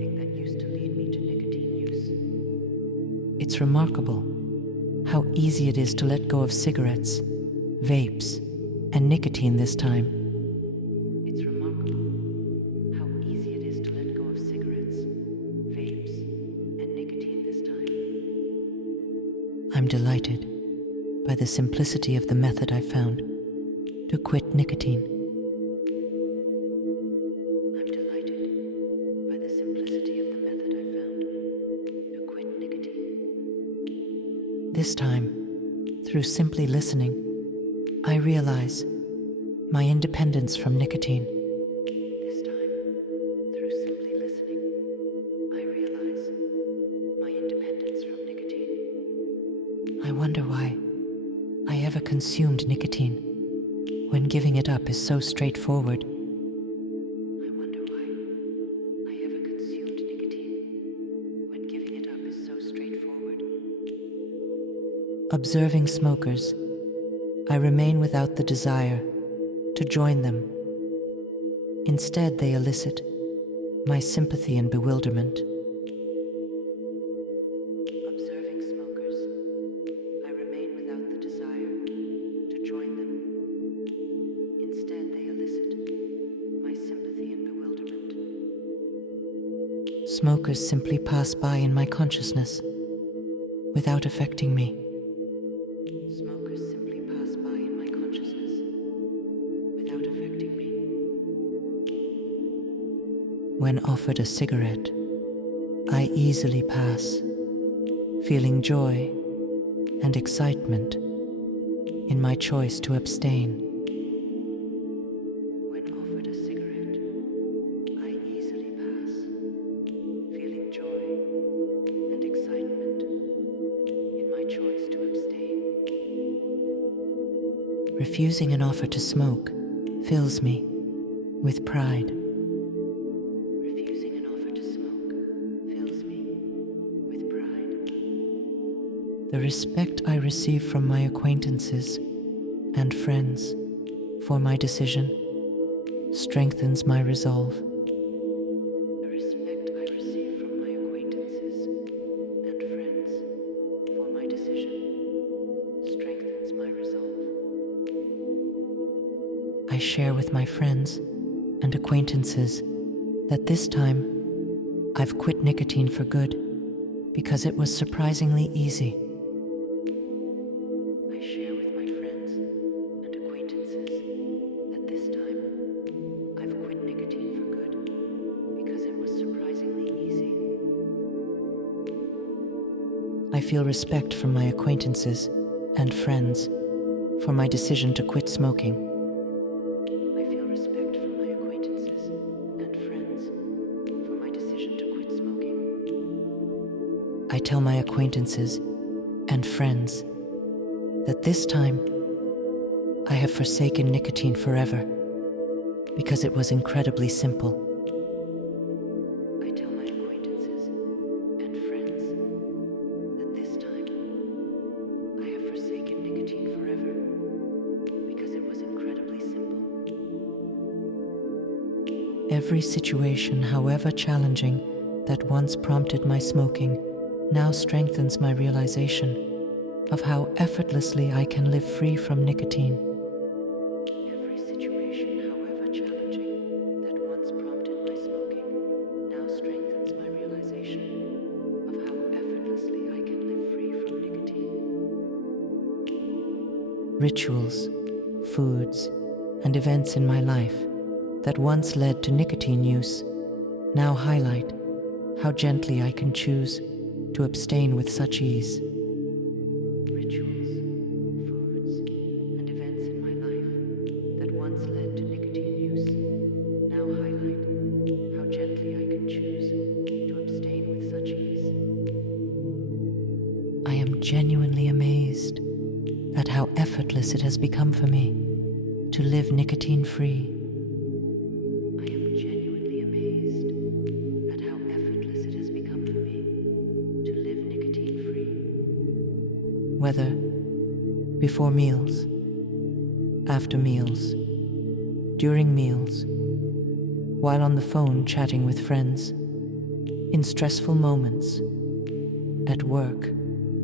It's remarkable how easy it is to let go of cigarettes, vapes, and nicotine this time. It's remarkable how easy it is to let go of cigarettes, vapes, and nicotine this time. I'm delighted by the simplicity of the method I found to quit nicotine. I'm delighted by the simplicity of the method I found to quit nicotine. This time, through simply listening, I realize my independence from nicotine. This time, through simply listening, I realize my independence from nicotine. I wonder why I ever consumed nicotine when giving it up is so straightforward. I wonder why I ever consumed nicotine when giving it up is so straightforward. Observing smokers, I remain without the desire to join them. Instead, they elicit my sympathy and bewilderment. Observing smokers, I remain without the desire to join them. Instead, they elicit my sympathy and bewilderment. Smokers simply pass by in my consciousness without affecting me. Smokers simply pass by in my consciousness without affecting me. When offered a cigarette, I easily pass, feeling joy and excitement in my choice to abstain. When offered a cigarette, I easily pass, feeling joy and excitement in my choice to abstain. Refusing an offer to smoke fills me with pride. Refusing an offer to smoke fills me with pride. The respect I receive from my acquaintances and friends for my decision strengthens my resolve. The respect I receive from my acquaintances and friends for my decision strengthens my resolve. I share with my friends and acquaintances that this time I've quit nicotine for good because it was surprisingly easy. I share with my friends and acquaintances that this time I've quit nicotine for good because it was surprisingly easy. I feel respect from my acquaintances and friends for my decision to quit smoking. I feel respect from my acquaintances and friends for my decision to quit smoking. I tell my acquaintances and friends that this time I have forsaken nicotine forever because it was incredibly simple. I tell my acquaintances and friends that this time I have forsaken nicotine forever because it was incredibly simple. Every situation, however challenging, that once prompted my smoking now strengthens my realization of how effortlessly I can live free from nicotine. Every situation, however challenging, that once prompted my smoking now strengthens my realization of how effortlessly I can live free from nicotine. Rituals, foods, and events in my life that once led to nicotine use now highlight how gently I can choose to abstain with such ease. Rituals, foods, and events in my life that once led to nicotine use now highlight how gently I can choose to abstain with such ease. I am genuinely amazed at how effortless it has become for me to live nicotine-free. I am genuinely amazed at how effortless it has become for me to live nicotine-free. Whether before meals, after meals, during meals, while on the phone chatting with friends, in stressful moments, at work,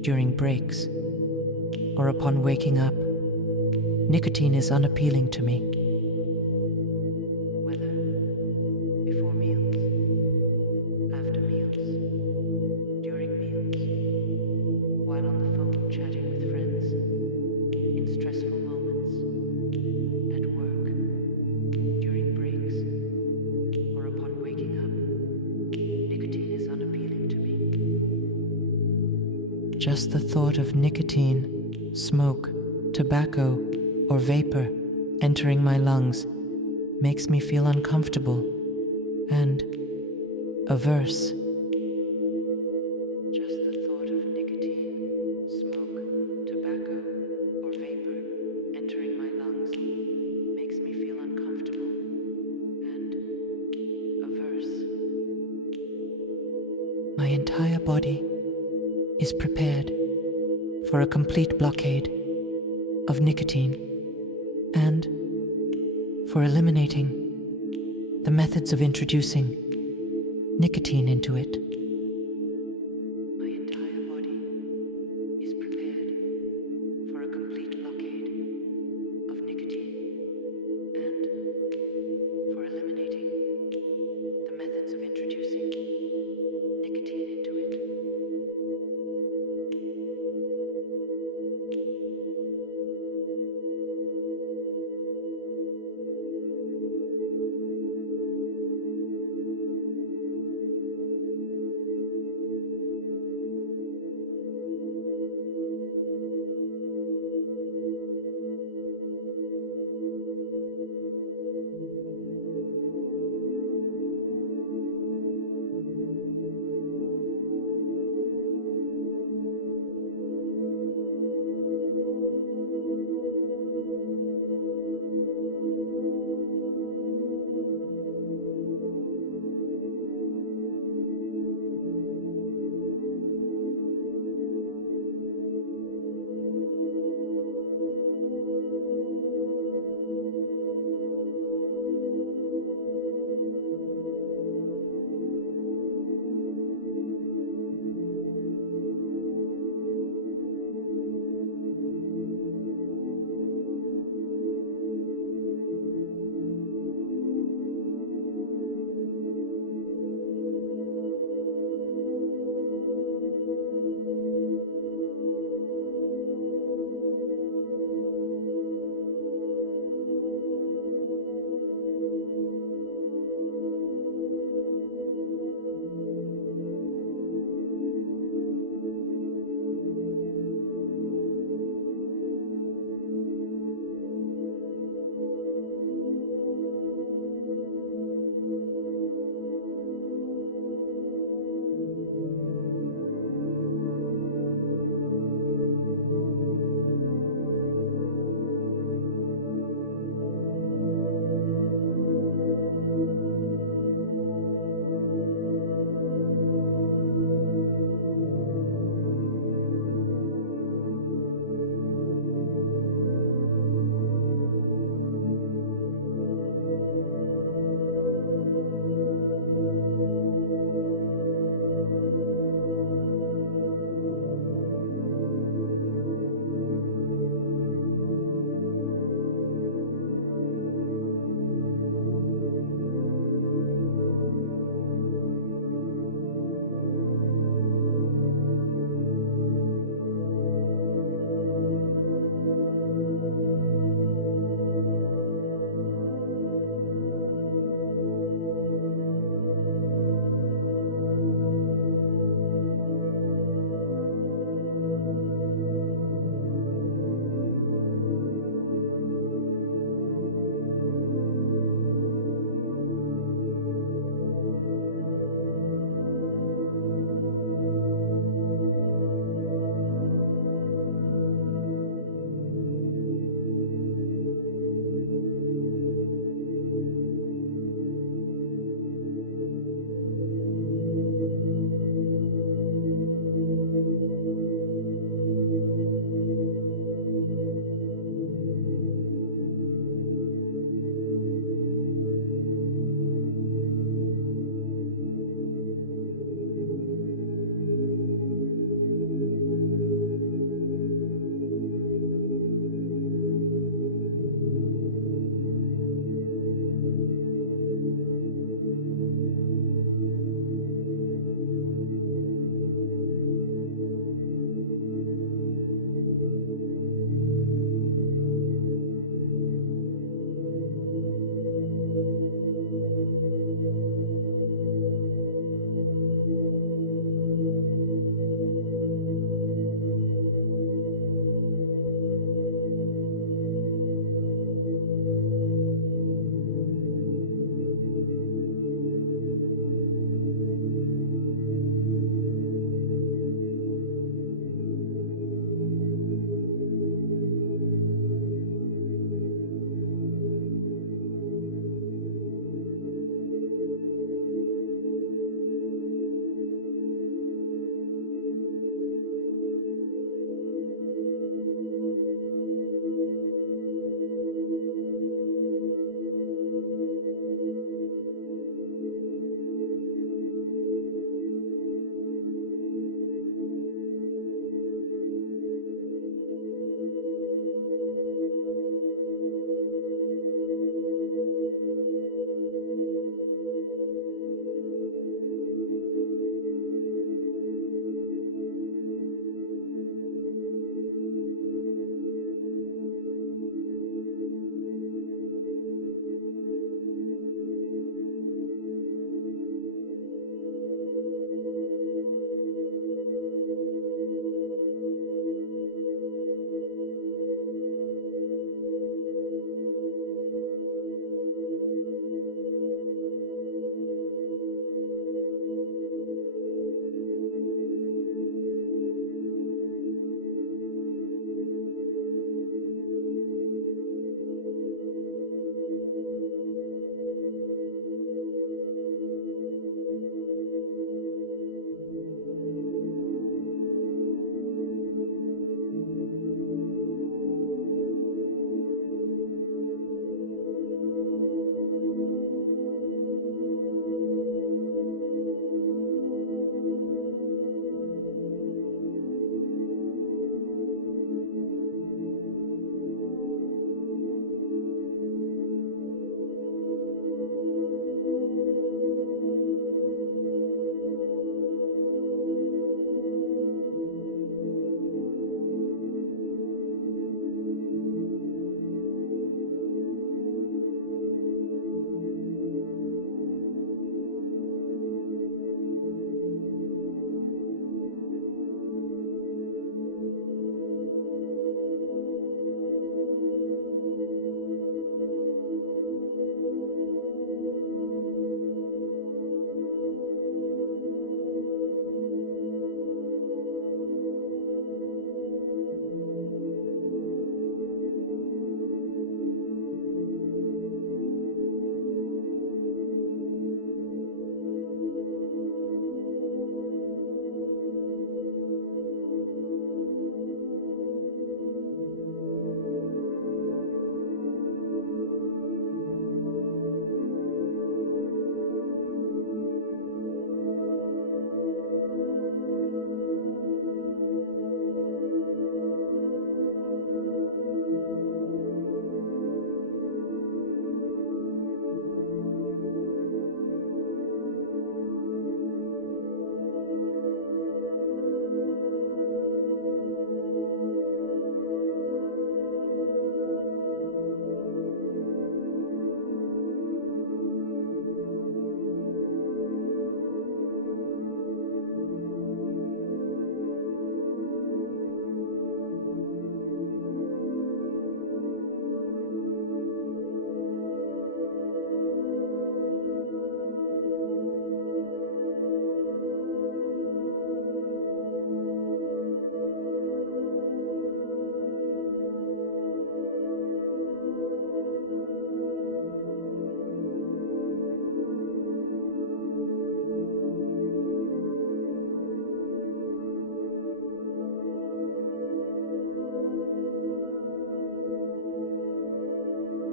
during breaks, or upon waking up, nicotine is unappealing to me. Whether before meals, after meals, during meals, while on the phone chatting with friends, in stressful moments, at work, during breaks, or upon waking up, nicotine is unappealing to me. Just the thought of nicotine, smoke, tobacco, or vapor entering my lungs makes me feel uncomfortable and averse. Just the thought of nicotine, smoke, tobacco, or vapor entering my lungs makes me feel uncomfortable and averse. My entire body is prepared for a complete blockade of nicotine and for eliminating the methods of introducing nicotine into it. My entire body is prepared for a complete blockade of nicotine and for eliminating the methods of introducing nicotine into it.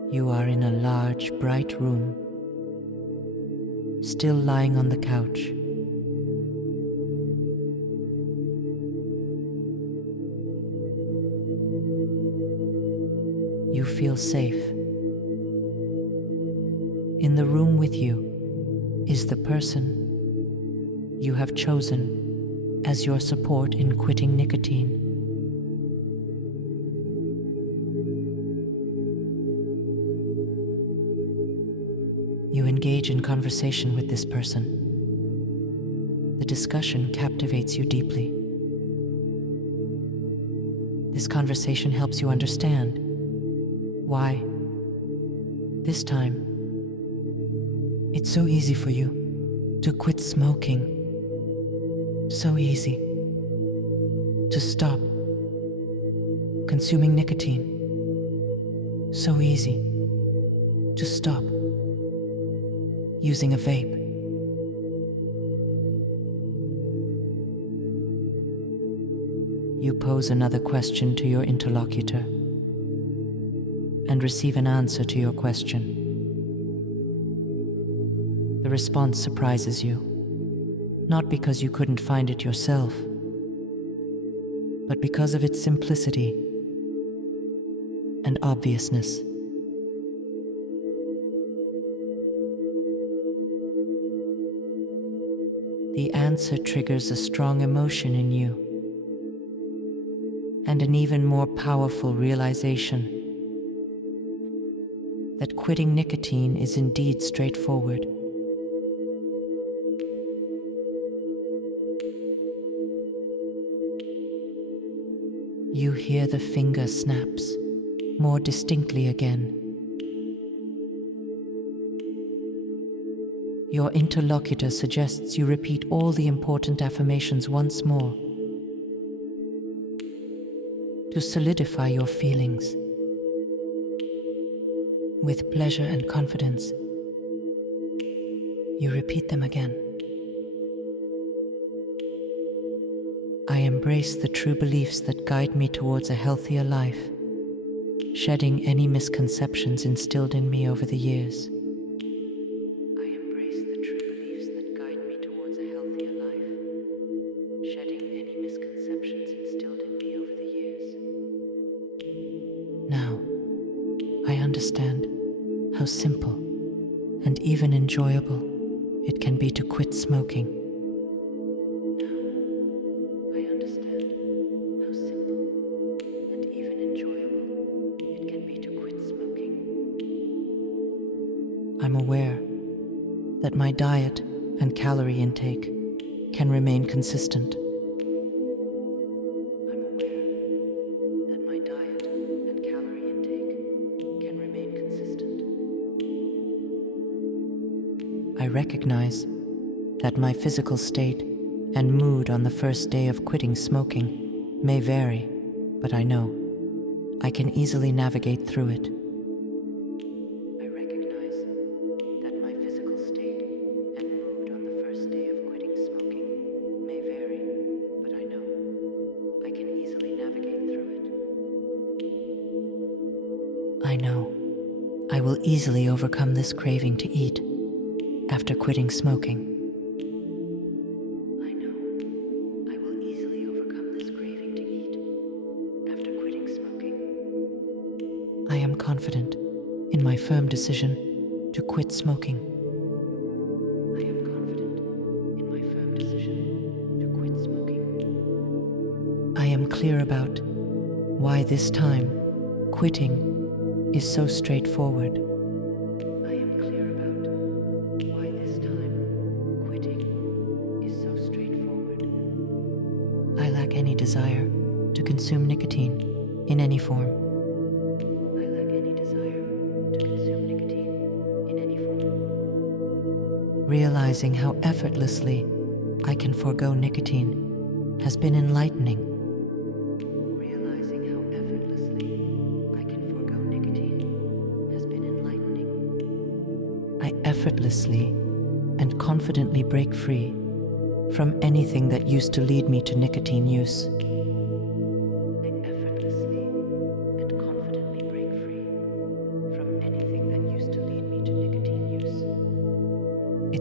You are in a large, bright room, still lying on the couch. You feel safe. In the room with you is the person you have chosen as your support in quitting nicotine. You engage in conversation with this person. The discussion captivates you deeply. This conversation helps you understand why, this time, it's so easy for you to quit smoking. So easy to stop consuming nicotine. So easy to stop using a vape. You pose another question to your interlocutor and receive an answer to your question. The response surprises you, not because you couldn't find it yourself, but because of its simplicity and obviousness. The answer triggers a strong emotion in you and an even more powerful realization that quitting nicotine is indeed straightforward. You hear the finger snaps more distinctly again. Your interlocutor suggests you repeat all the important affirmations once more to solidify your feelings. With pleasure and confidence, you repeat them again. I embrace the true beliefs that guide me towards a healthier life, shedding any misconceptions instilled in me over the years. I embrace the true beliefs that guide me towards a healthier life, shedding any misconceptions instilled in me over the years. Now, I understand how simple and even enjoyable it can be to quit smoking. I'm aware that my diet and calorie intake can remain consistent. I'm aware that my diet and calorie intake can remain consistent. I recognize that my physical state and mood on the first day of quitting smoking may vary, but I know I can easily navigate through it. I know I will easily overcome this craving to eat after quitting smoking. I know I will easily overcome this craving to eat after quitting smoking. I am confident in my firm decision to quit smoking. I am confident in my firm decision to quit smoking. I am clear about why this time quitting is so straightforward. I am clear about why this time quitting is so straightforward. I lack any desire to consume nicotine in any form. I lack any desire to consume nicotine in any form. Realizing how effortlessly I can forego nicotine has been enlightening. I effortlessly and confidently break free from anything that used to lead me to nicotine use. I effortlessly and confidently break free from anything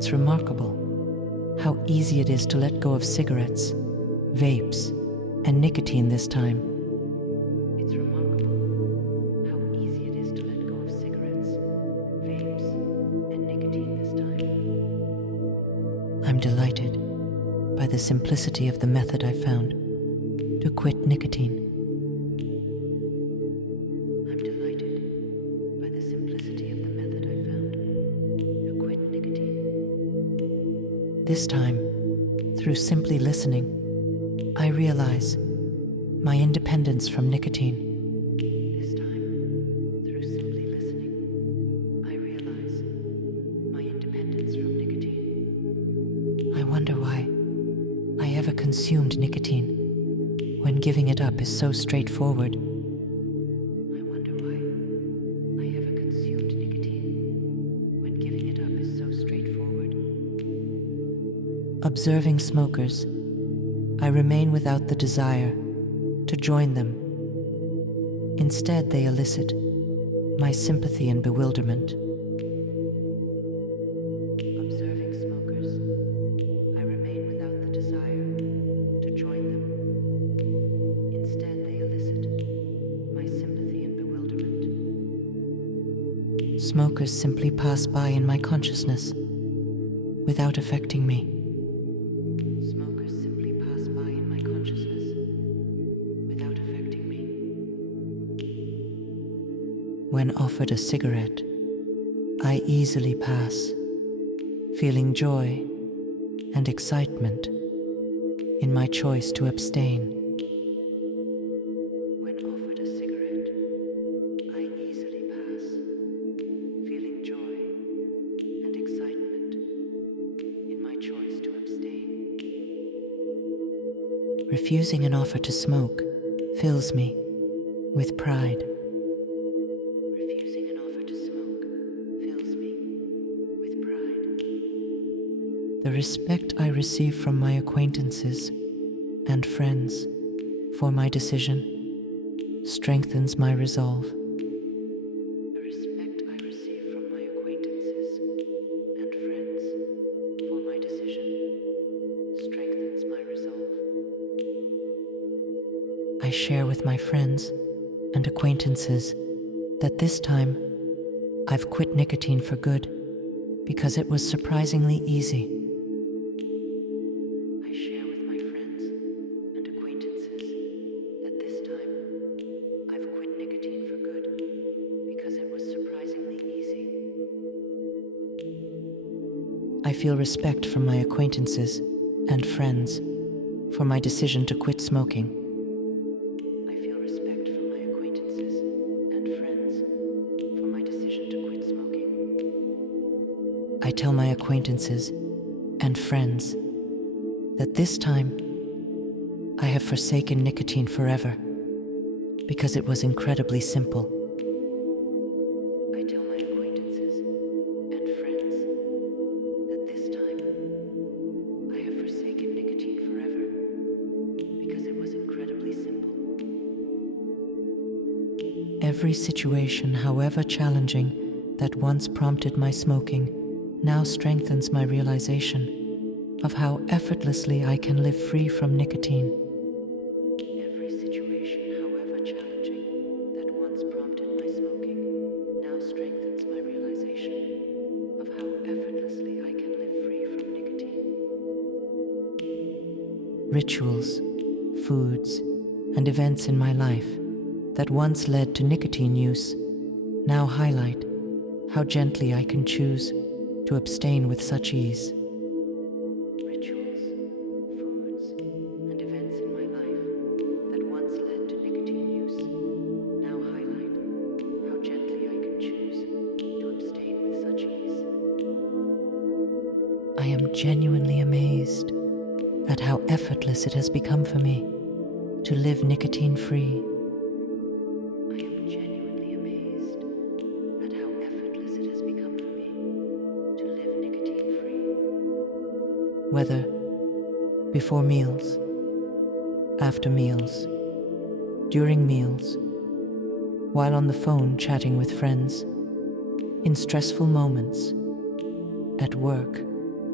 It's remarkable how easy it is to let go of cigarettes, vapes, and nicotine this time. It's remarkable how easy it is to let go of cigarettes, vapes, and nicotine this time. I'm delighted by the simplicity of the method I found to quit nicotine. I'm delighted by the simplicity of the method I found to quit nicotine. This time, through simply listening, I realize my independence from nicotine. This time, through simply listening, I realize my independence from nicotine. I wonder why I ever consumed nicotine when giving it up is so straightforward. I wonder why I ever consumed nicotine when giving it up is so straightforward. Observing smokers, I remain without the desire to join them. Instead, they elicit my sympathy and bewilderment. Observing smokers, I remain without the desire to join them. Instead, they elicit my sympathy and bewilderment. Smokers simply pass by in my consciousness without affecting me. Smokers simply pass by in my consciousness without affecting me. When offered a cigarette, I easily pass, feeling joy and excitement in my choice to abstain. When offered a cigarette, I easily pass, feeling joy and excitement in my choice to abstain. Refusing an offer to smoke fills me with pride. Refusing an offer to smoke fills me with pride. The respect I receive from my acquaintances and friends for my decision strengthens my resolve. The respect I receive from my acquaintances and friends for my decision strengthens my resolve. I share with my friends and acquaintances that this time I've quit nicotine for good because it was surprisingly easy. I share with my friends and acquaintances that this time I've quit nicotine for good because it was surprisingly easy. I feel respect from my acquaintances and friends for my decision to quit smoking. I feel respect from my acquaintances and friends for my decision to quit smoking. I tell my acquaintances and friends that this time I have forsaken nicotine forever because it was incredibly simple. I tell my acquaintances and friends that this time I have forsaken nicotine forever because it was incredibly simple. Every situation, however challenging, that once prompted my smoking now strengthens my realization of how effortlessly I can live free from nicotine. Every situation, however challenging, that once prompted my smoking now strengthens my realization of how effortlessly I can live free from nicotine. Rituals, foods, and events in my life that once led to nicotine use now highlight how gently I can choose to abstain with such ease. Rituals, foods, and events in my life that once led to nicotine use now highlight how gently I can choose to abstain with such ease. I am genuinely amazed at how effortless it has become for me to live nicotine-free. I am genuinely amazed at how effortless it has become for me to live nicotine-free. Whether before meals, after meals, during meals, while on the phone chatting with friends, in stressful moments, at work,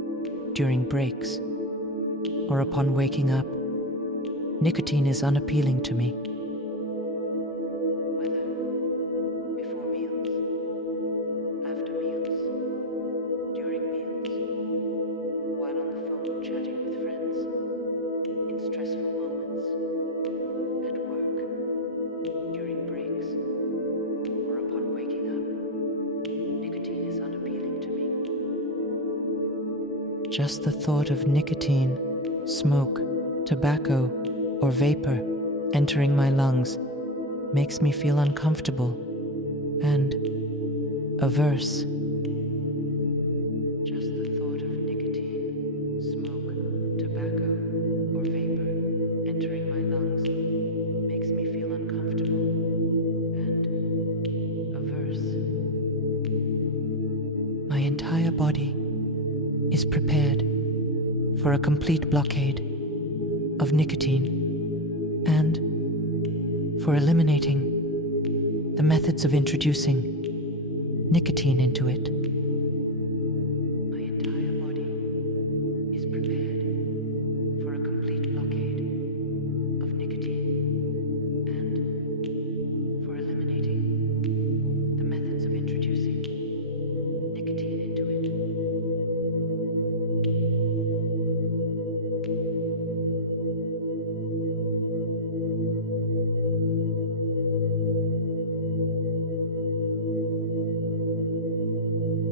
during breaks, or upon waking up, nicotine is unappealing to me. Whether before meals, after meals, during meals, while on the phone chatting with friends, in stressful moments, at work, during breaks, or upon waking up, nicotine is unappealing to me. Just the thought of nicotine, smoke, tobacco, or vapor entering my lungs makes me feel uncomfortable and averse. Just the thought of nicotine, smoke, tobacco, or vapor entering my lungs makes me feel uncomfortable and averse. My entire body is prepared for a complete blockade of nicotine and for eliminating the methods of introducing nicotine into it. My entire body is prepared for a complete blockade of nicotine and for eliminating the methods of introducing nicotine into it.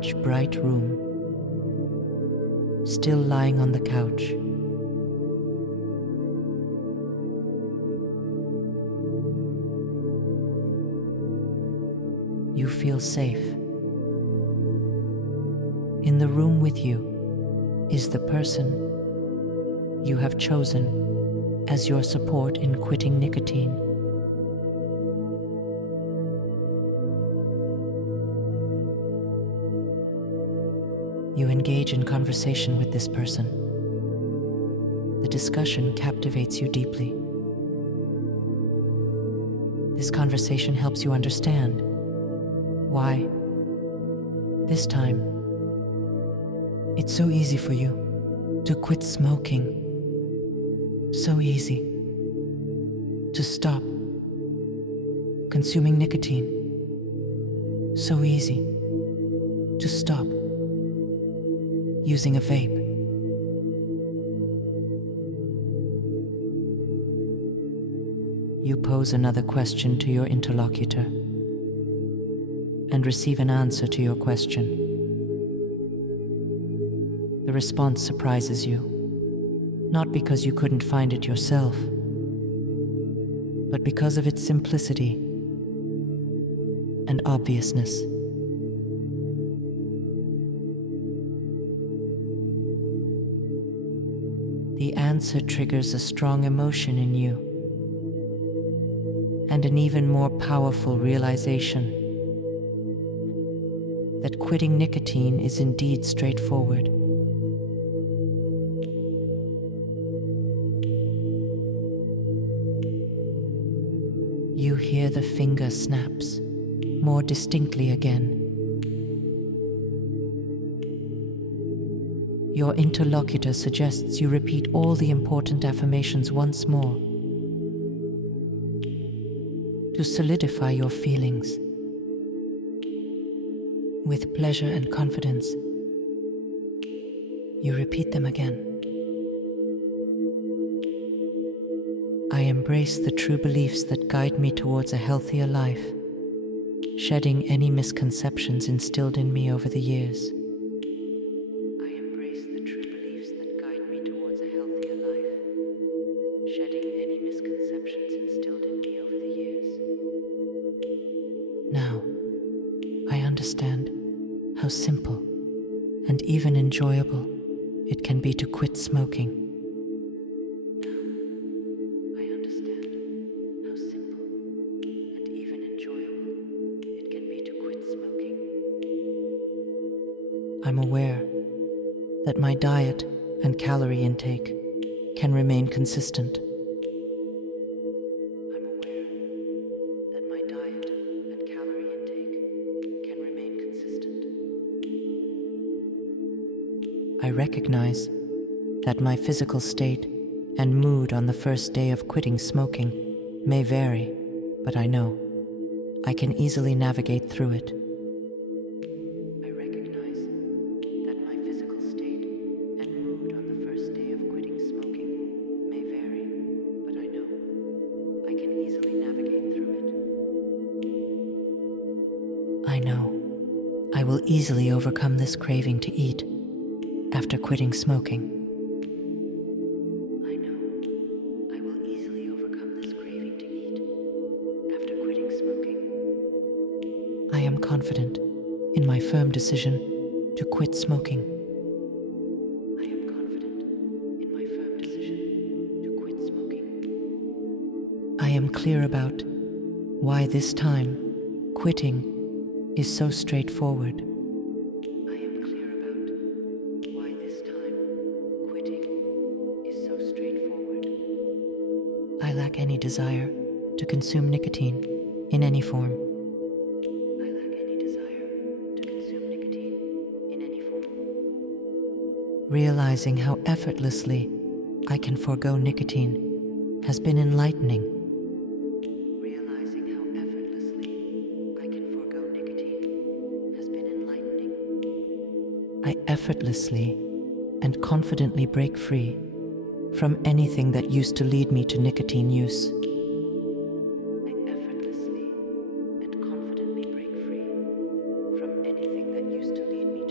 large, bright room, still lying on the couch. You feel safe. In the room with you is the person you have chosen as your support in quitting nicotine. You engage in conversation with this person. The discussion captivates you deeply. This conversation helps you understand why, this time, it's so easy for you to quit smoking. So easy to stop consuming nicotine. So easy to stop using a vape. You pose another question to your interlocutor and receive an answer to your question. The response surprises you, not because you couldn't find it yourself, but because of its simplicity and obviousness. The answer triggers a strong emotion in you and an even more powerful realization that quitting nicotine is indeed straightforward. You hear the finger snaps more distinctly again. Your interlocutor suggests you repeat all the important affirmations once more to solidify your feelings. With pleasure and confidence, you repeat them again. I embrace the true beliefs that guide me towards a healthier life, shedding any misconceptions instilled in me over the years. I embrace the true beliefs that guide me towards a healthier life, shedding any misconceptions instilled in me over the years. Now, I understand how simple and even enjoyable it can be to quit smoking. I'm aware that my diet and calorie intake can remain consistent. I'm aware that my diet and calorie intake can remain consistent. I recognize that my physical state and mood on the first day of quitting smoking may vary, but I know I can easily navigate through it. I know I will easily overcome this craving to eat after quitting smoking. I know I will easily overcome this craving to eat after quitting smoking. I am confident in my firm decision to quit smoking. I am confident in my firm decision to quit smoking. I am clear about why this time quitting is so straightforward. I am clear about why this time quitting is so straightforward. I lack any desire to consume nicotine in any form. I lack any desire to consume nicotine in any form. Realizing how effortlessly I can forego nicotine has been enlightening. I effortlessly and confidently break free from anything that used to lead me to nicotine use. I effortlessly and confidently break free from anything that used to lead me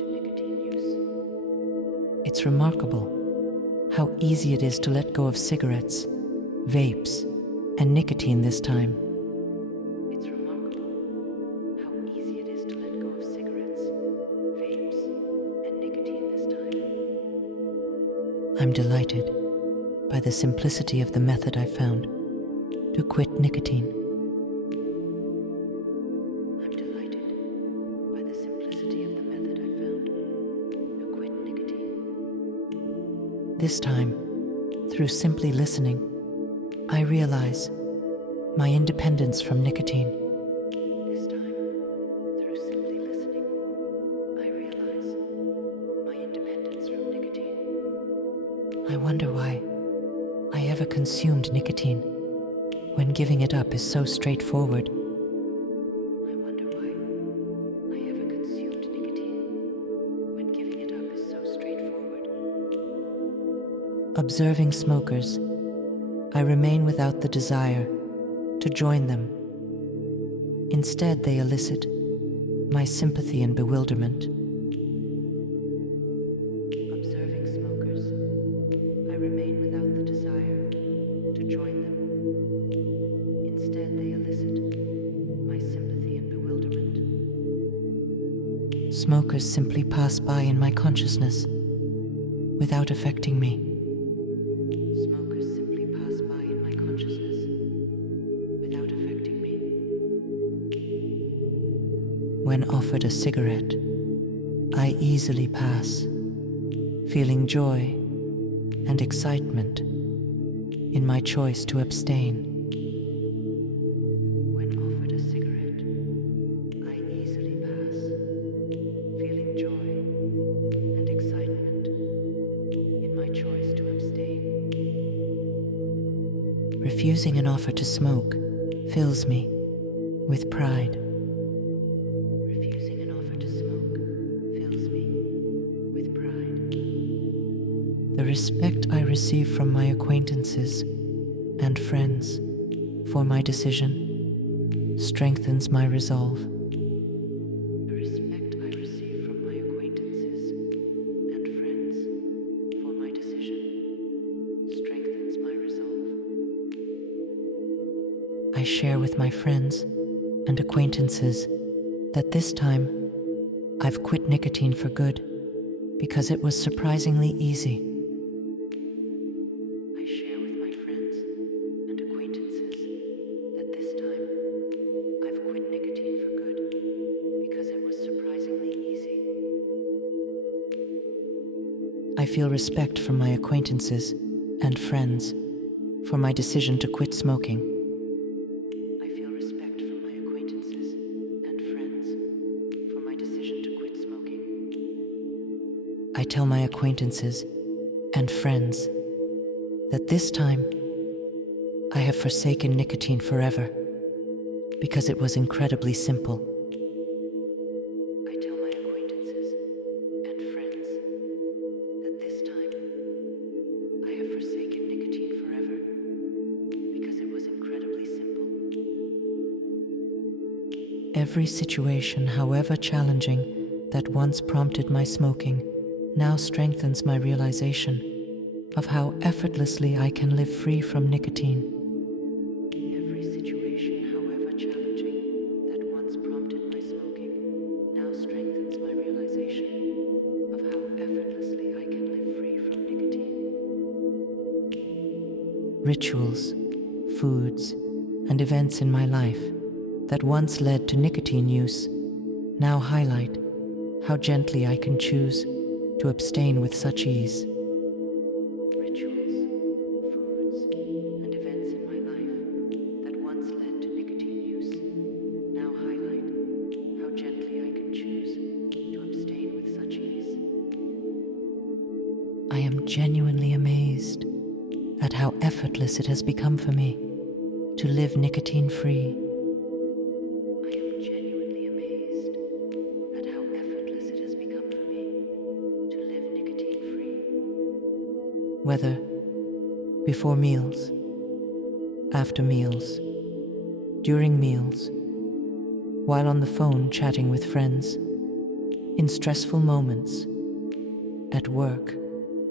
It's remarkable how easy it is to let go of cigarettes, vapes, and nicotine this time. It's remarkable how easy it is to let go of cigarettes, vapes, and nicotine this time. I'm delighted by the simplicity of the method I found to quit nicotine. I'm delighted by the simplicity of the method I found to quit nicotine. This time, through simply listening, I realize my independence from nicotine. This time, through simply listening, I realize my independence from nicotine. I wonder why I ever consumed nicotine when giving it up is so straightforward. I wonder why I ever consumed nicotine when giving it up is so straightforward. Observing smokers, I remain without the desire to join them. Instead, they elicit my sympathy and bewilderment. Observing smokers, I remain without the desire to join them. Instead, they elicit my sympathy and bewilderment. Smokers simply pass by in my consciousness without affecting me. Smokers simply pass by in my consciousness without affecting me. When offered a cigarette, I easily pass, feeling joy and excitement in my choice to abstain. When offered a cigarette, I easily pass, feeling joy and excitement in my choice to abstain. Refusing an offer to smoke fills me with pride. Refusing an offer to smoke fills me with pride. The respect I receive from my acquaintances and friends for my decision strengthens my resolve. The respect I receive from my acquaintances and friends for my decision strengthens my resolve. I share with my friends and acquaintances that this time I've quit nicotine for good because it was surprisingly easy. I share with my friends and acquaintances that this time I've quit nicotine for good because it was surprisingly easy. I feel respect from my acquaintances and friends for my decision to quit smoking. I feel respect from my acquaintances and friends for my decision to quit smoking. I tell my acquaintances and friends that this time I have forsaken nicotine forever because it was incredibly simple. I tell my acquaintances and friends that this time I have forsaken nicotine forever because it was incredibly simple. Every situation, however challenging, that once prompted my smoking now strengthens my realization of how effortlessly I can live free from nicotine. Every situation, however challenging, that once prompted my smoking now strengthens my realization of how effortlessly I can live free from nicotine. Rituals, foods, and events in my life that once led to nicotine use now highlight how gently I can choose to abstain with such ease. Rituals, foods, and events in my life that once led to nicotine use now highlight how gently I can choose to abstain with such ease. I am genuinely amazed at how effortless it has become for me to live nicotine-free. I am genuinely amazed at how effortless it has become for me to live nicotine-free. Whether before meals, after meals, during meals, while on the phone chatting with friends, in stressful moments, at work,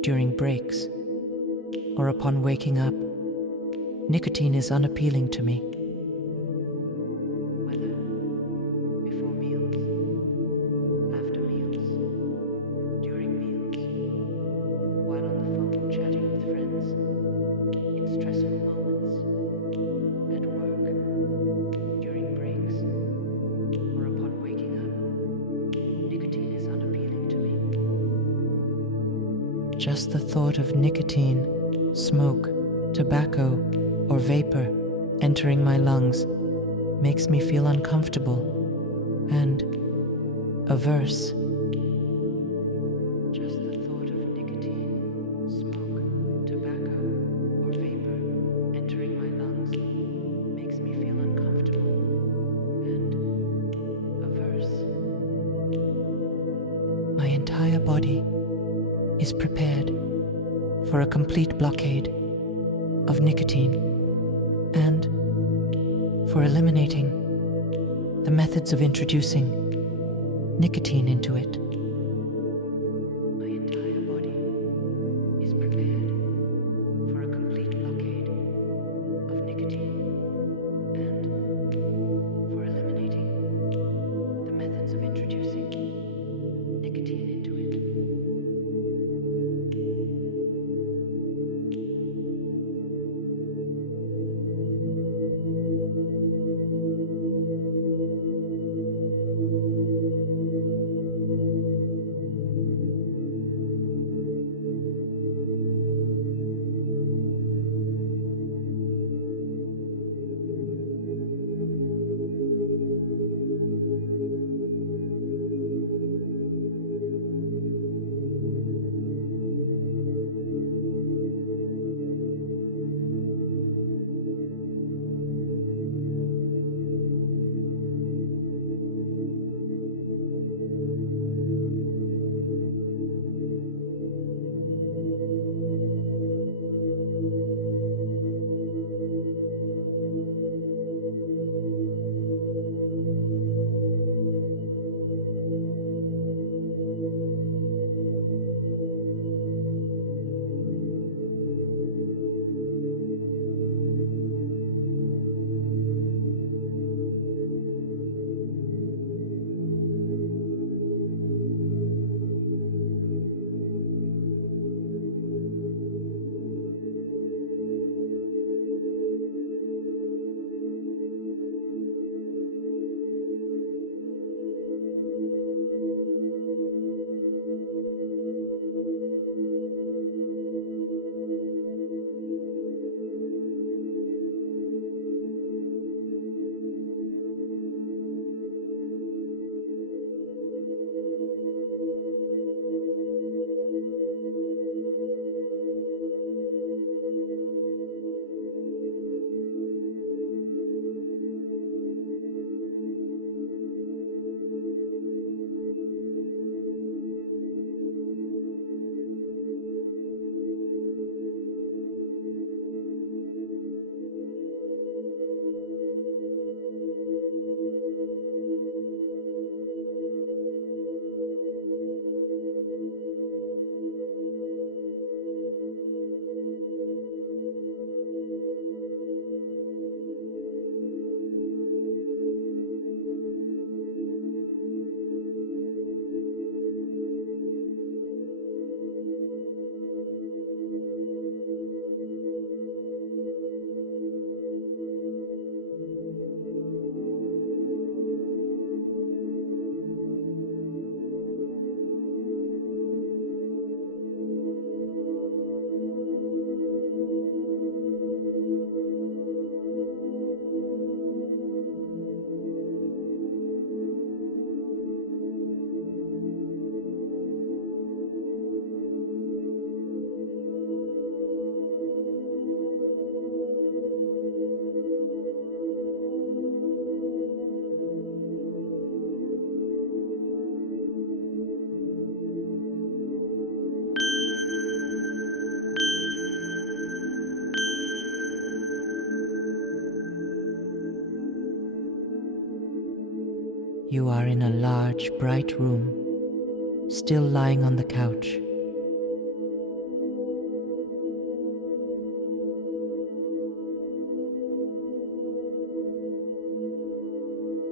during breaks, or upon waking up, nicotine is unappealing to me. Whether before meals, after meals, during meals, while on the phone chatting with friends, in stressful moments, at work, during breaks, or upon waking up, nicotine is unappealing to me. Just the thought of nicotine, smoke, tobacco, or vapor entering my lungs makes me feel uncomfortable and averse. Just the thought of nicotine, smoke, tobacco, or vapor entering my lungs makes me feel uncomfortable and averse. My entire body is prepared for a complete blockade of nicotine and for eliminating the methods of introducing nicotine into it. My entire body is prepared for a complete blockade of nicotine and for eliminating the methods of introducing nicotine into it. You are in a large, bright room, still lying on the couch.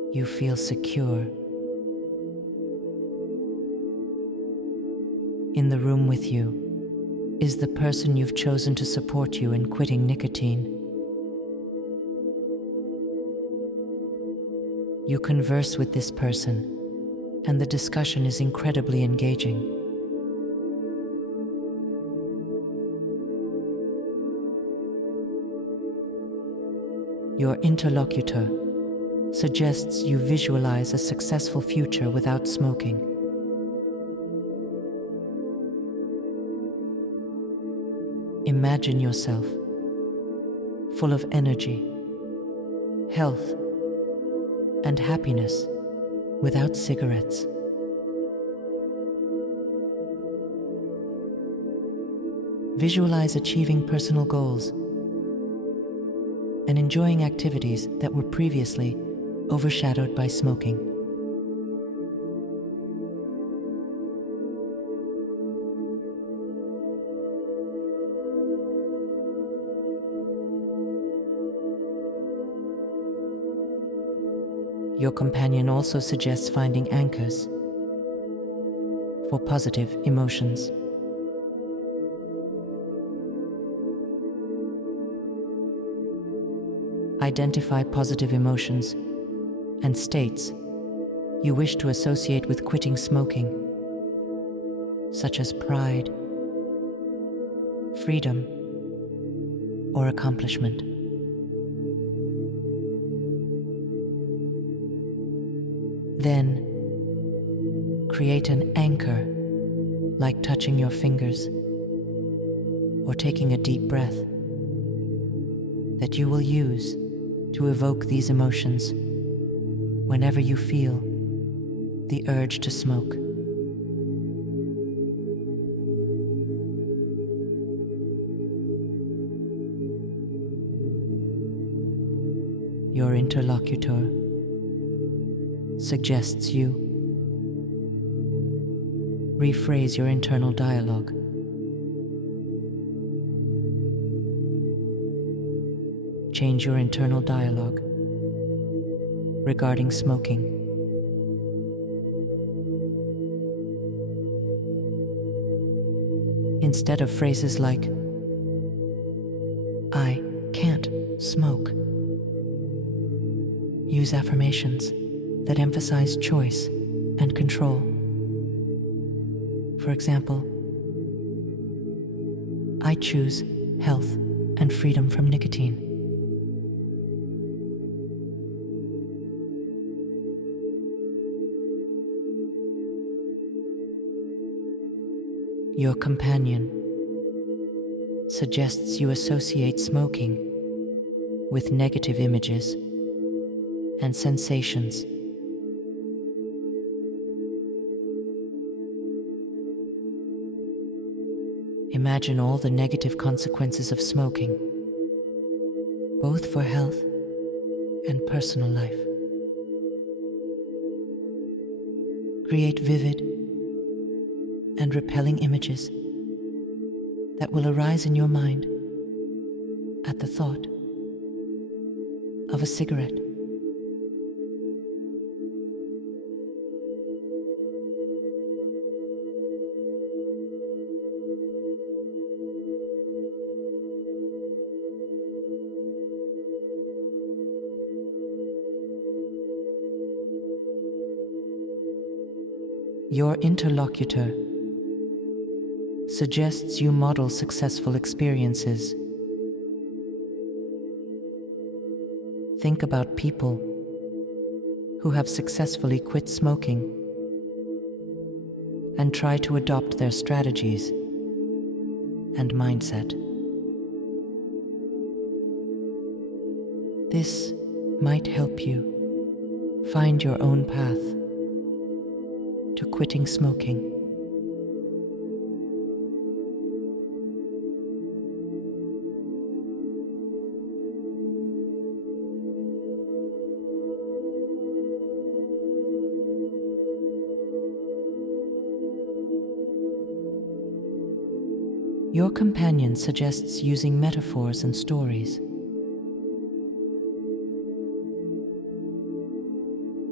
You feel secure. In the room with you is the person you've chosen to support you in quitting nicotine. You converse with this person, and the discussion is incredibly engaging. Your interlocutor suggests you visualize a successful future without smoking. Imagine yourself full of energy, health, and happiness without cigarettes. Visualize achieving personal goals and enjoying activities that were previously overshadowed by smoking. Your companion also suggests finding anchors for positive emotions. Identify positive emotions and states you wish to associate with quitting smoking, such as pride, freedom, or accomplishment. Then, create an anchor, like touching your fingers or taking a deep breath, that you will use to evoke these emotions whenever you feel the urge to smoke. Your interlocutor suggests you rephrase your internal dialogue. Change your internal dialogue regarding smoking. Instead of phrases like, "I can't smoke," use affirmations that emphasize choice and control. For example, "I choose health and freedom from nicotine." Your companion suggests you associate smoking with negative images and sensations. Imagine all the negative consequences of smoking, both for health and personal life. Create vivid and repelling images that will arise in your mind at the thought of a cigarette. Your interlocutor suggests you model successful experiences. Think about people who have successfully quit smoking and try to adopt their strategies and mindset. This might help you find your own path to quitting smoking. Your companion suggests using metaphors and stories.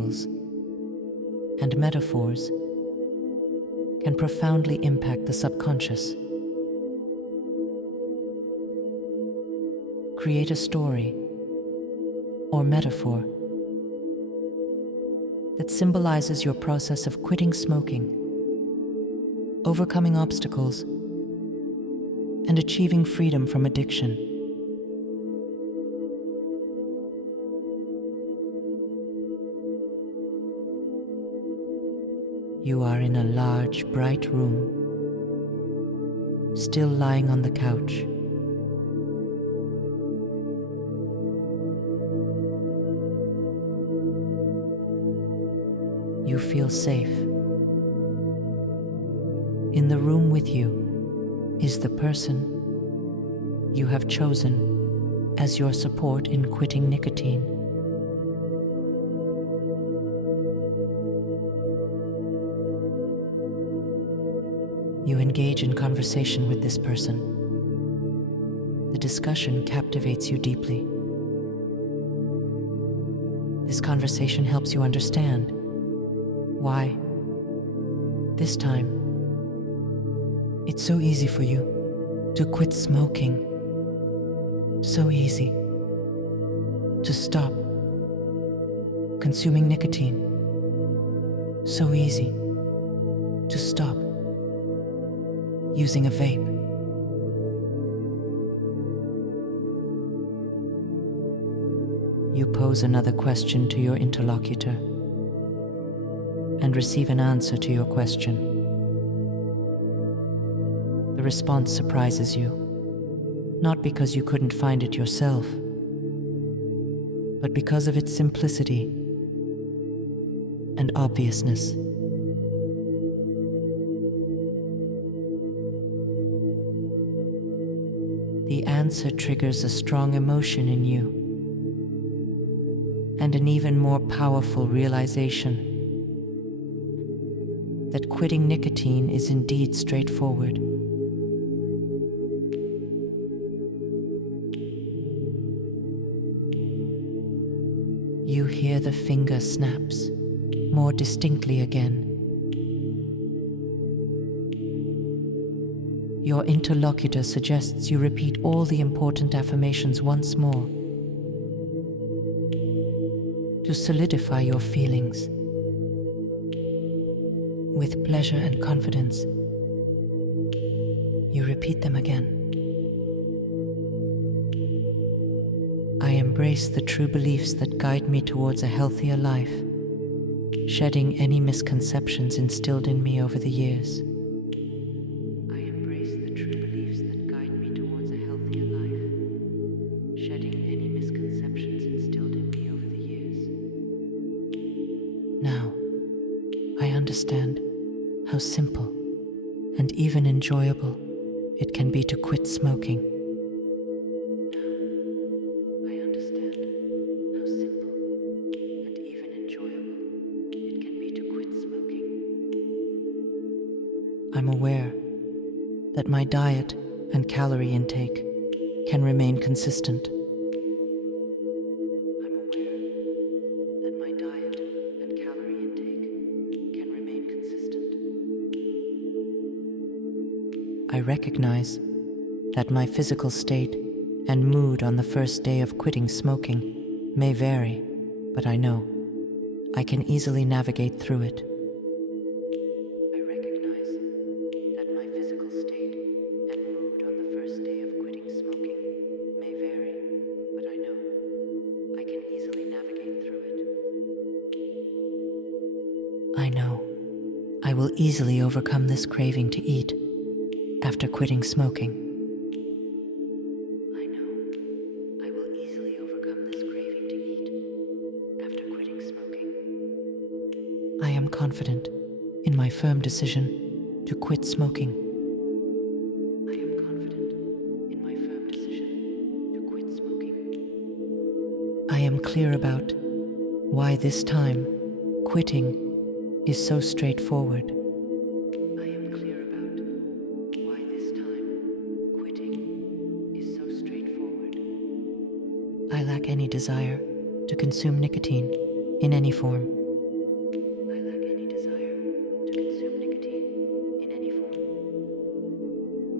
details and metaphors can profoundly impact the subconscious. Create a story or metaphor that symbolizes your process of quitting smoking, overcoming obstacles, and achieving freedom from addiction. You are in a large, bright room, still lying on the couch. You feel safe. In the room with you is the person you have chosen as your support in quitting nicotine. You engage in conversation with this person. The discussion captivates you deeply. This conversation helps you understand why, this time, it's so easy for you to quit smoking. So easy to stop consuming nicotine. So easy to stop using a vape. You pose another question to your interlocutor and receive an answer to your question. The response surprises you, not because you couldn't find it yourself, but because of its simplicity and obviousness. The answer triggers a strong emotion in you and an even more powerful realization that quitting nicotine is indeed straightforward. You hear the finger snaps more distinctly again. Your interlocutor suggests you repeat all the important affirmations once more to solidify your feelings. With pleasure and confidence, you repeat them again. I embrace the true beliefs that guide me towards a healthier life, shedding any misconceptions instilled in me over the years. I embrace the true beliefs that guide me towards a healthier life, shedding any misconceptions instilled in me over the years. Now, I understand how simple and even enjoyable it can be to quit smoking. I understand how simple and even enjoyable it can be to quit smoking. I'm aware that my diet and calorie intake can remain consistent. I'm aware that my diet and calorie intake can remain consistent. I recognize that my physical state and mood on the first day of quitting smoking may vary, but I know I can easily navigate through it. I recognize that my physical state and mood on the first day of quitting smoking may vary, but I know I can easily navigate through it. I know I will easily overcome this craving to eat after quitting smoking. I know I will easily overcome this craving to eat after quitting smoking. I am confident in my firm decision to quit smoking. I am confident in my firm decision to quit smoking. I am clear about why this time quitting is so straightforward. I am clear about why this time quitting is so straightforward. I lack any desire to consume nicotine in any form.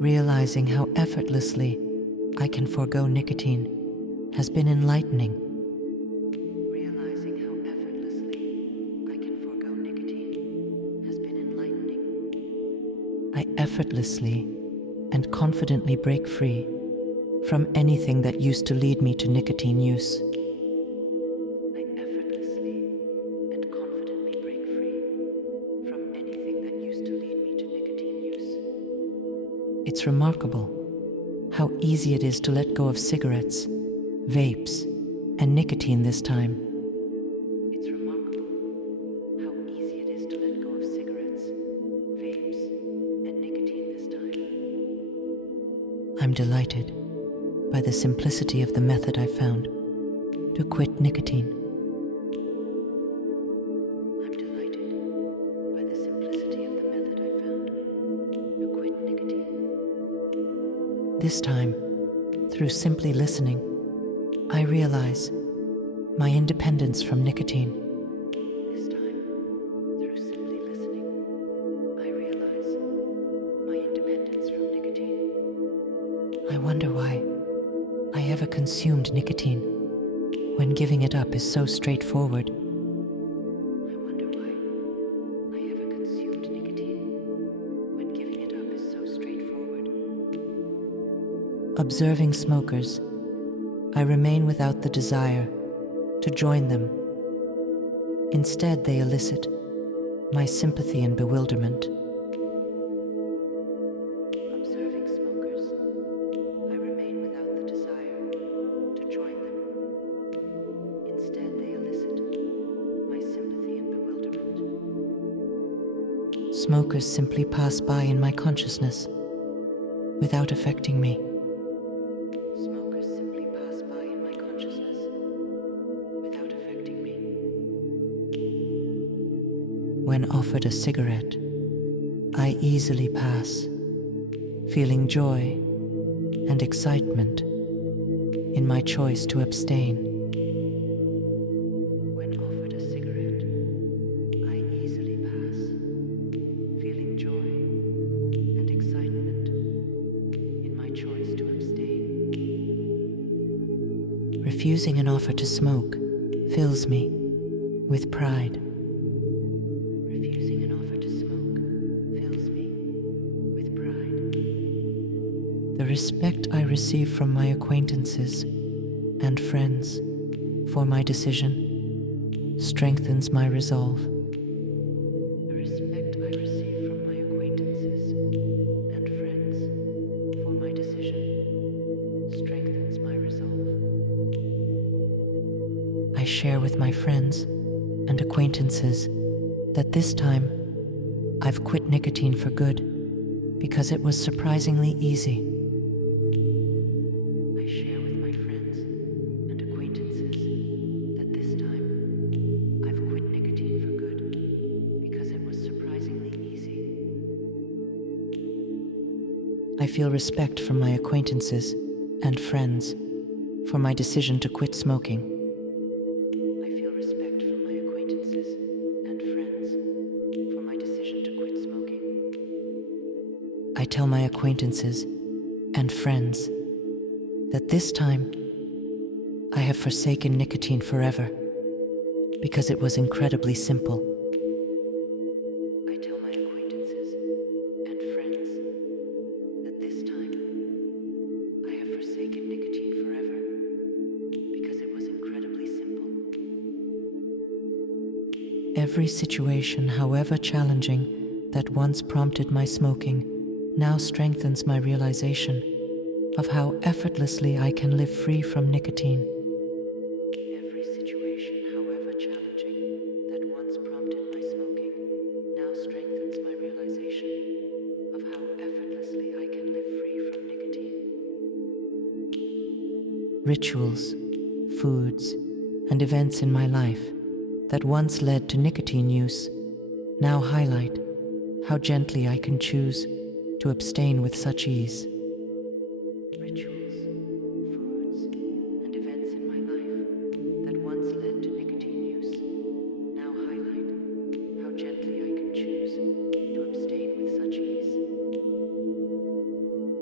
Realizing how effortlessly I can forego nicotine has been enlightening. Realizing how effortlessly I can forego nicotine has been enlightening. I effortlessly and confidently break free from anything that used to lead me to nicotine use. I effortlessly and confidently break free from anything that used to lead me to nicotine use. It's remarkable how easy it is to let go of cigarettes, vapes, and nicotine this time. It's remarkable how easy it is to let go of cigarettes, vapes, and nicotine this time. I'm delighted by the simplicity of the method I found to quit nicotine. I'm delighted by the simplicity of the method I found to quit nicotine. This time, through simply listening, I realize my independence from nicotine. This time, through simply listening, I realize my independence from nicotine. I wonder why I ever consumed nicotine when giving it up is so straightforward. I wonder why I ever consumed nicotine when giving it up is so straightforward. Observing smokers, I remain without the desire to join them. Instead, they elicit my sympathy and bewilderment. Observing smokers, I remain without the desire to join them. Instead, they elicit my sympathy and bewilderment. Smokers simply pass by in my consciousness without affecting me. Smokers simply pass by in my consciousness without affecting me. When offered a cigarette, I easily pass, feeling joy and excitement in my choice to abstain. When offered a cigarette, I easily pass, feeling joy and excitement in my choice to abstain. Refusing an offer to smoke fills me with pride. Refusing an offer to smoke fills me with pride. The respect I receive from my acquaintances and friends for my decision strengthens my resolve. The respect I receive from my acquaintances and friends for my decision strengthens my resolve. I share with my friends and acquaintances that this time I've quit nicotine for good because it was surprisingly easy. I share with my friends and acquaintances that this time I've quit nicotine for good because it was surprisingly easy. I feel respect from my acquaintances and friends for my decision to quit smoking. I feel respect from my acquaintances and friends for my decision to quit smoking. I tell my acquaintances and friends that this time I have forsaken nicotine forever because it was incredibly simple. I tell my acquaintances and friends that this time I have forsaken nicotine forever because it was incredibly simple. Every situation, however challenging, that once prompted my smoking now strengthens my realization of how effortlessly I can live free from nicotine. Every situation, however challenging, that once prompted my smoking now strengthens my realization of how effortlessly I can live free from nicotine. Rituals, foods, and events in my life that once led to nicotine use now highlight how gently I can choose to abstain with such ease. Rituals, foods, and events in my life that once led to nicotine use now highlight how gently I can choose to abstain with such ease.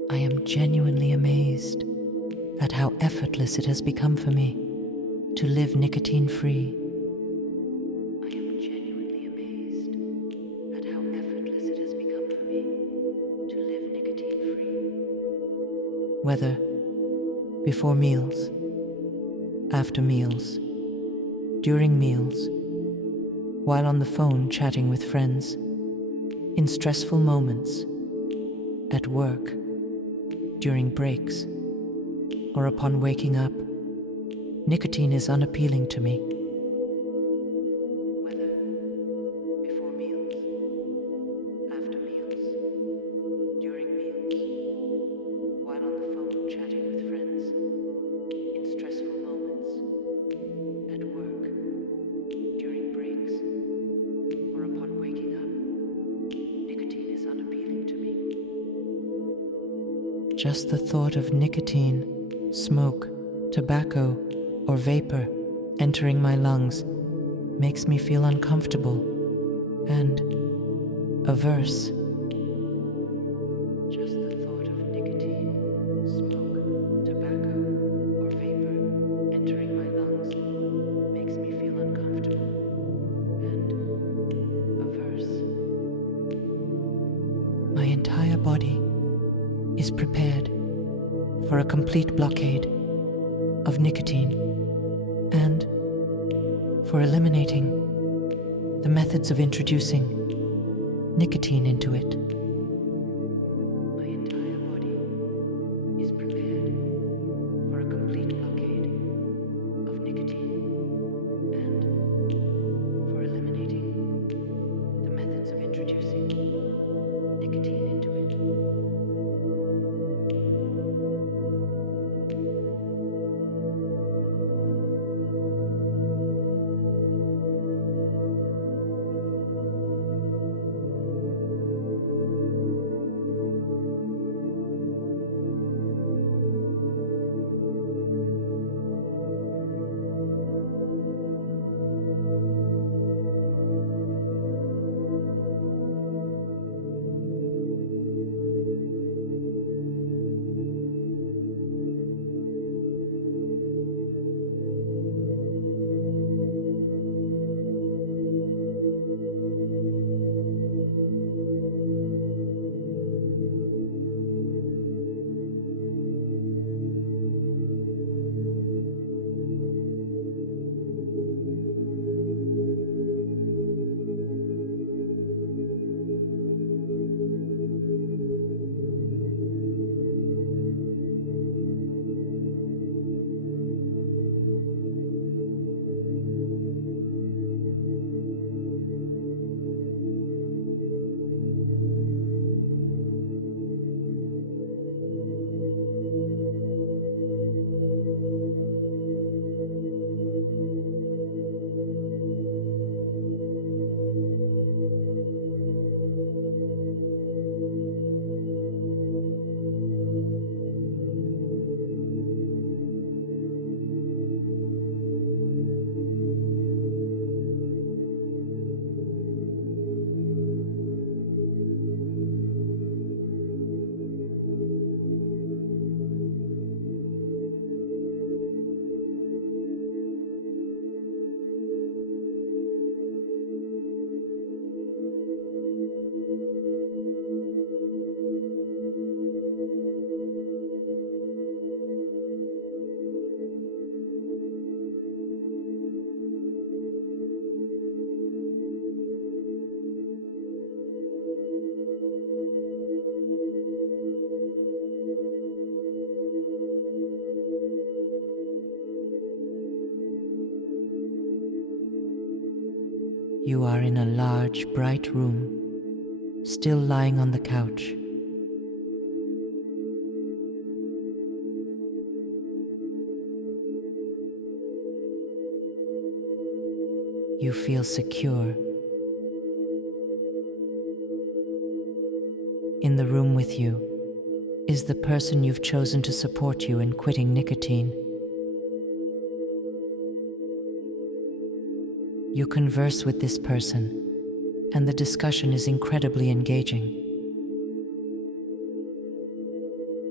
I am genuinely amazed at how effortless it has become for me to live nicotine-free. I am genuinely amazed at how effortless it has become for me to live nicotine-free. Whether before meals, after meals, during meals, while on the phone chatting with friends, in stressful moments, at work, during breaks, or upon waking up, nicotine is unappealing to me. Whether before meals, after meals, during meals, while on the phone chatting with friends, in stressful moments, at work, during breaks, or upon waking up, nicotine is unappealing to me. Just the thought of nicotine, smoke, tobacco, or vapor entering my lungs makes me feel uncomfortable and averse. Just the thought of nicotine, smoke, tobacco, or vapor entering my lungs makes me feel uncomfortable and averse. My entire body is prepared for a complete blockade of nicotine and for eliminating the methods of introducing nicotine into it. My entire body is prepared for a complete blockade of nicotine and for eliminating the methods of introducing nicotine into it. You are in a large, bright room, still lying on the couch. You feel secure. In the room with you is the person you've chosen to support you in quitting nicotine. You converse with this person, and the discussion is incredibly engaging.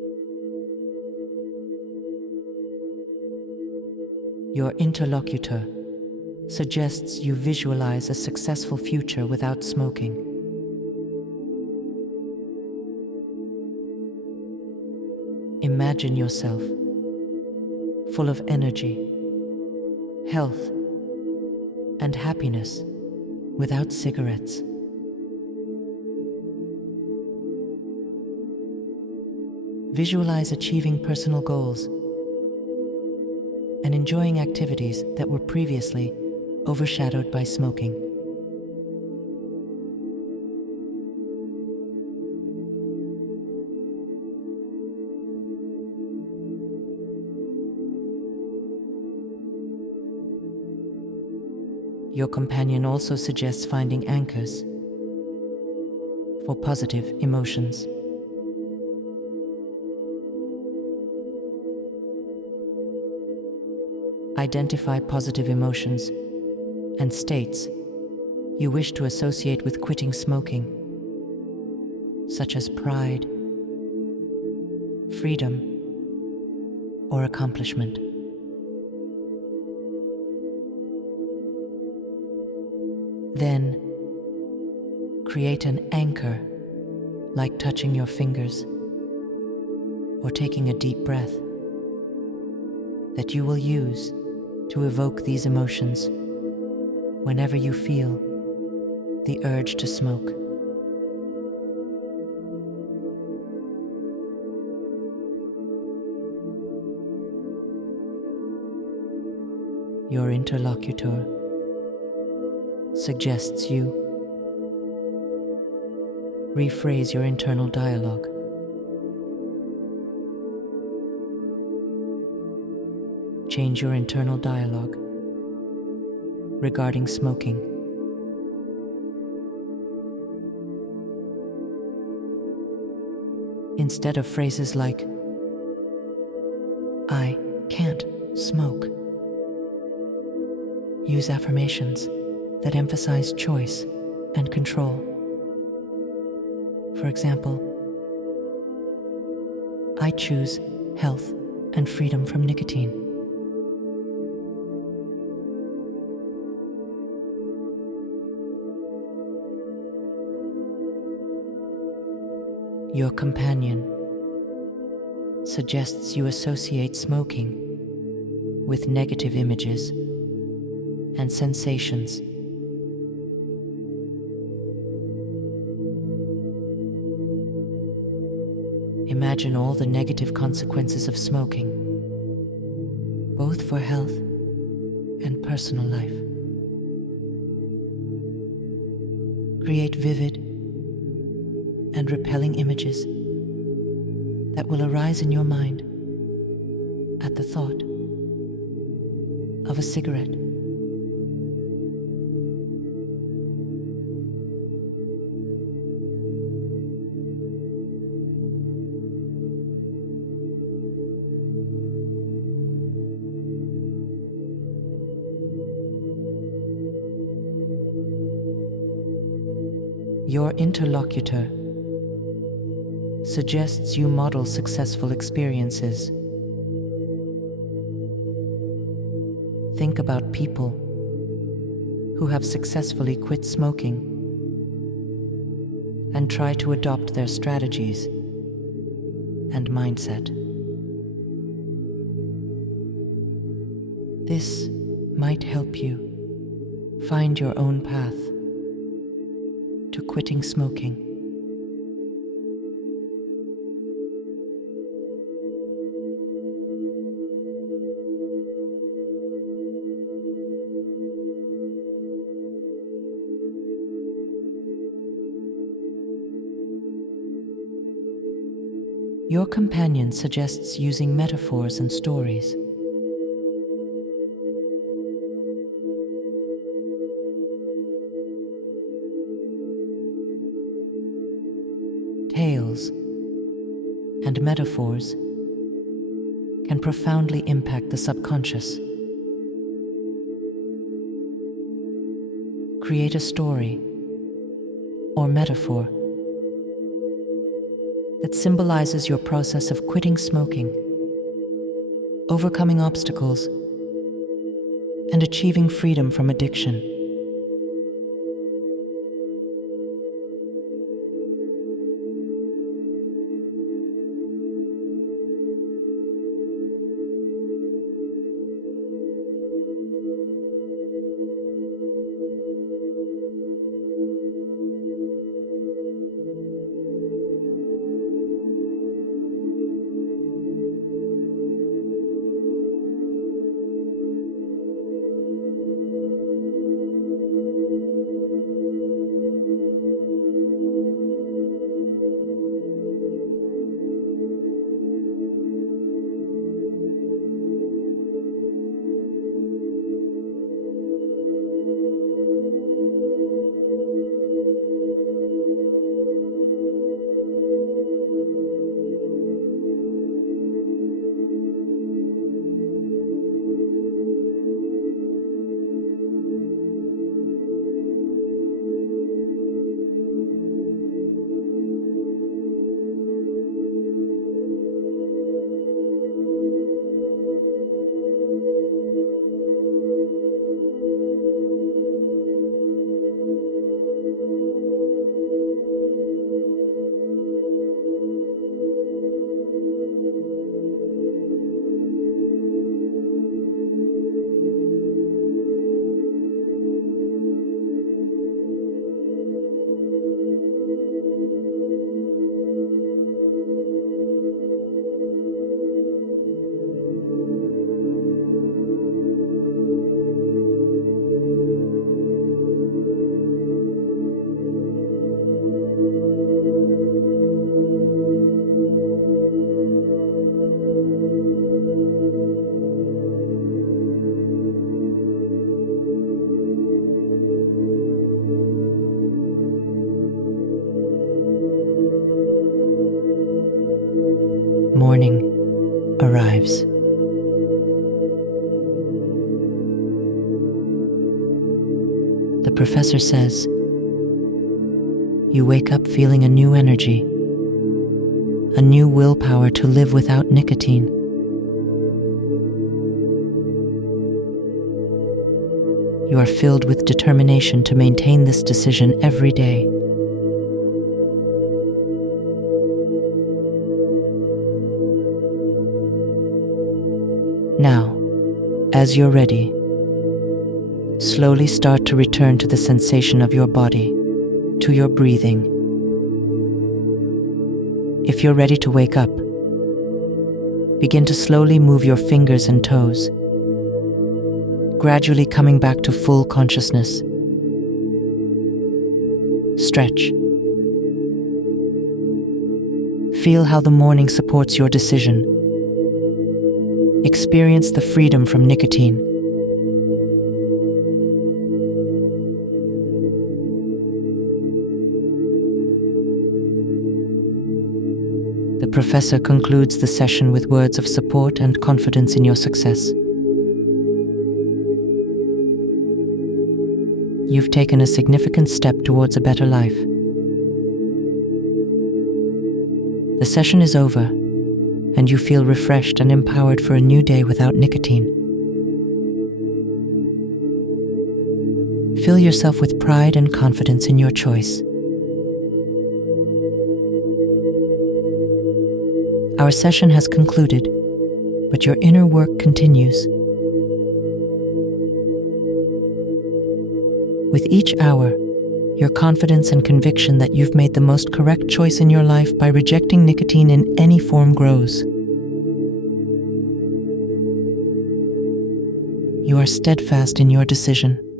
Your interlocutor suggests you visualize a successful future without smoking. Imagine yourself full of energy, health, and happiness without cigarettes. Visualize achieving personal goals and enjoying activities that were previously overshadowed by smoking. Your companion also suggests finding anchors for positive emotions. Identify positive emotions and states you wish to associate with quitting smoking, such as pride, freedom, or accomplishment. Then, create an anchor, like touching your fingers or taking a deep breath, that you will use to evoke these emotions whenever you feel the urge to smoke. Your interlocutor suggests you rephrase your internal dialogue. Change your internal dialogue regarding smoking. Instead of phrases like, "I can't smoke," use affirmations that emphasize choice and control. For example, "I choose health and freedom from nicotine." Your companion suggests you associate smoking with negative images and sensations. Imagine all the negative consequences of smoking, both for health and personal life. Create vivid and repelling images that will arise in your mind at the thought of a cigarette. Your interlocutor suggests you model successful experiences. Think about people who have successfully quit smoking and try to adopt their strategies and mindset. This might help you find your own path to quitting smoking. Your companion suggests using metaphors and stories. Tales and metaphors can profoundly impact the subconscious. Create a story or metaphor that symbolizes your process of quitting smoking, overcoming obstacles, and achieving freedom from addiction. Morning arrives. The professor says, you wake up feeling a new energy, a new willpower to live without nicotine. You are filled with determination to maintain this decision every day. Now, as you're ready, slowly start to return to the sensation of your body, to your breathing. If you're ready to wake up, begin to slowly move your fingers and toes, gradually coming back to full consciousness. Stretch. Feel how the morning supports your decision. Experience the freedom from nicotine. The professor concludes the session with words of support and confidence in your success. You've taken a significant step towards a better life. The session is over, and you feel refreshed and empowered for a new day without nicotine. Fill yourself with pride and confidence in your choice. Our session has concluded, but your inner work continues. With each hour, your confidence and conviction that you've made the most correct choice in your life by rejecting nicotine in any form grows. You are steadfast in your decision.